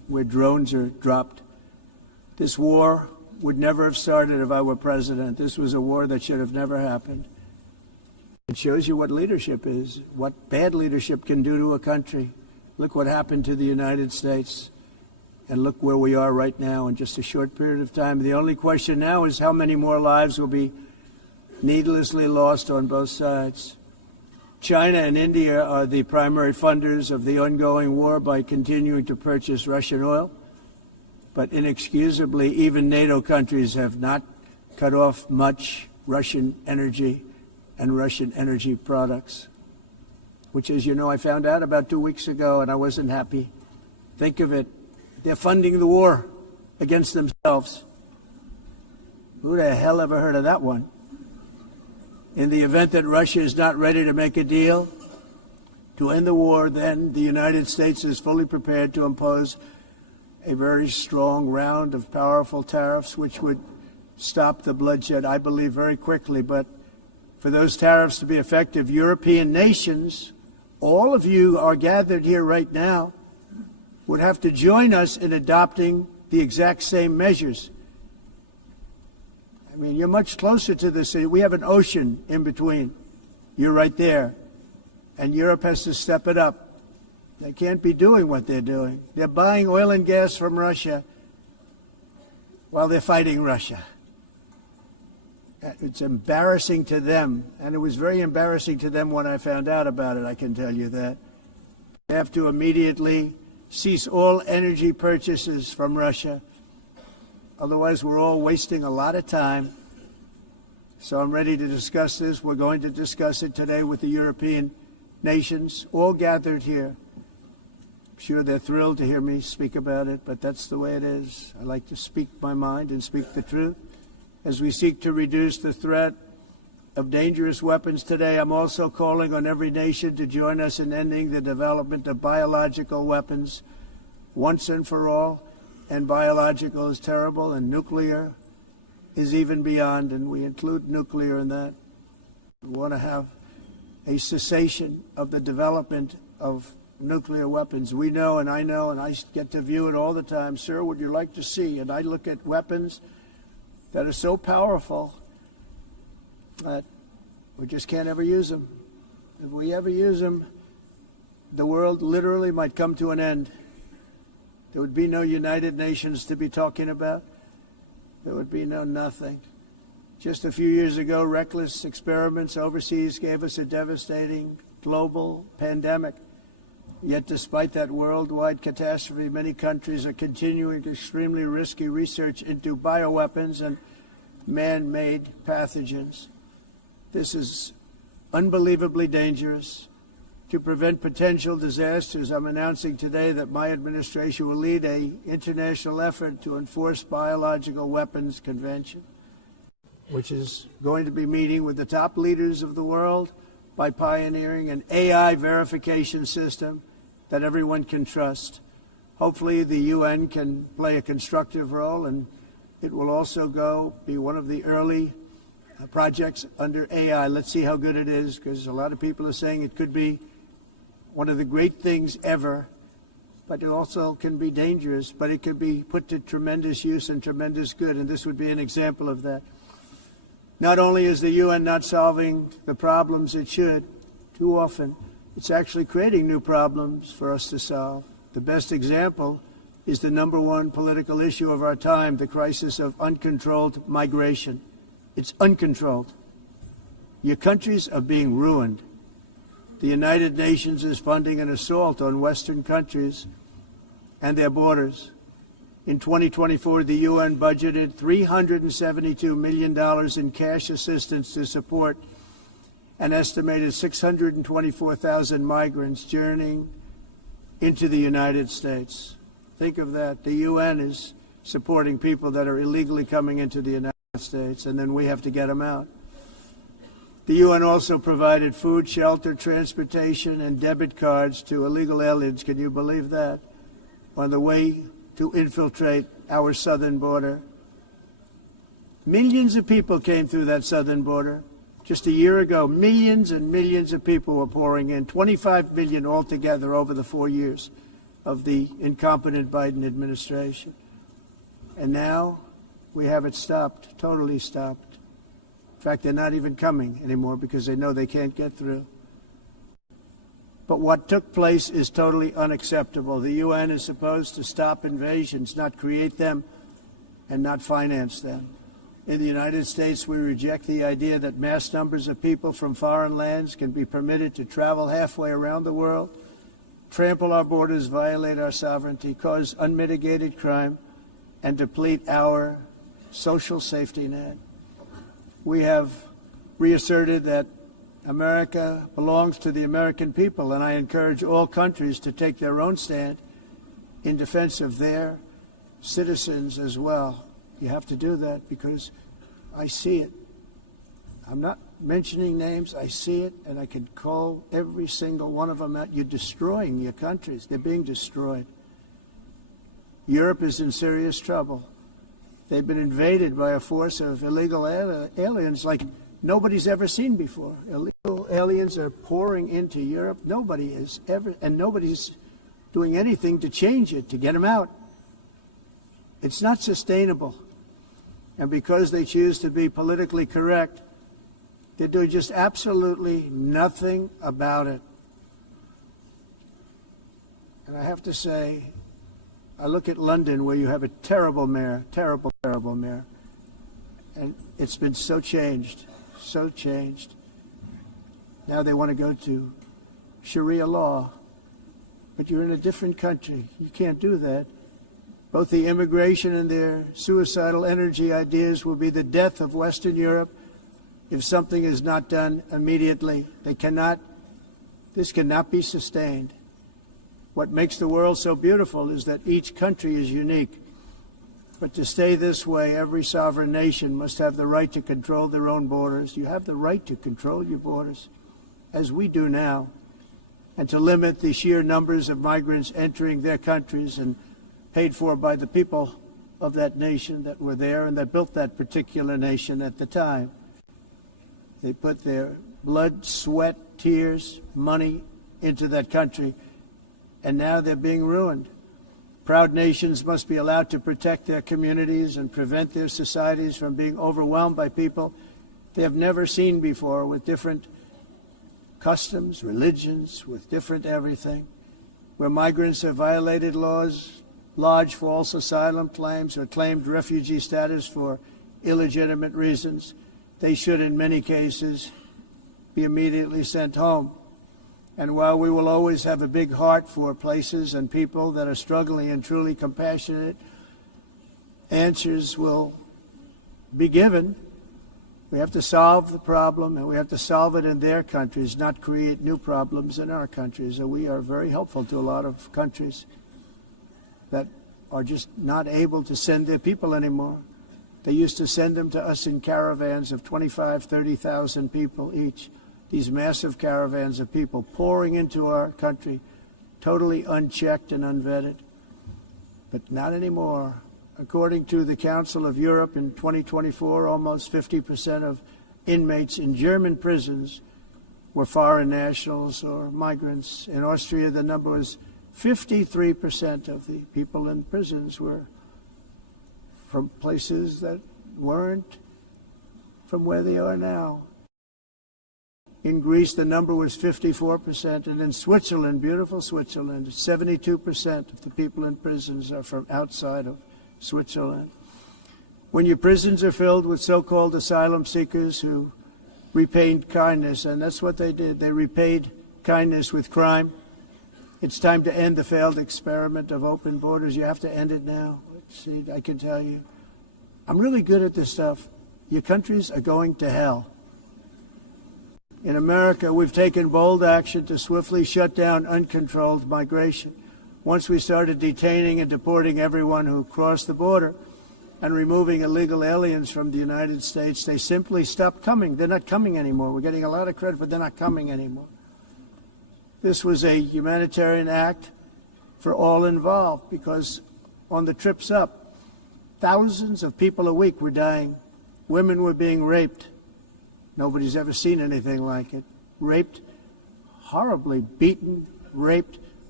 where drones are dropped. This war would never have started if I were president. This was a war that should have never happened. It shows you what leadership is, what bad leadership can do to a country. Look what happened to the United States, and look where we are right now in just a short period of time. The only question now is how many more lives will be needlessly lost on both sides. China and India are the primary funders of the ongoing war by continuing to purchase Russian oil. But inexcusably, even NATO countries have not cut off much Russian energy and Russian energy products, which, as you know, I found out about 2 weeks ago, and I wasn't happy. Think of it. They're funding the war against themselves. Who the hell ever heard of that one? In the event that Russia is not ready to make a deal to end the war, then the United States is fully prepared to impose a very strong round of powerful tariffs, which would stop the bloodshed, I believe, very quickly. But for those tariffs to be effective, European nations, all of you are gathered here right now, would have to join us in adopting the exact same measures. I mean, you're much closer to this. We have an ocean in between. You're right there. And Europe has to step it up. They can't be doing what they're doing. They're buying oil and gas from Russia while they're fighting Russia. It's embarrassing to them, and it was very embarrassing to them when I found out about it, I can tell you that. They have to immediately cease all energy purchases from Russia. Otherwise, we're all wasting a lot of time. So I'm ready to discuss this. We're going to discuss it today with the European nations, all gathered here. I'm sure they're thrilled to hear me speak about it, but that's the way it is. I like to speak my mind and speak the truth. As we seek to reduce the threat of dangerous weapons today, I'm also calling on every nation to join us in ending the development of biological weapons once and for all. And biological is terrible, and nuclear is even beyond, and we include nuclear in that. We want to have a cessation of the development of nuclear weapons. We know, and I get to view it all the time. Sir, would you like to see? And I look at weapons that are so powerful that we just can't ever use them. If we ever use them, the world literally might come to an end. There would be no United Nations to be talking about. There would be no nothing. Just a few years ago, reckless experiments overseas gave us a devastating global pandemic. Yet despite that worldwide catastrophe, many countries are continuing extremely risky research into bioweapons and man-made pathogens. This is unbelievably dangerous. To prevent potential disasters, I'm announcing today that my administration will lead an international effort to enforce biological weapons convention, which is going to be meeting with the top leaders of the world by pioneering an AI verification system that everyone can trust. Hopefully the UN can play a constructive role, and it will also be one of the early projects under AI. Let's see how good it is, because a lot of people are saying it could be one of the great things ever, but it also can be dangerous, but it can be put to tremendous use and tremendous good, and this would be an example of that. Not only is the UN not solving the problems it should, too often, it's actually creating new problems for us to solve. The best example is the number one political issue of our time, the crisis of uncontrolled migration. It's uncontrolled. Your countries are being ruined. The United Nations is funding an assault on Western countries and their borders. In 2024, the UN budgeted $372 million in cash assistance to support an estimated 624,000 migrants journeying into the United States. Think of that. The UN is supporting people that are illegally coming into the United States, and then we have to get them out. The UN also provided food, shelter, transportation, and debit cards to illegal aliens. Can you believe that? On the way to infiltrate our southern border. Millions of people came through that southern border. Just a year ago, millions and millions of people were pouring in, 25 million altogether over the 4 years. of the incompetent Biden administration. And now we have it stopped, totally stopped. In fact, they're not even coming anymore because they know they can't get through. But what took place is totally unacceptable. The UN is supposed to stop invasions, not create them and not finance them. In the United States, we reject the idea that mass numbers of people from foreign lands can be permitted to travel halfway around the world, trample our borders, violate our sovereignty, cause unmitigated crime, and deplete our social safety net. We have reasserted that America belongs to the American people, and I encourage all countries to take their own stand in defense of their citizens as well. You have to do that because I see it. I'm not mentioning names. I see it, and I can call every single one of them out. You're destroying your countries. They're being destroyed. Europe is in serious trouble. They've been invaded by a force of illegal aliens like nobody's ever seen before. Illegal aliens are pouring into Europe. Nobody is ever, and nobody's doing anything to change it, to get them out. It's not sustainable. And because they choose to be politically correct, they're doing just absolutely nothing about it. And I have to say, I look at London where you have a terrible mayor, terrible mayor. And it's been so changed, so changed. Now they want to go to Sharia law. But you're in a different country. You can't do that. Both the immigration and their suicidal energy ideas will be the death of Western Europe if something is not done immediately. This cannot be sustained. What makes the world so beautiful is that each country is unique. But to stay this way, every sovereign nation must have the right to control their own borders. You have the right to control your borders, as we do now, and to limit the sheer numbers of migrants entering their countries and paid for by the people of that nation that were there and that built that particular nation at the time. They put their blood, sweat, tears, money into that country, and now they're being ruined. Proud nations must be allowed to protect their communities and prevent their societies from being overwhelmed by people they have never seen before, with different customs, religions, with different everything. Where migrants have violated laws, lodged false asylum claims, or claimed refugee status for illegitimate reasons, they should, in many cases, be immediately sent home. And while we will always have a big heart for places and people that are struggling and truly compassionate, answers will be given. We have to solve the problem, and we have to solve it in their countries, not create new problems in our countries. And we are very helpful to a lot of countries that are just not able to send their people anymore. They used to send them to us in caravans of 25,000, 30,000 people each. These massive caravans of people pouring into our country, totally unchecked and unvetted. But not anymore. According to the Council of Europe in 2024, almost 50% of inmates in German prisons were foreign nationals or migrants. In Austria, the number was 53% of the people in prisons were from places that weren't from where they are now. In Greece, the number was 54%, and in Switzerland, beautiful Switzerland, 72% of the people in prisons are from outside of Switzerland. When your prisons are filled with so-called asylum seekers who repaid kindness, and that's what they did, they repaid kindness with crime, it's time to end the failed experiment of open borders. You have to end it now. Let's see, I can tell you, I'm really good at this stuff. Your countries are going to hell. In America, we've taken bold action to swiftly shut down uncontrolled migration. Once we started detaining and deporting everyone who crossed the border and removing illegal aliens from the United States, they simply stopped coming. They're not coming anymore. We're getting a lot of credit, but they're not coming anymore. This was a humanitarian act for all involved, because on the trips up, thousands of people a week were dying. Women were being raped. Nobody's ever seen anything like it. Raped, horribly beaten, raped,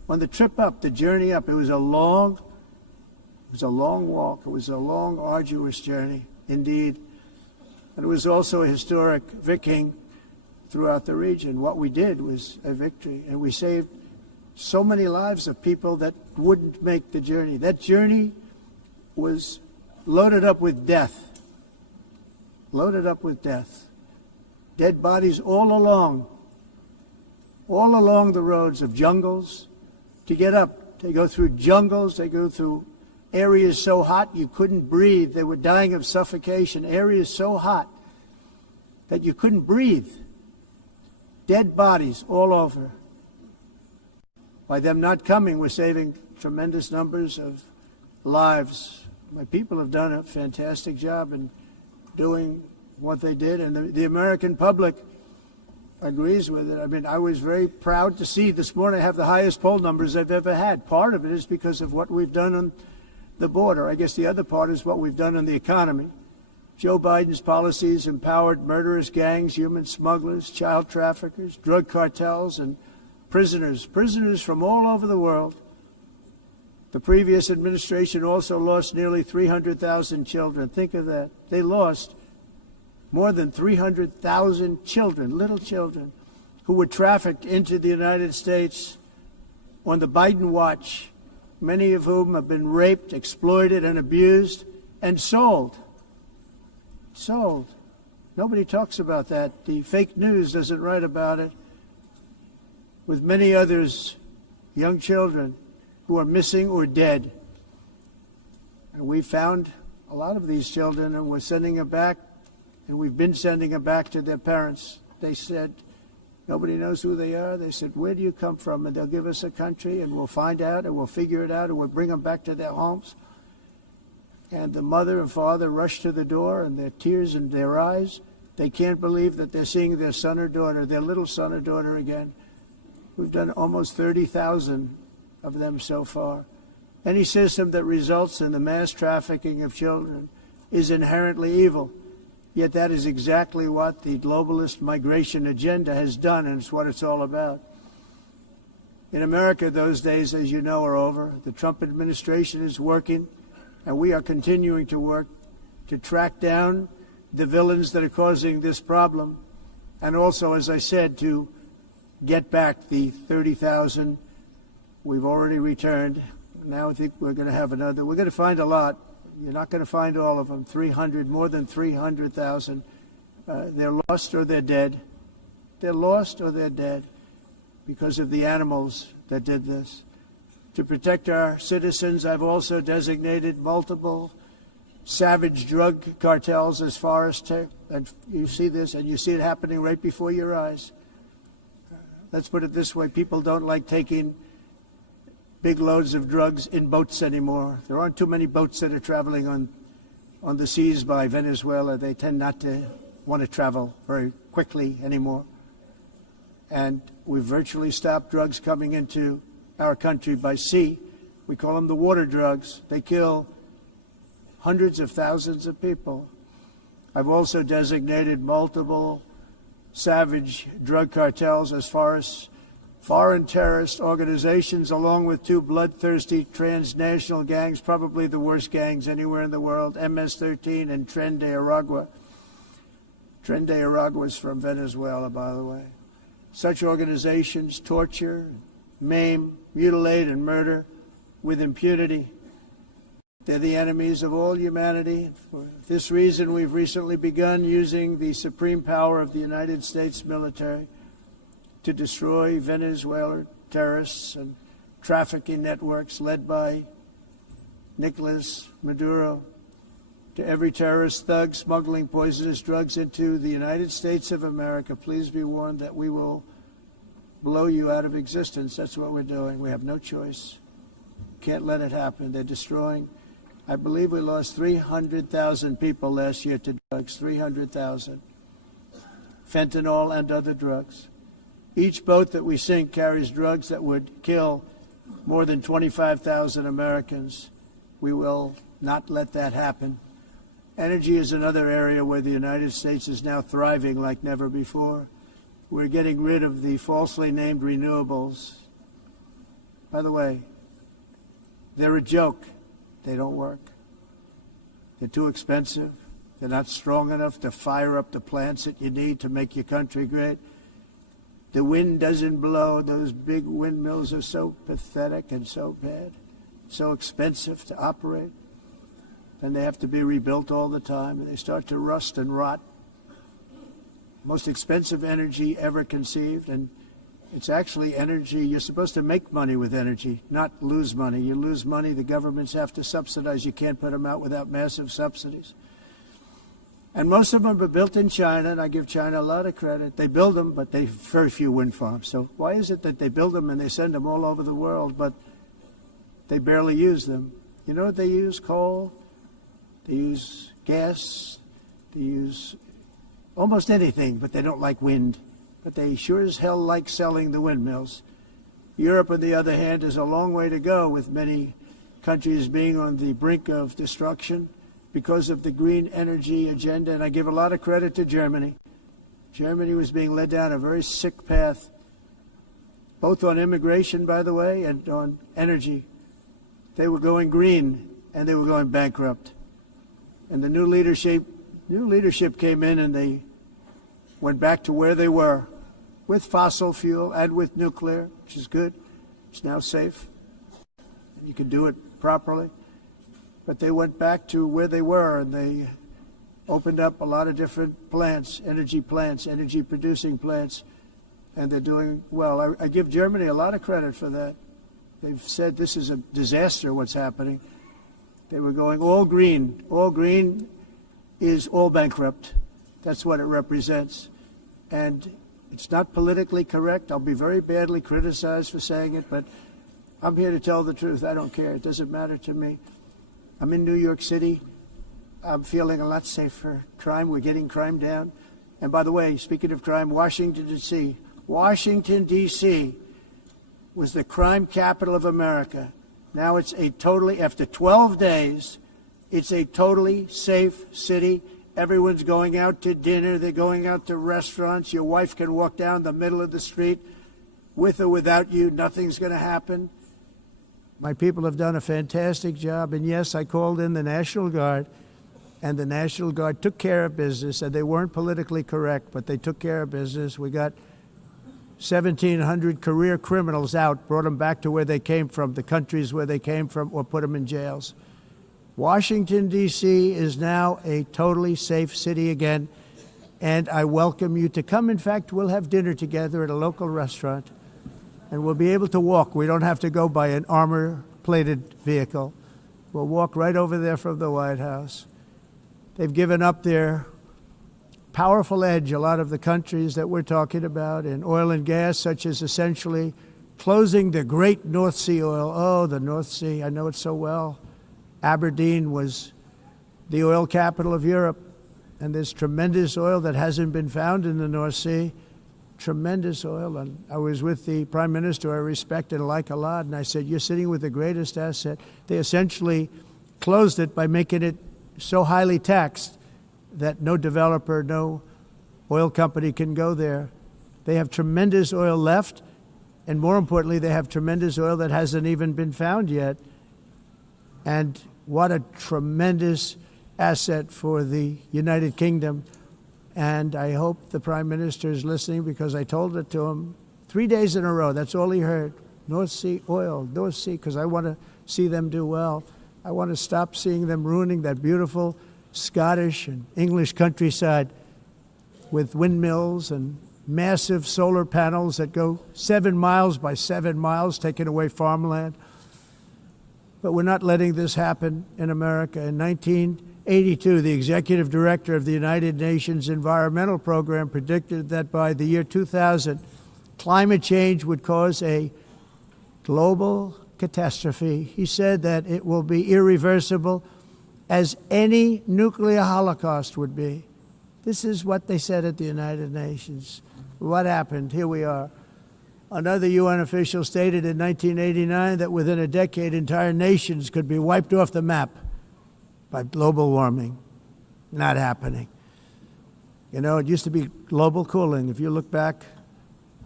On the trip up, the journey up, it was a long walk. It was a long, arduous journey, indeed. And it was also a historic victory throughout the region. What we did was a victory, and we saved so many lives of people that wouldn't make the journey. That journey was loaded up with death. Loaded up with death. Dead bodies all along the roads of jungles. To get up, they go through jungles, they go through areas so hot you couldn't breathe. They were dying of suffocation. Areas so hot that you couldn't breathe. Dead bodies all over. By them not coming, we're saving tremendous numbers of lives. My people have done a fantastic job in doing what they did, and the American public agrees with it. I mean, I was very proud to see this morning I have the highest poll numbers I've ever had. Part of it is because of what we've done on the border. I guess the other part is what we've done on the economy. Joe Biden's policies empowered murderous gangs, human smugglers, child traffickers, drug cartels, and prisoners from all over the world. The previous administration also lost nearly 300,000 children. Think of that. They lost more than 300,000 children, little children, who were trafficked into the United States on the Biden watch, many of whom have been raped, exploited, and abused, and sold. Sold. Nobody talks about that. The fake news doesn't write about it. With many others, young children who are missing or dead. And we found a lot of these children, and we're sending them back, and we've been sending them back to their parents. They said, nobody knows who they are. They said, where do you come from? And they'll give us a country, and we'll find out, and we'll figure it out, and we'll bring them back to their homes. And the mother and father rush to the door, and their tears in their eyes. They can't believe that they're seeing their son or daughter, their little son or daughter again. We've done almost 30,000 of them so far. Any system that results in the mass trafficking of children is inherently evil. Yet that is exactly what the globalist migration agenda has done, and it's what it's all about. In America, those days, as you know, are over. The Trump administration is working, and we are continuing to work to track down the villains that are causing this problem, and also, as I said, to get back the 30,000 we've already returned. Now I think we're going to have another. We're going to find a lot. You're not going to find all of them. More than 300,000. They're lost or they're dead. They're lost or they're dead because of the animals that did this. To protect our citizens, I've also designated multiple savage drug cartels as far as and you see this, and you see it happening right before your eyes. Let's put it this way. People don't like taking big loads of drugs in boats anymore. There aren't too many boats that are traveling on the seas by Venezuela. They tend not to want to travel very quickly anymore. And we've virtually stopped drugs coming into our country by sea. We call them the water drugs. They kill hundreds of thousands of people. I've also designated multiple savage drug cartels as far as foreign terrorist organizations, along with two bloodthirsty transnational gangs, probably the worst gangs anywhere in the world, MS-13 and Tren de Aragua. Tren de Aragua is from Venezuela, by the way. Such organizations torture, maim, mutilate, and murder with impunity. They're the enemies of all humanity. For this reason, we've recently begun using the supreme power of the United States military to destroy Venezuelan terrorists and trafficking networks led by Nicolas Maduro. To every terrorist thug smuggling poisonous drugs into the United States of America, please be warned that we will blow you out of existence. That's what we're doing. We have no choice. Can't let it happen. They're destroying. I believe we lost 300,000 people last year to drugs, 300,000. Fentanyl and other drugs. Each boat that we sink carries drugs that would kill more than 25,000 Americans. We will not let that happen. Energy is another area where the United States is now thriving like never before. We're getting rid of the falsely named renewables. by the way, they're a joke. They don't work. They're too expensive. They're not strong enough to fire up the plants that you need to make your country great. The wind doesn't blow. Those big windmills are so pathetic and so bad, so expensive to operate. And they have to be rebuilt all the time, and they start to rust and rot. Most expensive energy ever conceived, and it's actually energy. You're supposed to make money with energy, not lose money. You lose money, the governments have to subsidize. You can't put them out without massive subsidies. And most of them are built in China, and I give China a lot of credit. They build them, but they very few wind farms. So why is it that they build them and they send them all over the world, but they barely use them? You know what they use? Coal. They use gas. They use almost anything, but they don't like wind. But they sure as hell like selling the windmills. Europe, on the other hand, is a long way to go, with many countries being on the brink of destruction because of the green energy agenda. And I give a lot of credit to Germany. Germany was being led down a very sick path, both on immigration, by the way, and on energy. They were going green, and they were going bankrupt. And the new leadership came in, and they went back to where they were, with fossil fuel and with nuclear, which is good. It's now safe. You can do it properly. But they went back to where they were, and they opened up a lot of different plants, energy-producing plants, and they're doing well. I give Germany a lot of credit for that. They've said this is a disaster, what's happening. They were going all green. All green is all bankrupt. That's what it represents. And it's not politically correct. I'll be very badly criticized for saying it, but I'm here to tell the truth. I don't care. It doesn't matter to me. I'm in New York City. I'm feeling a lot safer. Crime, we're getting crime down. And by the way, speaking of crime, Washington, D.C. Washington, D.C. was the crime capital of America. Now it's after 12 days, it's a totally safe city. Everyone's going out to dinner. They're going out to restaurants. Your wife can walk down the middle of the street with or without you. Nothing's going to happen. My people have done a fantastic job. And yes, I called in the National Guard, and the National Guard took care of business. And they weren't politically correct, but they took care of business. We got 1,700 career criminals out, brought them back to where they came from, the countries where they came from, or put them in jails. Washington, D.C. is now a totally safe city again, and I welcome you to come. In fact, we'll have dinner together at a local restaurant, and we'll be able to walk. We don't have to go by an armor-plated vehicle. We'll walk right over there from the White House. They've given up their powerful edge, a lot of the countries that we're talking about, in oil and gas, such as essentially closing the great North Sea oil. Oh, the North Sea, I know it so well. Aberdeen was the oil capital of Europe, and there's tremendous oil that hasn't been found in the North Sea, tremendous oil. And I was with the Prime Minister I respect and like a lot, and I said, you're sitting with the greatest asset. They essentially closed it by making it so highly taxed that no developer, no oil company can go there. They have tremendous oil left, and more importantly, they have tremendous oil that hasn't even been found yet. And what a tremendous asset for the United Kingdom. And I hope the Prime Minister is listening, because I told it to him 3 days in a row. That's all he heard. North Sea oil, North Sea, because I want to see them do well. I want to stop seeing them ruining that beautiful Scottish and English countryside with windmills and massive solar panels that go 7 miles by 7 miles, taking away farmland. But we're not letting this happen in America. In 1982, the executive director of the United Nations Environmental Program predicted that by the year 2000, climate change would cause a global catastrophe. He said that it will be irreversible, as any nuclear holocaust would be. This is what they said at the United Nations. What happened? Here we are. Another UN official stated in 1989 that within a decade, entire nations could be wiped off the map by global warming. Not happening. You know, it used to be global cooling. If you look back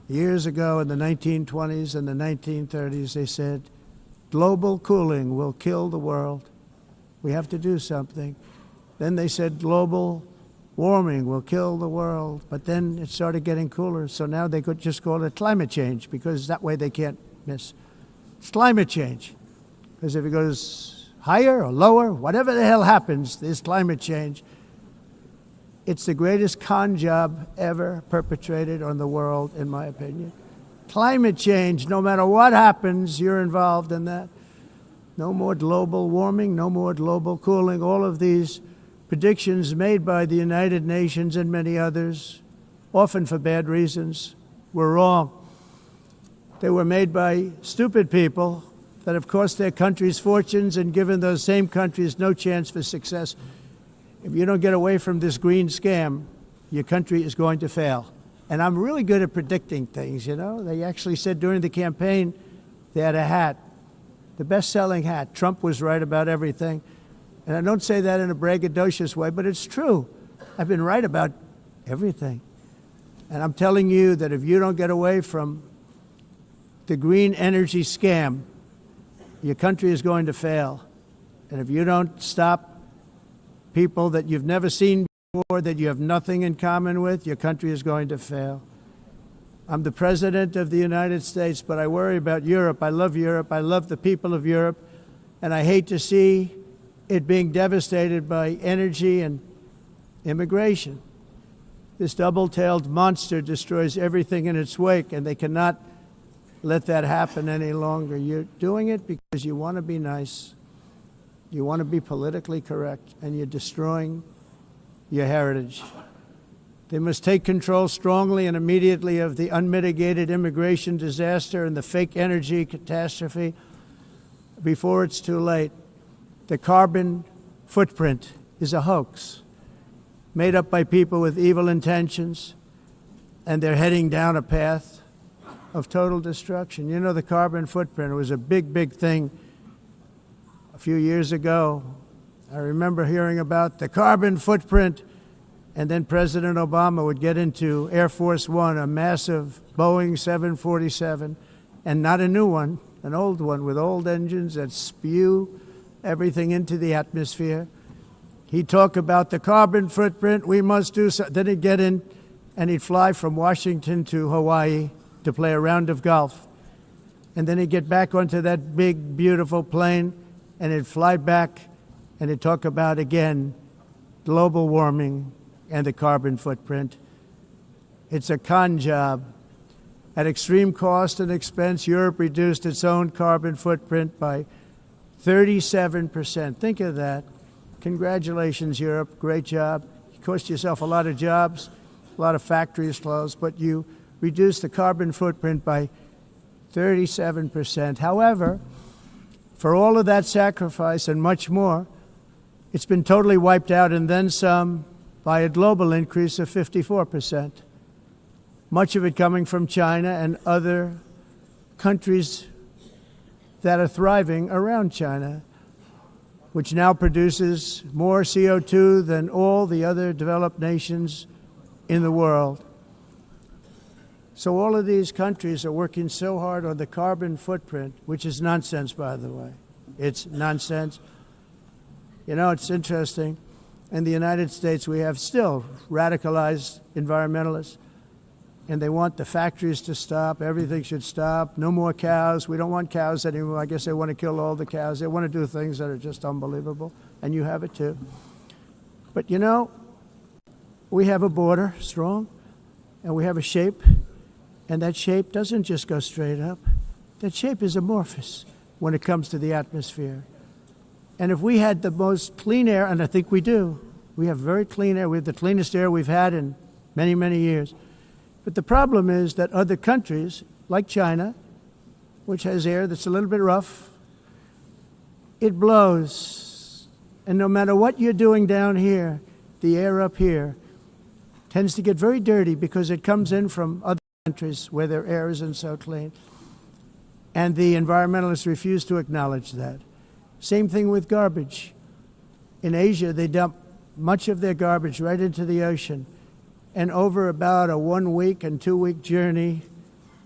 Years ago in the 1920s and the 1930s, they said, global cooling will kill the world. We have to do something. Then they said global warming will kill the world. But then it started getting cooler, so now they could just call it climate change, because that way they can't miss. It's climate change. Because if it goes higher or lower, whatever the hell happens, there's climate change. It's the greatest con job ever perpetrated on the world, in my opinion. Climate change, no matter what happens, you're involved in that. No more global warming, no more global cooling. All of these predictions made by the United Nations and many others, often for bad reasons, were wrong. They were made by stupid people that have cost their countries fortunes and given those same countries no chance for success. If you don't get away from this green scam, your country is going to fail. And I'm really good at predicting things, you know. They actually said during the campaign they had a hat, the best-selling hat. Trump was right about everything. And I don't say that in a braggadocious way, but it's true. I've been right about everything. And I'm telling you that if you don't get away from the green energy scam, your country is going to fail. And if you don't stop people that you've never seen before, that you have nothing in common with, your country is going to fail. I'm the President of the United States, but I worry about Europe. I love Europe. I love the people of Europe. And I hate to see it being devastated by energy and immigration. This double-tailed monster destroys everything in its wake, and they cannot let that happen any longer. You're doing it because you want to be nice. You want to be politically correct, and you're destroying your heritage. They must take control strongly and immediately of the unmitigated immigration disaster and the fake energy catastrophe before it's too late. The carbon footprint is a hoax made up by people with evil intentions, and they're heading down a path of total destruction. You know, the carbon footprint, it was a big, big thing a few years ago. I remember hearing about the carbon footprint, and then President Obama would get into Air Force One, a massive Boeing 747, and not a new one, an old one with old engines that spew everything into the atmosphere. He'd talk about the carbon footprint, we must do so. Then he'd get in and he'd fly from Washington to Hawaii to play a round of golf. And then he'd get back onto that big, beautiful plane and he'd fly back and he'd talk about, again, global warming and the carbon footprint. It's a con job. At extreme cost and expense, Europe reduced its own carbon footprint by 37%. Think of that. Congratulations, Europe. Great job. You cost yourself a lot of jobs, a lot of factories closed, but you reduced the carbon footprint by 37%. However, for all of that sacrifice and much more, it's been totally wiped out and then some by a global increase of 54%. Much of it coming from China and other countries that are thriving around China, which now produces more CO2 than all the other developed nations in the world. So all of these countries are working so hard on the carbon footprint, which is nonsense, by the way. It's nonsense. You know, it's interesting. In the United States, we have still radicalized environmentalists, and they want the factories to stop. Everything should stop. No more cows. We don't want cows anymore. I guess they want to kill all the cows. They want to do things that are just unbelievable, and you have it too. But you know, we have a border, strong, and we have a shape, and that shape doesn't just go straight up. That shape is amorphous when it comes to the atmosphere. And if we had the most clean air, and I think we do, we have very clean air. We have the cleanest air we've had in many, many years. But the problem is that other countries, like China, which has air that's a little bit rough, it blows. And no matter what you're doing down here, the air up here tends to get very dirty because it comes in from other countries where their air isn't so clean. And the environmentalists refuse to acknowledge that. Same thing with garbage. In Asia, they dump much of their garbage right into the ocean. And over about a 1 week and 2 week journey,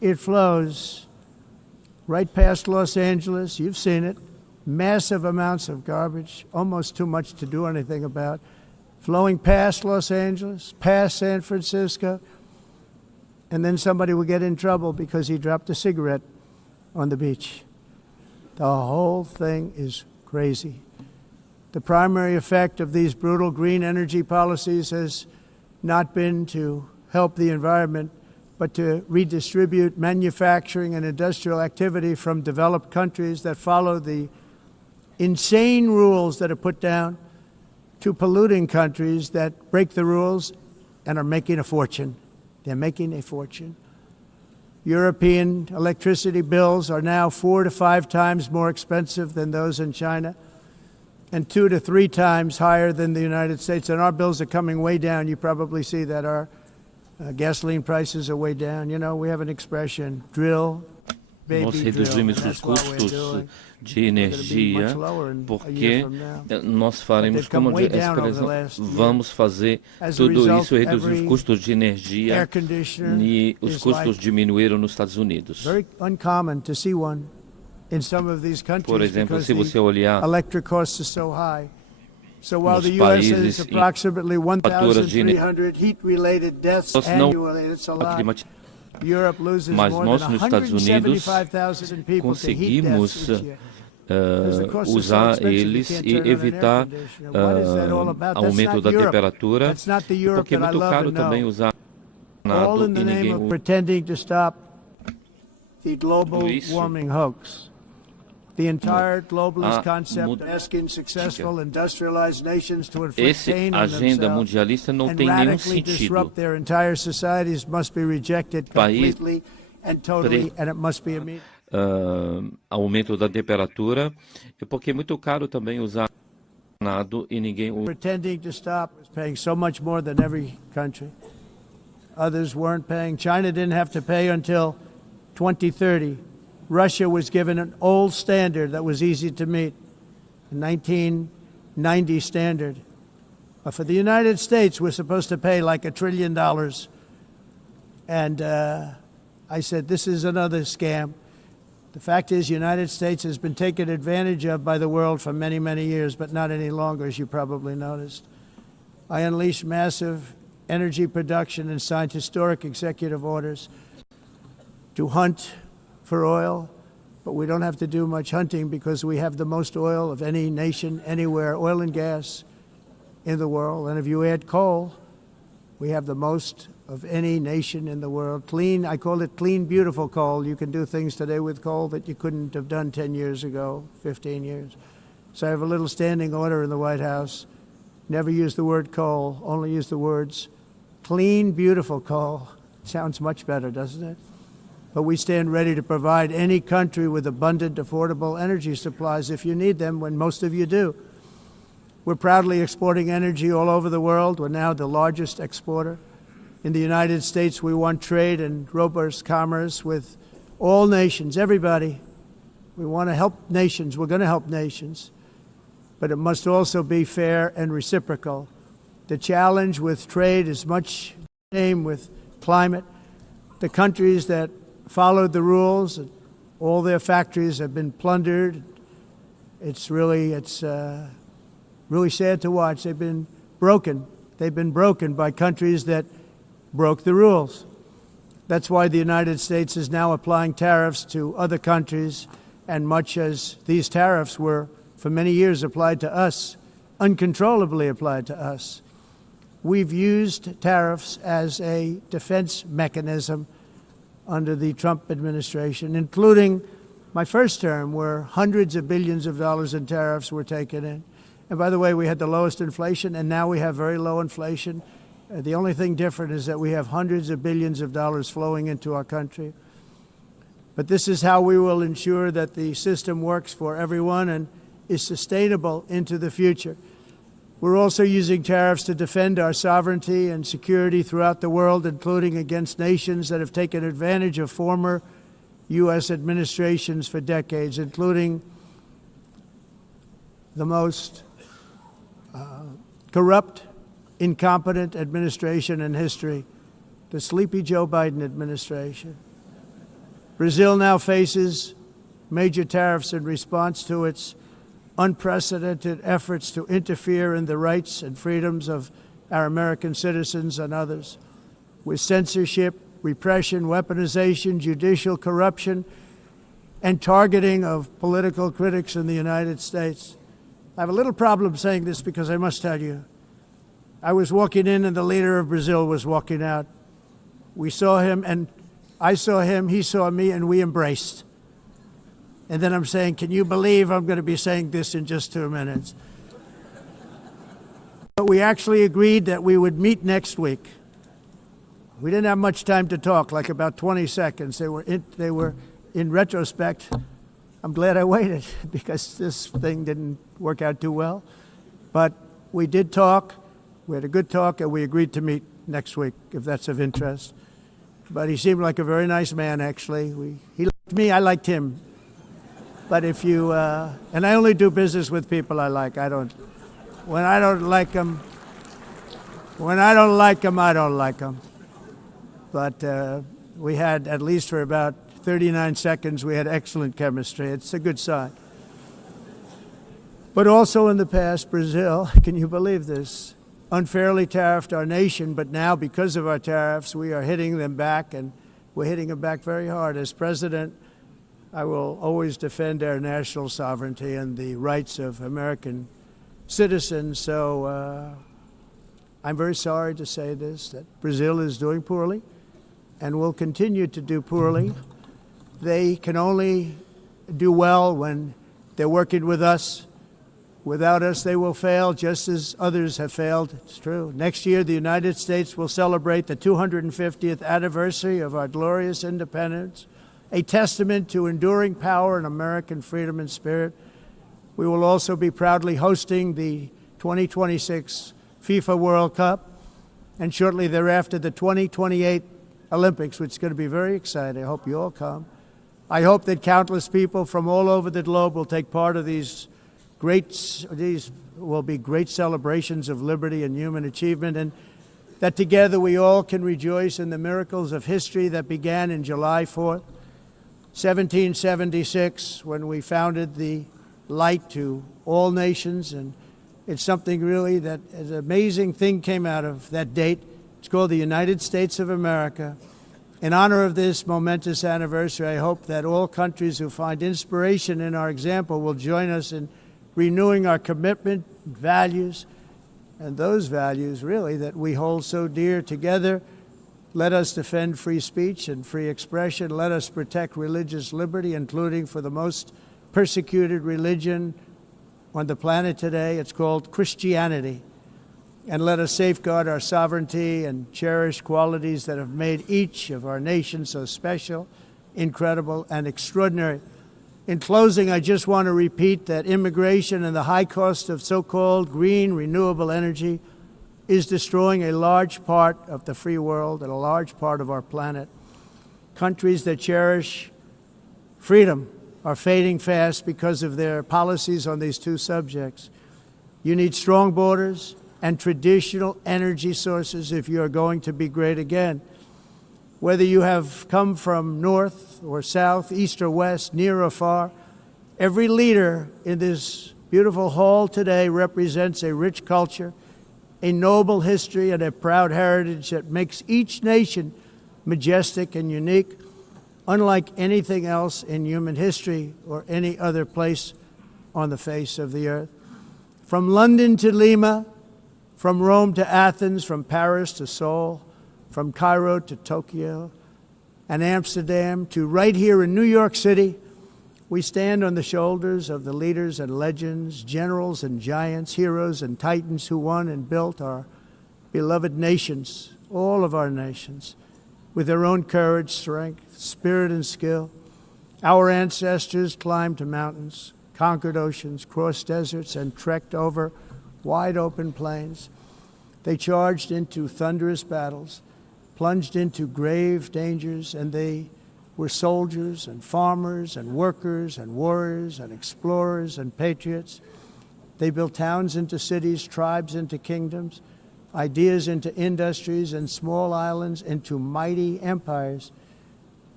it flows right past Los Angeles. You've seen it. Massive amounts of garbage, almost too much to do anything about, flowing past Los Angeles, past San Francisco, and then somebody will get in trouble because he dropped a cigarette on the beach. The whole thing is crazy. The primary effect of these brutal green energy policies has not been to help the environment, but to redistribute manufacturing and industrial activity from developed countries that follow the insane rules that are put down to polluting countries that break the rules and are making a fortune. They're making a fortune. European electricity bills are now 4 to 5 times more expensive than those in China and 2 to 3 times higher than the United States. And our bills are coming way down. You probably see that our gasoline prices are way down. You know, we have an expression, drill, Nós reduzimos os custos de energia porque nós faremos, como vamos fazer tudo isso, reduzir os custos de energia e os custos diminuíram nos Estados Unidos. Por exemplo, se você olhar nos países em faturas de energia, mas nós nos Estados Unidos conseguimos usar eles e evitar aumento da temperatura, porque é muito caro também usar nada e ninguém usa isso. The entire globalist concept of asking successful industrialized nations to inflict pain on themselves and radically disrupt their entire societies must be rejected completely and totally, and it must be immediate. Aumento da temperatura, é porque é muito caro também usar nada e ninguém usa. Pretending to stop is paying so much more than every country. Others weren't paying. China didn't have to pay until 2030. Russia was given an old standard that was easy to meet, a 1990 standard. But for the United States, we're supposed to pay like $1 trillion. And I said, this is another scam. The fact is, the United States has been taken advantage of by the world for many, many years, but not any longer, as you probably noticed. I unleashed massive energy production and signed historic executive orders to hunt for oil, but we don't have to do much hunting because we have the most oil of any nation anywhere, oil and gas in the world. And if you add coal, we have the most of any nation in the world. Clean, I call it clean, beautiful coal. You can do things today with coal that you couldn't have done 10 years ago, 15 years. So I have a little standing order in the White House. Never use the word coal, only use the words clean, beautiful coal. Sounds much better, doesn't it? But we stand ready to provide any country with abundant, affordable energy supplies if you need them, when most of you do. We're proudly exporting energy all over the world. We're now the largest exporter. In the United States, we want trade and robust commerce with all nations, everybody. We want to help nations. We're going to help nations. But it must also be fair and reciprocal. The challenge with trade is much the same with climate. The countries that followed the rules, all their factories have been plundered. It's really sad to watch. They've been broken. They've been broken by countries that broke the rules. That's why the United States is now applying tariffs to other countries, and much as these tariffs were for many years applied to us, uncontrollably applied to us. We've used tariffs as a defense mechanism under the Trump administration, including my first term, where hundreds of billions of dollars in tariffs were taken in. And by the way, we had the lowest inflation, and now we have very low inflation. The only thing different is that we have hundreds of billions of dollars flowing into our country. But this is how we will ensure that the system works for everyone and is sustainable into the future. We're also using tariffs to defend our sovereignty and security throughout the world, including against nations that have taken advantage of former U.S. administrations for decades, including the most corrupt, incompetent administration in history, the sleepy Joe Biden administration. Brazil now faces major tariffs in response to its unprecedented efforts to interfere in the rights and freedoms of our American citizens and others, with censorship, repression, weaponization, judicial corruption, and targeting of political critics in the United States. I have a little problem saying this because I must tell you, I was walking in and the leader of Brazil was walking out. We saw him and I saw him, he saw me, and we embraced. And then I'm saying, can you believe I'm going to be saying this in just 2 minutes? But we actually agreed that we would meet next week. We didn't have much time to talk, like about 20 seconds. They were in retrospect, I'm glad I waited because this thing didn't work out too well. But we did talk, we had a good talk, and we agreed to meet next week, if that's of interest. But he seemed like a very nice man, actually. He liked me, I liked him. But if you, and I only do business with people I like. When I don't like them, I don't like them. But we had, at least for about 39 seconds, we had excellent chemistry. It's a good sign. But also in the past, Brazil, can you believe this, unfairly tariffed our nation, but now because of our tariffs, we are hitting them back, and we're hitting them back very hard. As president, I will always defend our national sovereignty and the rights of American citizens. So I'm very sorry to say this, that Brazil is doing poorly and will continue to do poorly. They can only do well when they're working with us. Without us, they will fail, just as others have failed. It's true. Next year, the United States will celebrate the 250th anniversary of our glorious independence, a testament to enduring power and American freedom and spirit. We will also be proudly hosting the 2026 FIFA World Cup, and shortly thereafter, the 2028 Olympics, which is going to be very exciting. I hope you all come. I hope that countless people from all over the globe will take part of these will be great celebrations of liberty and human achievement, and that together we all can rejoice in the miracles of history that began in July 4th, 1776, when we founded the light to all nations. And it's something really that an amazing thing came out of that date. It's called the United States of America. In honor of this momentous anniversary, I hope that all countries who find inspiration in our example will join us in renewing our commitment, values, and those values really that we hold so dear. Together, let us defend free speech and free expression. Let us protect religious liberty, including for the most persecuted religion on the planet today. It's called Christianity. And let us safeguard our sovereignty and cherish qualities that have made each of our nations so special, incredible, and extraordinary. In closing, I just want to repeat that immigration and the high cost of so-called green renewable energy is destroying a large part of the free world and a large part of our planet. Countries that cherish freedom are fading fast because of their policies on these two subjects. You need strong borders and traditional energy sources if you are going to be great again. Whether you have come from north or south, east or west, near or far, every leader in this beautiful hall today represents a rich culture, a noble history, and a proud heritage that makes each nation majestic and unique, unlike anything else in human history or any other place on the face of the earth. From London to Lima, from Rome to Athens, from Paris to Seoul, from Cairo to Tokyo and Amsterdam to right here in New York City, we stand on the shoulders of the leaders and legends, generals and giants, heroes and titans who won and built our beloved nations, all of our nations, with their own courage, strength, spirit, and skill. Our ancestors climbed mountains, conquered oceans, crossed deserts, and trekked over wide open plains. They charged into thunderous battles, plunged into grave dangers, and they were soldiers and farmers and workers and warriors and explorers and patriots. They built towns into cities, tribes into kingdoms, ideas into industries, and small islands into mighty empires.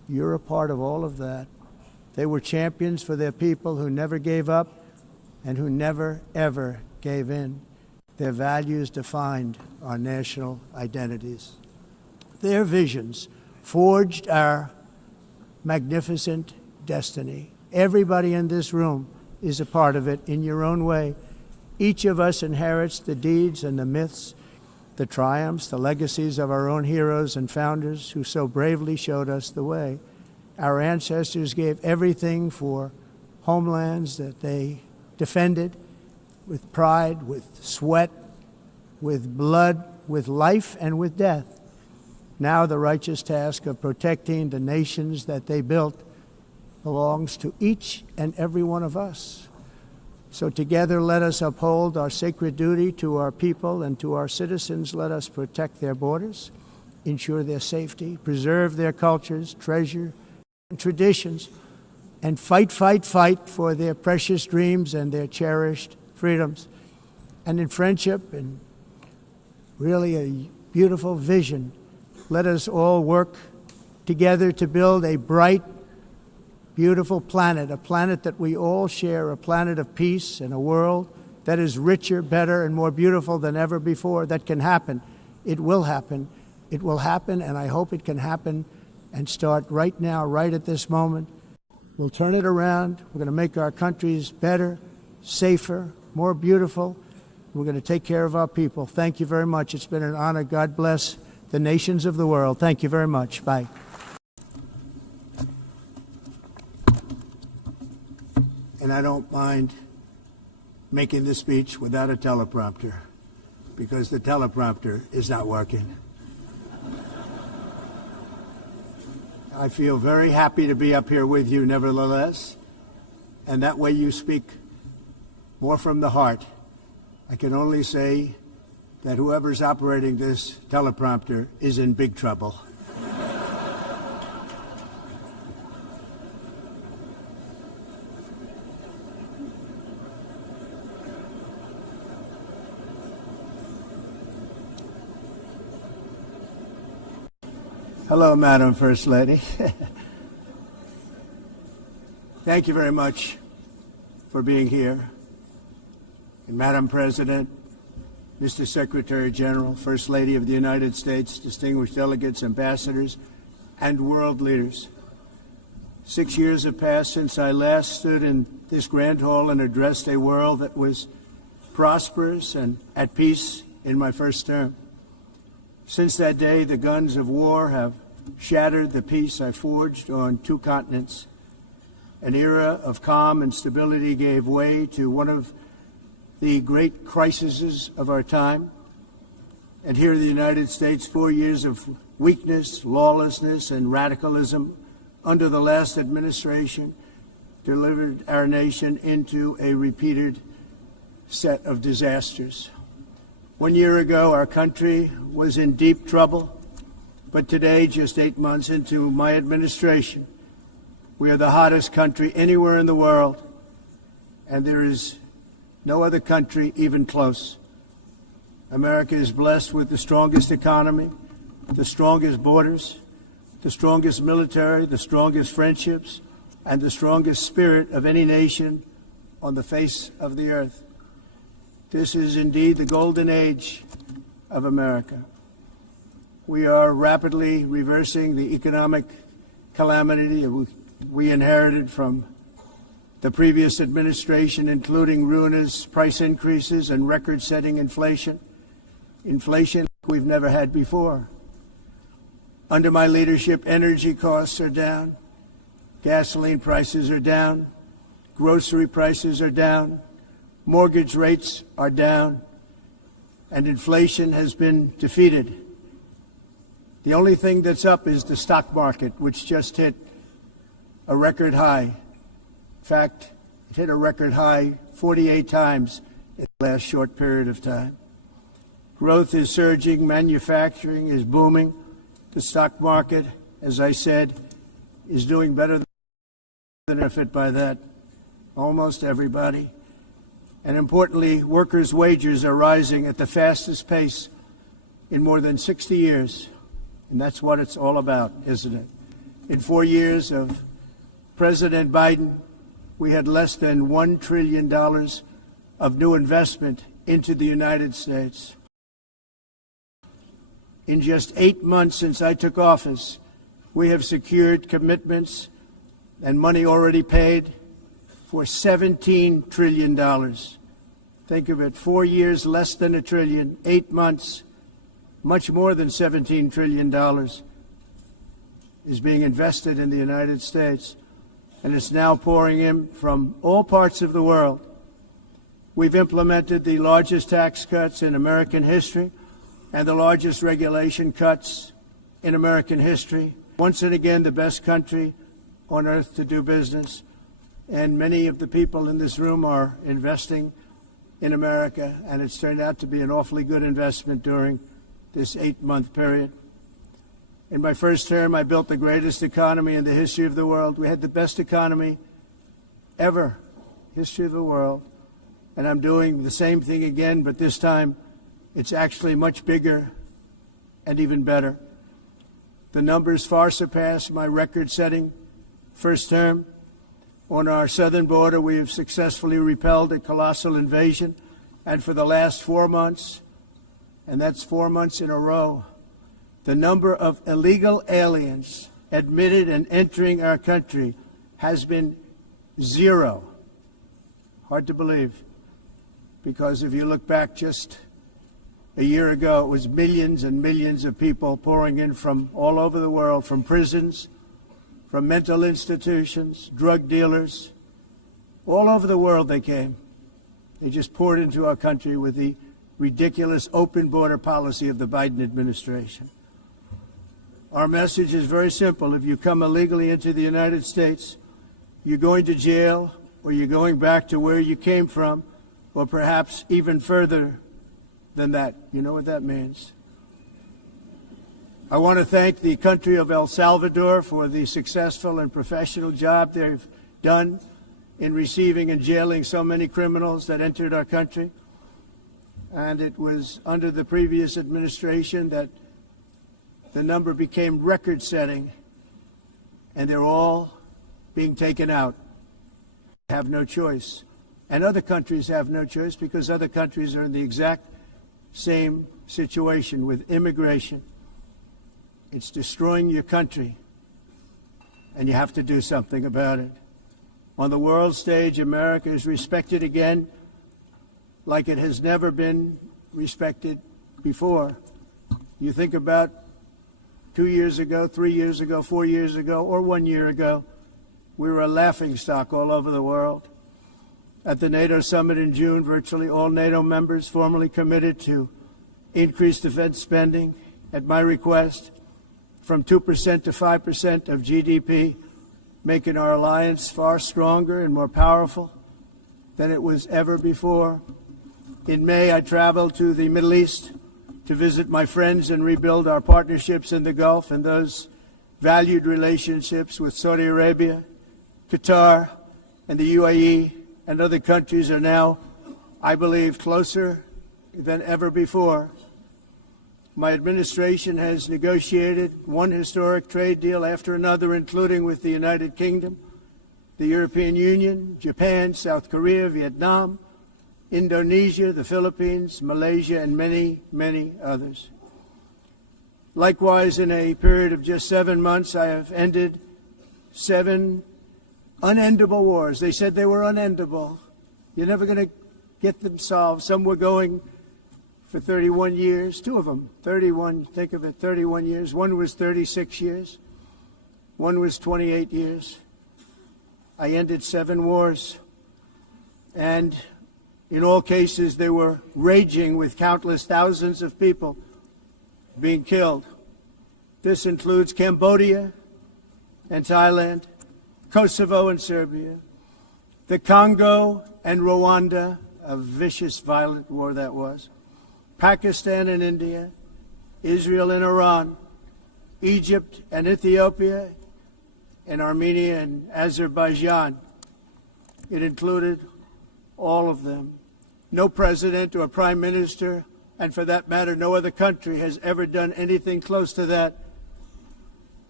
You're a part of all of that. They were champions for their people who never gave up and who never, ever gave in. Their values defined our national identities. Their visions forged our magnificent destiny. Everybody in this room is a part of it in your own way. Each of us inherits the deeds and the myths, the triumphs, the legacies of our own heroes and founders who so bravely showed us the way. Our ancestors gave everything for homelands that they defended with pride, with sweat, with blood, with life, and with death. Now the righteous task of protecting the nations that they built belongs to each and every one of us. So together let us uphold our sacred duty to our people and to our citizens. Let us protect their borders, ensure their safety, preserve their cultures, treasure and traditions, and fight for their precious dreams and their cherished freedoms. And in friendship and really a beautiful vision, let us all work together to build a bright, beautiful planet, a planet that we all share, a planet of peace and a world that is richer, better, and more beautiful than ever before. That can happen. It will happen. It will happen, and I hope it can happen and start right now, right at this moment. We'll turn it around. We're going to make our countries better, safer, more beautiful. We're going to take care of our people. Thank you very much. It's been an honor. God bless the nations of the world. Thank you very much. Bye. And I don't mind making this speech without a teleprompter, because the teleprompter is not working. I feel very happy to be up here with you nevertheless, and that way you speak more from the heart. I can only say that whoever's operating this teleprompter is in big trouble. Hello, Madam First Lady. Thank you very much for being here. And Madam President, Mr. Secretary General, First Lady of the United States, distinguished delegates, ambassadors, and world leaders. 6 years have passed since I last stood in this grand hall and addressed a world that was prosperous and at peace in my first term. Since that day, the guns of war have shattered the peace I forged on 2 continents. An era of calm and stability gave way to one of the great crises of our time. And here in the United States, 4 years of weakness, lawlessness, and radicalism under the last administration delivered our nation into a repeated set of disasters. 1 year ago, our country was in deep trouble, but today, just 8 months into my administration, we are the hottest country anywhere in the world, and there is no other country even close. America is blessed with the strongest economy, the strongest borders, the strongest military, the strongest friendships, and the strongest spirit of any nation on the face of the earth. This is indeed the golden age of America. We are rapidly reversing the economic calamity we inherited from the previous administration, including ruinous price increases and record-setting inflation we've never had before. Under my leadership, energy costs are down, gasoline prices are down, grocery prices are down, mortgage rates are down, and inflation has been defeated. The only thing that's up is the stock market, which just hit a record high. In fact, it hit a record high 48 times in the last short period of time. Growth is surging, manufacturing is booming. The stock market, as I said, is doing better than benefit by that. Almost everybody. And importantly, workers' wages are rising at the fastest pace in more than 60 years. And that's what it's all about, isn't it? In 4 years of President Biden, we had less than $1 trillion of new investment into the United States. In just 8 months since I took office, we have secured commitments and money already paid for $17 trillion. Think of it, 4 years, less than $1 trillion, 8 months, much more than $17 trillion is being invested in the United States, and it's now pouring in from all parts of the world. We've implemented the largest tax cuts in American history and the largest regulation cuts in American history. Once and again, the best country on earth to do business, and many of the people in this room are investing in America, and it's turned out to be an awfully good investment during this 8-month period. In my first term, I built the greatest economy in the history of the world. We had the best economy ever, history of the world. And I'm doing the same thing again, but this time it's actually much bigger and even better. The numbers far surpass my record-setting first term. On our southern border, we have successfully repelled a colossal invasion. And for the last 4 months, and that's 4 months in a row, the number of illegal aliens admitted and entering our country has been 0. Hard to believe, because if you look back just a year ago, it was millions and millions of people pouring in from all over the world, from prisons, from mental institutions, drug dealers. All over the world they came. They just poured into our country with the ridiculous open border policy of the Biden administration. Our message is very simple. If you come illegally into the United States, you're going to jail, or you're going back to where you came from, or perhaps even further than that. You know what that means. I want to thank the country of El Salvador for the successful and professional job they've done in receiving and jailing so many criminals that entered our country. And it was under the previous administration that the number became record-setting, and they're all being taken out. Have no choice. And other countries have no choice, because other countries are in the exact same situation with immigration. It's destroying your country, and you have to do something about it. On the world stage, America is respected again like it has never been respected before. You think about 2 years ago, 3 years ago, 4 years ago, or 1 year ago, we were a laughingstock all over the world. At the NATO summit in June, virtually all NATO members formally committed to increase defense spending, at my request, from 2% to 5% of GDP, making our alliance far stronger and more powerful than it was ever before. In May, I traveled to the Middle East to visit my friends and rebuild our partnerships in the Gulf and those valued relationships with Saudi Arabia, Qatar, and the UAE, and other countries are now, I believe, closer than ever before. My administration has negotiated one historic trade deal after another, including with the United Kingdom, the European Union, Japan, South Korea, Vietnam, Indonesia, the Philippines, Malaysia, and many, many others. Likewise, in a period of just 7 months, I have ended 7 unendable wars. They said they were unendable. You're never going to get them solved. Some were going for 31 years, 2 of them, 31, think of it, 31 years. One was 36 years. One was 28 years. I ended 7 wars. And in all cases, they were raging with countless thousands of people being killed. This includes Cambodia and Thailand, Kosovo and Serbia, the Congo and Rwanda, a vicious, violent war that was, Pakistan and India, Israel and Iran, Egypt and Ethiopia, and Armenia and Azerbaijan. It included all of them. No president or prime minister, and for that matter, no other country has ever done anything close to that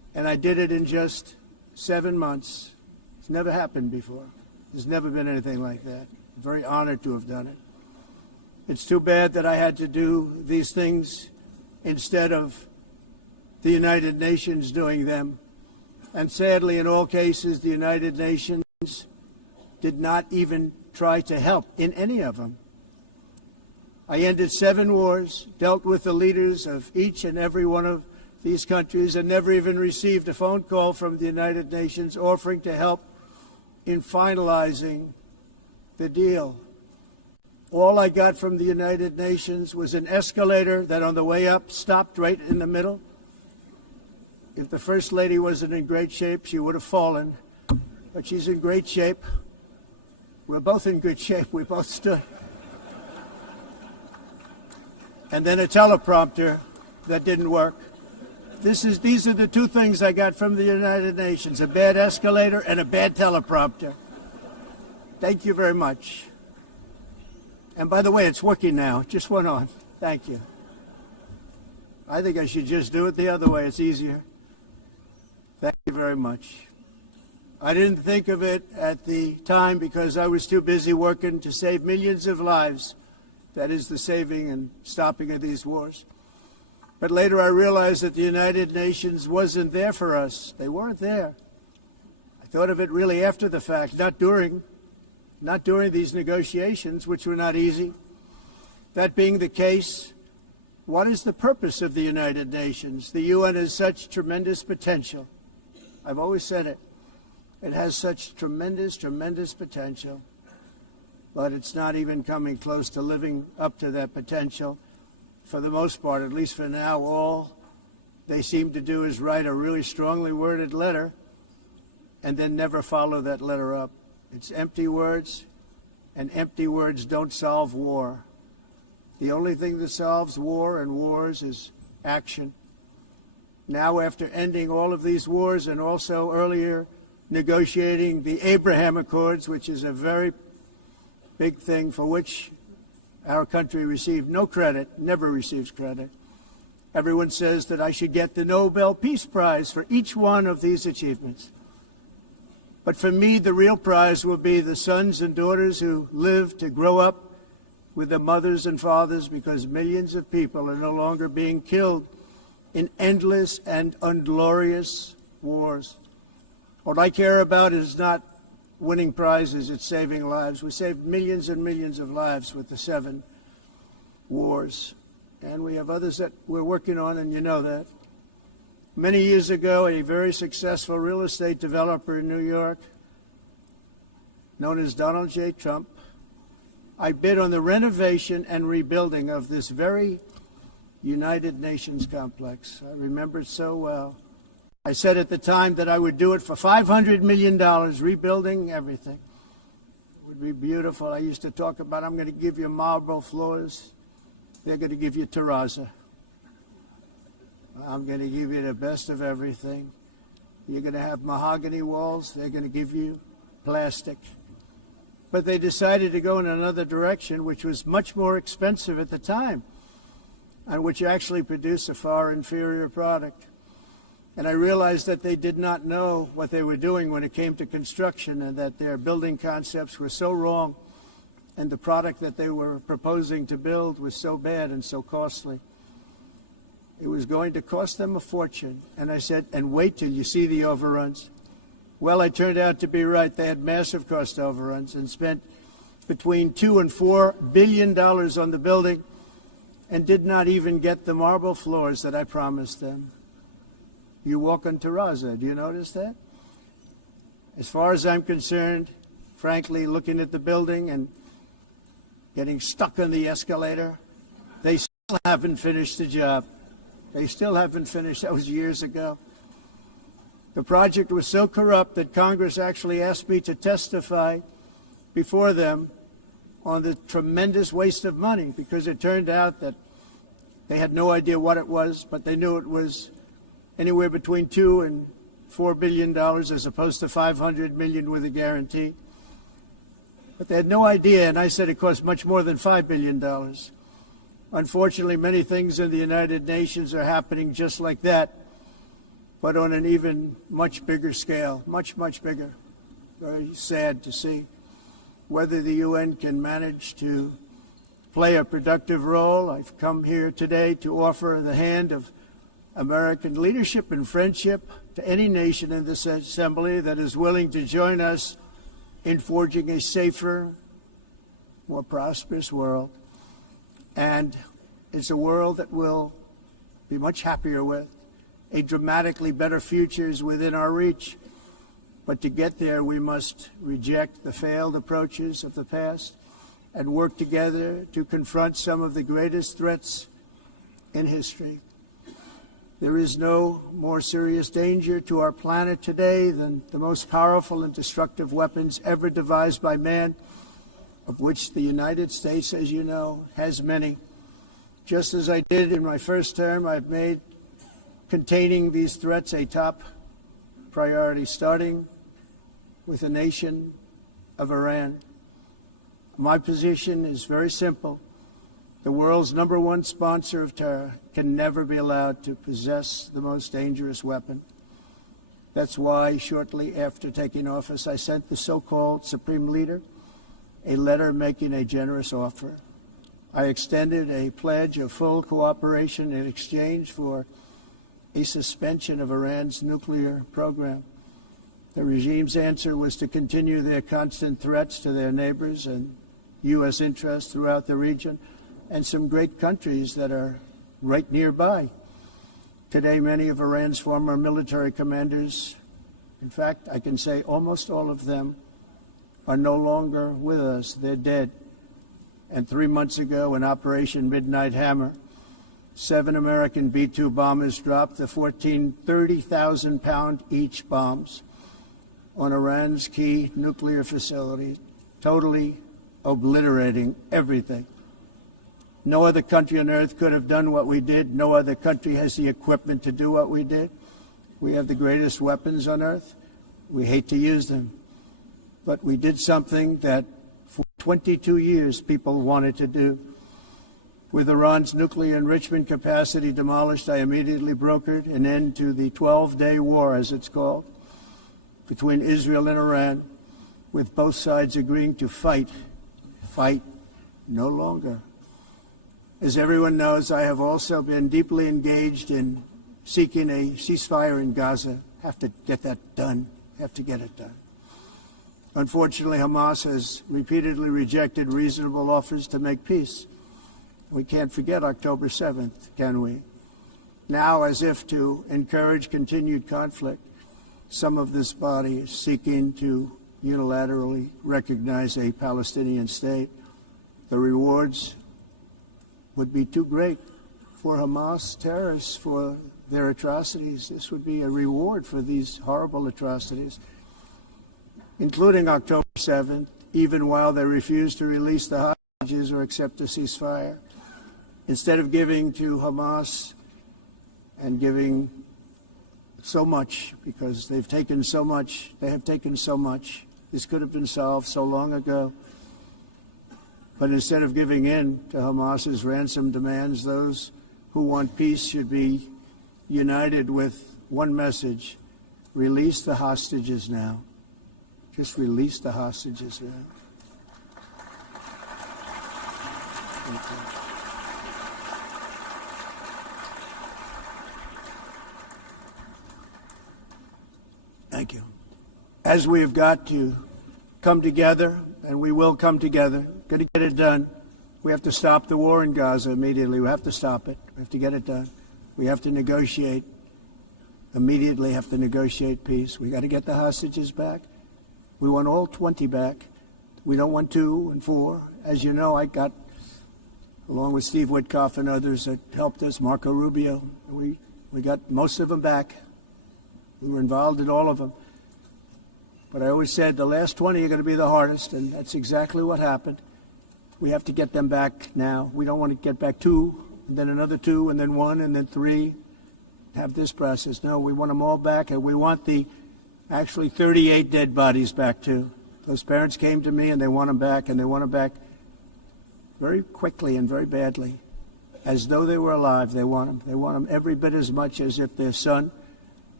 And I did it in just 7 months. It's never happened before. There's never been anything like that. I'm very honored to have done it. It's too bad that I had to do these things instead of the United Nations doing them. And sadly, in all cases, the United Nations did not even try to help in any of them. I ended 7 wars, dealt with the leaders of each and every one of these countries, and never even received a phone call from the United Nations offering to help in finalizing the deal. All I got from the United Nations was an escalator that on the way up stopped right in the middle. If the First Lady wasn't in great shape, she would have fallen. But she's in great shape. We're both in good shape. We both stood. And then a teleprompter that didn't work. These are the 2 things I got from the United Nations, a bad escalator and a bad teleprompter. Thank you very much. And by the way, it's working now. It just went on. Thank you. I think I should just do it the other way. It's easier. Thank you very much. I didn't think of it at the time because I was too busy working to save millions of lives. That is the saving and stopping of these wars. But later I realized that the United Nations wasn't there for us. They weren't there. I thought of it really after the fact, not during these negotiations, which were not easy. That being the case, what is the purpose of the United Nations? The UN has such tremendous potential. I've always said it. It has such tremendous, tremendous potential, but it's not even coming close to living up to that potential. For the most part, at least for now, all they seem to do is write a really strongly worded letter and then never follow that letter up. It's empty words, and empty words don't solve war. The only thing that solves war and wars is action. Now, after ending all of these wars and also earlier negotiating the Abraham Accords, which is a very big thing for which our country received no credit, never receives credit. Everyone says that I should get the Nobel Peace Prize for each one of these achievements. But for me, the real prize will be the sons and daughters who live to grow up with their mothers and fathers, because millions of people are no longer being killed in endless and unglorious wars. What I care about is not winning prizes, it's saving lives. We saved millions and millions of lives with the 7 wars. And we have others that we're working on, and you know that. Many years ago, a very successful real estate developer in New York, known as Donald J. Trump, I bid on the renovation and rebuilding of this very United Nations complex. I remember it so well. I said at the time that I would do it for $500 million, rebuilding everything. It would be beautiful. I used to talk about, I'm going to give you marble floors. They're going to give you terrazzo. I'm going to give you the best of everything. You're going to have mahogany walls. They're going to give you plastic. But they decided to go in another direction, which was much more expensive at the time, and which actually produced a far inferior product. And I realized that they did not know what they were doing when it came to construction, and that their building concepts were so wrong, and the product that they were proposing to build was so bad and so costly. It was going to cost them a fortune. And I said, and wait till you see the overruns. Well, I turned out to be right. They had massive cost overruns and spent between $2 and $4 billion on the building and did not even get the marble floors that I promised them. You walk on terrazzo. Do you notice that? As far as I'm concerned, frankly, looking at the building and getting stuck on the escalator, they still haven't finished the job. They still haven't finished. That was years ago. The project was so corrupt that Congress actually asked me to testify before them on the tremendous waste of money, because it turned out that they had no idea what it was, but they knew it was anywhere between $2 and $4 billion as opposed to $500 million with a guarantee. But they had no idea, and I said it cost much more than $5 billion. Unfortunately, many things in the United Nations are happening just like that. but on an even much bigger scale, much bigger. Very sad to see whether the UN can manage to play a productive role. I've come here today to offer the hand of American leadership and friendship to any nation in this assembly that is willing to join us in forging a safer, more prosperous world. And it's a world that we'll be much happier with. A dramatically better future is within our reach. But to get there, we must reject the failed approaches of the past and work together to confront some of the greatest threats in history. There is no more serious danger to our planet today than the most powerful and destructive weapons ever devised by man, of which the United States, as you know, has many. Just as I did in my first term, I've made containing these threats a top priority, starting with the nation of Iran. My position is very simple. The world's #1 sponsor of terror can never be allowed to possess the most dangerous weapon. That's why, shortly after taking office, I sent the so-called Supreme Leader a letter making a generous offer. I extended a pledge of full cooperation in exchange for a suspension of Iran's nuclear program. The regime's answer was to continue their constant threats to their neighbors and U.S. interests throughout the region and some great countries that are right nearby. Today, many of Iran's former military commanders, in fact, I can say almost all of them, are no longer with us. They're dead. And 3 months ago, in Operation Midnight Hammer, 7 American B-2 bombers dropped the 30,000-pound each bombs on Iran's key nuclear facilities, totally obliterating everything. No other country on earth could have done what we did. No other country has the equipment to do what we did. We have the greatest weapons on earth. We hate to use them. But we did something that for 22 years people wanted to do. With Iran's nuclear enrichment capacity demolished, I immediately brokered an end to the 12-day war, as it's called, between Israel and Iran, with both sides agreeing to fight no longer. As everyone knows, I have also been deeply engaged in seeking a ceasefire in Gaza. Have to get that done. Have to get it done. Unfortunately, Hamas has repeatedly rejected reasonable offers to make peace. We can't forget October 7th, can we? Now, as if to encourage continued conflict, some of this body is seeking to unilaterally recognize a Palestinian state. The rewards would be too great for Hamas terrorists for their atrocities. This would be a reward for these horrible atrocities, including October 7th, even while they refuse to release the hostages or accept a ceasefire. Instead of giving to Hamas and giving so much, because they've taken so much, they have taken so much. This could have been solved so long ago. But instead of giving in to Hamas's ransom demands, those who want peace should be united with one message: release the hostages now. Just release the hostages now. Thank you. Thank you. As we have got to come together, and we will come together, got to get it done. We have to stop the war in Gaza immediately. We have to stop it. We have to get it done. We have to negotiate. Immediately have to negotiate peace. We got to get the hostages back. We want all 20 back. We don't want 2 and 4. As you know, I got, along with Steve Witkoff and others that helped us, Marco Rubio, we got most of them back. We were involved in all of them. But I always said the last 20 are going to be the hardest, and that's exactly what happened. We have to get them back now. We don't want to get back 2, and then another 2, and then 1, and then 3. Have this process. No, we want them all back, and we want the actually 38 dead bodies back, too. Those parents came to me, and they want them back, and they want them back very quickly and very badly. As though they were alive, they want them. They want them every bit as much as if their son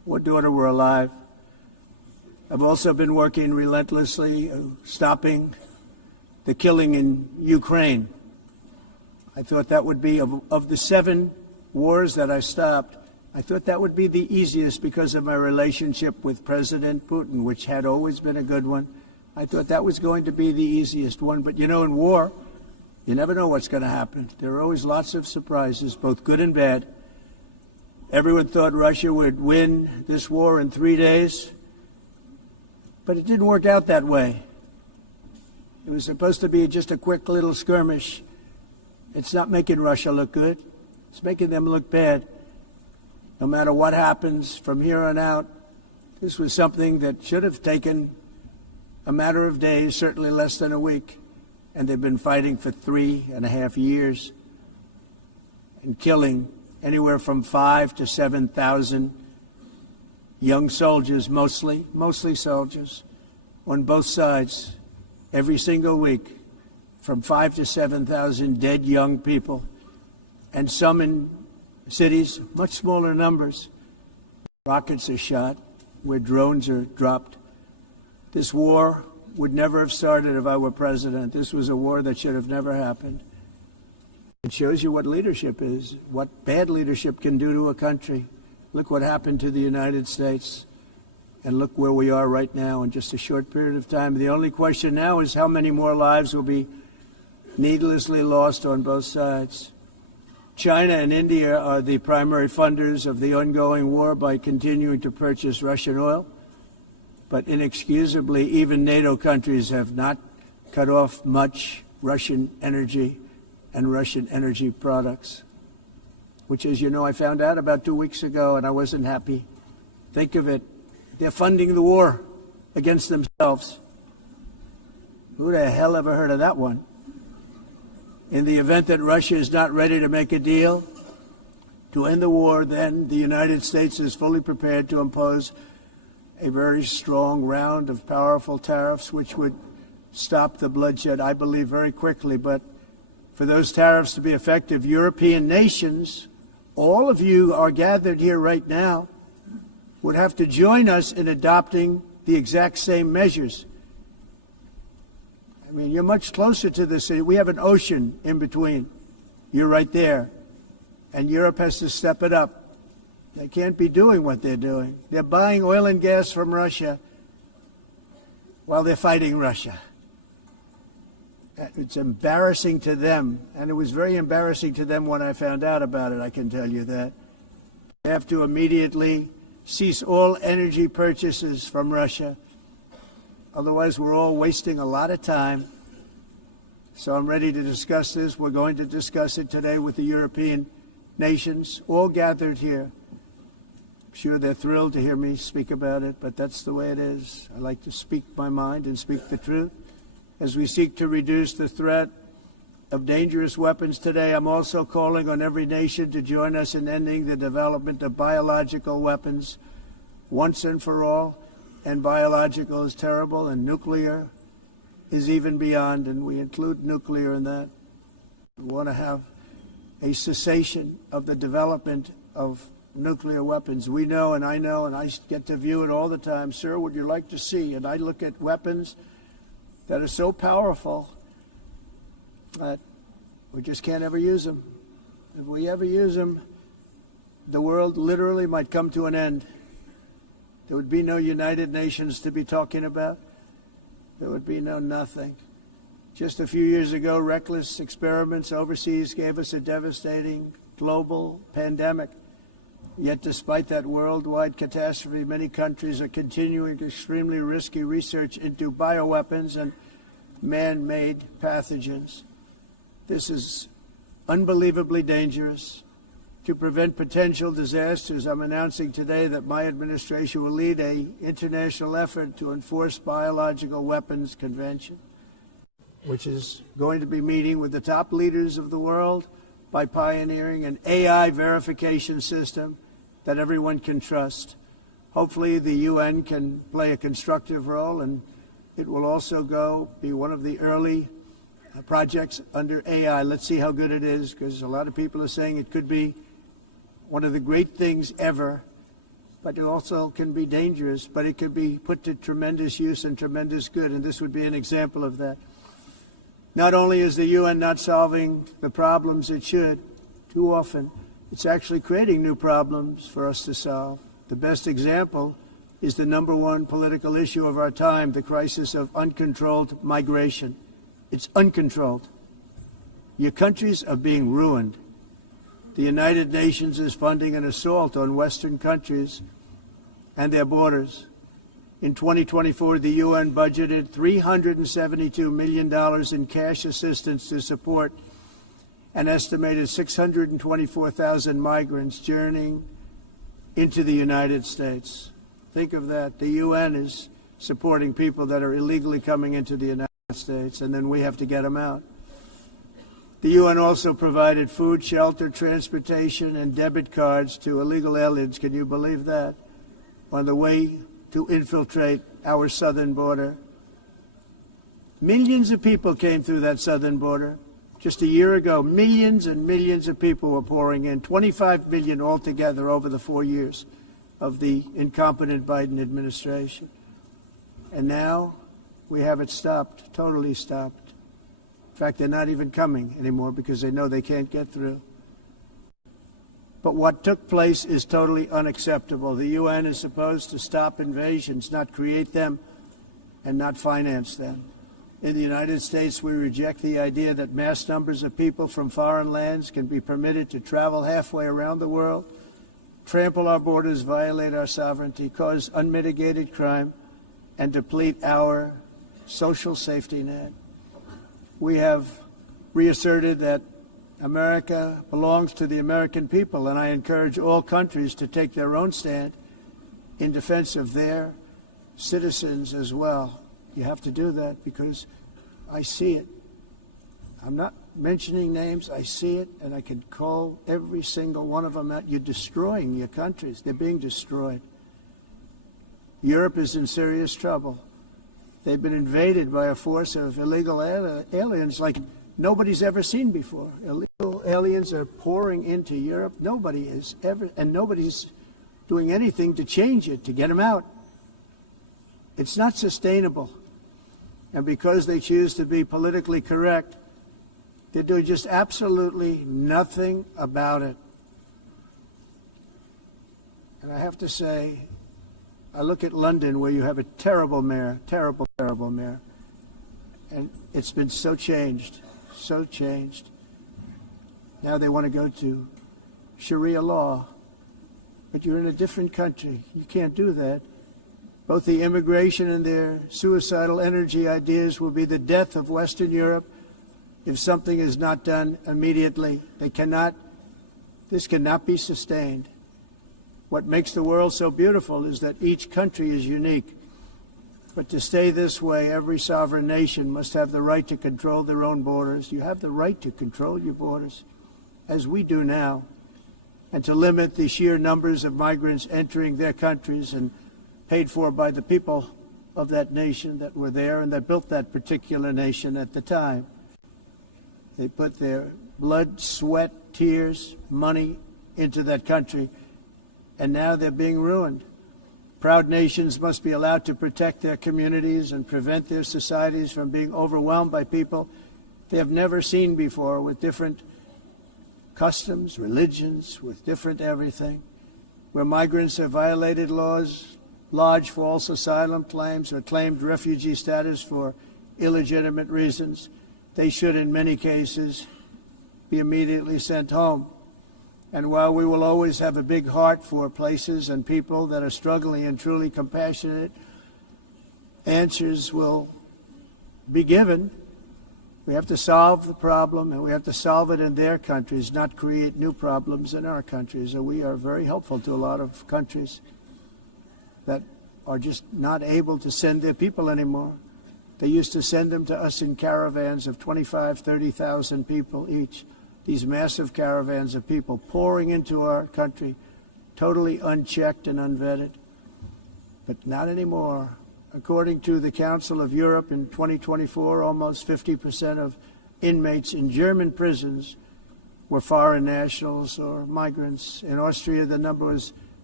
or daughter were alive. I've also been working relentlessly, stopping the killing in Ukraine. I thought that would be, of the 7 wars that I stopped, I thought that would be the easiest because of my relationship with President Putin, which had always been a good one. I thought that was going to be the easiest one. But, you know, in war, you never know what's going to happen. There are always lots of surprises, both good and bad. Everyone thought Russia would win this war in 3 days, but it didn't work out that way. It was supposed to be just a quick little skirmish. It's not making Russia look good. It's making them look bad. No matter what happens from here on out, this was something that should have taken a matter of days, certainly less than a week. And they've been fighting for 3.5 years and killing anywhere from 5,000 to 7,000 young soldiers, mostly soldiers, on both sides, every single week, from 5,000 to 7,000 dead young people, and some in cities, much smaller numbers. Rockets are shot, where drones are dropped. This war would never have started if I were president. This was a war that should have never happened. It shows you what leadership is, what bad leadership can do to a country. Look what happened to the United States, and look where we are right now in just a short period of time. The only question now is how many more lives will be needlessly lost on both sides. China and India are the primary funders of the ongoing war by continuing to purchase Russian oil. But inexcusably, even NATO countries have not cut off much Russian energy and Russian energy products, which, as you know, I found out about 2 weeks ago, and I wasn't happy. Think of it. They're funding the war against themselves. Who the hell ever heard of that one? In the event that Russia is not ready to make a deal to end the war, then the United States is fully prepared to impose a very strong round of powerful tariffs, which would stop the bloodshed, I believe, very quickly. But for those tariffs to be effective, European nations, all of you are gathered here right now, would have to join us in adopting the exact same measures. I mean, you're much closer to the city. We have an ocean in between. You're right there. And Europe has to step it up. They can't be doing what they're doing. They're buying oil and gas from Russia while they're fighting Russia. It's embarrassing to them, and it was very embarrassing to them when I found out about it, I can tell you that. They have to immediately cease all energy purchases from Russia. Otherwise, we're all wasting a lot of time. So I'm ready to discuss this. We're going to discuss it today with the European nations, all gathered here. I'm sure they're thrilled to hear me speak about it, but that's the way it is. I like to speak my mind and speak the truth. As we seek to reduce the threat of dangerous weapons today, I'm also calling on every nation to join us in ending the development of biological weapons once and for all. And biological is terrible, and nuclear is even beyond, and we include nuclear in that. We want to have a cessation of the development of nuclear weapons. We know, and I get to view it all the time. Sir, would you like to see? And I look at weapons that are so powerful that we just can't ever use them. If we ever use them, the world literally might come to an end. There would be no United Nations to be talking about. There would be no nothing. Just a few years ago, reckless experiments overseas gave us a devastating global pandemic. Yet despite that worldwide catastrophe, many countries are continuing extremely risky research into bioweapons and man-made pathogens. This is unbelievably dangerous. To prevent potential disasters, I'm announcing today that my administration will lead an international effort to enforce biological weapons convention, which is going to be meeting with the top leaders of the world by pioneering an AI verification system that everyone can trust. Hopefully the UN can play a constructive role, and it will also be one of the early projects under AI. Let's see how good it is, because a lot of people are saying it could be one of the great things ever but it also can be dangerous, but it can be put to tremendous use and tremendous good, and this would be an example of that. Not only is the UN not solving the problems it should, too often, it's actually creating new problems for us to solve. The best example is the number one political issue of our time, the crisis of uncontrolled migration. It's uncontrolled. Your countries are being ruined. The United Nations is funding an assault on Western countries and their borders. In 2024, the UN budgeted $372 million in cash assistance to support an estimated 624,000 migrants journeying into the United States. Think of that. The UN is supporting people that are illegally coming into the United States, and then we have to get them out. The UN also provided food, shelter, transportation, and debit cards to illegal aliens. Can you believe that? On the way to infiltrate our southern border. Millions of people came through that southern border. Just a year ago, millions and millions of people were pouring in, 25 million altogether over the 4 years of the incompetent Biden administration. And now we have it stopped, totally stopped. In fact, they're not even coming anymore because they know they can't get through. But what took place is totally unacceptable. The UN is supposed to stop invasions, not create them and not finance them. In the United States, we reject the idea that mass numbers of people from foreign lands can be permitted to travel halfway around the world, trample our borders, violate our sovereignty, cause unmitigated crime, and deplete our social safety net. We have reasserted that America belongs to the American people, and I encourage all countries to take their own stand in defense of their citizens as well. You have to do that because I see it. I'm not mentioning names. I see it, and I can call every single one of them out. You're destroying your countries. They're being destroyed. Europe is in serious trouble. They've been invaded by a force of illegal aliens like nobody's ever seen before. Illegal aliens are pouring into Europe. Nobody is ever, and nobody's doing anything to change it, to get them out. It's not sustainable. And because they choose to be politically correct, they're doing just absolutely nothing about it. And I have to say, I look at London where you have a terrible mayor, terrible mayor. And it's been so changed, so changed. Now they want to go to Sharia law. But you're in a different country. You can't do that. Both the immigration and their suicidal energy ideas will be the death of Western Europe if something is not done immediately. This cannot be sustained. What makes the world so beautiful is that each country is unique. But to stay this way, every sovereign nation must have the right to control their own borders. You have the right to control your borders, as we do now, and to limit the sheer numbers of migrants entering their countries and paid for by the people of that nation that were there and that built that particular nation at the time. They put their blood, sweat, tears, money into that country, and now they're being ruined. Proud nations must be allowed to protect their communities and prevent their societies from being overwhelmed by people they have never seen before, with different customs, religions, with different everything. Where migrants have violated laws, lodged false asylum claims, or claimed refugee status for illegitimate reasons, they should, in many cases, be immediately sent home. And while we will always have a big heart for places and people that are struggling and truly compassionate, answers will be given. We have to solve the problem, and we have to solve it in their countries, not create new problems in our countries. And we are very helpful to a lot of countries that are just not able to send their people anymore. They used to send them to us in caravans of 25,000, 30,000 people each. These massive caravans of people pouring into our country, totally unchecked and unvetted. But not anymore. According to the Council of Europe in 2024, almost 50% of inmates in German prisons were foreign nationals or migrants. In Austria, the number was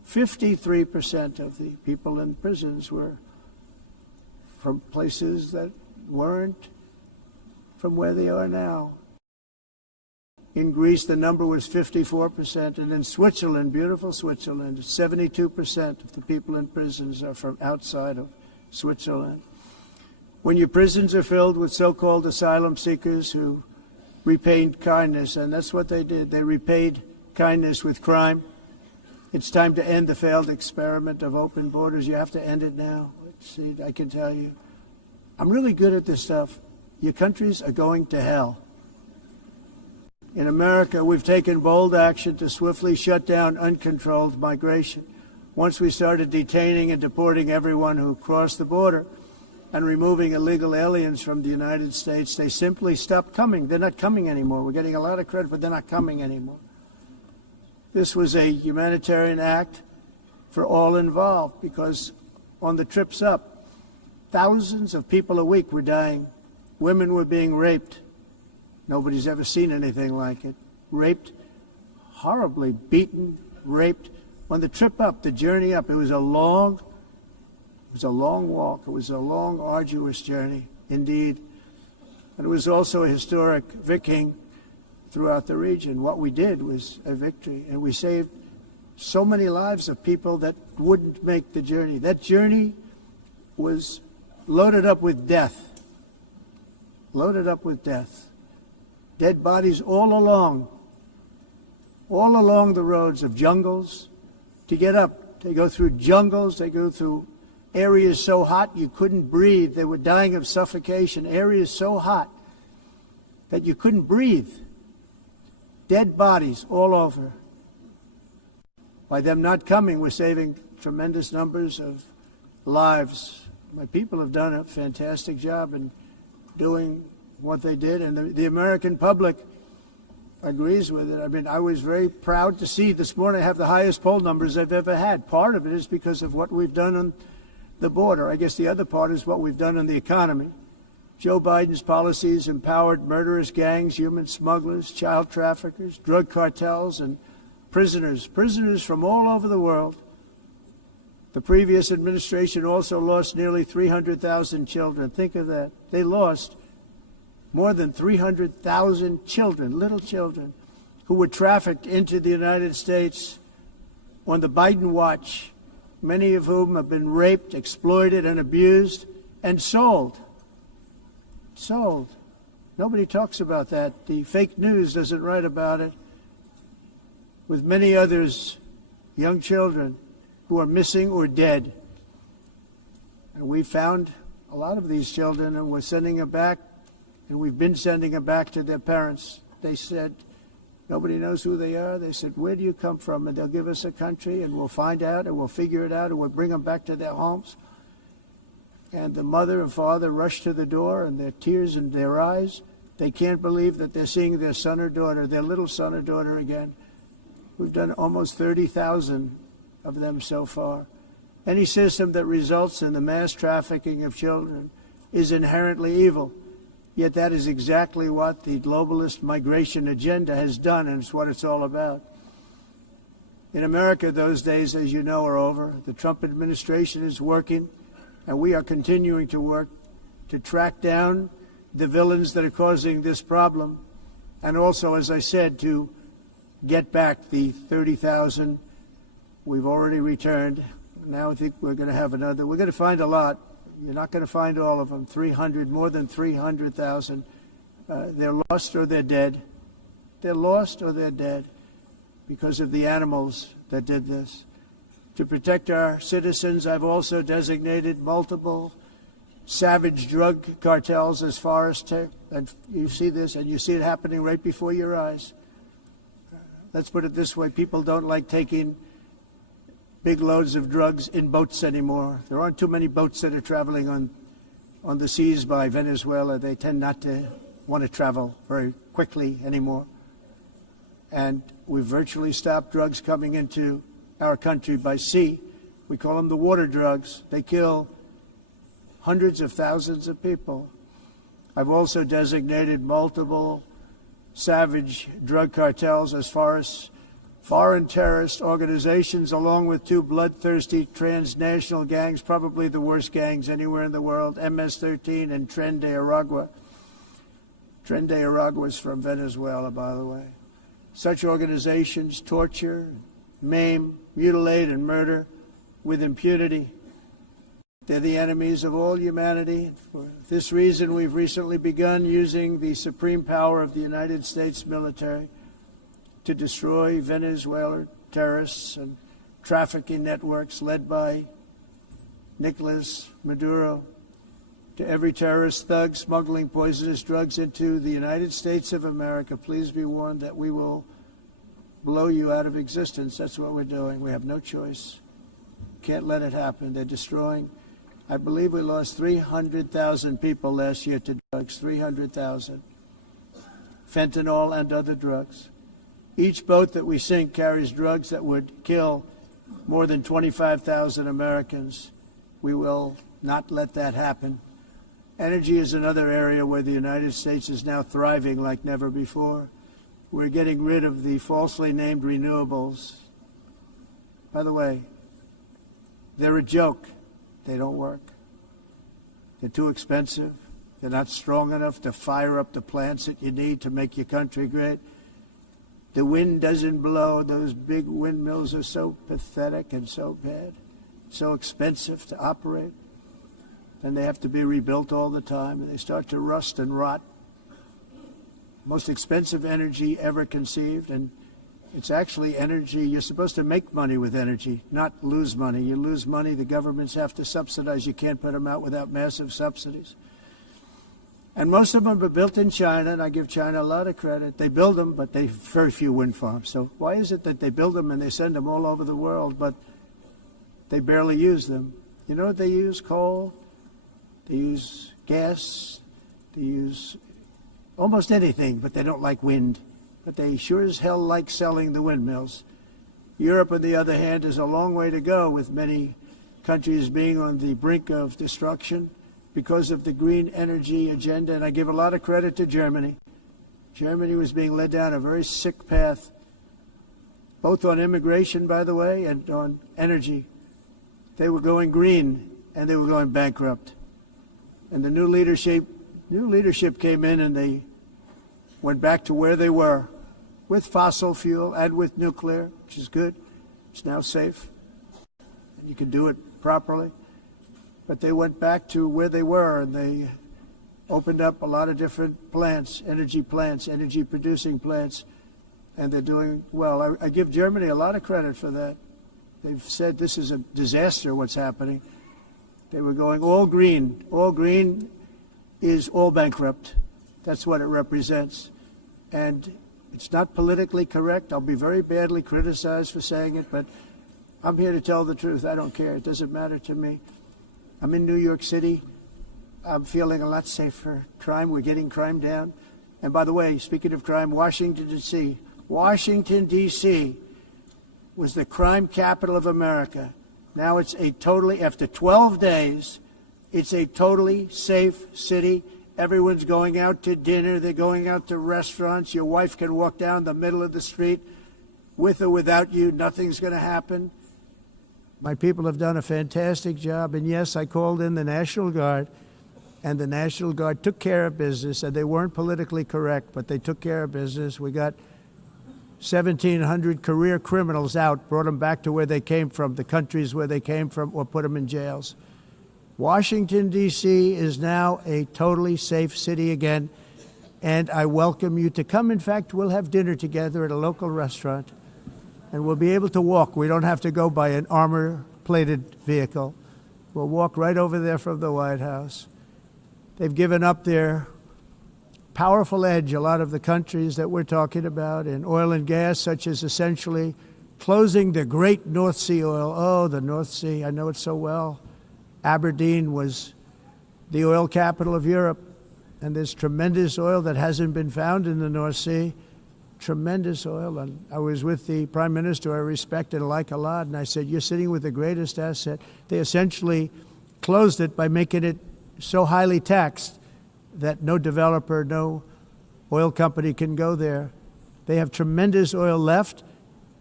53% of the people in prisons were from places that weren't from where they are now. In Greece, the number was 54%, and in Switzerland, beautiful Switzerland, 72% of the people in prisons are from outside of Switzerland. When your prisons are filled with so-called asylum seekers who repaid kindness, and that's what they did, they repaid kindness with crime. It's time to end the failed experiment of open borders. You have to end it now. See, I can tell you, I'm really good at this stuff. Your countries are going to hell. In America, we've taken bold action to swiftly shut down uncontrolled migration. Once we started detaining and deporting everyone who crossed the border and removing illegal aliens from the United States, they simply stopped coming. They're not coming anymore. We're getting a lot of credit, but they're not coming anymore. This was a humanitarian act for all involved, because on the trips up, thousands of people a week were dying. Women were being raped. Nobody's ever seen anything like it. Raped, horribly beaten, raped. On the trip up, the journey up, it was a long walk. It was a long, arduous journey, indeed. And it was also a historic victory throughout the region. What we did was a victory, and we saved so many lives of people that wouldn't make the journey. That journey was loaded up with death. Loaded up with death. Dead bodies all along the roads of jungles. To get up, they go through jungles, they go through areas so hot you couldn't breathe. They were dying of suffocation. Areas so hot that you couldn't breathe. Dead bodies all over. By them not coming, we're saving tremendous numbers of lives. My people have done a fantastic job in doing what they did, and the American public agrees with it. I mean, I was very proud to see this morning I have the highest poll numbers I've ever had. Part of it is because of what we've done on the border. I guess the other part is what we've done on the economy. Joe Biden's policies empowered murderous gangs, human smugglers, child traffickers, drug cartels, and prisoners from all over the world. The previous administration also lost nearly 300,000 children. Think of that. They lost more than 300,000 children, little children, who were trafficked into the United States on the Biden watch, many of whom have been raped, exploited, and abused, and sold. Sold. Nobody talks about that. The fake news doesn't write about it. With many others, young children who are missing or dead. And we found a lot of these children, and we're sending them back, and we've been sending them back to their parents. They said, nobody knows who they are. They said, where do you come from? And they'll give us a country, and we'll find out, and we'll figure it out, and we'll bring them back to their homes. And the mother and father rush to the door, and their tears in their eyes. They can't believe that they're seeing their son or daughter, their little son or daughter again. We've done almost 30,000 of them so far. Any system that results in the mass trafficking of children is inherently evil. Yet that is exactly what the globalist migration agenda has done, and it's what it's all about. In America, those days, as you know, are over. The Trump administration is working, and we are continuing to work to track down the villains that are causing this problem, and also, as I said, to get back the 30,000 we've already returned. Now I think we're going to have another. We're going to find a lot. You're not going to find all of them. 300, more than 300,000. They're lost or they're dead. They're lost or they're dead because of the animals that did this. To protect our citizens, I've also designated multiple savage drug cartels as far as and you see this, and you see it happening right before your eyes. Let's put it this way. People don't like taking big loads of drugs in boats anymore. There aren't too many boats that are traveling on the seas by Venezuela. They tend not to want to travel very quickly anymore. And we've virtually stopped drugs coming into our country by sea. We call them the water drugs. They kill hundreds of thousands of people. I've also designated multiple savage drug cartels as far as foreign terrorist organizations, along with two bloodthirsty transnational gangs, probably the worst gangs anywhere in the world, MS-13 and Tren de Aragua. Tren de Aragua is from Venezuela, by the way. Such organizations torture, maim, mutilate, and murder with impunity. They're the enemies of all humanity. For this reason, we've recently begun using the supreme power of the United States military to destroy Venezuelan terrorists and trafficking networks led by Nicolas Maduro. To every terrorist thug smuggling poisonous drugs into the United States of America, please be warned that we will blow you out of existence. That's what we're doing. We have no choice. Can't let it happen. They're destroying. I believe we lost 300,000 people last year to drugs, 300,000. Fentanyl and other drugs. Each boat that we sink carries drugs that would kill more than 25,000 Americans. We will not let that happen. Energy is another area where the United States is now thriving like never before. We're getting rid of the falsely named renewables. By the way, they're a joke. They don't work. They're too expensive. They're not strong enough to fire up the plants that you need to make your country great. The wind doesn't blow. Those big windmills are so pathetic and so bad, so expensive to operate. And they have to be rebuilt all the time, and they start to rust and rot. Most expensive energy ever conceived, and it's actually energy. You're supposed to make money with energy, not lose money. You lose money, the governments have to subsidize. You can't put them out without massive subsidies. And most of them are built in China, and I give China a lot of credit. They build them, but they have very few wind farms. So why is it that they build them and they send them all over the world, but they barely use them? You know what they use? Coal. They use gas. They use almost anything, but they don't like wind. But they sure as hell like selling the windmills. Europe, on the other hand, has a long way to go, with many countries being on the brink of destruction because of the green energy agenda. And I give a lot of credit to Germany. Germany was being led down a very sick path, both on immigration, by the way, and on energy. They were going green, and they were going bankrupt. And the new leadership came in, and they went back to where they were, with fossil fuel and with nuclear, which is good. It's now safe, and you can do it properly. But they went back to where they were, and they opened up a lot of different plants, energy-producing plants, and they're doing well. I give Germany a lot of credit for that. They've said this is a disaster, what's happening. They were going all green. All green is all bankrupt. That's what it represents. And it's not politically correct. I'll be very badly criticized for saying it, but I'm here to tell the truth. I don't care. It doesn't matter to me. I'm in New York City. I'm feeling a lot safer. Crime, we're getting crime down. And by the way, speaking of crime, Washington, D.C. Washington, D.C. was the crime capital of America. Now it's a totally, after 12 days, it's a totally safe city. Everyone's going out to dinner. They're going out to restaurants. Your wife can walk down the middle of the street with or without you. Nothing's going to happen. My people have done a fantastic job. And yes, I called in the National Guard, and the National Guard took care of business. And they weren't politically correct, but they took care of business. We got 1,700 career criminals out, brought them back to where they came from, the countries where they came from, or put them in jails. Washington, D.C. is now a totally safe city again, and I welcome you to come. In fact, we'll have dinner together at a local restaurant, and we'll be able to walk. We don't have to go by an armor-plated vehicle. We'll walk right over there from the White House. They've given up their powerful edge, a lot of the countries that we're talking about, in oil and gas, such as essentially closing the great North Sea oil. Oh, the North Sea, I know it so well. Aberdeen was the oil capital of Europe, and there's tremendous oil that hasn't been found in the North Sea. Tremendous oil. And I was with the Prime Minister I respect and like a lot, and I said, you're sitting with the greatest asset. They essentially closed it by making it so highly taxed that no developer, no oil company can go there. They have tremendous oil left,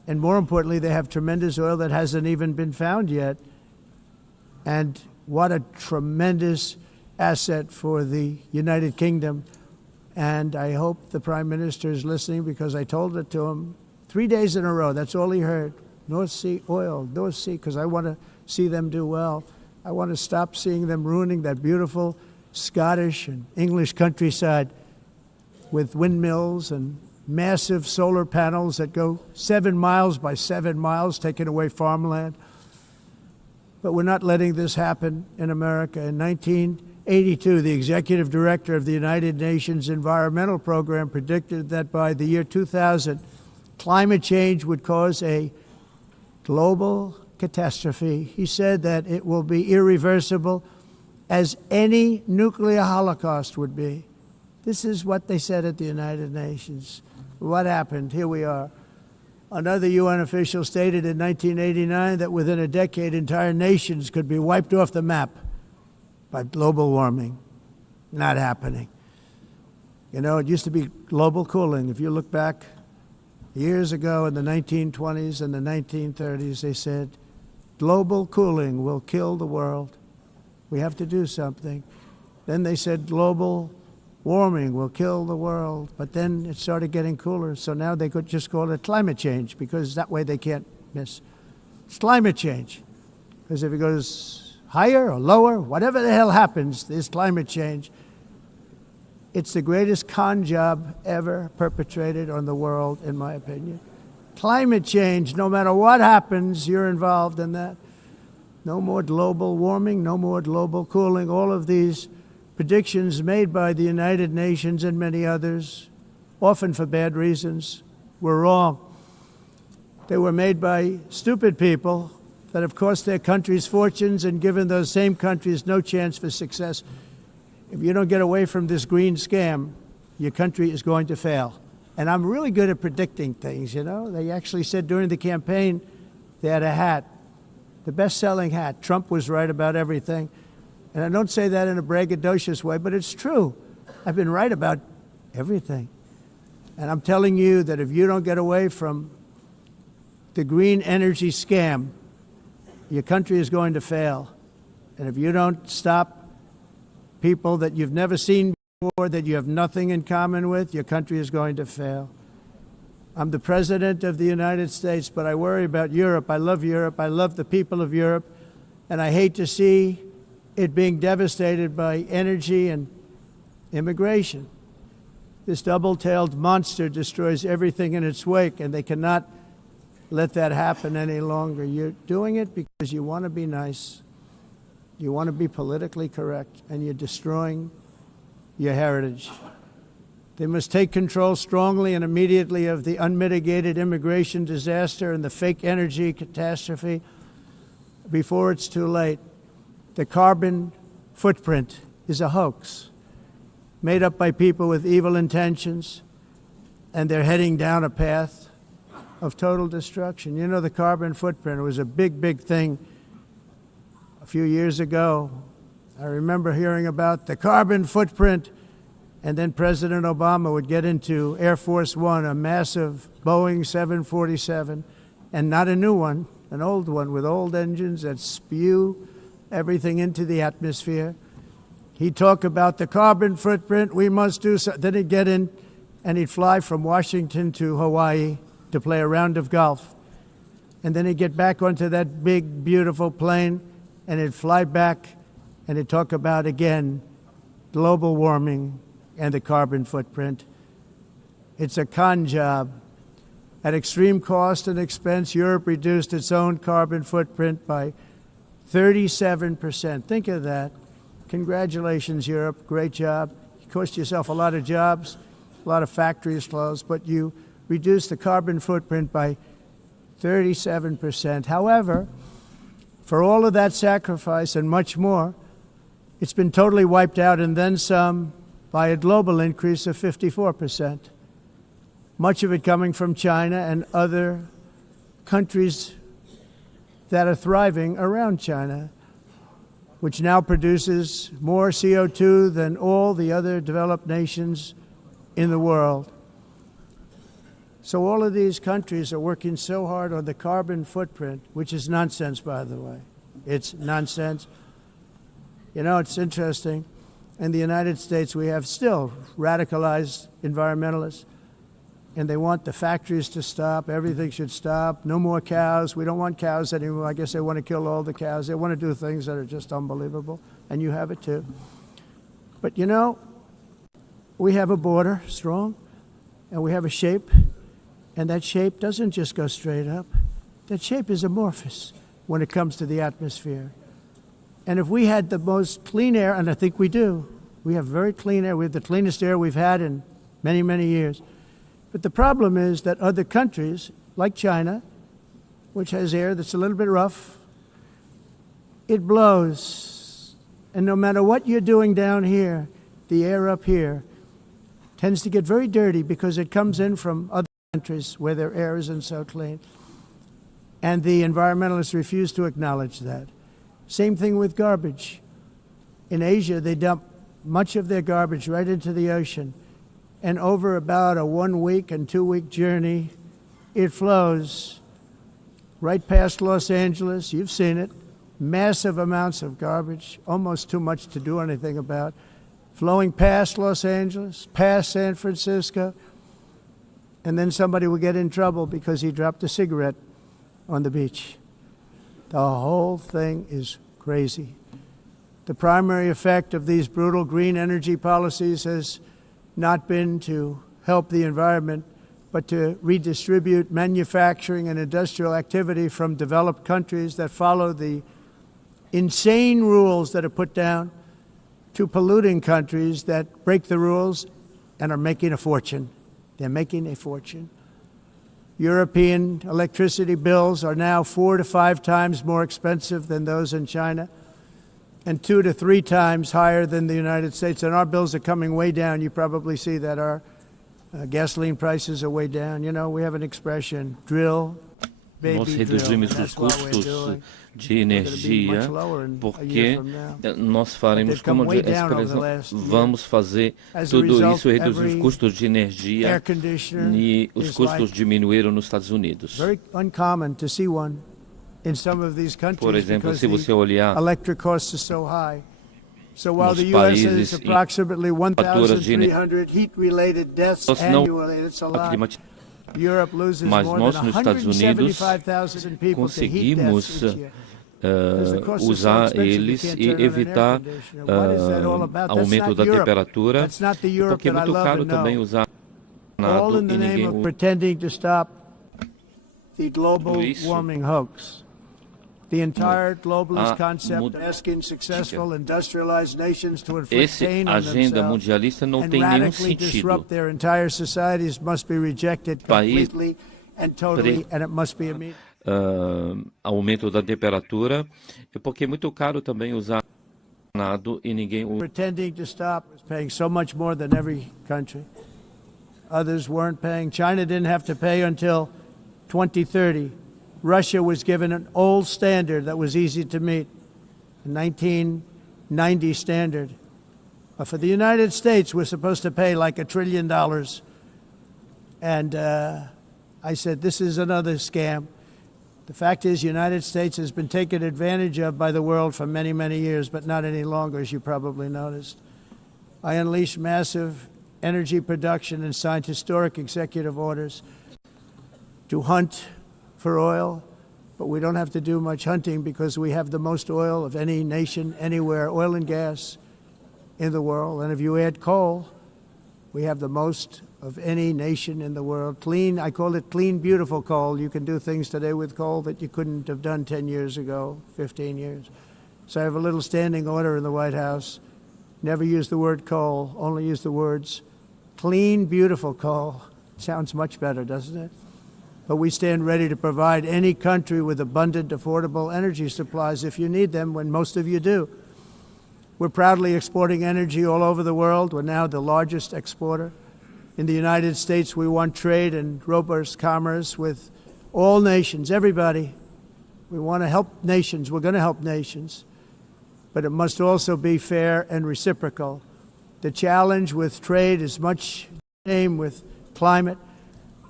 And more importantly, they have tremendous oil that hasn't even been found yet. And what a tremendous asset for the United Kingdom. And I hope the Prime Minister is listening, because I told it to him 3 days in a row. That's all he heard. North Sea oil, North Sea, because I want to see them do well. I want to stop seeing them ruining that beautiful Scottish and English countryside with windmills and massive solar panels that go 7 miles by 7 miles, taking away farmland. But we're not letting this happen in America. In 1982, the executive director of the United Nations Environmental Program predicted that by the year 2000, climate change would cause a global catastrophe. He said that it will be irreversible, as any nuclear holocaust would be. This is what they said at the United Nations. What happened? Here we are. Another UN official stated in 1989 that within a decade, entire nations could be wiped off the map by global warming. Not happening. You know, it used to be global cooling. If you look back years ago in the 1920s and the 1930s, they said, global cooling will kill the world. We have to do something. Then they said global warming will kill the world. But then it started getting cooler. So now they could just call it climate change, because that way they can't miss. It's climate change. Because if it goes higher or lower, whatever the hell happens, there's climate change. It's the greatest con job ever perpetrated on the world, in my opinion. Climate change, no matter what happens, you're involved in that. No more global warming, no more global cooling. All of these predictions made by the United Nations and many others, often for bad reasons, were wrong. They were made by stupid people that have cost their countries fortunes and given those same countries no chance for success. If you don't get away from this green scam, your country is going to fail. And I'm really good at predicting things, you know. They actually said during the campaign, they had a hat, the best-selling hat. Trump was right about everything. And I don't say that in a braggadocious way, but it's true. I've been right about everything. And I'm telling you that if you don't get away from the green energy scam, your country is going to fail. And if you don't stop people that you've never seen before, that you have nothing in common with, your country is going to fail. I'm the President of the United States, but I worry about Europe. I love Europe. I love the people of Europe. And I hate to see it being devastated by energy and immigration. This double-tailed monster destroys everything in its wake, and they cannot let that happen any longer. You're doing it because you want to be nice. You want to be politically correct, and you're destroying your heritage. They must take control strongly and immediately of the unmitigated immigration disaster and the fake energy catastrophe before it's too late. The carbon footprint is a hoax made up by people with evil intentions, and they're heading down a path of total destruction. You know, the carbon footprint was a big, big thing a few years ago. I remember hearing about the carbon footprint, and then President Obama would get into Air Force One, a massive Boeing 747, and not a new one, an old one with old engines that spew everything into the atmosphere. He'd talk about the carbon footprint, we must do so. Then he'd get in and he'd fly from Washington to Hawaii to play a round of golf. And then he'd get back onto that big, beautiful plane and he'd fly back and he'd talk about, again, global warming and the carbon footprint. It's a con job. At extreme cost and expense, Europe reduced its own carbon footprint by 37%. Think of that. Congratulations, Europe. Great job. You cost yourself a lot of jobs, a lot of factories closed, but you reduced the carbon footprint by 37%. However, for all of that sacrifice and much more, it's been totally wiped out and then some by a global increase of 54%. Much of it coming from China and other countries that are thriving around China, which now produces more CO2 than all the other developed nations in the world. So all of these countries are working so hard on the carbon footprint, which is nonsense, by the way. It's nonsense. You know, it's interesting. In the United States, we have still radicalized environmentalists, and they want the factories to stop. Everything should stop. No more cows. We don't want cows anymore. I guess they want to kill all the cows. They want to do things that are just unbelievable, and you have it too. But you know, we have a border, strong, and we have a shape, and that shape doesn't just go straight up. That shape is amorphous when it comes to the atmosphere. And if we had the most clean air, and I think we do, we have very clean air. We have the cleanest air we've had in many, many years. But the problem is that other countries, like China, which has air that's a little bit rough, it blows. And no matter what you're doing down here, the air up here tends to get very dirty because it comes in from other countries where their air isn't so clean. And the environmentalists refuse to acknowledge that. Same thing with garbage. In Asia, they dump much of their garbage right into the ocean. And over about a 1 week and 2 week journey, it flows right past Los Angeles. You've seen it. Massive amounts of garbage, almost too much to do anything about, flowing past Los Angeles, past San Francisco. And then somebody will get in trouble because he dropped a cigarette on the beach. The whole thing is crazy. The primary effect of these brutal green energy policies has not been to help the environment, but to redistribute manufacturing and industrial activity from developed countries that follow the insane rules that are put down to polluting countries that break the rules and are making a fortune. They're making a fortune. European electricity bills are now 4 to 5 times more expensive than those in China, and 2 to 3 times higher than the United States. And our bills are coming way down. You probably see that our gasoline prices are way down. You know, we have an expression, drill, Nós reduzimos os custos de energia porque nós faremos, como a expressão, vamos fazer tudo isso, reduzir os custos de energia, e os custos diminuíram nos Estados Unidos. Por exemplo, se você olhar nos países em faturas de energia, mas nós nos Estados Unidos conseguimos usar eles e evitar aumento da temperatura, porque é muito caro também usar nada e ninguém usa isso. The entire globalist concept asking successful industrialized nations to inflict pain on themselves and radically disrupt their entire societies must be rejected completely and totally, and it must be immediate. Aumento da temperatura, porque é muito caro também usar nada e ninguém usa. Pretending to stop is paying so much more than every country. Others weren't paying. China didn't have to pay until 2030. Russia was given an old standard that was easy to meet, a 1990 standard. For the United States, we're supposed to pay like $1 trillion. And I said, this is another scam. The fact is, the United States has been taken advantage of by the world for many, many years, but not any longer, as you probably noticed. I unleashed massive energy production and signed historic executive orders to hunt for oil, but we don't have to do much hunting because we have the most oil of any nation anywhere, oil and gas in the world. And if you add coal, we have the most of any nation in the world. Clean, I call it clean, beautiful coal. You can do things today with coal that you couldn't have done 10 years ago, 15 years. So I have a little standing order in the White House. Never use the word coal, only use the words clean, beautiful coal. Sounds much better, doesn't it? But we stand ready to provide any country with abundant, affordable energy supplies if you need them, when most of you do. We're proudly exporting energy all over the world. We're now the largest exporter. In the United States, we want trade and robust commerce with all nations, everybody. We want to help nations. We're going to help nations. But it must also be fair and reciprocal. The challenge with trade is much the same with climate.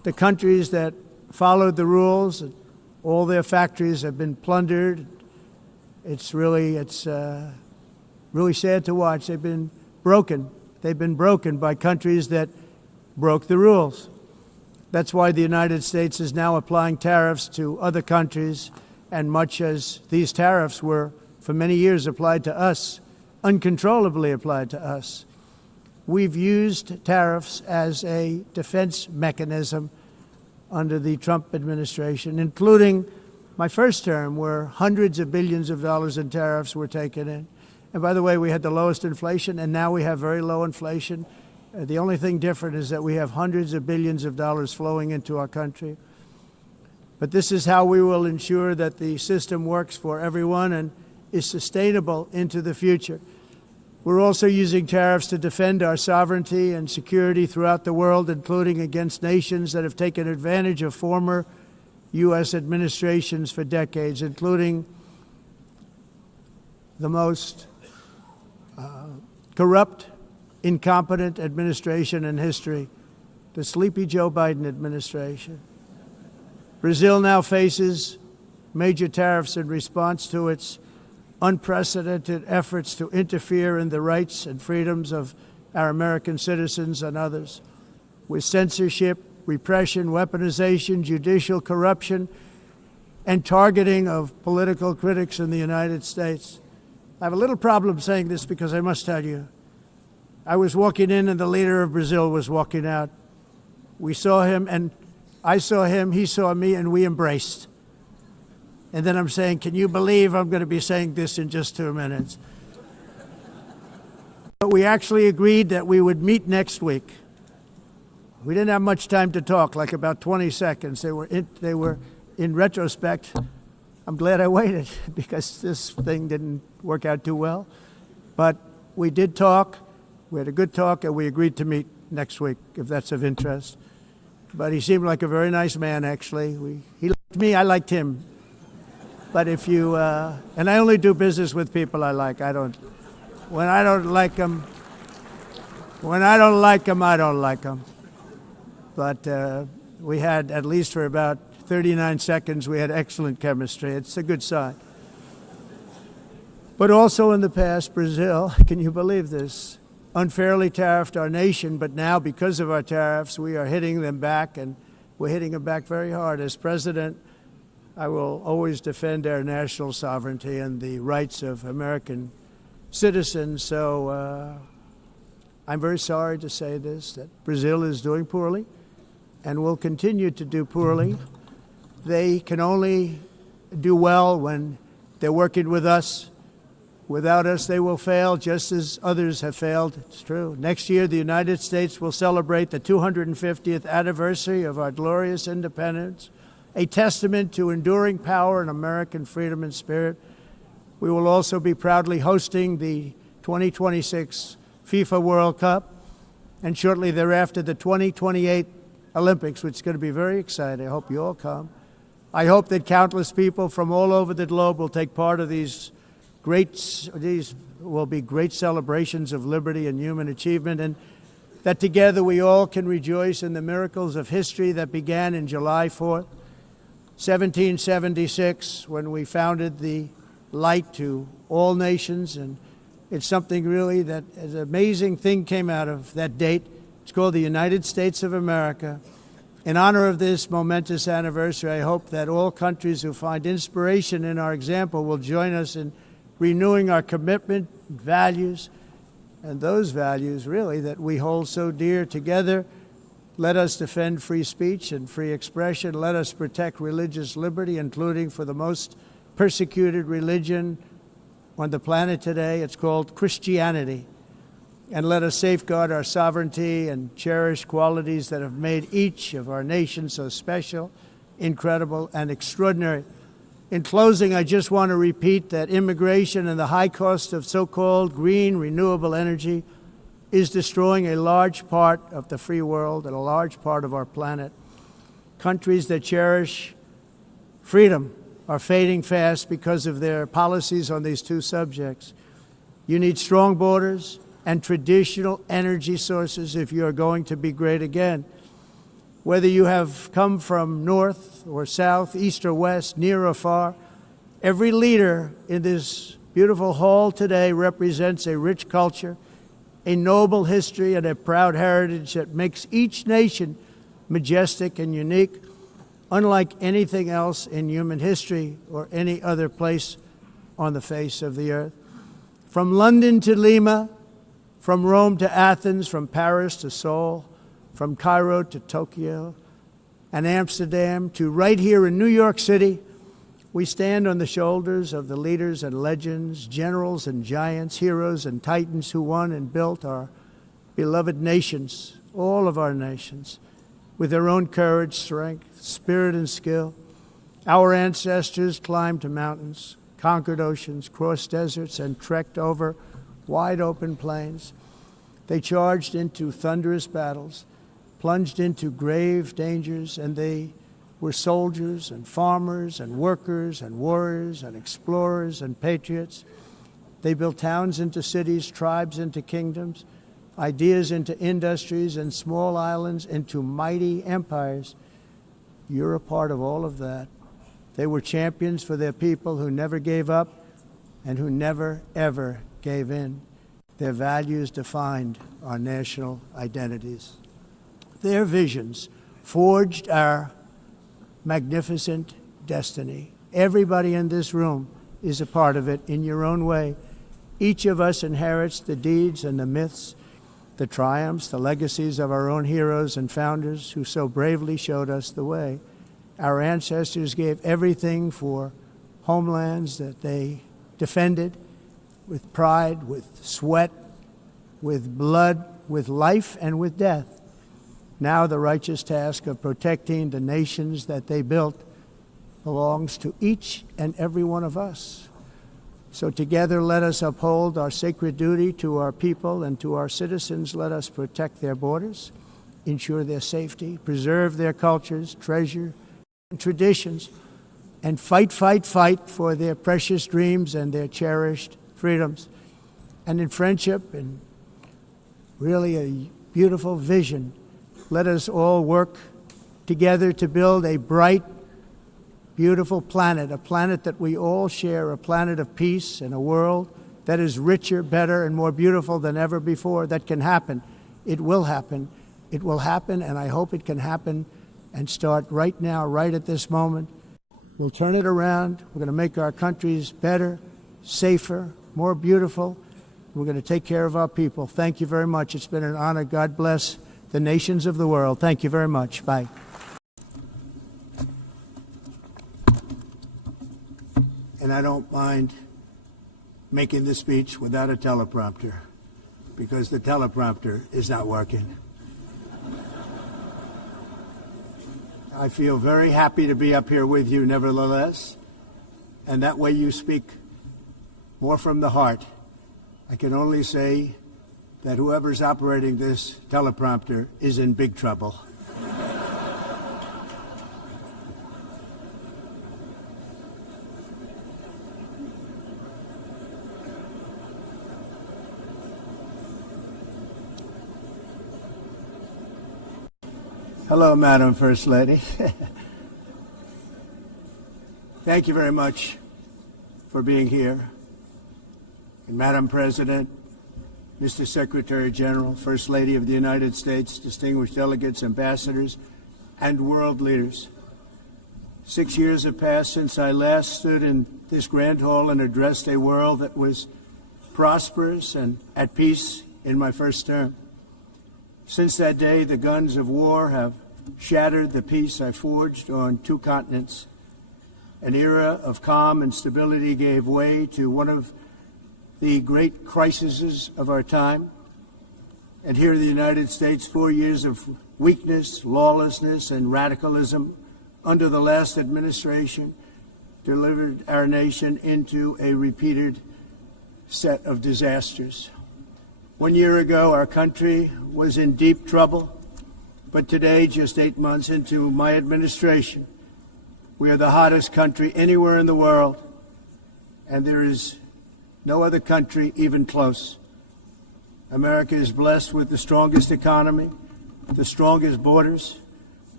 The countries that followed the rules, all their factories have been plundered. It's really sad to watch. They've been broken. They've been broken by countries that broke the rules. That's why the United States is now applying tariffs to other countries, and much as these tariffs were for many years applied to us, uncontrollably applied to us. We've used tariffs as a defense mechanism under the Trump administration, including my first term, where hundreds of billions of dollars in tariffs were taken in. And by the way, we had the lowest inflation, and now we have very low inflation. The only thing different is that we have hundreds of billions of dollars flowing into our country. But this is how we will ensure that the system works for everyone and is sustainable into the future. We're also using tariffs to defend our sovereignty and security throughout the world, including against nations that have taken advantage of former U.S. administrations for decades, including the most corrupt, incompetent administration in history, the sleepy Joe Biden administration. Brazil now faces major tariffs in response to its unprecedented efforts to interfere in the rights and freedoms of our American citizens and others, with censorship, repression, weaponization, judicial corruption, and targeting of political critics in the United States. I have a little problem saying this because I must tell you, I was walking in and the leader of Brazil was walking out. We saw him and I saw him, he saw me, and we embraced. And then I'm saying, can you believe I'm going to be saying this in just 2 minutes? But we actually agreed that we would meet next week. We didn't have much time to talk, like about 20 seconds. They were in retrospect, I'm glad I waited because this thing didn't work out too well. But we did talk, we had a good talk, and we agreed to meet next week, if that's of interest. But he seemed like a very nice man, actually. He liked me, I liked him. But if you, and I only do business with people I like. When I don't like them, I don't like them. But we had, at least for about 39 seconds, we had excellent chemistry. It's a good sign. But also in the past, Brazil, can you believe this, unfairly tariffed our nation, but now because of our tariffs, we are hitting them back, and we're hitting them back very hard. As president, I will always defend our national sovereignty and the rights of American citizens. So I'm very sorry to say this, that Brazil is doing poorly and will continue to do poorly. They can only do well when they're working with us. Without us, they will fail, just as others have failed. It's true. Next year, the United States will celebrate the 250th anniversary of our glorious independence, a testament to enduring power and American freedom and spirit. We will also be proudly hosting the 2026 FIFA World Cup, and shortly thereafter, the 2028 Olympics, which is going to be very exciting. I hope you all come. I hope that countless people from all over the globe will take part of these will be great celebrations of liberty and human achievement, and that together we all can rejoice in the miracles of history that began in July 4th, 1776, when we founded the light to all nations. And it's something really that an amazing thing came out of that date. It's called the United States of America. In honor of this momentous anniversary, I hope that all countries who find inspiration in our example will join us in renewing our commitment, values, and those values really that we hold so dear together. Let us defend free speech and free expression. Let us protect religious liberty, including for the most persecuted religion on the planet today. It's called Christianity. And let us safeguard our sovereignty and cherish qualities that have made each of our nations so special, incredible, and extraordinary. In closing, I just want to repeat that immigration and the high cost of so-called green renewable energy is destroying a large part of the free world and a large part of our planet. Countries that cherish freedom are fading fast because of their policies on these two subjects. You need strong borders and traditional energy sources if you are going to be great again. Whether you have come from north or south, east or west, near or far, every leader in this beautiful hall today represents a rich culture, a noble history, and a proud heritage that makes each nation majestic and unique, unlike anything else in human history or any other place on the face of the earth. From London to Lima, from Rome to Athens, from Paris to Seoul, from Cairo to Tokyo and Amsterdam to right here in New York City, we stand on the shoulders of the leaders and legends, generals and giants, heroes and titans who won and built our beloved nations, all of our nations, with their own courage, strength, spirit, and skill. Our ancestors climbed mountains, conquered oceans, crossed deserts, and trekked over wide open plains. They charged into thunderous battles, plunged into grave dangers, and they were soldiers and farmers and workers and warriors and explorers and patriots. They built towns into cities, tribes into kingdoms, ideas into industries, and small islands into mighty empires. You're a part of all of that. They were champions for their people who never gave up and who never, ever gave in. Their values defined our national identities. Their visions forged our magnificent destiny. Everybody in this room is a part of it in your own way. Each of us inherits the deeds and the myths, the triumphs, the legacies of our own heroes and founders who so bravely showed us the way. Our ancestors gave everything for homelands that they defended with pride, with sweat, with blood, with life, and with death. Now the righteous task of protecting the nations that they built belongs to each and every one of us. So together let us uphold our sacred duty to our people and to our citizens. Let us protect their borders, ensure their safety, preserve their cultures, treasure and traditions, and fight for their precious dreams and their cherished freedoms. And in friendship and really a beautiful vision, let us all work together to build a bright, beautiful planet, a planet that we all share, a planet of peace and a world that is richer, better, and more beautiful than ever before. That can happen. It will happen. It will happen, and I hope it can happen and start right now, right at this moment. We'll turn it around. We're going to make our countries better, safer, more beautiful. We're going to take care of our people. Thank you very much. It's been an honor. God bless the nations of the world. Thank you very much. Bye. And I don't mind making this speech without a teleprompter, because the teleprompter is not working. I feel very happy to be up here with you nevertheless, and that way you speak more from the heart. I can only say that whoever's operating this teleprompter is in big trouble. Hello, Madam First Lady. Thank you very much for being here. And Madam President, Mr. Secretary General, First Lady of the United States, distinguished delegates, ambassadors, and world leaders. 6 years have passed since I last stood in this grand hall and addressed a world that was prosperous and at peace in my first term. Since that day, the guns of war have shattered the peace I forged on 2 continents. An era of calm and stability gave way to one of the great crises of our time. And here in the United States, 4 years of weakness, lawlessness, and radicalism under the last administration delivered our nation into a repeated set of disasters. 1 year ago, our country was in deep trouble, but today, just 8 months into my administration, we are the hottest country anywhere in the world, and there is no other country even close. America is blessed with the strongest economy, the strongest borders,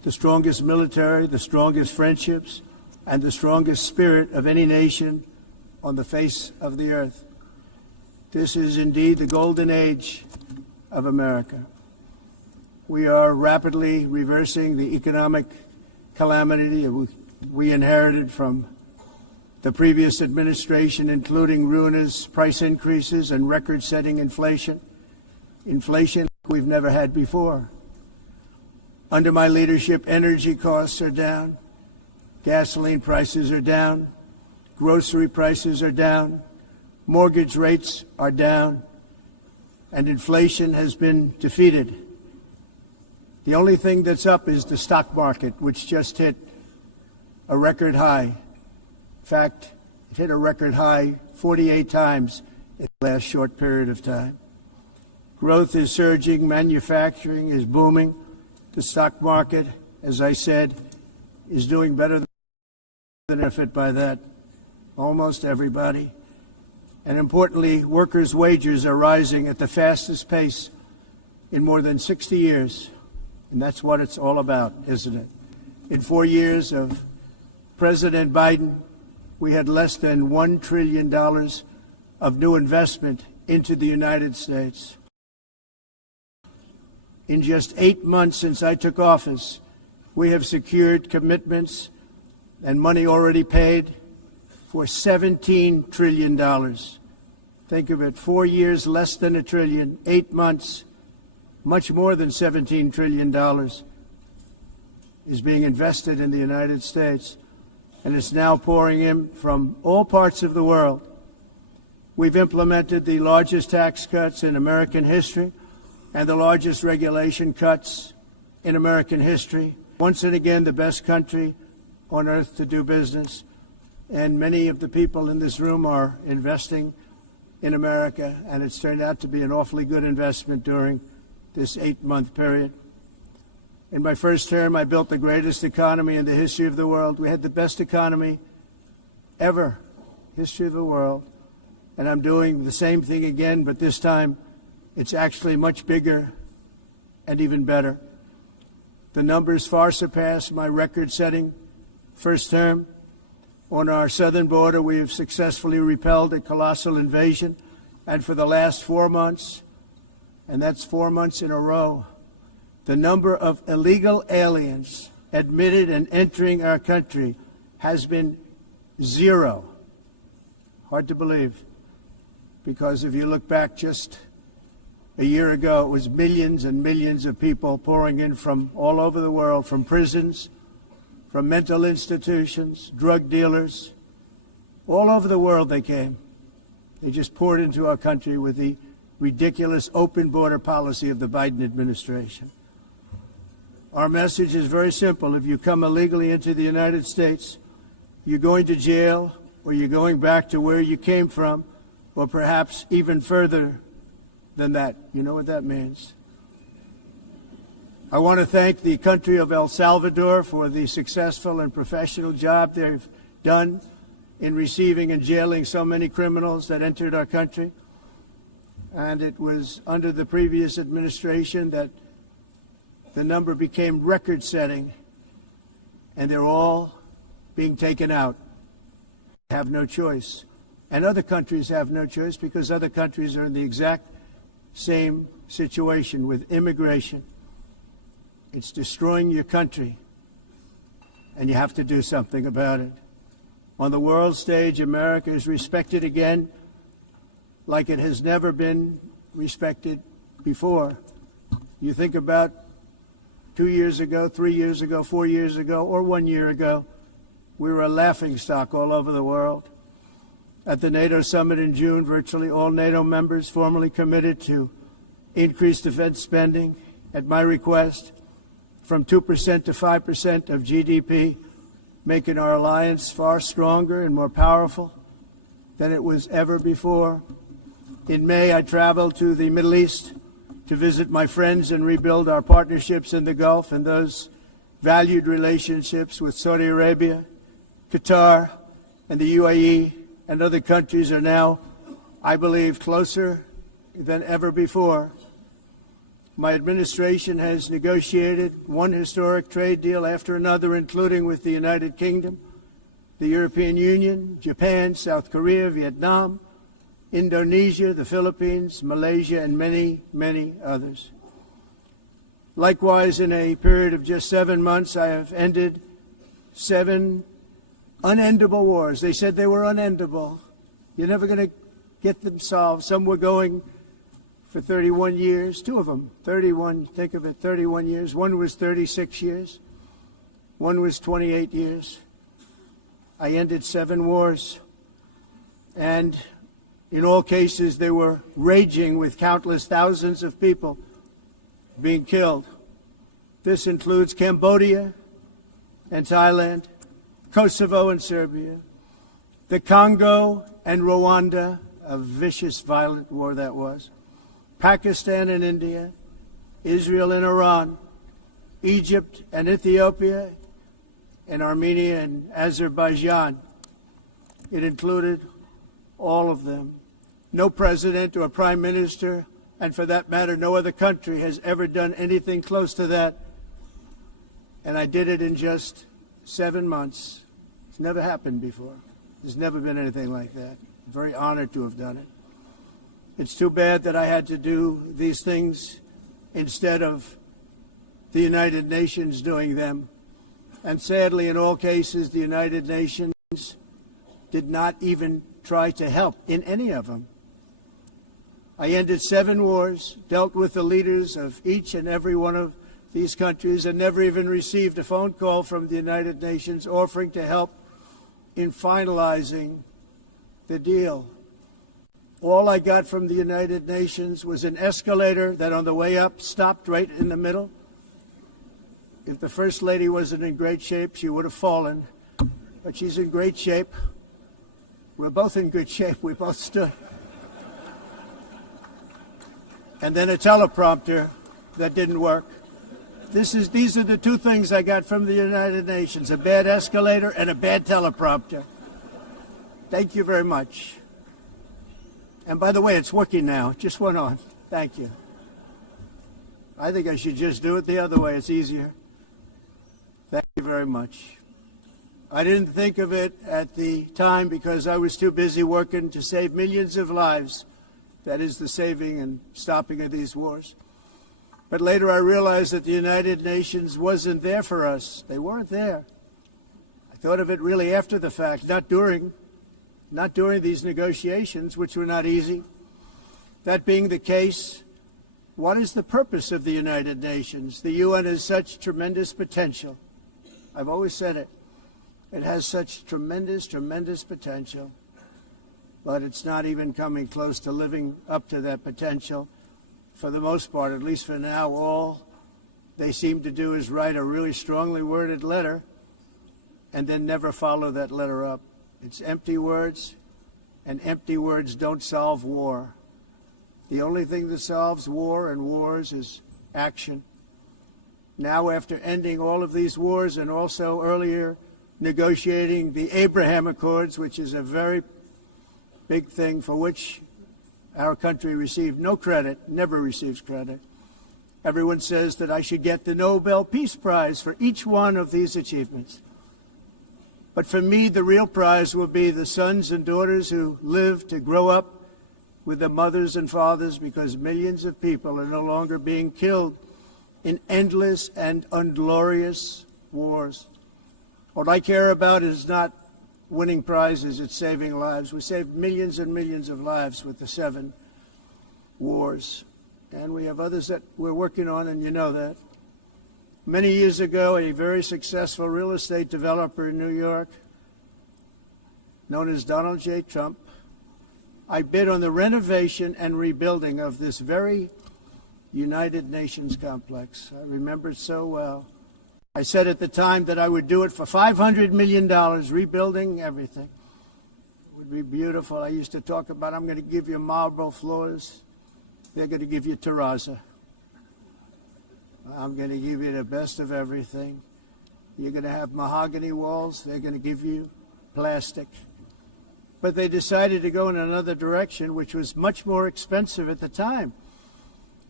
the strongest military, the strongest friendships, and the strongest spirit of any nation on the face of the earth. This is indeed the golden age of America. We are rapidly reversing the economic calamity we inherited from the previous administration, including ruinous price increases and record-setting inflation we've never had before. Under my leadership, energy costs are down, gasoline prices are down, grocery prices are down, mortgage rates are down, and inflation has been defeated. The only thing that's up is the stock market, which just hit a record high. In fact, it hit a record high 48 times in the last short period of time. Growth is surging, manufacturing is booming. The stock market, as I said, is doing better than benefit by that. Almost everybody. And importantly, workers' wages are rising at the fastest pace in more than 60 years. And that's what it's all about, isn't it? In 4 years of President Biden, we had less than $1 trillion of new investment into the United States. In just 8 months since I took office, we have secured commitments and money already paid for $17 trillion. Think of it, 4 years, less than $1 trillion, 8 months, much more than $17 trillion is being invested in the United States, and it's now pouring in from all parts of the world. We've implemented the largest tax cuts in American history and the largest regulation cuts in American history. Once and again, the best country on earth to do business. And many of the people in this room are investing in America, and it's turned out to be an awfully good investment during this 8-month period. In my first term, I built the greatest economy in the history of the world. We had the best economy ever, history of the world. And I'm doing the same thing again, but this time it's actually much bigger and even better. The numbers far surpass my record-setting first term. On our southern border, we have successfully repelled a colossal invasion. And for the last 4 months, and that's 4 months in a row, the number of illegal aliens admitted and entering our country has been 0. Hard to believe, because if you look back just a year ago, it was millions and millions of people pouring in from all over the world, from prisons, from mental institutions, drug dealers. All over the world they came. They just poured into our country with the ridiculous open border policy of the Biden administration. Our message is very simple. If you come illegally into the United States, you're going to jail, or you're going back to where you came from, or perhaps even further than that. You know what that means. I want to thank the country of El Salvador for the successful and professional job they've done in receiving and jailing so many criminals that entered our country. And it was under the previous administration that the number became record-setting, and they're all being taken out. They have no choice. And other countries have no choice, because other countries are in the exact same situation with immigration. It's destroying your country, and you have to do something about it. On the world stage, America is respected again like it has never been respected before. You think about 2 years ago, 3 years ago, 4 years ago, or 1 year ago, we were a laughingstock all over the world. At the NATO summit in June, virtually all NATO members formally committed to increase defense spending, at my request, from 2% to 5% of GDP, making our alliance far stronger and more powerful than it was ever before. In May, I traveled to the Middle East to visit my friends and rebuild our partnerships in the Gulf and those valued relationships with Saudi Arabia, Qatar, and the UAE, and other countries are now, I believe, closer than ever before. My administration has negotiated one historic trade deal after another, including with the United Kingdom, the European Union, Japan, South Korea, Vietnam, Indonesia, the Philippines, Malaysia, and many, many others. Likewise, in a period of just 7 months, I have ended 7 unendable wars. They said they were unendable. You're never going to get them solved. Some were going for 31 years, 2 of them, 31, think of it, 31 years. One was 36 years. One was 28 years. I ended 7 wars. And in all cases, they were raging with countless thousands of people being killed. This includes Cambodia and Thailand, Kosovo and Serbia, the Congo and Rwanda, a vicious, violent war that was, Pakistan and India, Israel and Iran, Egypt and Ethiopia, and Armenia and Azerbaijan. It included all of them. No president or prime minister, and for that matter, no other country has ever done anything close to that. And I did it in just 7 months. It's never happened before. There's never been anything like that. I'm very honored to have done it. It's too bad that I had to do these things instead of the United Nations doing them. And sadly, in all cases, the United Nations did not even try to help in any of them. I ended 7 wars, dealt with the leaders of each and every one of these countries, and never even received a phone call from the United Nations offering to help in finalizing the deal. All I got from the United Nations was an escalator that on the way up stopped right in the middle. If the First Lady wasn't in great shape, she would have fallen. But she's in great shape. We're both in good shape. We both stood. And then a teleprompter that didn't work. These are the 2 things I got from the United Nations, a bad escalator and a bad teleprompter. Thank you very much. And by the way, it's working now. It just went on. Thank you. I think I should just do it the other way. It's easier. Thank you very much. I didn't think of it at the time because I was too busy working to save millions of lives. That is the saving and stopping of these wars. But later I realized that the United Nations wasn't there for us. They weren't there. I thought of it really after the fact, not during these negotiations, which were not easy. That being the case, what is the purpose of the United Nations? The UN has such tremendous potential. I've always said it. It has such tremendous, tremendous potential, but it's not even coming close to living up to that potential. For the most part, at least for now, all they seem to do is write a really strongly worded letter and then never follow that letter up. It's empty words, and empty words don't solve war. The only thing that solves war and wars is action. Now, after ending all of these wars and also earlier negotiating the Abraham Accords, which is a very big thing for which our country received no credit, never receives credit. Everyone says that I should get the Nobel Peace Prize for each one of these achievements. But for me, the real prize will be the sons and daughters who live to grow up with their mothers and fathers, because millions of people are no longer being killed in endless and unglorious wars. What I care about is not winning prizes, it's saving lives. We saved millions and millions of lives with the 7 wars. And we have others that we're working on, and you know that. Many years ago, a very successful real estate developer in New York, known as Donald J. Trump, I bid on the renovation and rebuilding of this very United Nations complex. I remember it so well. I said at the time that I would do it for $500 million, rebuilding everything. It would be beautiful. I used to talk about, I'm going to give you marble floors. They're going to give you terrazzo. I'm going to give you the best of everything. You're going to have mahogany walls. They're going to give you plastic. But they decided to go in another direction, which was much more expensive at the time.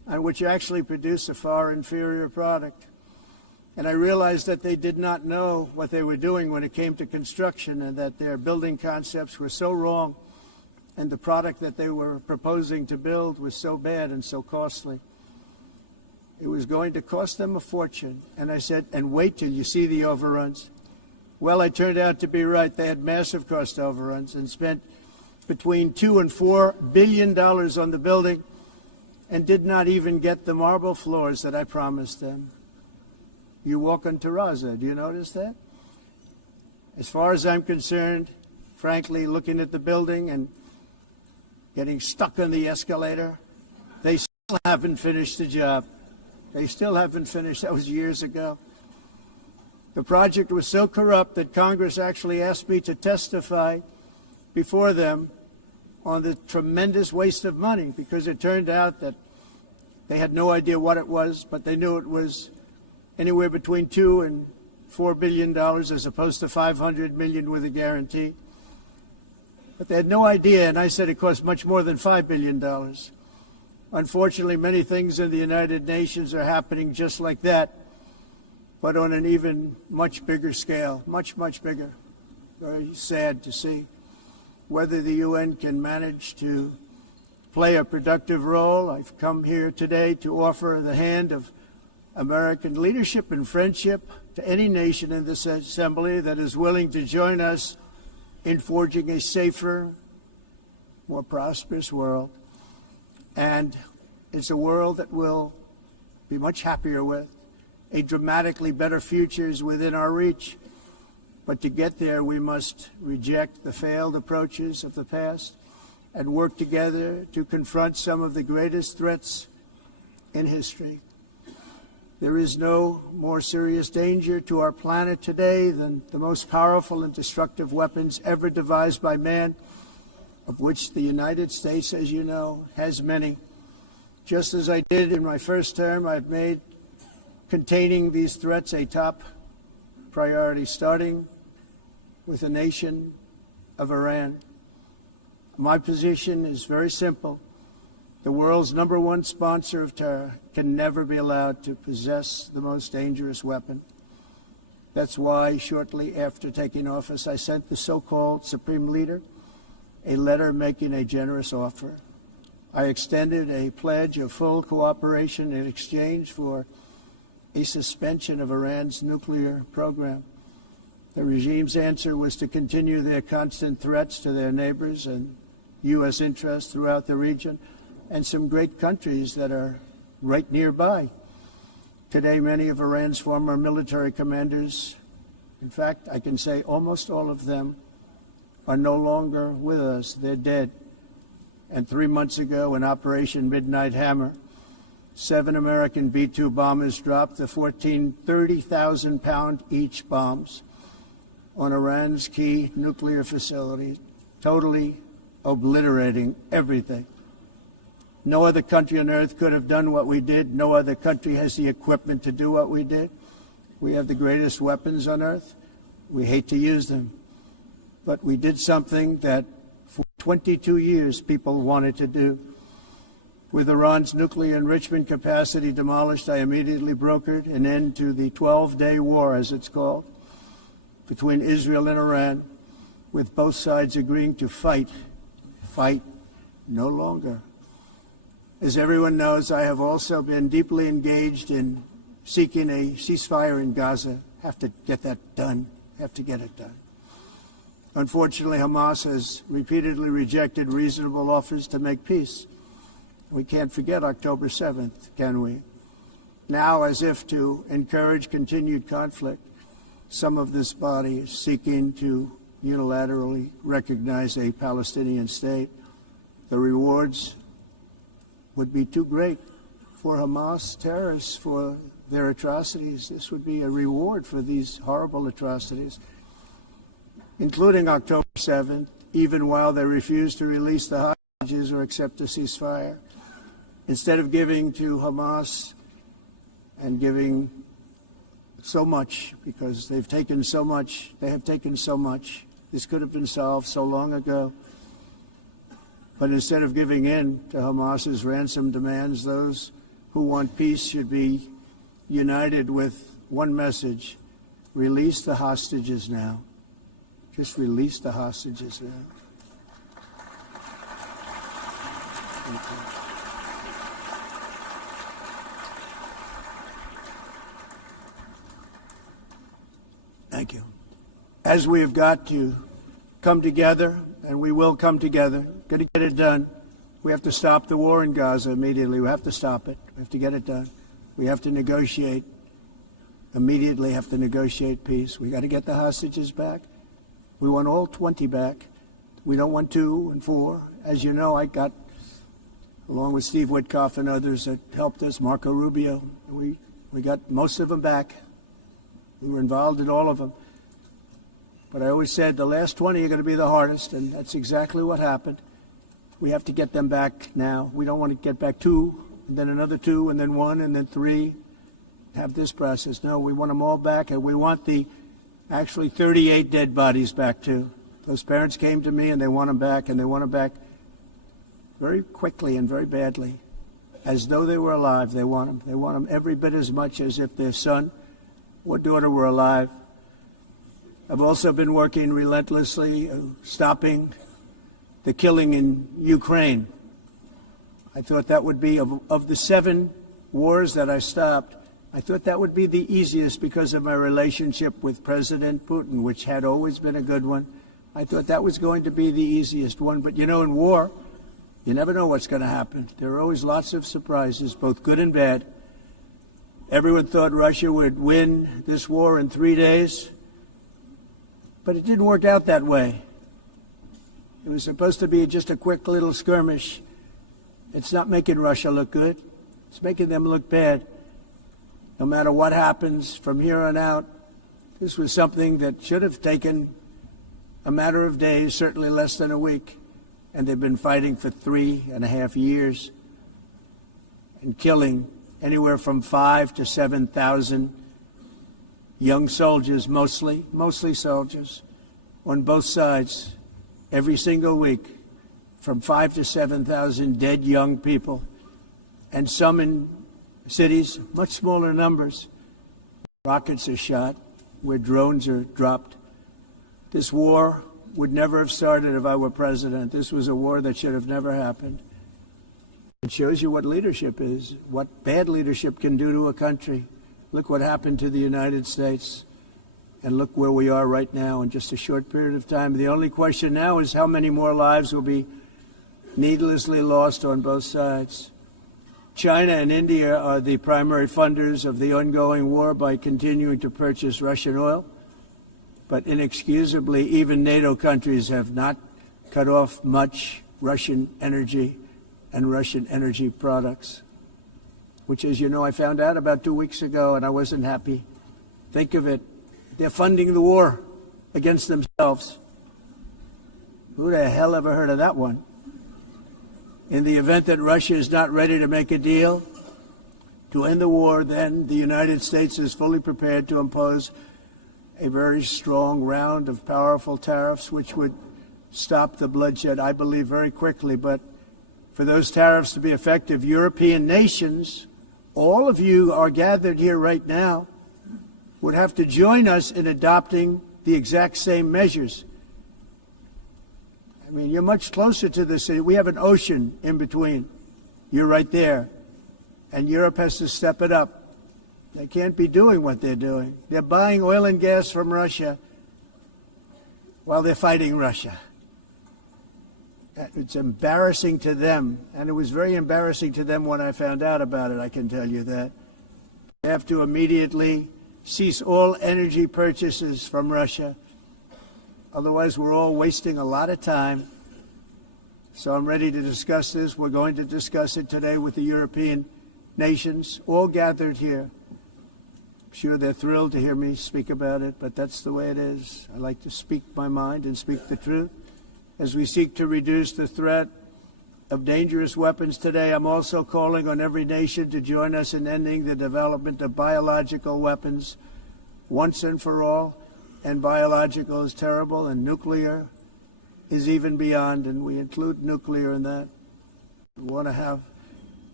which actually produce a far inferior product. And I realized that they did not know what they were doing when it came to construction, and that their building concepts were so wrong, and the product that they were proposing to build was so bad and so costly. It was going to cost them a fortune. And I said, and wait till you see the overruns. Well, I turned out to be right. They had massive cost overruns and spent between $2 and $4 billion on the building and did not even get the marble floors that I promised them. You walk on terrazzo. Do you notice that? As far as I'm concerned, frankly, looking at the building and getting stuck on the escalator, they still haven't finished the job. They still haven't finished. That was years ago. The project was so corrupt that Congress actually asked me to testify before them on the tremendous waste of money, because it turned out that they had no idea what it was, but they knew it was anywhere between $2 and $4 billion as opposed to $500 million with a guarantee. But they had no idea, and I said it cost much more than $5 billion. Unfortunately, many things in the United Nations are happening just like that, but on an even much bigger scale, much, much bigger. Very sad to see. Whether the UN can manage to play a productive role, I've come here today to offer the hand of American leadership and friendship to any nation in this assembly that is willing to join us in forging a safer, more prosperous world. And it's a world that we'll be much happier with. A dramatically better future is within our reach. But to get there, we must reject the failed approaches of the past and work together to confront some of the greatest threats in history. There is no more serious danger to our planet today than the most powerful and destructive weapons ever devised by man, of which the United States, as you know, has many. Just as I did in my first term, I've made containing these threats a top priority, starting with the nation of Iran. My position is very simple. The world's #1 sponsor of terror can never be allowed to possess the most dangerous weapon. That's why, shortly after taking office, I sent the so-called Supreme Leader a letter making a generous offer. I extended a pledge of full cooperation in exchange for a suspension of Iran's nuclear program. The regime's answer was to continue their constant threats to their neighbors and U.S. interests throughout the region, and some great countries that are right nearby. Today, many of Iran's former military commanders, in fact, I can say almost all of them, are no longer with us. They're dead. And 3 months ago, in Operation Midnight Hammer, 7 American B-2 bombers dropped the 14 30,000-pound each bombs on Iran's key nuclear facility, totally obliterating everything. No other country on earth could have done what we did. No other country has the equipment to do what we did. We have the greatest weapons on earth. We hate to use them. But we did something that for 22 years people wanted to do. With Iran's nuclear enrichment capacity demolished, I immediately brokered an end to the 12-day war, as it's called, between Israel and Iran, with both sides agreeing to fight no longer. As everyone knows, I have also been deeply engaged in seeking a ceasefire in Gaza. Have to get that done. Have to get it done. Unfortunately, Hamas has repeatedly rejected reasonable offers to make peace. We can't forget October 7th, can we? Now, as if to encourage continued conflict, some of this body is seeking to unilaterally recognize a Palestinian state. The rewards would be too great for Hamas terrorists for their atrocities. This would be a reward for these horrible atrocities, including October 7th, even while they refuse to release the hostages or accept a ceasefire. Instead of giving to Hamas and giving so much, because they've taken so much, they have taken so much. This could have been solved so long ago. But instead of giving in to Hamas's ransom demands, those who want peace should be united with one message: release the hostages now. Just release the hostages now. Thank you. Thank you. As we have got to come together, and we will come together, got to get it done. We have to stop the war in Gaza immediately. We have to stop it. We have to get it done. We have to negotiate. Immediately have to negotiate peace. We got to get the hostages back. We want all 20 back. We don't want 2 and 4. As you know, I got, along with Steve Witkoff and others that helped us, Marco Rubio, we got most of them back. We were involved in all of them. But I always said the last 20 are going to be the hardest, and that's exactly what happened. We have to get them back now. We don't want to get back 2, and then another 2, and then 1, and then 3. Have this process. No, we want them all back, and we want the actually 38 dead bodies back too. Those parents came to me, and they want them back, and they want them back very quickly and very badly, as though they were alive. They want them. They want them every bit as much as if their son or daughter were alive. I've also been working relentlessly, stopping the killing in Ukraine. I thought that would be, of the 7 wars that I stopped, I thought that would be the easiest because of my relationship with President Putin, which had always been a good one. I thought that was going to be the easiest one. But, you know, in war, you never know what's going to happen. There are always lots of surprises, both good and bad. Everyone thought Russia would win this war in 3 days, but it didn't work out that way. It was supposed to be just a quick little skirmish. It's not making Russia look good. It's making them look bad. No matter what happens from here on out, this was something that should have taken a matter of days, certainly less than a week. And they've been fighting for 3.5 years and killing anywhere from 5,000 to 7,000 young soldiers, mostly soldiers, on both sides, every single week, from 5,000 to 7,000 dead young people, and some in cities, much smaller numbers. Rockets are shot, where drones are dropped. This war would never have started if I were president. This was a war that should have never happened. It shows you what leadership is, what bad leadership can do to a country. Look what happened to the United States, and look where we are right now in just a short period of time. The only question now is how many more lives will be needlessly lost on both sides. China and India are the primary funders of the ongoing war by continuing to purchase Russian oil. But inexcusably, even NATO countries have not cut off much Russian energy and Russian energy products, which, as you know, I found out about 2 weeks ago, and I wasn't happy. Think of it. They're funding the war against themselves. Who the hell ever heard of that one? In the event that Russia is not ready to make a deal to end the war, then the United States is fully prepared to impose a very strong round of powerful tariffs, which would stop the bloodshed, I believe, very quickly. But for those tariffs to be effective, European nations, all of you are gathered here right now, would have to join us in adopting the exact same measures. I mean, you're much closer to the city. We have an ocean in between. You're right there. And Europe has to step it up. They can't be doing what they're doing. They're buying oil and gas from Russia while they're fighting Russia. It's embarrassing to them, and it was very embarrassing to them when I found out about it, I can tell you that. They have to immediately cease all energy purchases from Russia. Otherwise, we're all wasting a lot of time. So I'm ready to discuss this. We're going to discuss it today with the European nations, all gathered here. I'm sure they're thrilled to hear me speak about it, but that's the way it is. I like to speak my mind and speak the truth. As we seek to reduce the threat of dangerous weapons today, I'm also calling on every nation to join us in ending the development of biological weapons once and for all. And biological is terrible, and nuclear is even beyond, and we include nuclear in that. We want to have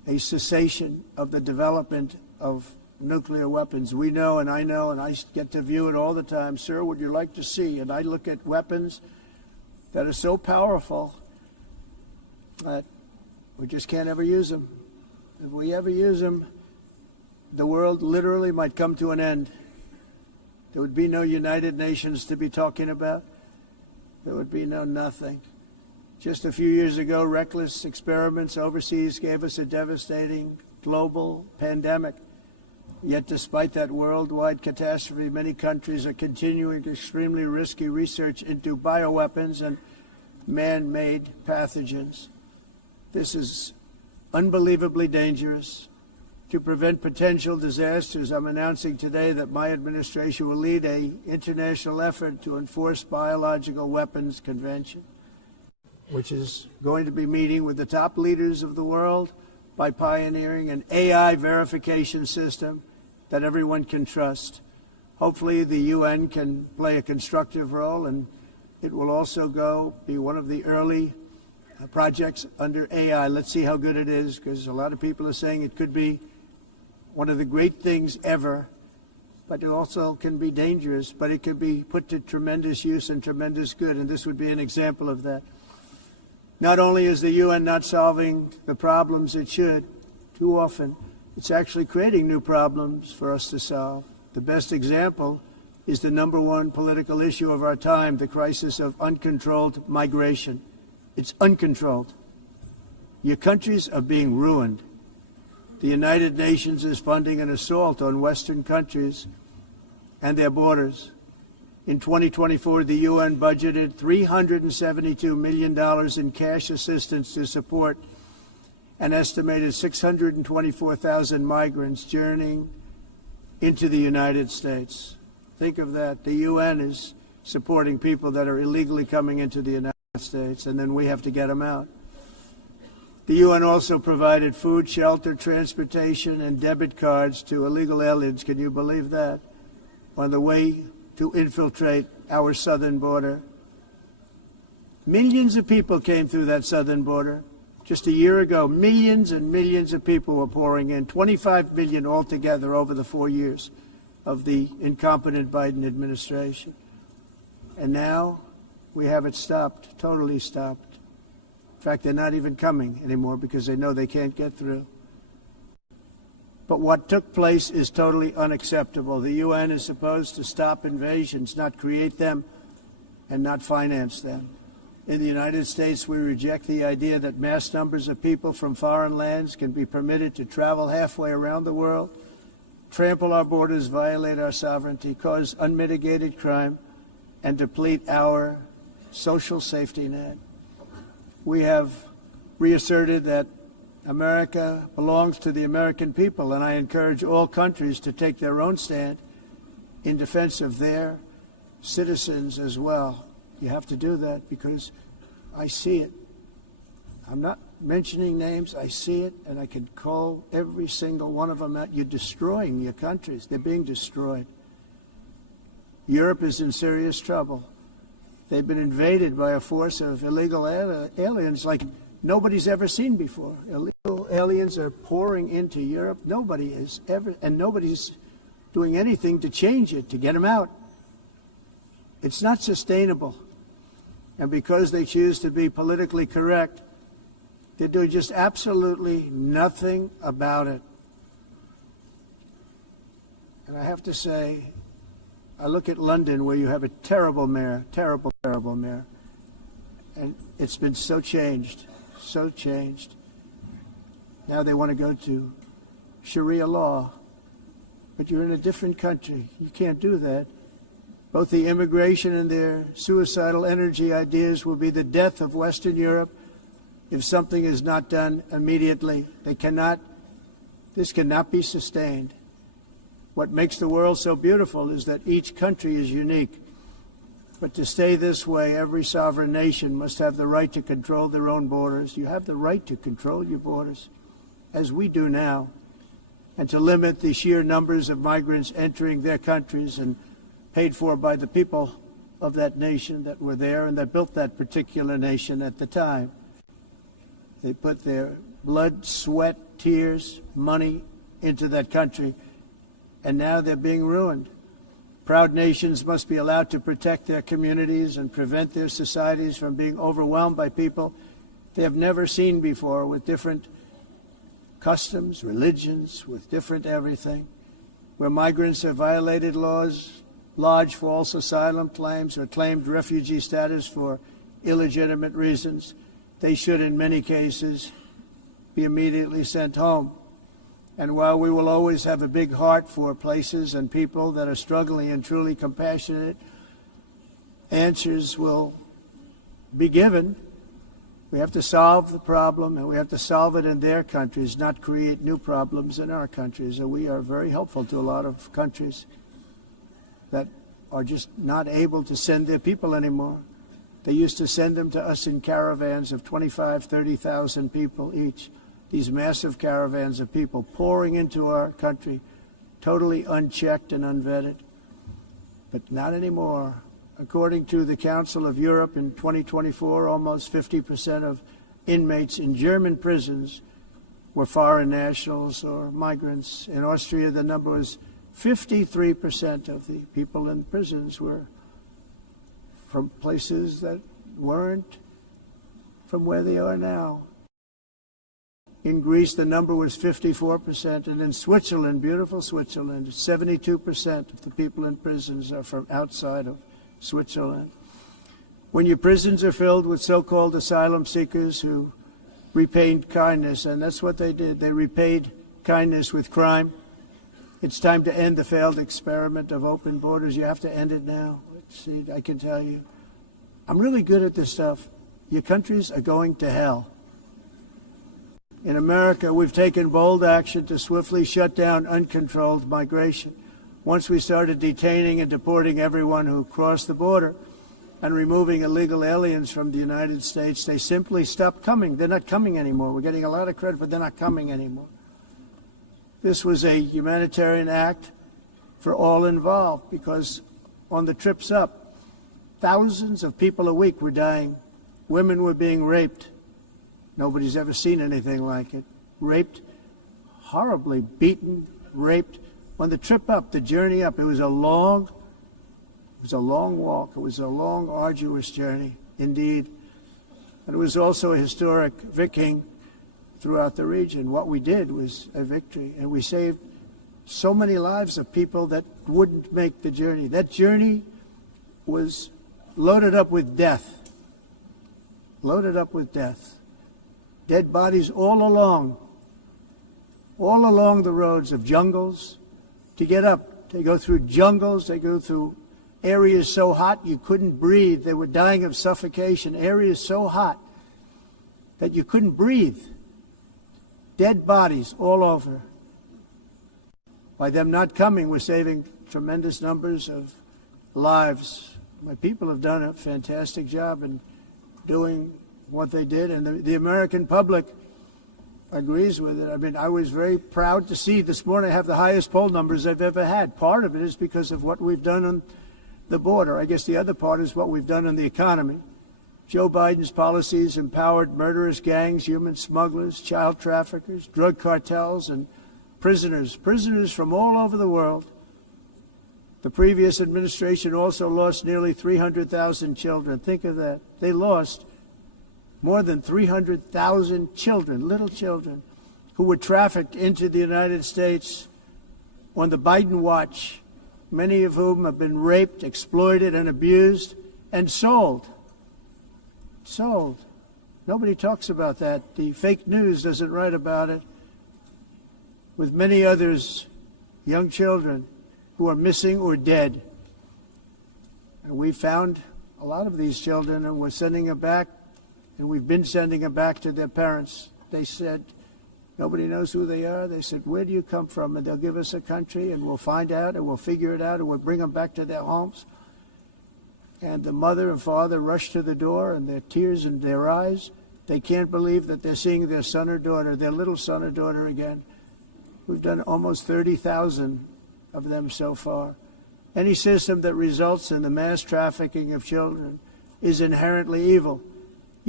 a cessation of the development of nuclear weapons. We know, and I get to view it all the time. Sir, would you like to see? And I look at weapons that are so powerful that we just can't ever use them. If we ever use them, the world literally might come to an end. There would be no United Nations to be talking about. There would be no nothing. Just a few years ago, reckless experiments overseas gave us a devastating global pandemic. Yet despite that worldwide catastrophe, many countries are continuing extremely risky research into bioweapons and man-made pathogens. This is unbelievably dangerous. To prevent potential disasters, I'm announcing today that my administration will lead an international effort to enforce Biological Weapons Convention, which is going to be meeting with the top leaders of the world by pioneering an AI verification system that everyone can trust. Hopefully the UN can play a constructive role, and it will also be one of the early projects under AI. Let's see how good it is, because a lot of people are saying it could be one of the great things ever, but it also can be dangerous, but it could be put to tremendous use and tremendous good, and this would be an example of that. Not only is the UN not solving the problems it should, too often, it's actually creating new problems for us to solve. The best example is the #1 political issue of our time, the crisis of uncontrolled migration. It's uncontrolled. Your countries are being ruined. The United Nations is funding an assault on Western countries and their borders. In 2024, the UN budgeted $372 million in cash assistance to support an estimated 624,000 migrants journeying into the United States. Think of that. The UN is supporting people that are illegally coming into the United States, and then we have to get them out. The UN also provided food, shelter, transportation, and debit cards to illegal aliens. Can you believe that? On the way to infiltrate our southern border. Millions of people came through that southern border. Just a year ago, millions and millions of people were pouring in, 25 million altogether over the 4 years of the incompetent Biden administration. And now we have it stopped, totally stopped. In fact, they're not even coming anymore because they know they can't get through. But what took place is totally unacceptable. The UN is supposed to stop invasions, not create them and not finance them. In the United States, we reject the idea that mass numbers of people from foreign lands can be permitted to travel halfway around the world, trample our borders, violate our sovereignty, cause unmitigated crime, and deplete our social safety net. We have reasserted that America belongs to the American people, and I encourage all countries to take their own stand in defense of their citizens as well. You have to do that because I see it. I'm not mentioning names. I see it, and I can call every single one of them out. You're destroying your countries. They're being destroyed. Europe is in serious trouble. They've been invaded by a force of illegal aliens like nobody's ever seen before. Illegal aliens are pouring into Europe. Nobody is ever, and nobody's doing anything to change it, to get them out. It's not sustainable. And because they choose to be politically correct, they're doing just absolutely nothing about it. And I have to say, I look at London, where you have a terrible mayor, terrible mayor, and it's been so changed, so changed. Now they want to go to Sharia law, but you're in a different country. You can't do that. Both the immigration and their suicidal energy ideas will be the death of Western Europe if something is not done immediately. This cannot be sustained. What makes the world so beautiful is that each country is unique. But to stay this way, every sovereign nation must have the right to control their own borders. You have the right to control your borders, as we do now, and to limit the sheer numbers of migrants entering their countries and paid for by the people of that nation that were there and that built that particular nation at the time. They put their blood, sweat, tears, money into that country, and now they're being ruined. Proud nations must be allowed to protect their communities and prevent their societies from being overwhelmed by people they have never seen before, with different customs, religions, with different everything. Where migrants have violated laws, lodged false asylum claims, or claimed refugee status for illegitimate reasons, they should, in many cases, be immediately sent home. And while we will always have a big heart for places and people that are struggling and truly compassionate, answers will be given. We have to solve the problem, and we have to solve it in their countries, not create new problems in our countries. And we are very helpful to a lot of countries that are just not able to send their people anymore. They used to send them to us in caravans of 25,000, 30,000 people each. These massive caravans of people pouring into our country, totally unchecked and unvetted. But not anymore. According to the Council of Europe in 2024, almost 50% of inmates in German prisons were foreign nationals or migrants. In Austria, the number was 53% of the people in prisons were from places that weren't from where they are now. In Greece, the number was 54%, and in Switzerland, beautiful Switzerland, 72% of the people in prisons are from outside of Switzerland. When your prisons are filled with so-called asylum seekers who repaid kindness, and that's what they did, they repaid kindness with crime, it's time to end the failed experiment of open borders. You have to end it now. See, I can tell you, I'm really good at this stuff. Your countries are going to hell. In America, we've taken bold action to swiftly shut down uncontrolled migration. Once we started detaining and deporting everyone who crossed the border and removing illegal aliens from the United States, they simply stopped coming. They're not coming anymore. We're getting a lot of credit, but they're not coming anymore. This was a humanitarian act for all involved, because on the trips up, thousands of people a week were dying. Women were being raped. Nobody's ever seen anything like it. Raped, horribly beaten, raped. On the trip up, the journey up, it was a long walk. It was a long, arduous journey, indeed. And it was also a historic victory throughout the region. What we did was a victory, and we saved so many lives of people that wouldn't make the journey. That journey was loaded up with death. Loaded up with death. Dead bodies all along the roads of jungles. To get up, they go through jungles, they go through areas so hot you couldn't breathe. They were dying of suffocation, areas so hot that you couldn't breathe. Dead bodies all over. By them not coming, we're saving tremendous numbers of lives. My people have done a fantastic job in doing what they did, and the American public agrees with it. I mean, I was very proud to see this morning I have the highest poll numbers I've ever had. Part of it is because of what we've done on the border. I guess the other part is what we've done on the economy. Joe Biden's policies empowered murderous gangs, human smugglers, child traffickers, drug cartels, and prisoners from all over the world. The previous administration also lost nearly 300,000 children. Think of that. They lost more than 300,000 children, little children, who were trafficked into the United States on the Biden watch, many of whom have been raped, exploited, and abused, and sold. Sold. Nobody talks about that. The fake news doesn't write about it. With many others, young children who are missing or dead. And we found a lot of these children, and we're sending them back. And we've been sending them back to their parents. They said, nobody knows who they are. They said, where do you come from? And they'll give us a country, and we'll find out, and we'll figure it out, and we'll bring them back to their homes. And the mother and father rush to the door, and their tears in their eyes. They can't believe that they're seeing their son or daughter, their little son or daughter again. We've done almost 30,000 of them so far. Any system that results in the mass trafficking of children is inherently evil.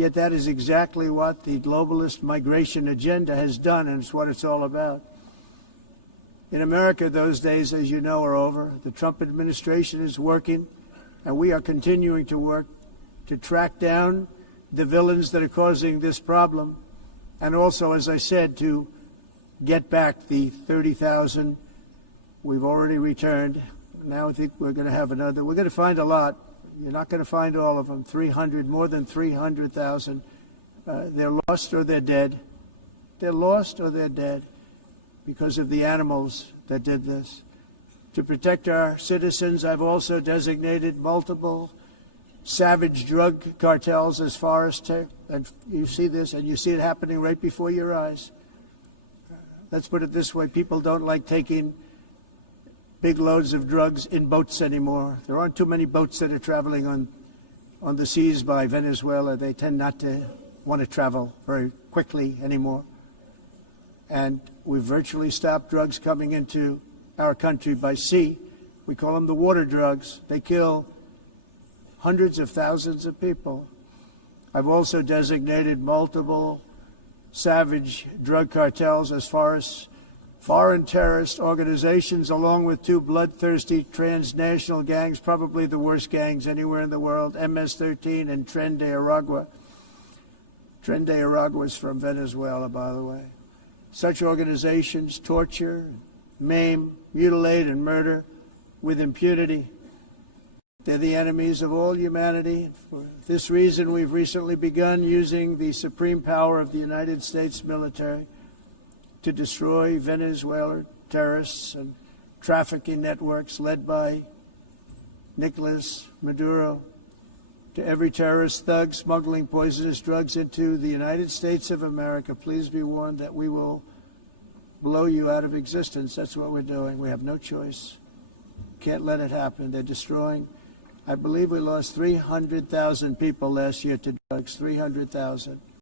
Yet that is exactly what the globalist migration agenda has done, and it's what it's all about. In America, those days, as you know, are over. The Trump administration is working, and we are continuing to work to track down the villains that are causing this problem, and also, as I said, to get back the 30,000 we've already returned. Now I think we're going to have another. We're going to find a lot. You're not going to find all of them. 300, more than 300,000. They're lost or they're dead. They're lost or they're dead because of the animals that did this. To protect our citizens, I've also designated multiple savage drug cartels as far as and you see this, and you see it happening right before your eyes. Let's put it this way. People don't like taking big loads of drugs in boats anymore. There aren't too many boats that are traveling on the seas by Venezuela. They tend not to want to travel very quickly anymore. And we've virtually stopped drugs coming into our country by sea. We call them the water drugs. They kill hundreds of thousands of people. I've also designated multiple savage drug cartels as far as foreign terrorist organizations, along with two bloodthirsty transnational gangs, probably the worst gangs anywhere in the world, MS-13 and Tren de Aragua. Tren de Aragua is from Venezuela, by the way. Such organizations torture, maim, mutilate, and murder with impunity. They're the enemies of all humanity. For this reason, we've recently begun using the supreme power of the United States military to destroy Venezuelan terrorists and trafficking networks led by Nicolas Maduro. To every terrorist thug smuggling poisonous drugs into the United States of America, please be warned that we will blow you out of existence. That's what we're doing. We have no choice. Can't let it happen. They're destroying. I believe we lost 300,000 people last year to drugs, 300,000.